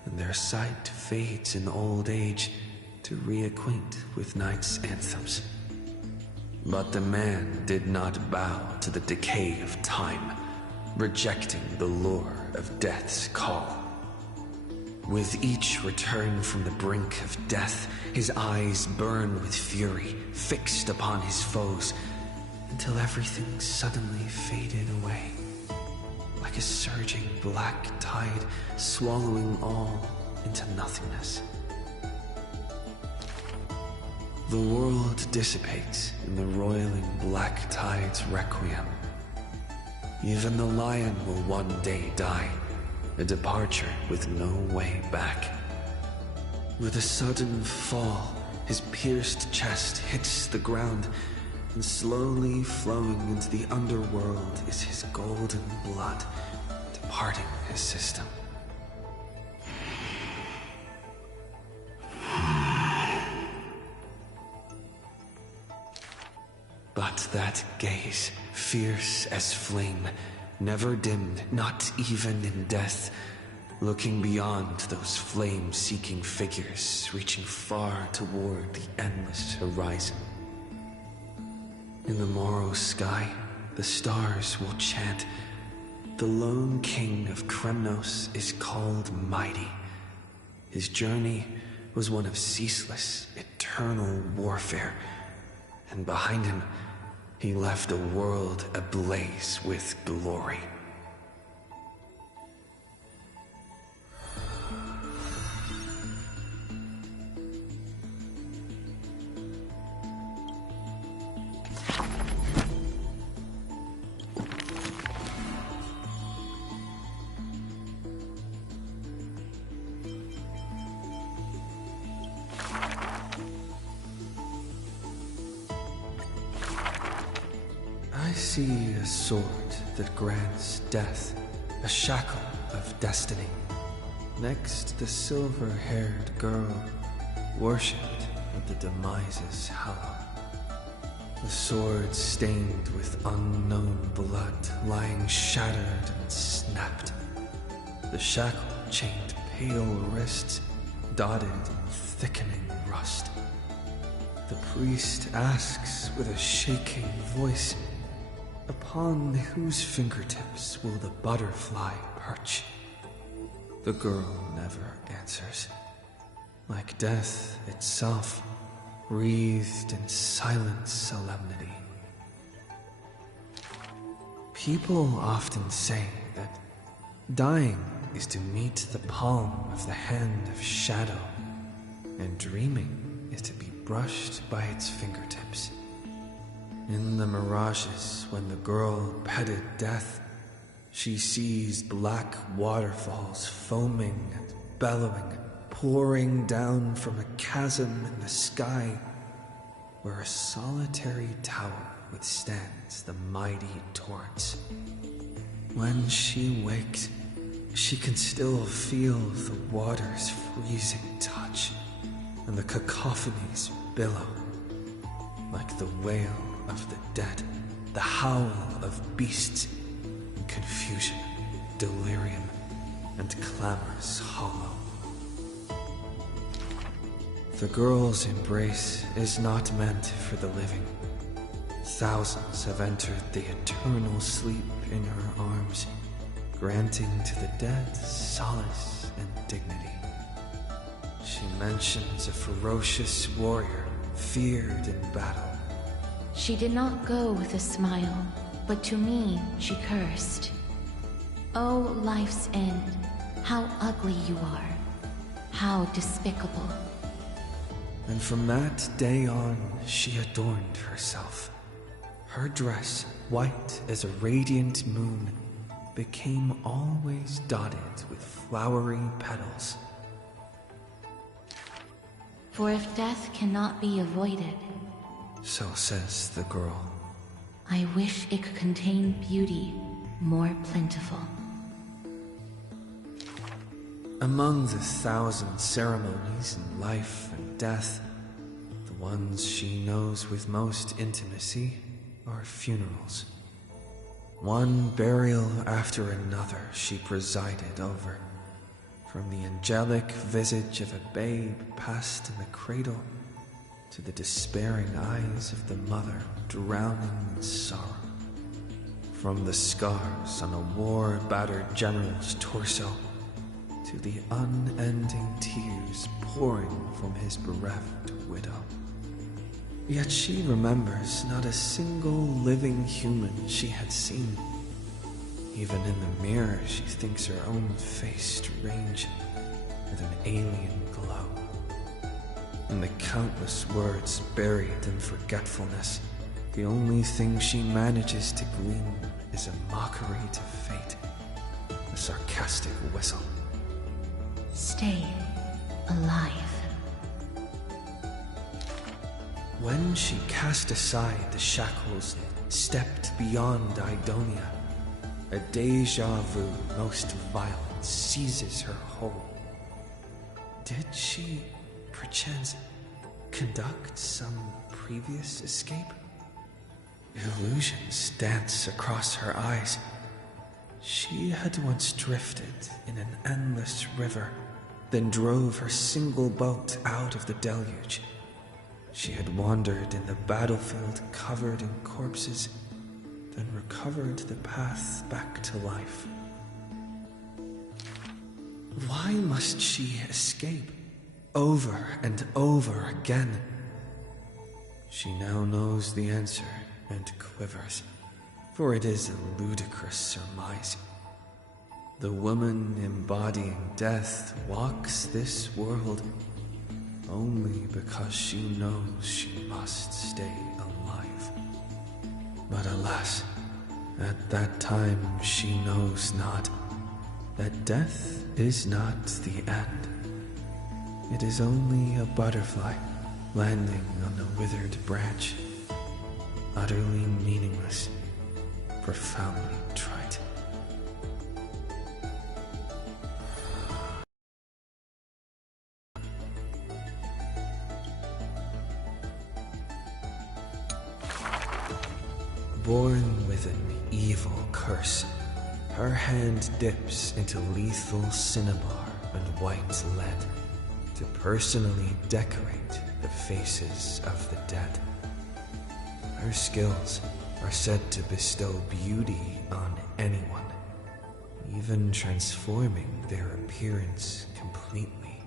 and their sight fades in old age to reacquaint with night's anthems. But the man did not bow to the decay of time, rejecting the lure of death's call. With each return from the brink of death, his eyes burn with fury, fixed upon his foes, until everything suddenly faded away, like a surging black tide swallowing all into nothingness. The world dissipates in the roiling black tide's requiem. Even the lion will one day die, a departure with no way back. With a sudden fall, his pierced chest hits the ground, and slowly flowing into the underworld is his golden blood, departing his system. But that gaze, fierce as flame, never dimmed, not even in death, looking beyond those flame-seeking figures, reaching far toward the endless horizon. In the morrow sky, the stars will chant, "The lone king of Chrysos is called mighty. His journey was one of ceaseless, eternal warfare, and behind him, he left a world ablaze with glory." I see a sword that grants death, a shackle of destiny. Next, the silver-haired girl, worshipped at the demise's hallow. The sword stained with unknown blood, lying shattered and snapped. The shackle chained pale wrists, dotted in thickening rust. The priest asks with a shaking voice, "Upon whose fingertips will the butterfly perch?" The girl never answers. Like death itself, wreathed in silent solemnity. People often say that dying is to meet the palm of the hand of shadow, and dreaming is to be brushed by its fingertips. In the mirages, when the girl petted death, she sees black waterfalls foaming and bellowing, pouring down from a chasm in the sky, where a solitary tower withstands the mighty torrents. When she wakes, she can still feel the water's freezing touch, and the cacophonies billow, like the wail of the dead, the howl of beasts, in confusion, delirium, and clamors hollow. The girl's embrace is not meant for the living. Thousands have entered the eternal sleep in her arms, granting to the dead solace and dignity. She mentions a ferocious warrior feared in battle. She did not go with a smile, but to me she cursed. Oh, life's end, how ugly you are, how despicable. And from that day on, she adorned herself. Her dress, white as a radiant moon, became always dotted with flowery petals. For if death cannot be avoided, so says the girl, I wish it could contain beauty more plentiful. Among the 1,000 ceremonies in life and death, the ones she knows with most intimacy are funerals. One burial after another she presided over, from the angelic visage of a babe passed in the cradle to the despairing eyes of the mother drowning in sorrow, from the scars on a war-battered general's torso to the unending tears pouring from his bereft widow. Yet she remembers not a single living human she had seen. Even in the mirror, she thinks her own face strange, with an alien glow. In the countless words buried in forgetfulness, the only thing she manages to glean is a mockery to fate, a sarcastic whistle. Stay alive. When she cast aside the shackles and stepped beyond Idonia, a deja vu most violent seizes her whole. Did she, perchance, conduct some previous escape? Illusions dance across her eyes. She had once drifted in an endless river, then drove her single boat out of the deluge. She had wandered in the battlefield covered in corpses, then recovered the path back to life. Why must she escape over and over again? She now knows the answer and quivers, for it is a ludicrous surmise. The woman embodying death walks this world only because she knows she must stay alive. But alas, at that time she knows not that death is not the end. It is only a butterfly landing on a withered branch, utterly meaningless, profoundly trite. Born with an evil curse, her hand dips into lethal cinnabar and white lead to personally decorate the faces of the dead. Her skills are said to bestow beauty on anyone, even transforming their appearance completely.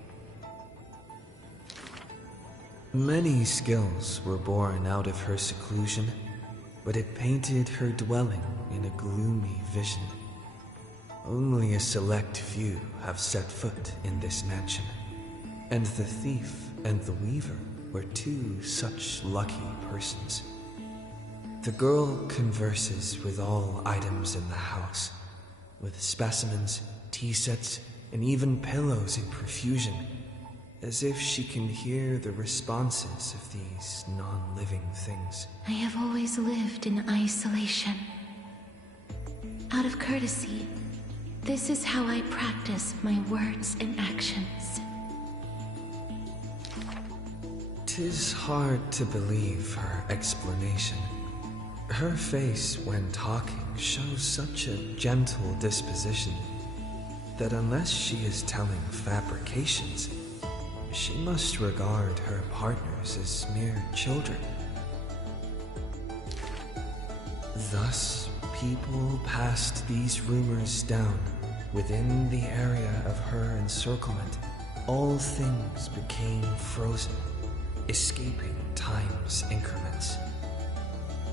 Many skills were born out of her seclusion, but it painted her dwelling in a gloomy vision. Only a select few have set foot in this mansion, and the thief and the weaver were two such lucky persons. The girl converses with all items in the house, with specimens, tea sets, and even pillows in profusion, as if she can hear the responses of these non-living things. I have always lived in isolation. Out of courtesy, this is how I practice my words and actions. 'Tis hard to believe her explanation. Her face when talking shows such a gentle disposition that unless she is telling fabrications, she must regard her partners as mere children. Thus, people passed these rumors down. Within the area of her encirclement, all things became frozen, escaping time's increments.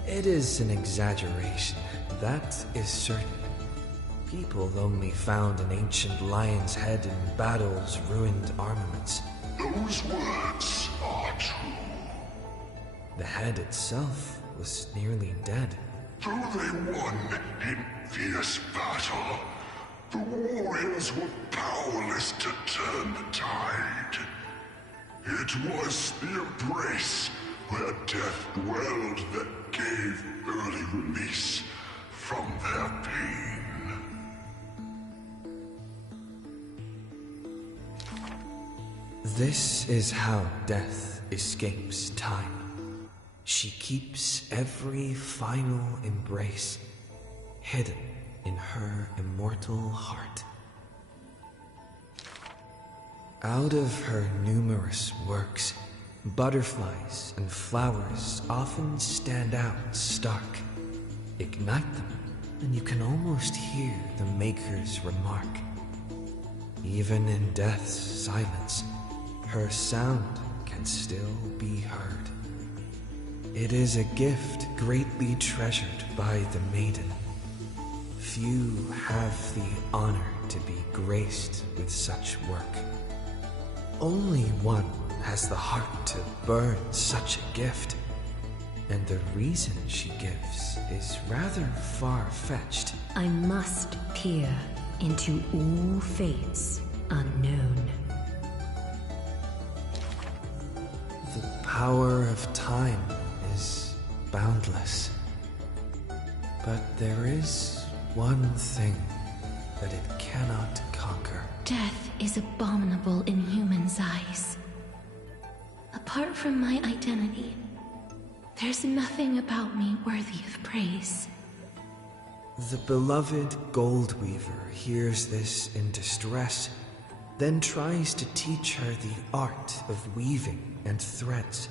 It is an exaggeration, that is certain. People only found an ancient lion's head in battle's ruined armaments. Those words are true. The head itself was nearly dead. Though they won in fierce battle, the warriors were powerless to turn the tide. It was the embrace where death dwelled that gave early release from their pain. This is how death escapes time. She keeps every final embrace hidden in her immortal heart. Out of her numerous works, butterflies and flowers often stand out stark. Ignite them, and you can almost hear the maker's remark. Even in death's silence, her sound can still be heard. It is a gift greatly treasured by the maiden. Few have the honor to be graced with such work. Only one has the heart to burn such a gift, and the reason she gives is rather far-fetched. I must peer into all fates unknown. The power of time is boundless. But there is one thing that it cannot conquer. Death is abominable in humans' eyes. Apart from my identity, there's nothing about me worthy of praise. The beloved Goldweaver hears this in distress, then tries to teach her the art of weaving and threads.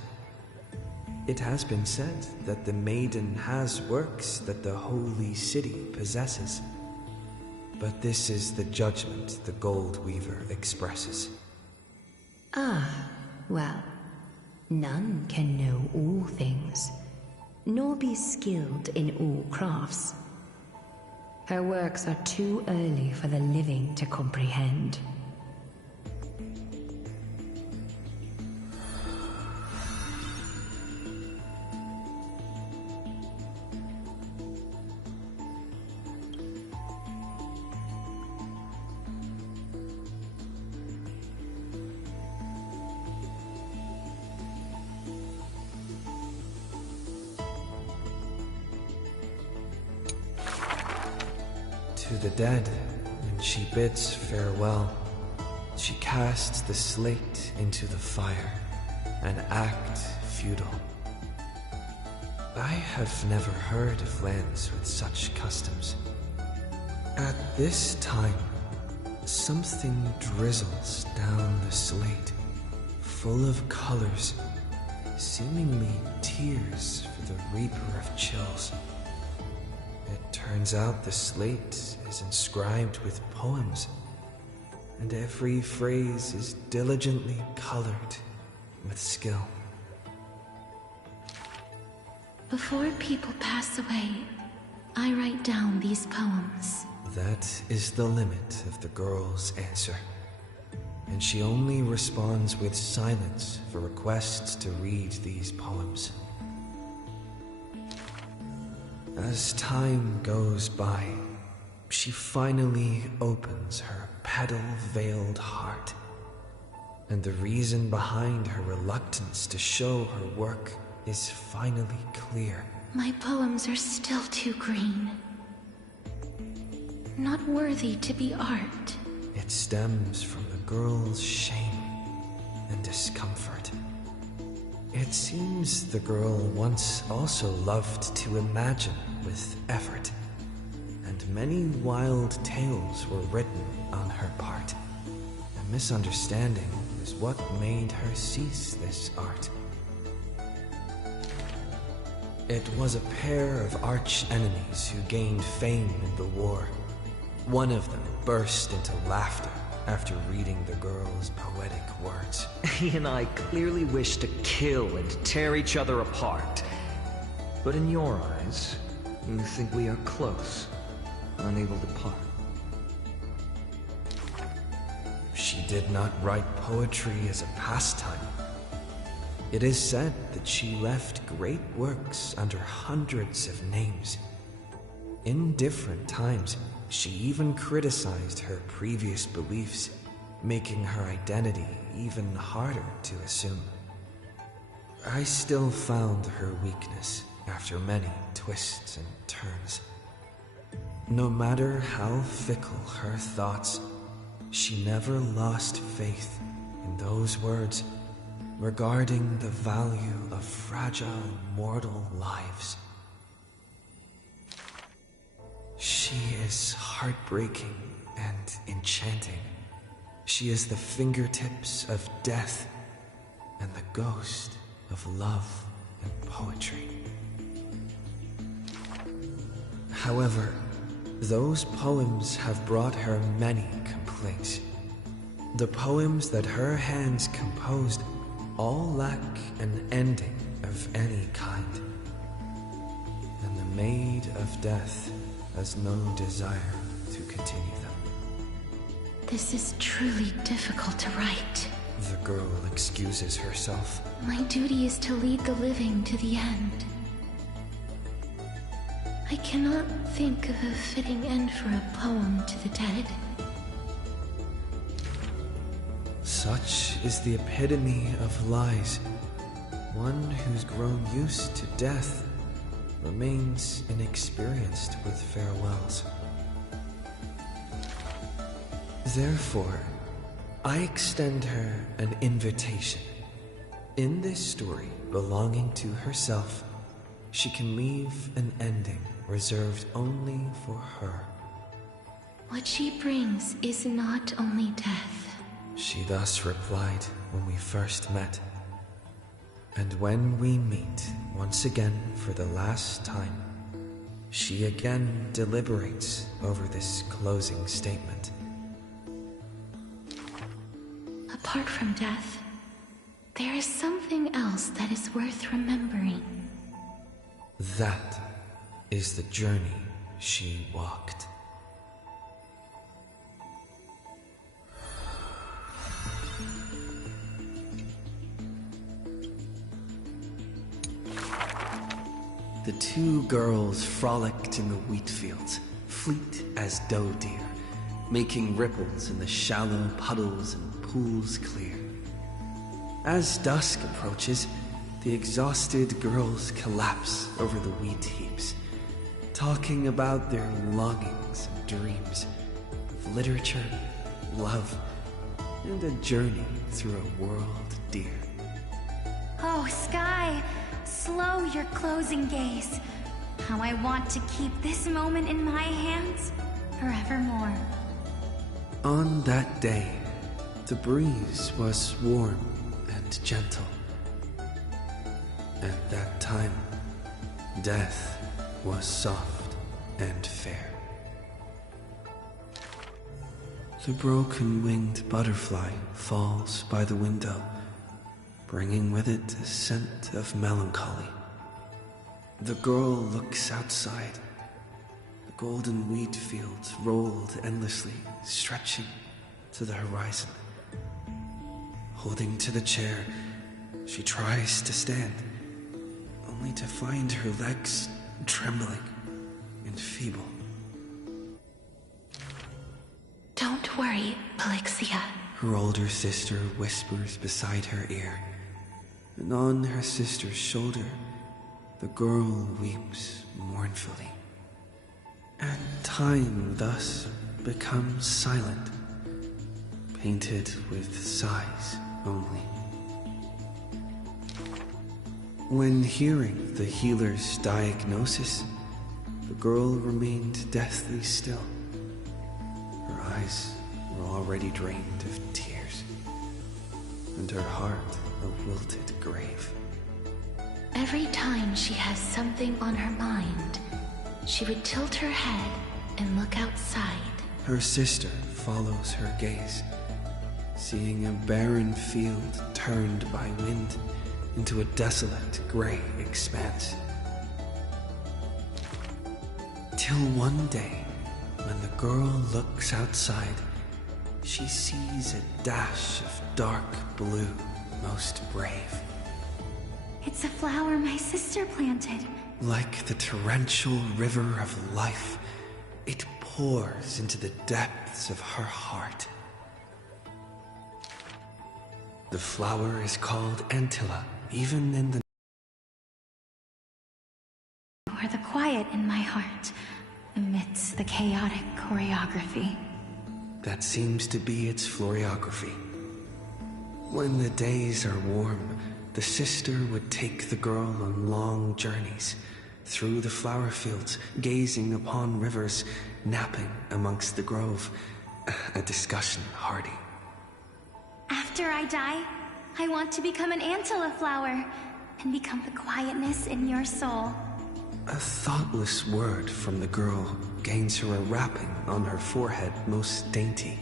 It has been said that the maiden has works that the holy city possesses. But this is the judgment the Goldweaver expresses. Ah, well, none can know all things, nor be skilled in all crafts. Her works are too early for the living to comprehend. To the dead, when she bids farewell, she casts the slate into the fire, an act futile. I have never heard of lands with such customs. At this time, something drizzles down the slate, full of colors, seemingly tears for the Reaper of Chills. It turns out the slate is inscribed with poems, and every phrase is diligently colored with skill. Before people pass away, I write down these poems. That is the limit of the girl's answer. and she only responds with silence for requests to read these poems. As time goes by, she finally opens her petal-veiled heart, and the reason behind her reluctance to show her work is finally clear. My poems are still too green. Not worthy to be art. It stems from the girl's shame and discomfort. It seems the girl once also loved to imagine with effort, and many wild tales were written on her part. A misunderstanding is what made her cease this art. It was a pair of arch-enemies who gained fame in the war. One of them burst into laughter after reading the girl's poetic words. He and I clearly wish to kill and tear each other apart. But in your eyes, you think we are close, unable to part. She did not write poetry as a pastime. It is said that she left great works under hundreds of names. In different times, she even criticized her previous beliefs, making her identity even harder to assume. I still found her weakness after many twists and turns. No matter how fickle her thoughts, she never lost faith in those words regarding the value of fragile mortal lives. She is heartbreaking and enchanting. She is the fingertips of death and the ghost of love and poetry. However, those poems have brought her many complaints. The poems that her hands composed all lack an ending of any kind. And the Maid of Death has no desire to continue them. This is truly difficult to write. The girl excuses herself. My duty is to lead the living to the end. I cannot think of a fitting end for a poem to the dead. Such is the epitome of lies. One who's grown used to death remains inexperienced with farewells. Therefore, I extend her an invitation. In this story belonging to herself, she can leave an ending reserved only for her. What she brings is not only death. She thus replied when we first met. And when we meet once again for the last time, she again deliberates over this closing statement. Apart from death, there is something else that is worth remembering. That is the journey she walked. The two girls frolicked in the wheat fields, fleet as doe deer, making ripples in the shallow puddles and pools clear. As dusk approaches, the exhausted girls collapse over the wheat heaps, talking about their longings and dreams of literature, love, and a journey through a world dear. Oh, Sky, slow your closing gaze. How I want to keep this moment in my hands forevermore. On that day, the breeze was warm and gentle. At that time, death was soft and fair. The broken-winged butterfly falls by the window, bringing with it a scent of melancholy. The girl looks outside. The golden wheat fields rolled endlessly, stretching to the horizon. Holding to the chair, she tries to stand, only to find her legs trembling and feeble. Don't worry, Pelixia. Her older sister whispers beside her ear, and on her sister's shoulder, the girl weeps mournfully. And time thus becomes silent, painted with sighs only. When hearing the healer's diagnosis, the girl remained deathly still. Her eyes were already drained of tears, and her heart a wilted grave. Every time she has something on her mind, she would tilt her head and look outside. Her sister follows her gaze, seeing a barren field turned by wind into a desolate gray expanse. Till one day, when the girl looks outside, she sees a dash of dark blue, most brave. It's a flower my sister planted. Like the torrential river of life, it pours into the depths of her heart. The flower is called Antilla, even in the... Or the quiet in my heart, amidst the chaotic choreography. That seems to be its floriography. When the days are warm, the sister would take the girl on long journeys through the flower fields, gazing upon rivers, napping amongst the grove, a discussion hardy. After I die, I want to become an Antilla flower and become the quietness in your soul. A thoughtless word from the girl gains her a wrapping on her forehead most dainty.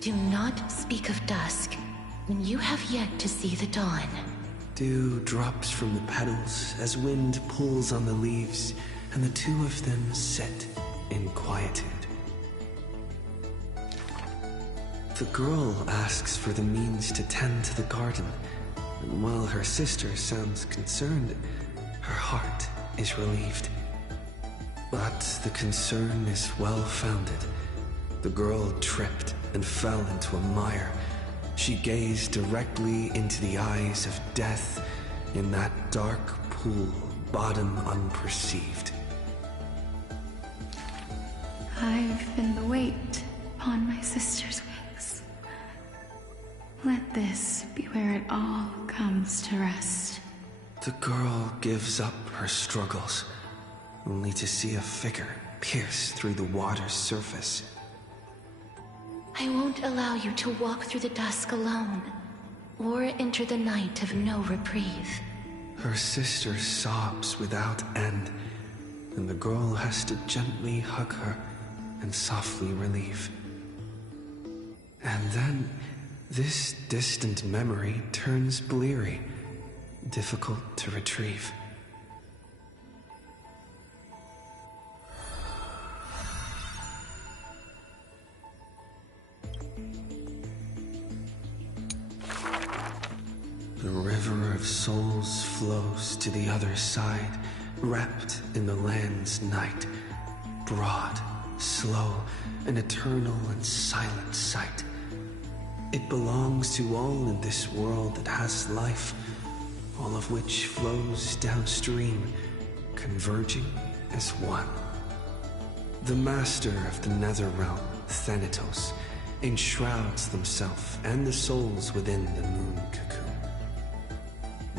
Do not speak of dusk when you have yet to see the dawn. Dew drops from the petals as wind pulls on the leaves, and the two of them sit in quietude. The girl asks for the means to tend to the garden, and while her sister sounds concerned, her heart is relieved. But the concern is well-founded. The girl tripped and fell into a mire. She gazed directly into the eyes of death in that dark pool, bottom unperceived. I've been the weight upon my sister's wings. Let this be where it all comes to rest. The girl gives up her struggles, only to see a figure pierce through the water's surface. I won't allow you to walk through the dusk alone, or enter the night of no reprieve. Her sister sobs without end, and the girl has to gently hug her and softly relieve. And then, this distant memory turns bleary, difficult to retrieve. The river of souls flows to the other side, wrapped in the land's night. Broad, slow, an eternal and silent sight. It belongs to all in this world that has life, all of which flows downstream, converging as one. The master of the Netherrealm, Thanatos, enshrouds himself and the souls within the moon cocoon.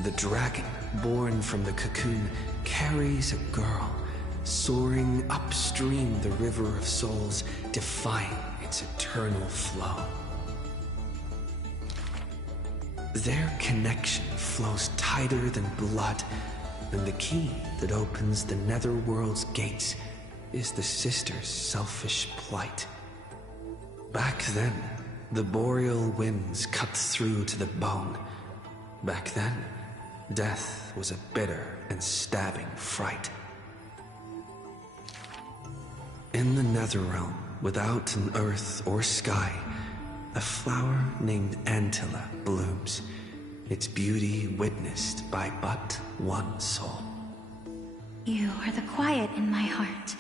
The dragon, born from the cocoon, carries a girl, soaring upstream the river of souls, defying its eternal flow. Their connection flows tighter than blood, and the key that opens the netherworld's gates is the sister's selfish plight. Back then, the boreal winds cut through to the bone. Back then, death was a bitter and stabbing fright. In the Netherrealm, without an earth or sky, a flower named Antilla blooms, its beauty witnessed by but one soul. You are the quiet in my heart,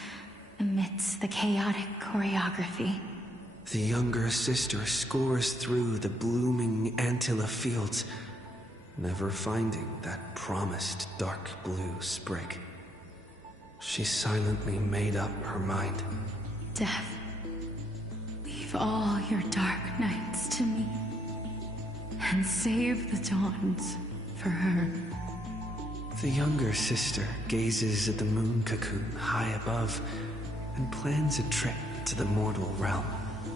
amidst the chaotic choreography. The younger sister scores through the blooming Antilla fields, never finding that promised dark blue sprig. She silently made up her mind. Death, leave all your dark nights to me, and save the dawns for her. The younger sister gazes at the moon cocoon high above and plans a trip to the mortal realm,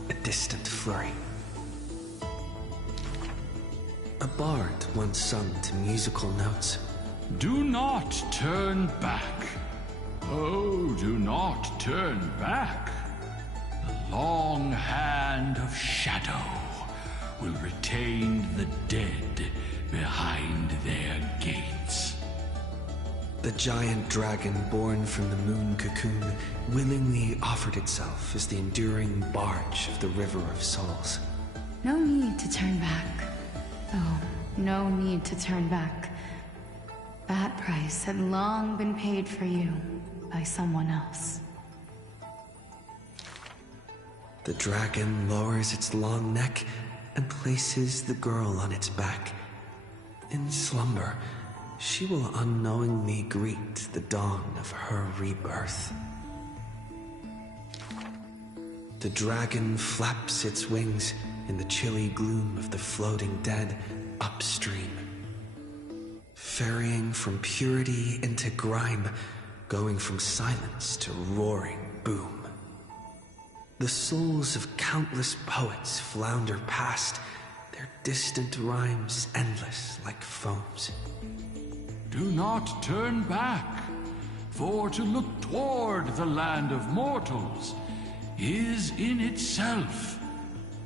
a distant flurry. A bard once sung to musical notes. Do not turn back. Oh, do not turn back. The long hand of shadow will retain the dead behind their gates. The giant dragon born from the moon cocoon willingly offered itself as the enduring barge of the River of Souls. No need to turn back. Oh, no need to turn back. That price had long been paid for you by someone else. The dragon lowers its long neck and places the girl on its back. In slumber, she will unknowingly greet the dawn of her rebirth. The dragon flaps its wings in the chilly gloom of the floating dead upstream, ferrying from purity into grime, going from silence to roaring boom. The souls of countless poets flounder past, their distant rhymes endless like foams. Do not turn back, for to look toward the land of mortals is in itself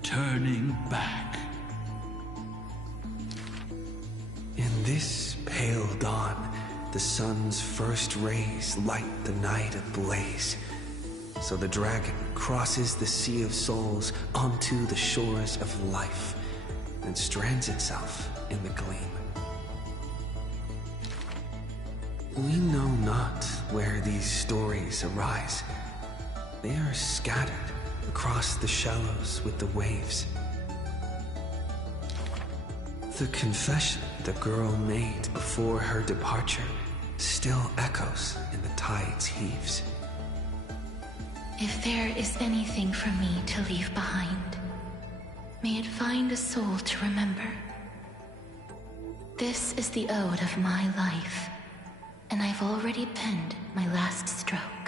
turning back. In this pale dawn, the sun's first rays light the night ablaze. So the dragon crosses the sea of souls onto the shores of life and strands itself in the gleam. We know not where these stories arise. They are scattered across the shallows with the waves. The confession the girl made before her departure still echoes in the tide's heaves. If there is anything for me to leave behind, may it find a soul to remember. This is the ode of my life, and I've already penned my last stroke.